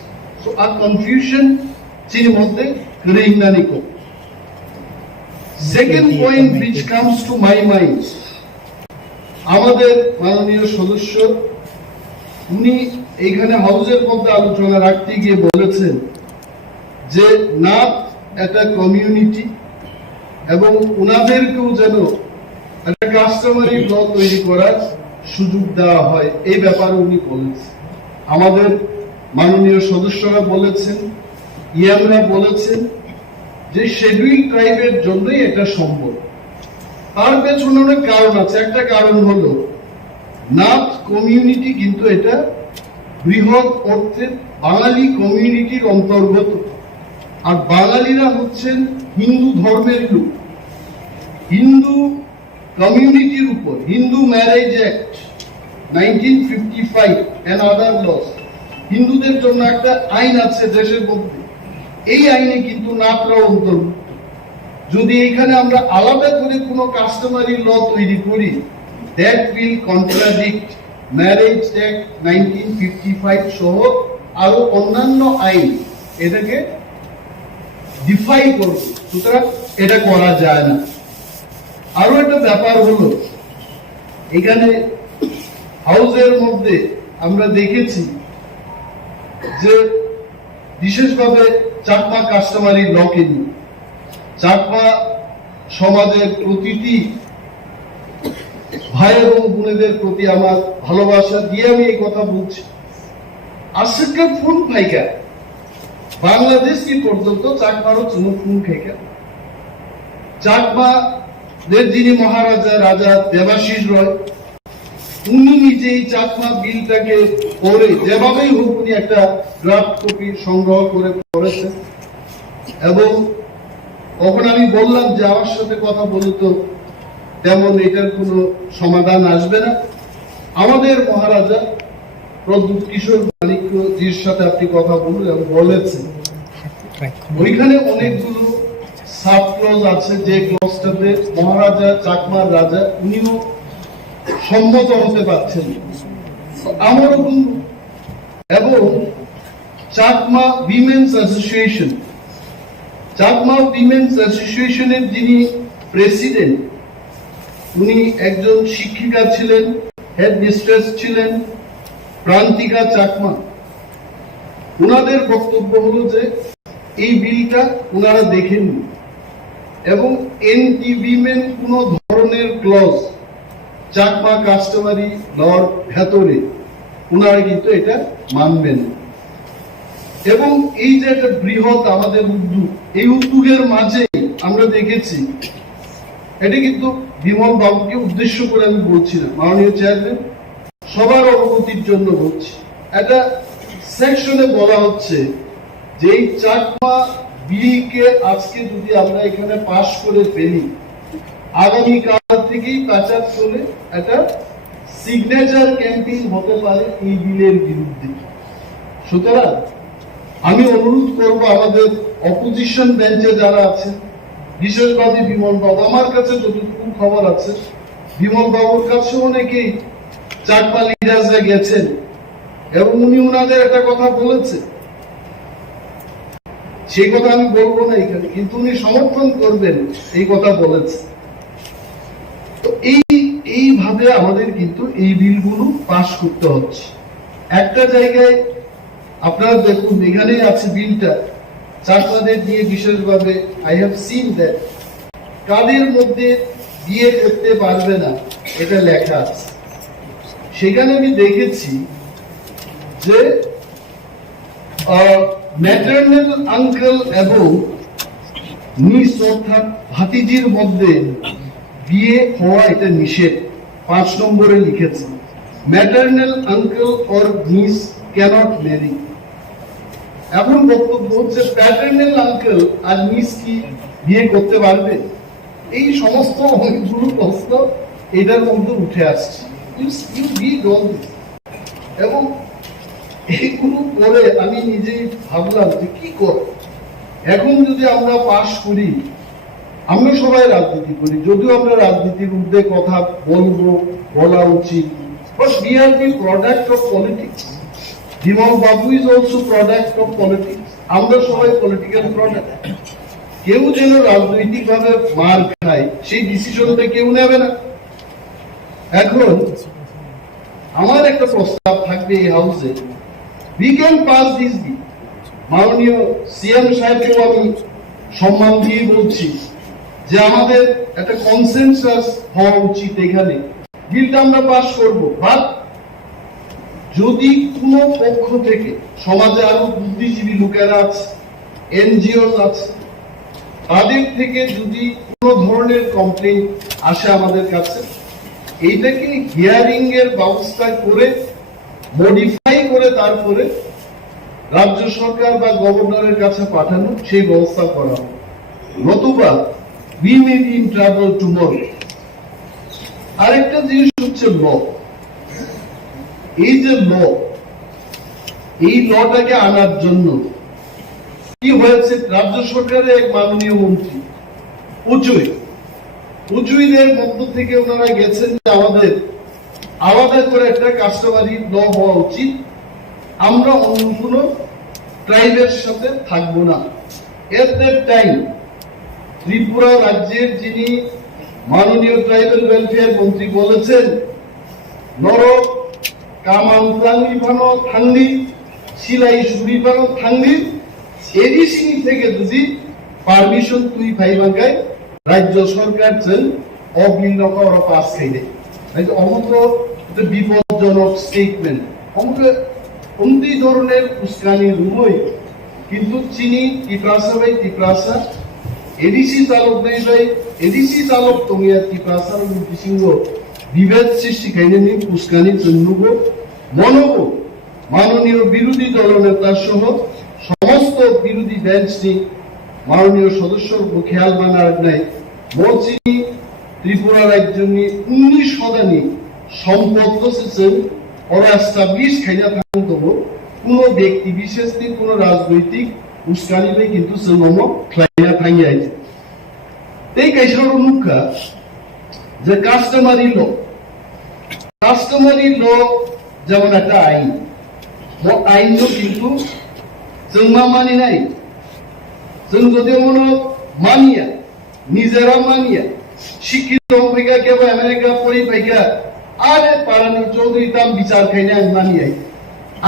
so a confusion chini moddhe karei nani ko second point which comes to my mind আমাদের মাননীয় সদস্য উনি এইখানে হাউসের মধ্যে আলোচনা রাখতে গিয়ে বলেছেন যে না একটা কমিউনিটি এবং উনাদেরকেও যেন একটা কাস্টমারি ল তৈরি করার সুযোগ দেওয়া হয়, এই ব্যাপারে উনি বলেছেন। আমাদের মাননীয় সদস্যরা বলেছেন, ইয়ামরা বলেছেন যে শিডিউল ট্রাইবের জন্যই এটা সম্ভব। তার পেছনে অনেক কারণ আছে। একটা কারণ হলো নাথ কমিউনিটি কিন্তু এটা বৃহৎ অর্থে বাঙালি কমিউনিটির অন্তর্গত, আর বাঙালিরা হচ্ছেন হিন্দু ধর্মের লোক। হিন্দু কমিউনিটির উপর Hindu marriage act 1955 and other laws, হিন্দুদের জন্য একটা আইন আছে দেশের মধ্যে, এই আইনে কিন্তু নাথরা অন্তর্ভুক্ত। যদি এখানে আমরা আলাদা করে কোনো কাস্টমারি ল তৈরি করি, that will contradict marriage act 1955 সহ আরো অন্যান্য আইন, এটাকে ডিফাই করবে। সুতরাং এটা করা যায় না। আরো একটা ব্যাপার হলো, এখানে হাউসের মধ্যে আমরা দেখেছি যে বিশেষভাবে চাকমা কাস্টমারি লকে নিয়ে চাকমা সমাজের প্রতিটি ভাই এবং বোনেদের প্রতি আমার ভালোবাসা দিয়ে আমি এই কথা বলছি। আজকে ফোন খাইকা বাংলাদেশ কি পর্যন্ত চাকমারও চুনো ফোন খাইকা চাকমাদের যিনি মহারাজা রাজা দেবাশিস রয়, উনি নিজেই চাকমা বিলটাকে পড়ে যেভাবেই হোক উনি একটা ড্রাফট কপি সংগ্রহ করে পড়েছেন। এবং তখন আমি বললাম যে আমার সাথে কথা বলে তো তেমন এটার কোনো সমাধান আসবে না। আমাদের মহারাজা প্রদ্যুৎ কিশোর মানিক্যজির সাথে আপনি কথা বলুন এবং বলেছেন ওইখানে অনেকগুলো সাব ক্লজ আছে, যে ক্লজটাতে মহারাজা চাকমার রাজা উনিও সম্মত হতে পারছেন। আমারও এবং Chakma women's association, Chakma women's অ্যাসোসিয়েশনের যিনি প্রেসিডেন্ট, উনি একজন শিক্ষিকা ছিলেন, হেড মিস্ট্রেস ছিলেন, প্রান্তিকা চাকমা। উনাদের বক্তব্য হলো যে এই বিলটা উনারা দেখেননি এবং এনটি উইমেন কোন ধরনের ক্লজ চাকমা কাস্টমারি লর ভেতরে উনারা কিন্তু এটা মানবেন। এবং এই যে একটা বৃহৎ আমাদের উদ্যোগ, এই উদ্যোগের মাঝে আমরা দেখেছি, এটা কিন্তু বিমল বাবুকে উদ্দেশ্য করে আমি বলছি না, মাননীয় চেয়ারম্যান সবার অবগতির জন্য বলছি, একটা সেকশনে বলা হচ্ছে যে এই চাকমা বিলকে আজকে যদি আমরা এখানে পাশ করে ফেলি, আগামীকাল থেকেই কাচার চলে একটা সিগনেচার ক্যাম্পেইন হতে পারে এই বিলের বিরুদ্ধে। সুতরাং আমি অনুরোধ করব আমাদের অপোজিশন বেঞ্চে যারা আছেন, বিশেষভাবে বিমল বাবু, আমার কাছে যতটুকু খবর আছে বিমল বাবুর কাছে অনেকেই চাকমা লিডার্সরা গেছেন এবং উনি উনাদের একটা কথা বলেছেন, সেই কথা আমি বলবো না এখানে, কিন্তু উনি সমর্থন করবেন এই কথা বলেছে। তো এইভাবে আমাদের কিন্তু এই বিলগুলো পাশ করতে হচ্ছে। একটা জায়গায় আপনারা দেখুন, এখানে আছে বিলটা চাকমাদের দিয়ে বিশেষভাবে আই হ্যাভ সিন দ্যাট কাদের মধ্যে বিয়ে করতে পারবে না এটা লেখা আছে। সেখানে আমি দেখেছি যে ম্যাটারনাল আঙ্কেল এবং নিস অর্থাৎ ভাতিজির মধ্যে বিয়ে হওয়া এটা নিষেধ। 5 নম্বরে লিখেছে ম্যাটারনাল আঙ্কেল অর নিস ক্যানট ম্যারি। এখন বক্তব্য হচ্ছে প্যাটার্নাল আঙ্কেল আর নিস কি বিয়ে করতে পারবে? এই সমস্ত অনেকগুলো প্রশ্ন এটার মধ্যে উঠে আসছে। এবং এইগুলো পরে আমি নিজেই ভাবলাম যে কি কর, এখন যদি আমরা পাশ করি, আমরা সবাই রাজনীতি করি, যদিও আমরা রাজনীতির ঊর্ধ্বে কথা বলবো, বলা উচিত, but we are the product of politics. Bimal babu is also product of politics. আমরা সবাই পলিটিক্যাল প্রোডাক্ট। কেউ যেন রাজনৈতিক ভাবে মার খায় সেই ডিসিশনটা কেউ নেবে না। এখন আমার একটা প্রস্তাব থাকবে এই হাউসে, we can pass this bill. মাননীয় সিএম সাহেবকেও আমি সম্মান দিয়ে বলছি যে আমাদের একটা কনসেনসাস হওয়া উচিত, এখানে বিলটা আমরা পাস করবো। বাট যদি কোন পক্ষ থেকে, সমাজে আরো বুদ্ধিজীবী লোকেরা আছে, এনজিও আছে, তাদের থেকে যদি কোন ধরনের কমপ্লেন আসে আমাদের কাছে, এইটাকে হিয়ারিং এর ব্যবস্থা করে মডিফাই করে তারপরে রাজ্য সরকার বা গভর্নরের কাছে পাঠানো, সেই ব্যবস্থা করা হবে। নতুবা we may be in trouble tomorrow. আরেকটা জিনিস হচ্ছে ল। এই যে ল, এই লটাকে আনার জন্য কি হয়েছে, রাজ্য সরকারের এক মাননীয় মন্ত্রী উঁচুইদের মধ্য থেকে ওনারা গেছেন যে আমাদের আলাদা করে একটা কাস্টমারি ল হওয়া উচিত, আমরা অন্য কোন ট্রাইবের সাথে থাকবো না। এট দ্যাট টাইম ত্রিপুরা রাজ্যের যিনি মাননীয় ট্রাইবেল ওয়েলফেয়ার মন্ত্রী বলেছেন, নর কামাংলাঙ্গি ভানো থাঙ্গি সিলাই সুরি ভানো থাঙ্গি এডিসি থেকে যদি পারমিশন তুই ভাইবাঙ্গায় রাজ্য সরকার চেন অবিলম্বে ওরা পাস খাইলে অমুত্র বিপজ্জনক স্টেটমেন্ট অমুক ধরনের উস্কানি রুমই কিন্তু চিনি টিপ্রাসা ভাই টিপ্রাসা এডিসি চালক নাই ভাই এডিসি চালক তোমিয়া টিপ্রাসার সিংহ বিভেদ সৃষ্টি খাইনে নি উস্কানি চন্নুব মনব মাননীয় বিরোধী দলনেতা সহ সমস্ত বিরোধী বেঞ্চ নি মাননীয় সদস্যর খেয়াল মানার নাই মচিনি ত্রিপুরা রাজ্য নি 19 শতানি সম্পদ সেছেন ওরা এস্টাবলিশ খাইনা থাকুন তবু কোন ব্যক্তি বিশেষ নিয়ে কোন রাজনৈতিক উস্কানি নেই কিন্তু সেনম খাইনা থাকি আছে এই কাইসর মুখা যে কাস্টমারি ল যেমন একটা আইন আইন কিন্তু जों मा मानिनाय जों যদি মনে মানিয়া নিজেরা মানিয়া শিক্ষিত হইগা কেবল আমেরিকা পড়ি পাইগা আরে পারানি চৌধুরী তাম বিচার খাইনা মানিয়াই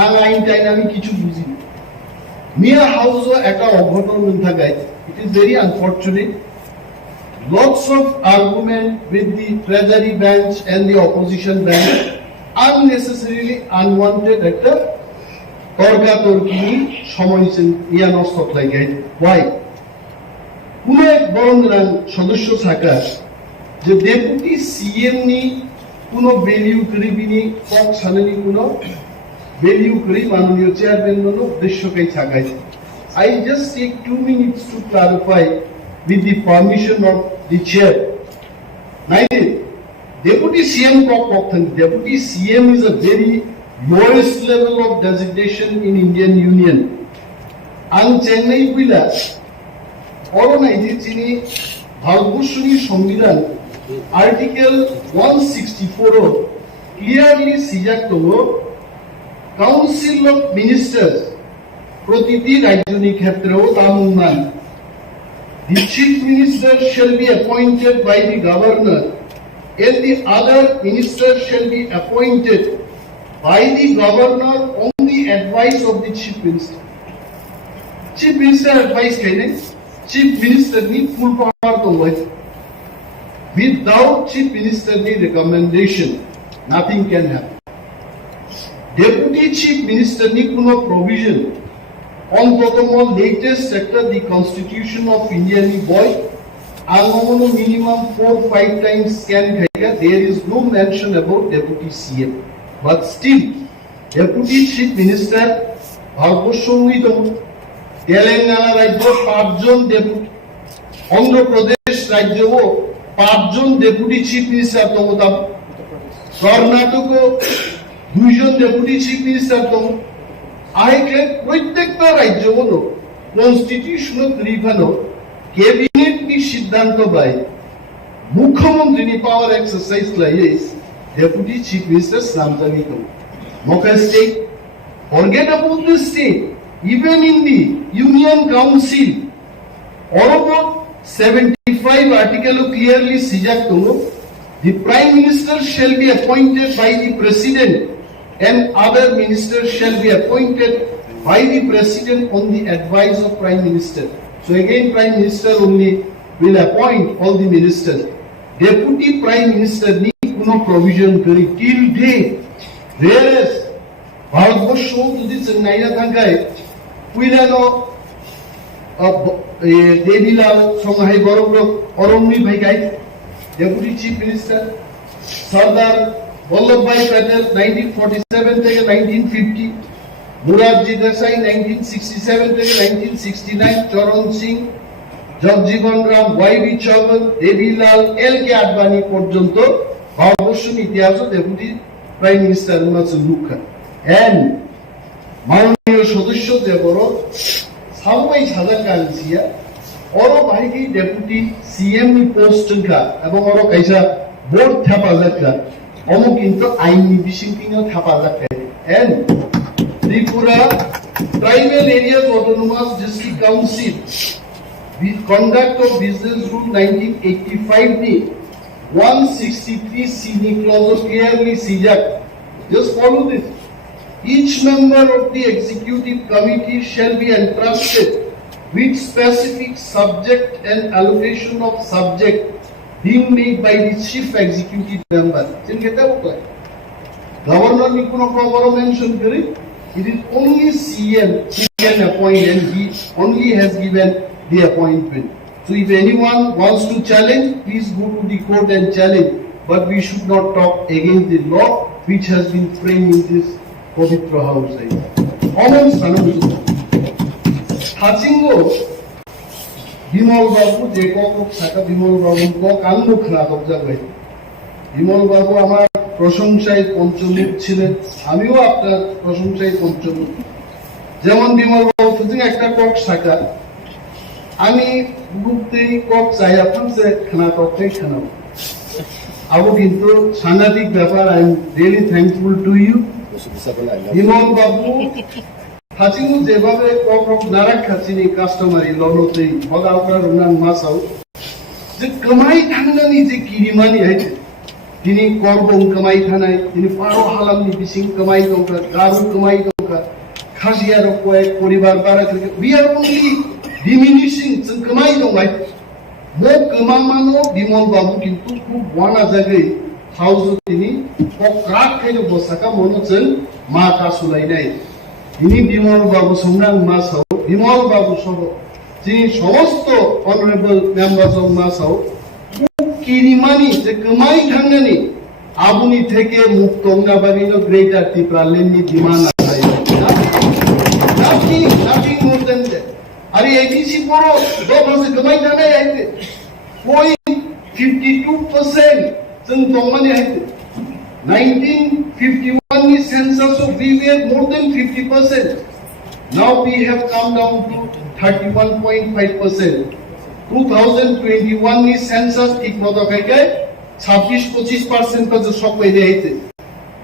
আং আইন টাইন আমি কিছু বুঝি মিয়া হাউসও একটা অঘটন থাকায় it is very unfortunate lots of argument with the treasury bench and the opposition bench unnecessarily unwanted একটা তর্কাতর্কি সময় ইয়া নষ্ট লাগে ওয়াই কোন এক বরং সদস্য থাকা যে ডেপুটি সিএম নি কোন ভ্যালিউ করিবিনি কক সালেনি কোন ভ্যালিউ করি মাননীয় চেয়ারম্যান নো উদ্দেশ্যকাই থাকাই I just take 2 minutes to clarify with the permission of the chair. Neither deputy CM deputy CM is a very lowest level of designation in Indian Union. And Chennai Villa, organizing Bhargosuni সংবিধান Article 164 clearly sijaktogo Council of Ministers প্রতিটি রাজনৈতিক ক্ষেত্রেও তামুমান The chief minister shall be appointed by the governor and the other ministers shall be appointed by the governor on the advice of the chief minister. Chief minister advice kaine chief minister ni full power to hoy without chief minister ni recommendation nothing can happen. Deputy chief minister ni kono provision অন্ততম লেটেস্ট একটা দি কনস্টিটিউশন অফ ইন্ডিয়া নি বয় আলমোনো মিনিমাম 4-5 টাইমস স্ক্যান খাইগা there is no mention about deputy CM but still deputy chief minister ভারতবর্ষমিত তেলেঙ্গানা রাজ্য 5 জন ডেপুটি অন্ধ্রপ্রদেশ রাজ্যও 5 জন ডেপুটি চিফ মিনিস্টার তমতা কর্ণাটক 2 জন ডেপুটি চিফ মিনিস্টার তম আইকে প্রত্যেকটা রাজ্য হলো কনস্টিটিউশনাল রিভানো ক্যাবিনেট নি সিদ্ধান্ত বাই মুখ্যমন্ত্রী নি power exercise lies deputy chief minister নামজানি তো মকা state forget about the state even in the union council অরোবট 75 article clearly sijakto the prime minister shall be appointed by the president and other ministers shall be appointed by the president on the advice of prime minister. So again prime minister only will appoint all the ministers. Deputy Prime Minister ni কোনো provision করি till date. Whereas ভারতবর্ষ যদি চেন্নাইয়ে থাকায় কুইলানো দেবিলাল সংহাই বড়ব্রক অরণ্যী ভাই গাই deputy chief minister Sardar Vallabhbhai Patel 1947 থেকে 1950 মুরারজি দেসাই 1967 থেকে 1969 চরণ সিং জগজীবন রাম ওয়াইবি চৌহান দেবিলাল এল.কে. আডবাণী পর্যন্ত ভারতবর্ষের ইতিহাসে ডেপুটি প্রাইম মিনিস্টার আছে লুকা এন্ড মাননীয় সদস্য যে বড় সামবাই সাজা কালসিয়া অরো বাহিনী ডেপুটি সিএম নি পোস্ট কা এবং অরো কাইসা বোর্ড থাপা জাকা অমু কিন্তু আইনি বিশিংকিনো থাপা জাকা and Tripura tribal areas autonomous district council conduct of business rule 1985 ni 163 C clause clearly says just follow this. Each member of the executive committee shall be entrusted with specific subject and allocation of subject being made by the chief executive member. Governor ni kuno proper mention kare. It is only CM who can appoint and he only has given the appointment. So if anyone wants to challenge, please go to the court and challenge. But we should not talk against the law which has been framed in this Pavitra house. Common Sanam Hatsingo Bimal Babu, Jacob Saka Bimal Babu, Kandu Knatok Jagway. Bimal Babu আমার প্রশংসায় পঞ্চমুখ ছিলেন, আমিও আপনার প্রশংসায় পঞ্চমুখ। যেমন বিমল বাবু একটা কক শাখা আমি বুকতেই কক চাই আপনার যে খানা টকটাই খানাবো আবু কিন্তু সাংঘাতিক ব্যাপার I am really thankful to you Bimal Babu হাসিমু যেভাবে কক নারাক খাচ্ছিনি কাস্টমারি ললতেই বলা আপনার উনান মাসাও যে কমাই থাঙ্গানি যে কিরিমানি হয়েছে তিনি করবং কমাই থানায় তিনি পারো হালামনি বিসিং কমাই দৌকা গারু কমাই দৌকা খাসিয়ার কয়েক পরিবার বাড়া থেকে উই আর অনলি ডিমিনিশিং जों কমাই দৌবাই মো কমামানো বিমল বাবু কিন্তু খুব ওয়ানা জায়গায় হাউস তিনি পকরাক খাইলো বসাকা মনো जों মা কাসুলাই নাই তিনি বিমল বাবু সংগ্রাম মাসাও বিমল বাবু সহ যিনি সমস্ত অনারেবল মেম্বার্স অফ মাসাও কিরিমানি যে কমাই থাঙ্গানি আবুনি থেকে মুক্ত অঙ্গাবাড়িনো গ্রেটার ত্রিপুরা লেননি ডিমান্ড আছে nothing more than that আরে এডিসি পড়ো দফাসে কমাই থাঙ্গাই আইতে কই 52% जों দমানি আইতে 1951 ni census of we were more than 50%. Now we have come down to 31.5%. 2021 ni census ঠিক মতো থেকে 26-25% का जो सब पहले आई थे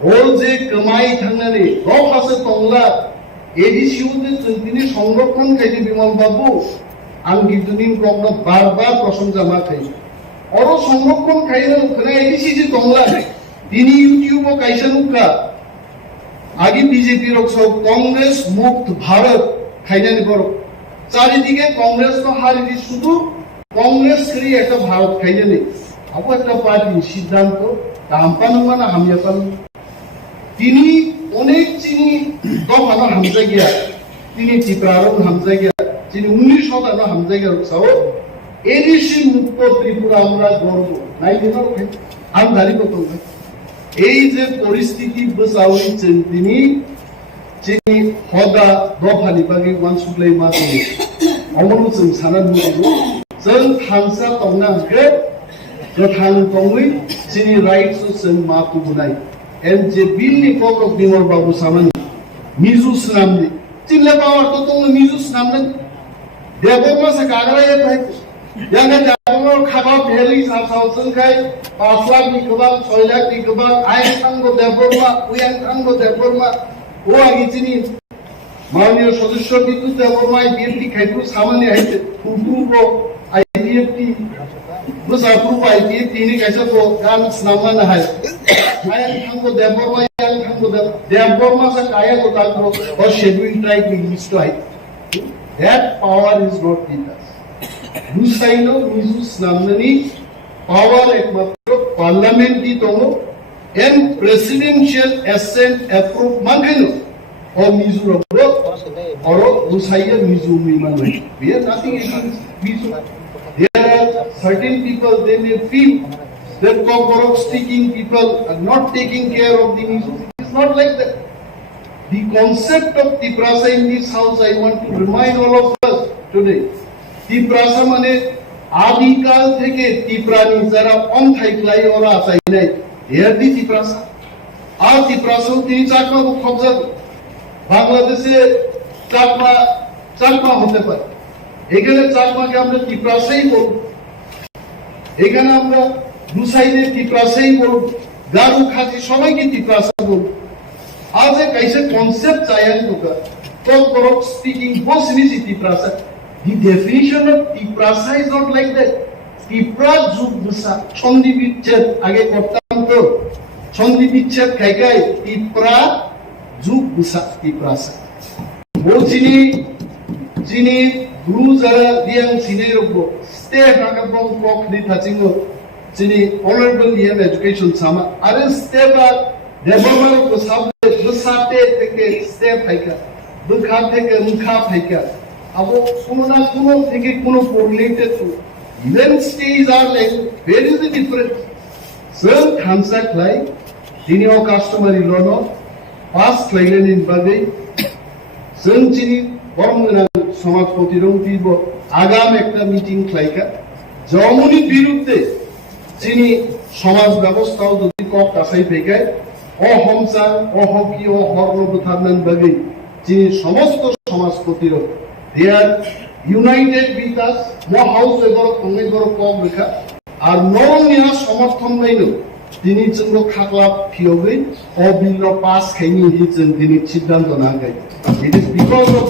और जे कमाई थांगनाने गाव फासे तंगला एडीसी उदे चंतिनी संरक्षण खाइते बिमल बाबू आं गिदुनिन गगन बार-बार प्रशंसा माथाय और संरक्षण खाइना ओखाने एडीसी जे तंगला তিনি ইউটিউব ও কাইসানুকা আগে বিজেপি রক সব কংগ্রেস মুক্ত ভারত খাইনানি বড় চারিদিকে কংগ্রেস তো হারিয়ে শুধু কংগ্রেস করি একটা ভারত খাইনানি আবু একটা পার্টি সিদ্ধান্ত কাম্পানু মানে হামিয়াপান তিনি অনেক চিনি দফানো হামজা গিয়া তিনি ত্রিপুরারও হামজা গিয়া তিনি 19 হামজা গিয়া সব এডিসি মুক্ত ত্রিপুরা আমরা গর্ব নাই দিনও আমদানি কত এই যে পরিস্থিতি বসাউছেন তিনি যিনি হদা দফানি বাকি মানসুকলাই মাতে অমরুচন সানান মুগো जों थांसा तंनांगो गोथां तंगै जिनि राइट्स जों मातुबुनाय एन जे बिलनि कब्रक बिमल बाबु सामानि मिजु स्नामनि चिनले पावर तो तंग मिजु स्नामन देबरमा से कागराय थाय याने जाबो खाबा भेलि सासाव जोंखाय 5 लाख नि गोबां 6 लाख नि गोबां आइ थांगो देबरमा उयान थांगो देबरमा ओ आगि जिनि माननीय सदस्य बिदुत देबरमा बिएमपि खायखौ सामानि हायते फुफुबो आईपीएफटी मुसाफुर आईपीएफटी नि कैसे तो गान स्नामना है आयन थांगो देबरमा यान थांगो देबरमा से काया तो ताको और शेड्यूल ट्राइब लिस्ट है that power is not with us Rusaino Mizus Namnani power ekmatro parliament di tomo and presidential assent approve mangano or Mizu or Rusaya Mizu Mimano. We have nothing against Mizu. There are certain people they may feel that KOKBOROK speaking people are not taking care of the Mizu. It's not like that. The concept of TRIPURA in this house, I want to remind all of us today. TRIPURA মানে আদিকাল থেকে TRIPURA নি যারা অন্থাইক্লাই ওরা আসাই নাই এর দি TRIPURA আর TRIPURA তিনি চাকমা কবজা বাংলাদেশে চাকমা হতে পারে এখানে চাকমাকে আমরা TRIPURA বলব এখানে আমরা রুসাইনে TRIPURA বলব গারু খাসি সবাইকে TRIPURA বলব आज एक ऐसे concept आया है लोगा KOKBOROK speaking both is TRIPURA. The definition of TRIPURA is not like that. TRIPURA যুগ বুসা ছন্দি বিচ্ছেদ আগে করতাম তো ছন্দি বিচ্ছেদ খাইকাই TRIPURA যুগ বুসা TRIPURA যিনি গুরু যারা দিয়াং সিনে রবো স্টেট আকাবং কক নি থাচিঙ্গো যিনি অনারেবল ইয়াম এডুকেশন সামা আরে স্টেট আর ডেভেলপমেন্ট को সাবজেক্ট বসাতে থেকে স্টেপ ফাইকা দুখা থেকে মুখা ফাইকা আবো কোনো না কোনো থেকে কোনো correlated to even stage are like where is the difference sir खानसा लाई दिनियो कास्टमारी लोनो पास लाइलेन इन बादे जों चिनि बरमगोनां समाज प्रतिरोधी आगाम একটা মিটিং খাইকা জমনি বিরুদ্ধে চিনি সমাজ ব্যবস্থাও যদি কক কাছাই ফেকায় অহংসার অহকি ও হর্ণবথানন বাগে যিনি সমস্ত সমাজ প্রতিরোধ they are united with us মো হাউস এগর কংগ্রেস গর কম রেখা আর নরনিয়া সমর্থন লাইনো তিনি জন্য খাকলা ফিওগে ও বিল পাস খাইনি হিচন তিনি সিদ্ধান্ত না গাই it is because of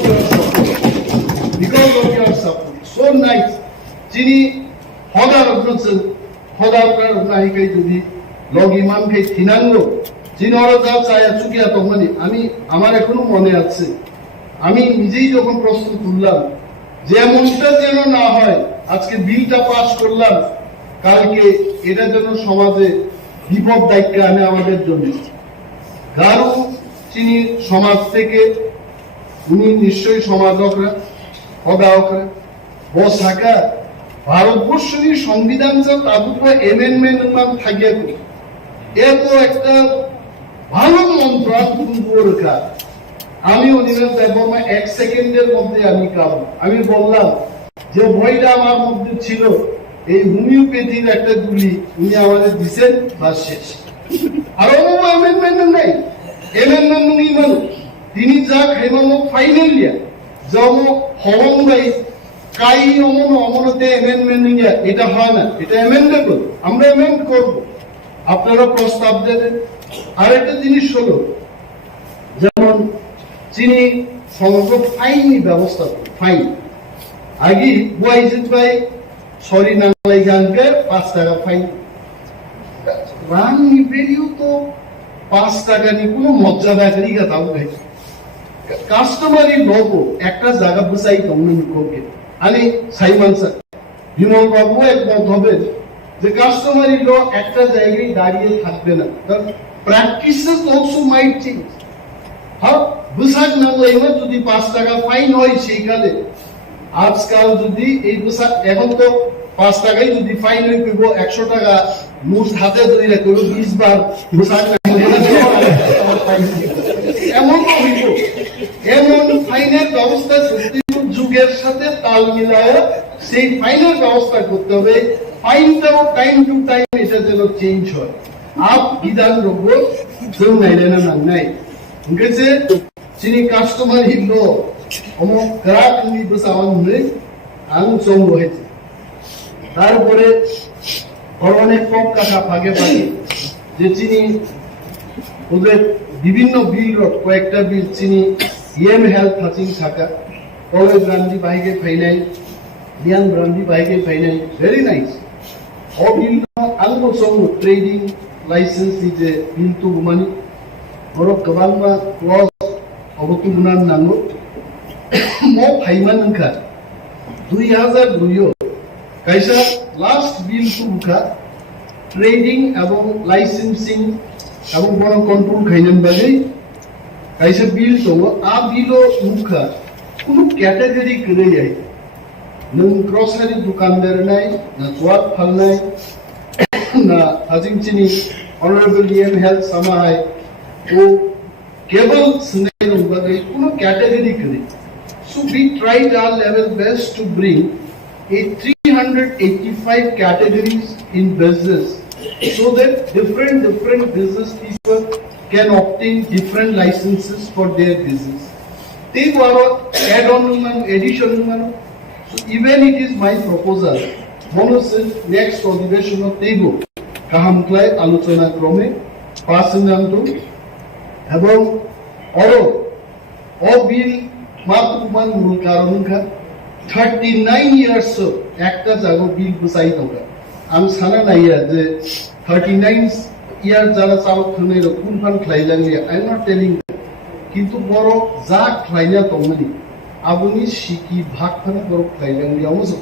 your support so nice যিনি হদার অগ্রসর হদার নাহিকাই যদি লগ ইমান খাই থিনাঙ্গো যিনারা যা চায়া চুকিয়া তখনই আমি আমার এখনো মনে আছে আমি নিজেই যখন প্রশ্ন তুললাম যে এমনটা যেন না হয় আজকে বিলটা পাস করলাম কালকে এটা যেন সমাজে বিপদ দায়িত্ব আনে আমাদের জন্য গারু চিনি সমাজ থেকে উনি নিশ্চয়ই সমাজকরা হদাওকরা বসাকা ভারতবর্ষের সংবিধান যা তাবুক এমেন্ডমেন্ট নাম থাকিয়া এত একটা ভালো মন্ত্র রেখা আমি অনিমেষ দেববর্মা 1 সেকেন্ডের মধ্যে আমি কাম আমি বললাম যে বইটা আমার মধ্যে ছিল এই হোমিওপ্যাথির একটা গুলি উনি আমাদের দিছেন বা শেষ আর কোনো অ্যামেন্ডমেন্ট নাই এমেন্ডমেন্ট নেই মানে তিনি যা খাইমানো ফাইনালিয়া যম হরং ভাই কাই অমনতে অ্যামেন্ডমেন্ট নিয়া এটা হয় না এটা অ্যামেন্ডেবল আমরা অ্যামেন্ড করব আপনারা প্রস্তাব দেবেন আরেকটা জিনিস হলো যেমন চিনি সমগ্র ফাইন ব্যবস্থা ফাইন আগে ওয়াইজিত ভাই সরি নাংলাই গানকে 5 টাকা ফাইন রান নিবেলিও তো 5 টাকা নি কোনো মর্যাদা করি গাতাও ভাই কাস্টমারি লোগো একটা জায়গা বসাই তমনি কোকে আনি সাইমন স্যার বিমল বাবু একমত হবে যে কাস্টমারি ল একটা জায়গায় দাঁড়িয়ে থাকবে না practices also might change. হ্যাঁ বুসাক নাংলাইমা যদি 5 টাকা ফাইন হয় সেইখানে আজকাল যদি এই বুসাক এখন তো 5 টাকাই যদি ফাইন হই কইবো 100 টাকা নোট হাতে ধরে কইবো 20 বার বুসাক এমন হইব এমন ফাইনের ব্যবস্থা সত্যি যুগের সাথে তাল মিলায় সেই ফাইনের ব্যবস্থা করতে হবে ফাইনটাও টাইম টু টাইম এটা যেন চেঞ্জ হয় आप विधान रोगो जों नायलेना नांनाय ओंकेसे चिनि कास्टमार हिलो अमो ग्राहक नि बसावन नै आं जों होयছে তারপরে অনেক কম টাকা ভাগে ভাগে যে চিনি ওদের বিভিন্ন বিল কয়েকটা বিল চিনি ইএম হেলথ হাসিং থাকা কলেজ ব্রান্ডি বাইকে ফাইনাই লিয়ান ব্রান্ডি বাইকে ফাইনাই ভেরি নাইস ও বিল আলগো সং ট্রেডিং लाइसेंस दीजिए बिल तो गुमानी और कबाल में क्लॉज अब तो गुनान नांगो मो फाइमान उनका 2002 কাইসা লাস্ট বিল টুকা ট্রেডিং এবং লাইসেন্সিং এবং বড় কন্ট্রোল খাইনেন বাগে কাইসা বিল তো আ বিলো মুখা কোন ক্যাটাগরি করে যায় নং গ্রসারি দোকানদার নাই না সোয়াদ ফালনাই না হাজিংচিনি অনারেবল ডিএম হেলথ সামাহাই ও কেবল সুনাই বাগে কোন ক্যাটাগরি করে so we tried our level best to bring a 385 categories in business so that different business people can obtain different licenses for their business. They were add-on addition. So even it is my proposal, monosil next ଅଧିବେଶନ দেব কাহামক্লাই আলোচনা ক্রমে পাসনান্ত এবং বিল মাতৃমান মূল কারণ 39 years একটা জাগো বিল বুঝাই দরকার আমি সানা নাইয়া যে 39 ইয়ার যারা চালক থনে কোন ফান খাইলাঙ্গে আই এম নট টেলিং কিন্তু বড় যা খাইনা তমনি আবুনি শিকি ভাগ ফানা বড় খাইলাঙ্গে অবশ্য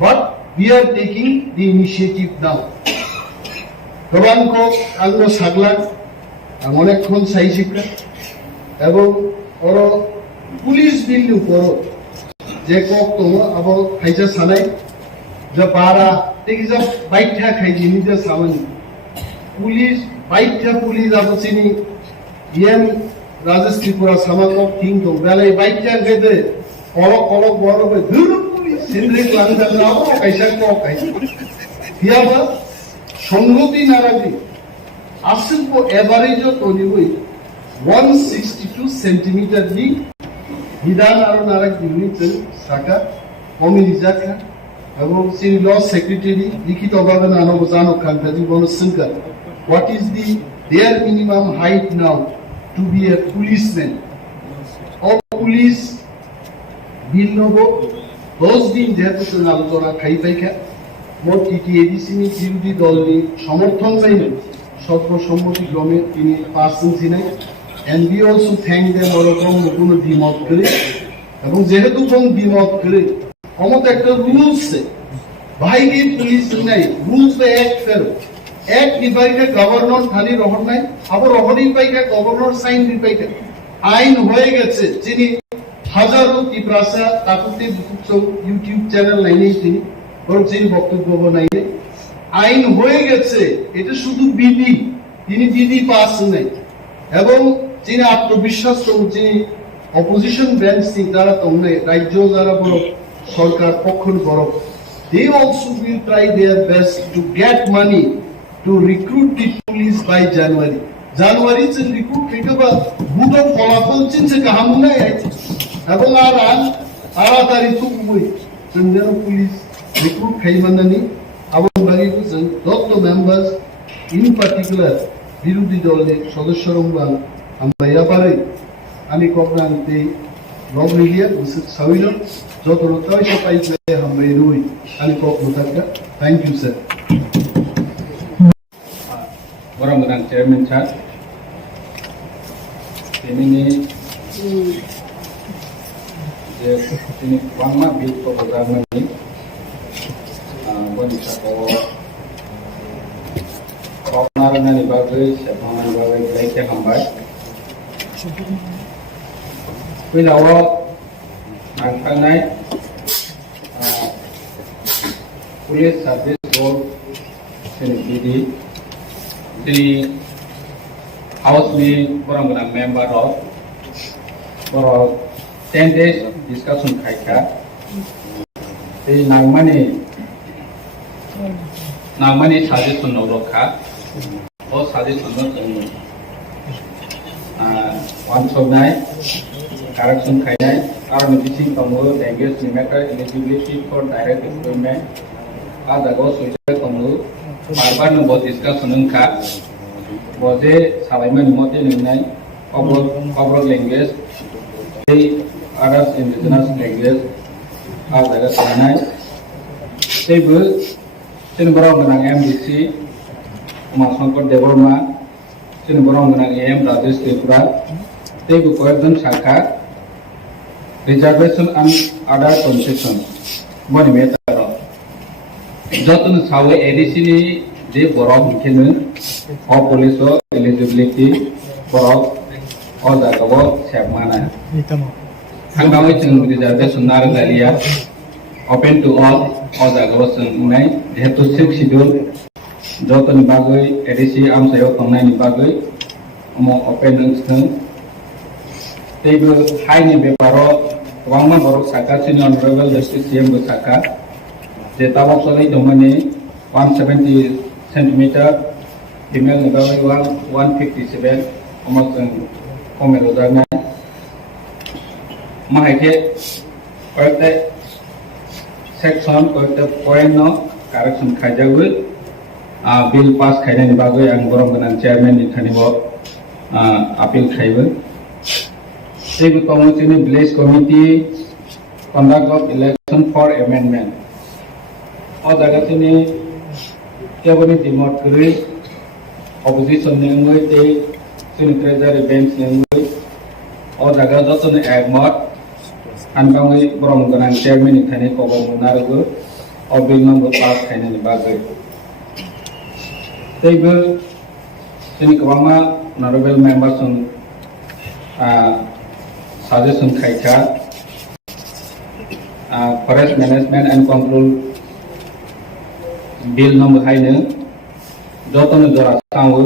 but we are taking the initiative now গবানকো আঙ্গ সাগলান অনেকক্ষণ সাই শিক্ষা এবং ওর পুলিশ বিল উপর যে কক তো আবো খাইছা সানাই যে বারা ঠিক যে বাইঠা খাইছি নিজে সামানি পুলিশ বাইঠা পুলিশ আবো চিনি ইএম রাজেশ ত্রিপুরা সামাকক থিং তো বেলাই বাইঠা গেদে কলক বড় হবে ধুর পুলিশ সিন্দ্রি ক্লান্তা না খাইছা কক খাইছি হিয়াবা সংগতি নারাজি আসল কো এভারেজ তো নিবই 162 সেন্টিমিটার দি বিধান আরো নারাক ইউনিটের শাখা কমিলিজাখা এবং সিন ল সেক্রেটারি লিখিতভাবে নানব জানো কান্তাজি বনসংকা what is the there minimum height now to be a policeman of police bill নব 10 দিন যেহেতু আলোচনা খাই পাইখা মোট টিটিএডিসি নি বিরোধী দলনি সমর্থন পাইল সর্বসম্মতি ক্রমে তিনি পার্সন ছিলেন and we also thank them ওরকম কোনো দ্বিমত করে এবং যেহেতু কোন দ্বিমত করে অমত একটা রুলস ভাই কি পুলিশ নাই রুলস বে এক ফের এক নিবাইকা গভর্নর খালি রহন নাই আবার রহনি পাইকা গভর্নর সাইন দিপাইকা আইন হয়ে গেছে যিনি হাজারো ত্রিপুরাসা তাকুতে ইউটিউব চ্যানেল নাই নেই তিনি বরং যিনি বক্তব্য নাই আইন হয়ে গেছে এটা শুধু বিধি তিনি বিধি পাস নাই এবং যিনি আত্মবিশ্বাস যিনি অপোজিশন বেঞ্চ যারা তোমরা রাজ্য যারা বড় সরকার পক্ষ বড় they also will try their best to get money to recruit the police by January তে রিক্রুট কিবা বুটো ফলাফল চিনছে কাহামুনা এবং আর তারিখ কই যেন পুলিশ রিক্রুট খাইমানানি এবং বাকি যত মেম্বার্স ইন পার্টিকুলার বিরোধী দলের সদস্যরম্বান আমরা ব্যাপারে আমি কপ্রান্তে লগ মিডিয়া সাউইল যত রতাই পাইছে আমরা রুই আমি কপ্রতাকা থ্যাংক ইউ স্যার বড় মোদাং চেয়ারম্যান স্যার তিনি যে তিনি বাংলা বিল প্রোগ্রামনি বনিসা কপনারনানি বাগৈ সেবনানি বাগৈ লাইকে হামবাय फैलाव नांथारनाय पुलिस सार्भिस बोर्ड सेनेटिरि दिनै हाउसनि बरंगोनां मेम्बार बर 10 days डिसकासन खायखा दिनै नांमानि साजेसन रखा अ साजेसन जों वानसनाय correction खायनाय आरो बिथिं दङो language matter eligibility for direct employment आ जागाव सुइसे दङो बारबार नम्बर डिसकासन ओंखा बजे सालायमानि मते नोंनाय Kokborok language others indigenous language आ जागा सालायनाय सेबो जों बरंगोनां एमडीसी उमाशंकर देबरमा जों बरंगोनां एम राजेश त्रिपुरा तेबो कয়েকজন শাখা reservation and other concession money matter যতন সাwe ADC ni je borok khene o police o eligibility borok o jagao sebmana hangawai chung reservation nar galia open to all o jagao sungnai jehetu 6 schedule যতন bagoi ADC amsayo tongnai ni bagoi omo open nungsung teibo hai ni beparo wangma borok saka sini honorable justice CM bo saka je tabok solai domani 170 cm female ni bagoi 157 omo sung omelo jagna mahake koite section koite point no correction khajawe bill pass khainani bagoi ang borong ganan chairman ni thanibo appeal khaibo teibo tongchini village committee conduct of election for amendment o jaga tini keboni demote kori opposition ni ngoi te tini treasury bench ni ngoi o jaga jotoni agmot anbangoi borong ganan chairman ni thani kobor munarugo o bill number pass khainani bagoi teibo tini kwangma honorable members on suggestion khaika forest management and control bill number haine jotono jora sawo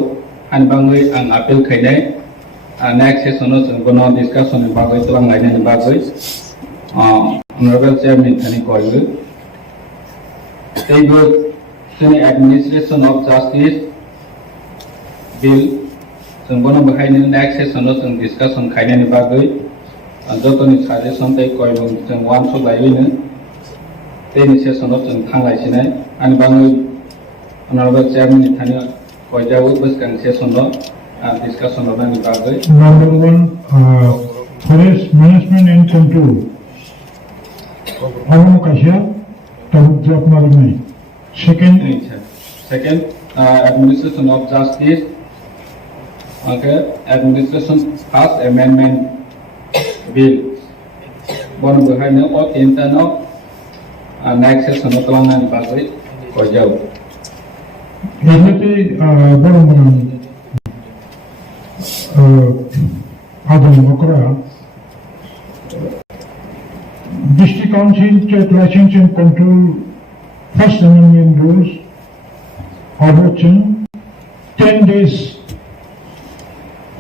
hanbangoi ang appeal khainai next session no bono discussion ni bagoi tlang laine ni bagoi honorable chairman thani koibu teibo tini administration of justice bill bono bahaine next session no discussion khainai ni bagoi jotoni suggestion tei koibu jeng one so laine teni session no thanglai sinai ani bangoi honorable chairman ni thani koijabu buskang session no discussion no ni bagoi Number 1, forest management and control. Alam kasya tabuk job marunai. Second, administration of justice. Okay, administration first amendment bill. Bon behind of internal next session of Telangan Bagoi Kojau. Jadi borong ganan Adam Okra District Council State License and Control First Amendment rules adoption 10 days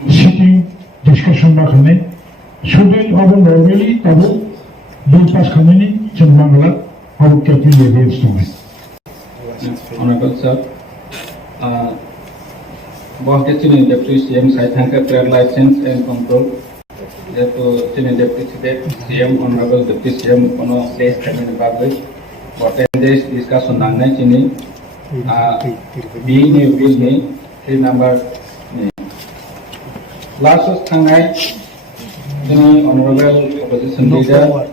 sitting discussion rakhane schedule abo normally tabo bill pass khaneni chembangla abo KOKPIN levels tome Honorable sir, Bahkan Chini Deputy CM saya tangkap trade license and control. Yaitu Chini Deputy CM Honorable Deputy CM ono days kami bagai. For 10 days discussion nangai Chini. Bill ni three number ni. Last tanggai Chini Honorable Opposition Leader.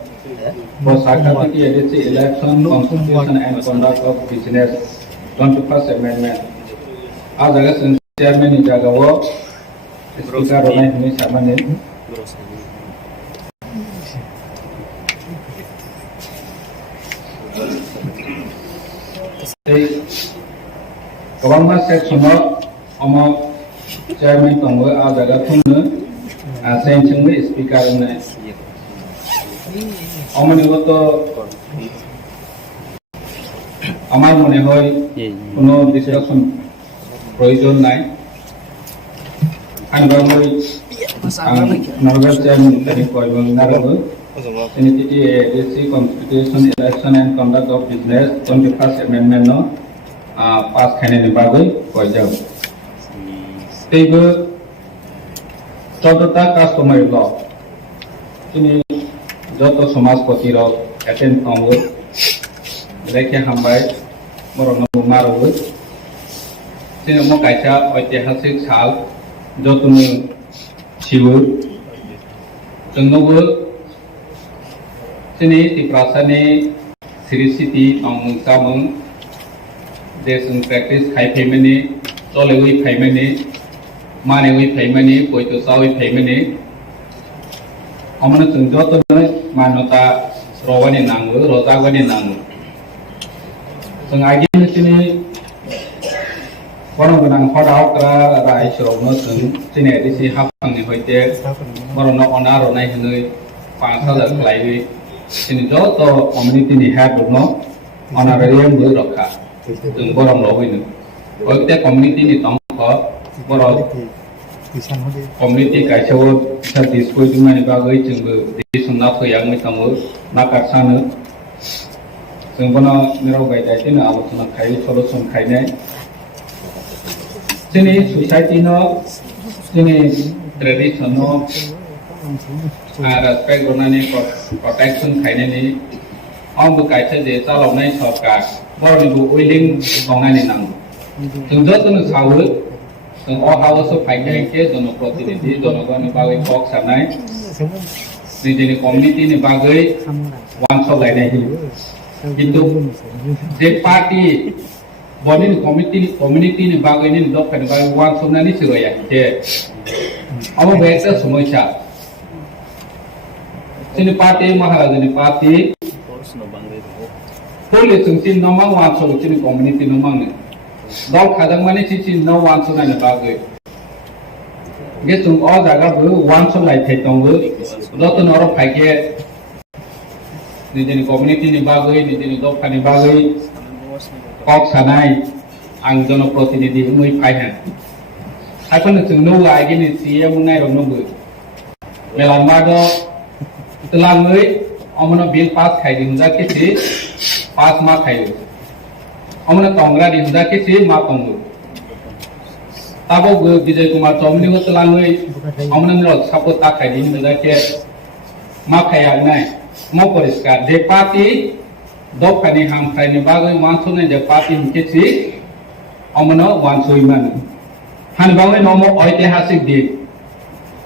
Bosakati ADC election constitution and conduct of business 21st amendment. Ajaga chairman ni jagawo speaker oleh ini samane kawangma section omo chairman tongwe ajaga thumne senchungwe speaker ne omani goto আমার মনে হয় কোনো ডিসকাশন প্রয়োজন নাই আনবামই নরওয়েল চেয়ারম্যান তারিখ কয়বং নারগো TTAADC Constitution Election and Conduct of Business 21st Amendment no pass খাইনানি bagoi কয়জাও teibo 14টা customary law তিনি যত সমাজপতি রক অ্যাটেন্ড কংগো রেখে হামবাই মরণ মারো তিনি মো কাইছা ঐতিহাসিক সাল যতनु শিবু জন্নগো তিনি ত্রিপুরাসানি সিরিসিটি অংসামং দেশন প্র্যাকটিস খাইফাইমানি চলেউই ফাইমানি মানেউই ফাইমানি পয়তো সাউই ফাইমানি অমন जों যতनो मान्यता रवानि नांगो रजागनि नांगो जों आइडिया जोंनि बरं गोनां हदावग्रा रायजोआवनो जों जोंनि एडिसि हाफांनि हयते बर'नो अनारनाय होनै 5,000 खालायै जोंनि जत' कमिउनिटिनि हेड दङ अनारारियामबो रखा जों बरं लबैनो हयते कमिउनिटिनि दंख बर' कमिउनिटि गायसेयाव फिसा दिसपयजोंनि बागै जोंबो दिसुमना फैयाङै दङ नागारसानो जों बना मिराव गायदायदिनो आलोचना खायो सलुसन खायनाय जोंनि ससाइटिनो जोंनि ट्रेडिसनो रेसपेक्ट होनानै प्रटेक्शन खायनायनि आंबो गायसे जे चालावनाय सरकार बर'निबो उइलिं संनानै नांगौ जों जतनो सावो जों अ हाउस फाइनायके जनप्रतिनिधि जनगणनि बागै टक सानाय निजेनि कमिउनिटिनि बागै वानसलायनाय किन्तु जे पार्टी बनी कम्युनिटी ने बागै ने दफानि बागै वान सोमनानै सिरोया जे अब बेटा समस्या जोंनि पार्टी महाराजानि पार्टी फुलि जोंसिन नमा वान सो जोंनि कम्युनिटी नमांनो दल खादां माने सिसि न वान सोनानै बागै गे जों अ जागाबो वान सो लाइथाय दंबो जतन अर फाइके निजेनि कम्युनिटीनि बागै निजेनि दफानि बागै कक सानाय आं जनप्रतिनिधि मै फायहान हायफोरनो जों नौ आइगिनि सीएम नायरनोबो मेलामादो तलाङै अमनो बिल पास खायदि हुदा केसि पास मा खायो अमनो तंग्रा दि हुदा केसि मा तंगो ताबो विजय कुमार चौमनि को तलाङै अमनो मिरो सापो ता खायदि हुदा के मा खाया नाय मो परिष्कार जे पार्टी दफानि हामफ्रायनि बागै वानसोनाय जे पार्टी केसि अमनो वानसोयमान हानबावै नमो ऐतिहासिक दिन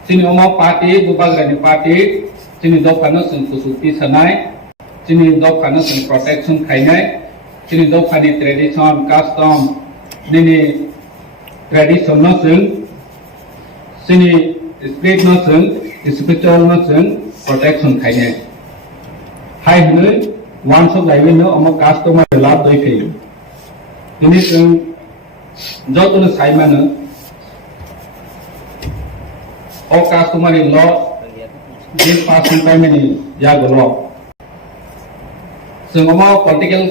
जोंनि अमा पार्टी बुबाग्रानि पार्टी जोंनि दफानो जों कुसुक्ति सानाय जोंनि दफानो जों प्रटेक्शन खायनाय जोंनि दफानि ट्रेडिशन कास्टम निनि ट्रेडिशन न जों जोंनि स्पिरिट न जों स्पिरिचुअल न जों प्रटेक्शन खायनाय हाय होनो वान सो लाइवेनो अमो कास्टमार लाभ दैखै दिनै जों जतनो साइमानो अ कास्टमार ल बिल पास टाइमनि यागल जों अमो पॉलिटिकल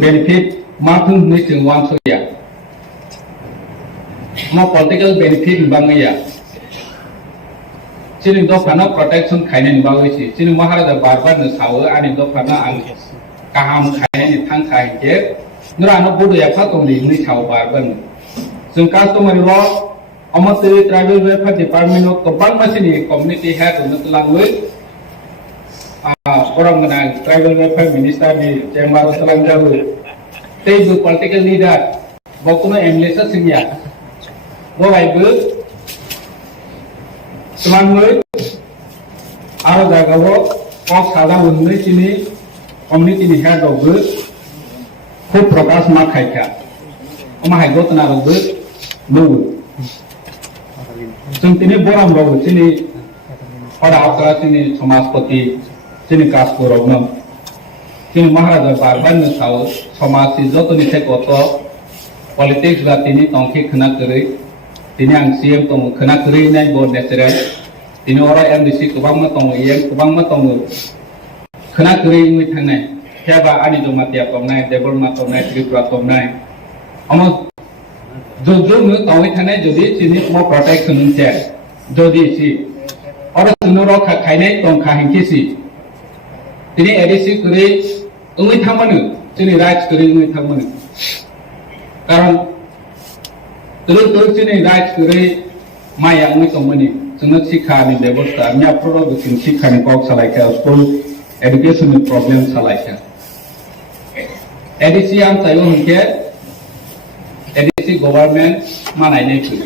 बेनिफिट माथुं नै जों वान सोया अमो पॉलिटिकल बेनिफिट बाङैया जोंनि दफानो प्रटेक्शन खायनायनि बागैसि जोंनि महाराजा बारबारनो सावो आंनि दफानो आं गाहाम खायनायनि थांखा हिके नरानो बड'या फातंनि नै साव बारबारनो जों कास्टमार ल अमते ट्राइबल वेलफेयर डिपार्टमेंट ऑफ गोबां मानसिनि कम्युनिटी हेड होनो तलाङै बरंगना ट्राइबल वेलफेयर मिनिस्टारनि चेम्बार तलांजाबो तेबो पॉलिटिकल लीडर बकुनो एमलेसा सिंया बवाइबो तलाङै आरो जागावो कक सादा उन्नै सिनि कम्युनिटीनि हेड आवबो खूब प्रकाश मा खायखा अमा हायगतनाबो नोबो जों तिनि बराम बाबो तिनि हदावग्रा तिनि समाजपति तिनि कासपुरावनो तिनि महाराजा बारबारनो साव समाजनि जतनि गत पलिटिक्स बा तिनि तंखि खोना करै तिनि आं सीएम दङ खोना करै नाय ब नेचुरेल तिनि अरा एमडीसी गोबांमा दङ एम गोबांमा दङ खोना करै मै थांनाय केबा आनि जमातिया तंनाय देबरमा तंनाय त्रिपुरा तंनाय अमो जो नो तंयै थानाय जदि तिनि मो प्रोटेक्शन के जदि सि अरा सुनो रखा खायनाय तंखा हिंकेसि तिनि एडीसी करै मै थांमानो तिनि राइट्स करै मै थांमानो कारण तो तिनि राइट्स करै माया मै तंमनि जोंनो शिक्षानि व्यवस्था मियाफ्रो बिथिं शिक्षानि कक सालायखा स्कुल एडुकेशननि प्रब्लेम सालायखा एडीसी आम चायो हनके एडीसी गवर्नमेंट मानायनै फै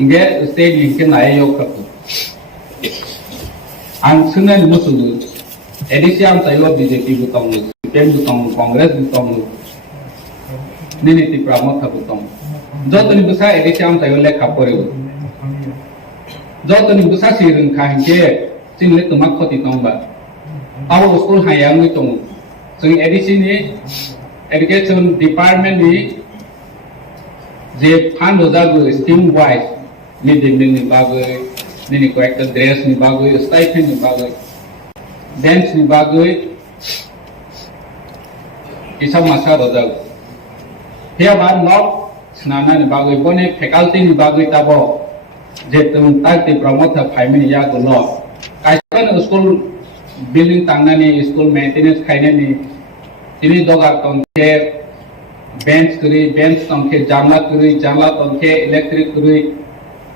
इंगे स्टेट लिंके नाय योखखौ आं सोंनाय मुसुलु एडीसी आम चायो बीजेपी बु तंगु सीपीएम बु तंगु कांग्रेस बु तंगु निनि त्रिपुरा मथा बु तंगु जतनि बुसा एडीसी आम चायो लेखा परेबो जतनि बुसा सिरंखा हिंके चिंले तमा खति तंबा आव स्कुल हायांगै तंगु जों ADC नि एडुकेशन डिपार्टमेंट नि जे फान्ड होजागो scheme wise mid day meal नि बागै नि कয়েকটা ड्रेस नि बागै स्टाइपेंड नि बागै बेंच नि बागै हिसाब मासा होजागो हेबा नट स्नाना नि बागै बने फैकल्टी नि बागै ताबो जे तुम ताकि प्रमोट फाइमिन या गुलो कायसन स्कूल बिल्डिंग तांगनानि स्कूल मेंटेनेंस खायनानि तिनि दगा तंखे बेंच करी बेंच तंखे जानला तंखे इलेक्ट्रिक करी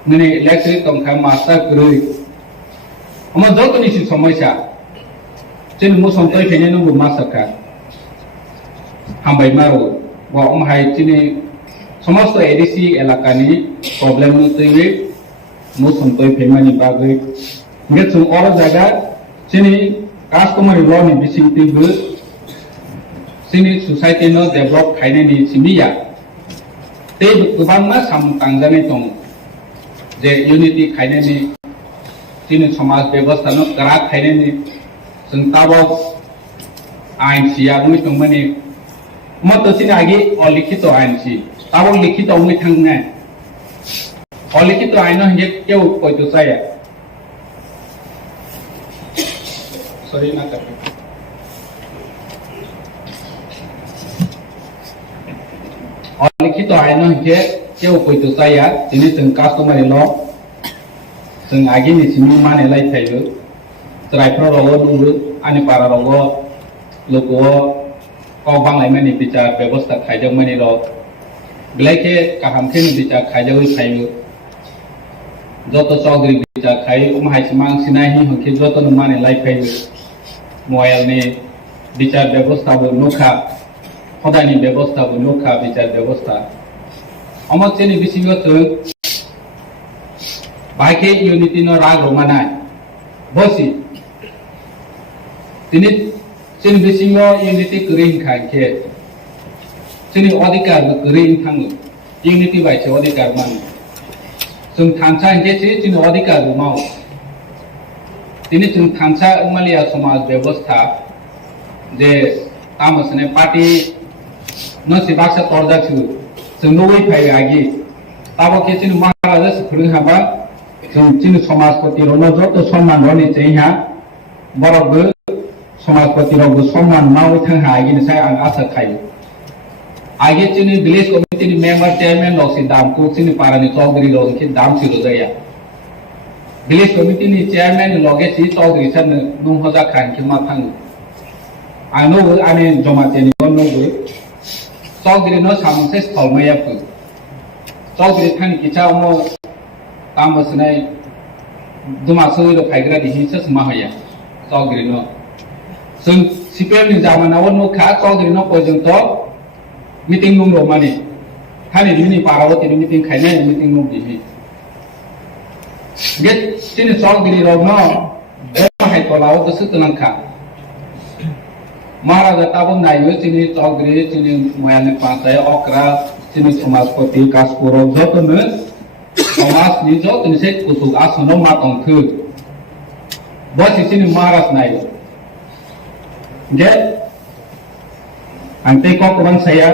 ननि इलेक्ट्रिक तंखा मास्टर करी हम जतनि समस्या जिन मुसम तय फेने नु मासका हामबाय मारो वा अमहाय तिनि समस्त ADC एलाकानि प्रॉब्लम नु तयवे मुसम तय फेमानि बागै गेट और जागा जिनि कास्टमारी लॉ नि बिसिंतिबो जोंनि सोसाइटि नो डेभलप खायनायनि सिमिया ते गोबां मा सामतांजानाय दं जे यूनिटी खायनायनि जोंनि समाज व्यवस्था नो करा खायनायनि जों ताबो आइन सियागुनि दंमानि मतसिन आगे अलिखित आइन सि ताबो लिखित उनि थांना अलिखित आइन हे केउ कोइतो जाया सॉरी ना कर लिखित आइन के केउ कोइतो जाया दिनै जों कास्टमारि ल जों आगिनि सिमि माने लाइथायबो ट्राइपुरा रगो दुबो आनि पारा रगो लोगो कौ बांलाय माने बिचार व्यवस्था खायजों माने र ब्लैके काहामखे बिचार खायजों खायबो जत चौधरी बिचार खाय उमहायसिमां सिनाहि हंखे जत माने लाइफायबो मोबाइल ने बिचार व्यवस्था बो नुखा हदानि व्यवस्था बो नुखा बिचार व्यवस्था अमचेनि बिसिङो जों बाइके यूनिटी नो राग रमानाय बसि दिनै जों बिसिङो यूनिटी करिं खाके जोंनि अधिकार करिं थाङो यूनिटी बायसे अधिकार मान जों थांसा हेचे जोंनि अधिकार माव दिनै जों थांसा मालिया समाज व्यवस्था जे तामसने पार्टी न सिबाक्सा तर्जाछु जों नोबै फाय आगि ताबो के जों महाराजा सिफुरु हाबा जों जोंनि समाजपति रनो जत सम्मान रनि चैहा बरबो समाजपति रबो सम्मान मावै थांहा आगिनि साय आं आसा खायो आगे जोंनि विलेज कमिटिनि मेम्बर चेयरमैन लसि दामखौ जोंनि पारानि चौधरी लसि दाम सिरो जाया विलेज कमिटिनि चेयरमैन लगे सि चौधरी सान नुं हजा खानखि मा थाङो आं नोबो आनि जमातेनि नोबो चौधरी नो सामसे स्थलमायाफो चौधरी थानि किचा अमो तामसनाय दुमासो फायग्रा दिहिसस माहाया चौधरी नो जों सीपीएम नि जामानाव नुखा चौधरी नो पर्यन्त मीटिंग नुं माने थानि दिनि पारावती मीटिंग खायनाय मीटिंग नुं दिहि गेट सिनि चौधरी रनो हाय तलाव दसो तनखा महाराजा ताबो नायो चिनि चौधरी चिनि मोयाने पांचाय अक्रा चिनि समाजपति कासपुरक जतनो समाज नि जतनो से कुसुक आसनो मातंथु बस चिनि महाराज नायो गे आंते कोकबोरोक साया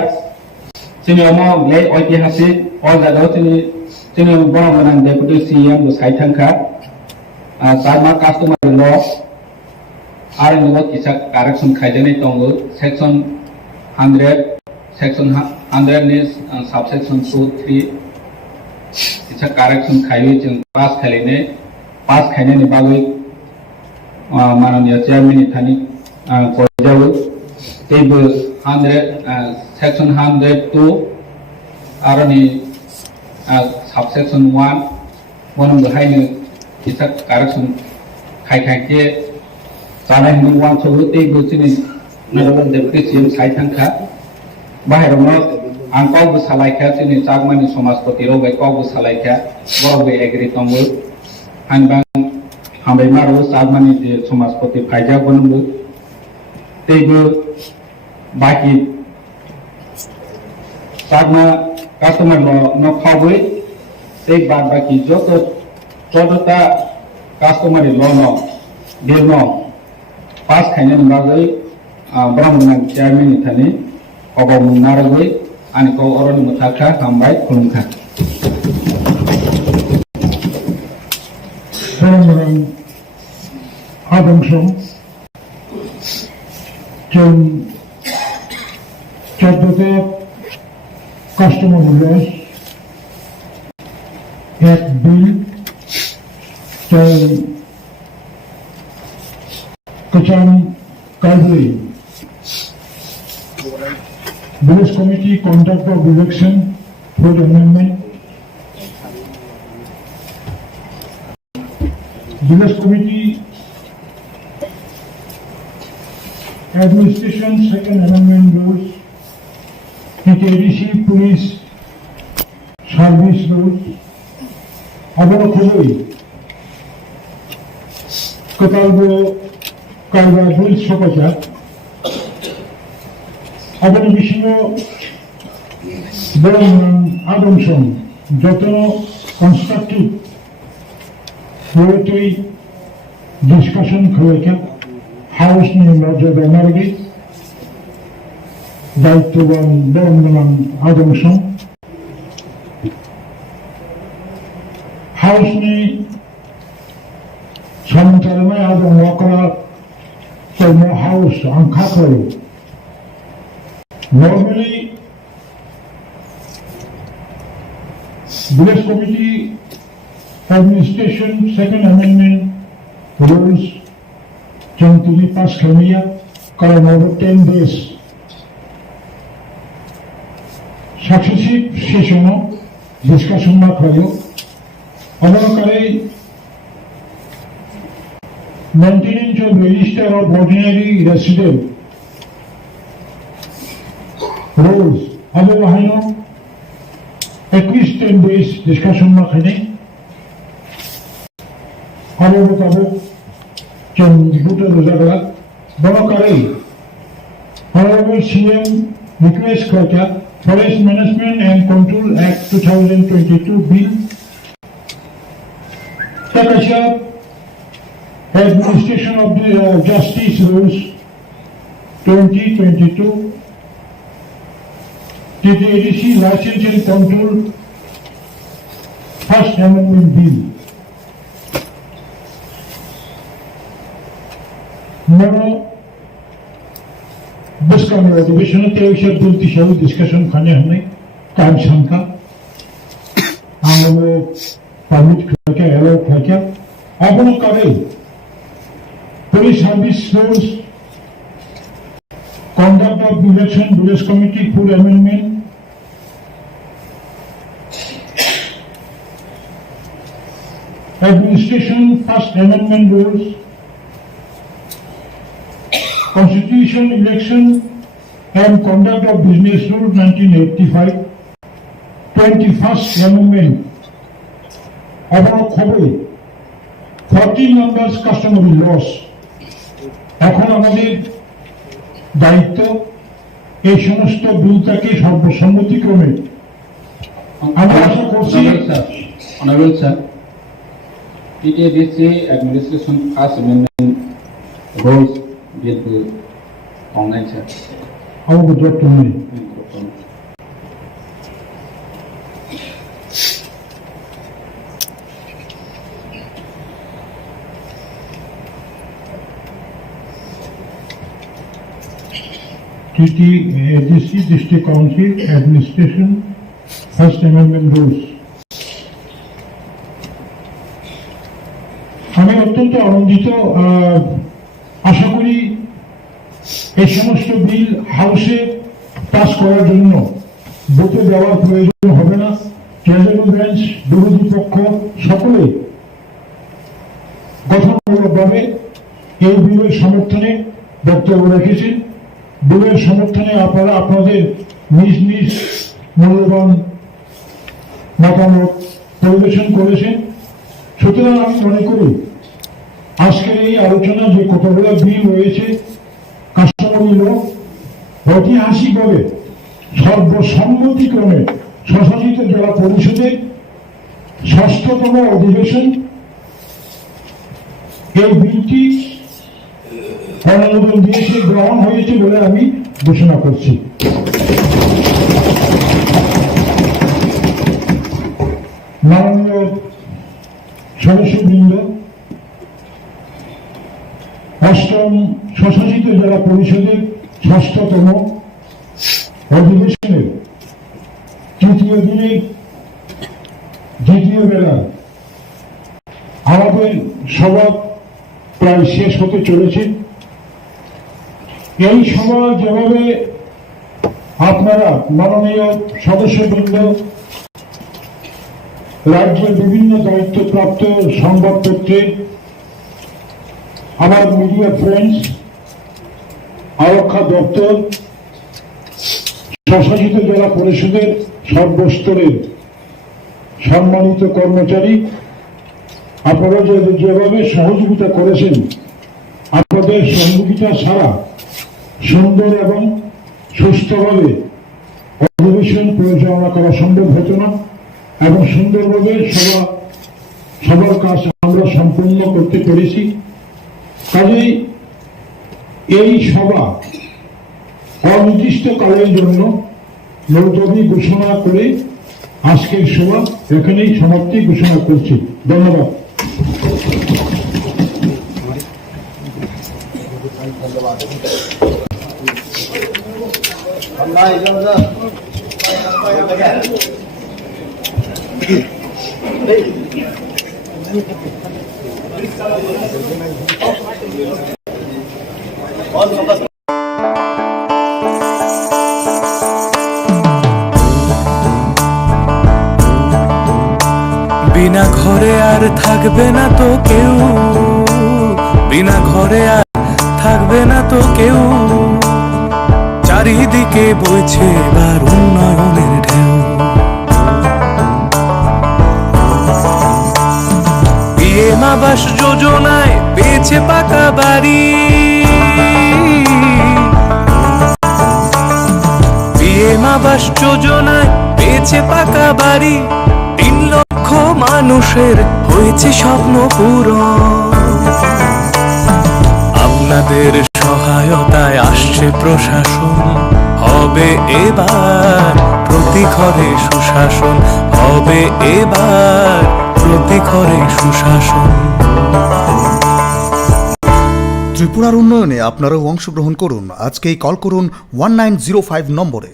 चिनि अमो ले ऐतिहासिक और जागाव चिनि बरमनां डेपुटी सीएम बो साइथांखा सारमा कास्टमारि ल आरो नोबो किसा कारेक्शन खायजोनै दङ सेक्शन 100 नि सबसेक्शन 2 3 किसा कारेक्शन खायो जों पास खायनायनि बागै माननीय चेयरमैन थानि कयजाबो तेबो 100 सेक्शन 102 आरो नि सबसेक्शन 1 बनम हायनो किसा कारेक्शन खायखाके जानाय नुवान सौते गोचिनि नरबल देवति सीएम साइथांखा बाहेरावनो आं कावबो सालायखा जोंनि चागमानि समाजपति रबाय कावबो सालायखा बरबो एग्री तंबो हानबां हामबाय मारो चागमानि जे समाजपति फायजा बनबो तेबो बाकी चागमा कास्टमार न खावबै ते बाद बाकी जत चौदहटा कास्टमारि ल न बिल न पास खायनायनि बागै Borong Chairman Tani, Obom Naragui, and Ko Oron Mutaka, Hambai, Khumulwng. Borong Adamson, John Chapter Customary laws, Act Bill, Customary, Village Committee Conduct of Election, Food Amendment, Village Committee Administration Second Amendment Rules, TTAADC Police Service Rules, KOKBOROK Kaida Rules Sokaja, Abonibishino Borong Adamson, Jotono Constructive Poetry Discussion Kaweka, House New Mojada Margi, Daituan Borong Adamson, House Ni Samantarama Adam Wakara, Tomo House Ankakari. Normally, Village Committee Administration Second Amendment rules Chantili Pas Kamiya Karan over 10 days. Successive session discussion na kayo. Amalakare maintenance of register of ordinary resident rules. Abawahino 10 days discussion na kayo. Abawakabo Chen Buta Ruzagala Bamakare. However, CM request Kaka Forest Management and Control Act 2022 Bill Takasha Administration of the Justice Rules 2022 TTAADC License and Control First Amendment Bill Mono Buskamera Division Tevisha Bilti Shawi discussion Khane Hane Kam Shanka Amalo Permit Khaka Allow Khaka Abono Kare Police Service Rules Conduct of Election Village Committee Full Amendment Administration First Amendment Rules Constitution Election and Conduct of Business Rule 1985 21st Amendment KOKBOROK 14 numbers customary laws এখন আমাদের দায়িত্ব এই সমস্ত বিলটাকে সর্বসম্মতিক্রমে আমরা আশা করছি Honorable Sir, TTAADC Administration First Amendment Rules Bill online sir. আমাকে ডক্টর নেই TTAADC District Council Administration First Amendment Rules. আমি অত্যন্ত আনন্দিত আশা করি এই সমস্ত বিল হাউসে পাস করার জন্য ভোটে দেওয়ার প্রয়োজন হবে না। ট্রেজারি বেঞ্চ বিরোধী পক্ষ সকলে গঠনমূলকভাবে এই বিলের সমর্থনে বক্তব্য রেখেছেন। বিলের সমর্থনে আপনারা আপনাদের নিজ নিজ মূল্যবান মতামত পরিবেশন করেছেন। সুতরাং আমি মনে করি আজকের এই আলোচনা যে কতগুলো বিল রয়েছে কাস্টমারি ল ঐতিহাসিকভাবে সর্বসম্মতিক্রমে স্বশাসিত জেলা পরিষদের ৬ষ্ঠতম অধিবেশন এই বিলটি অনুমোদন দিয়েছে, গ্রহণ হয়েছে বলে আমি ঘোষণা করছি। মাননীয় সদস্যবৃন্দ, অষ্টম স্বশাসিত জেলা পরিষদের ৬ষ্ঠতম অধিবেশনের তৃতীয় দিনের দ্বিতীয় বেলা আমাদের সভা প্রায় শেষ হতে চলেছে। এই সভা যেভাবে আপনারা মাননীয় সদস্যবৃন্দ, রাজ্যের বিভিন্ন দায়িত্বপ্রাপ্ত সংবাদপত্রের, আমার মিডিয়া ফ্রেন্ডস, আরক্ষা দপ্তর, স্বশাসিত জেলা পরিষদের সর্বস্তরের সম্মানিত কর্মচারী, আপনারা যেভাবে সহযোগিতা করেছেন, আপনাদের সহযোগিতা ছাড়া সুন্দর এবং সুস্থভাবে অধিবেশন পরিচালনা করা সম্ভব হতো না এবং সুন্দরভাবে সবার কাজ আমরা সম্পূর্ণ করতে পেরেছি। কাজেই এই সভা অনির্দিষ্টকালের জন্য মুলতবি ঘোষণা করে আজকের সভা এখানেই সমাপ্তি ঘোষণা করছি। ধন্যবাদ। বিনা ঘরে আর থাকবে না তো কেউ, বিনা ঘরে আর থাকবে না তো কেউ, চারিদিকে বইছে এবার উন্নয়নের ঢেউ। পিএম আবাস যোজনায় পেয়েছে পাকা বাড়ি, পিএম আবাস যোজনায় পেয়েছে পাকা বাড়ি, 3 লক্ষ মানুষের হয়েছে স্বপ্ন পূরণ। আপনাদের সহায়তায় আসছে প্রশাসন, হবে এবার প্রতি ঘরে সুশাসন, হবে এবার প্রতি ঘরে সুশাসন। ত্রিপুরার উন্নয়নে আপনারাও অংশগ্রহণ করুন। আজকেই কল করুন 1905 নম্বরে।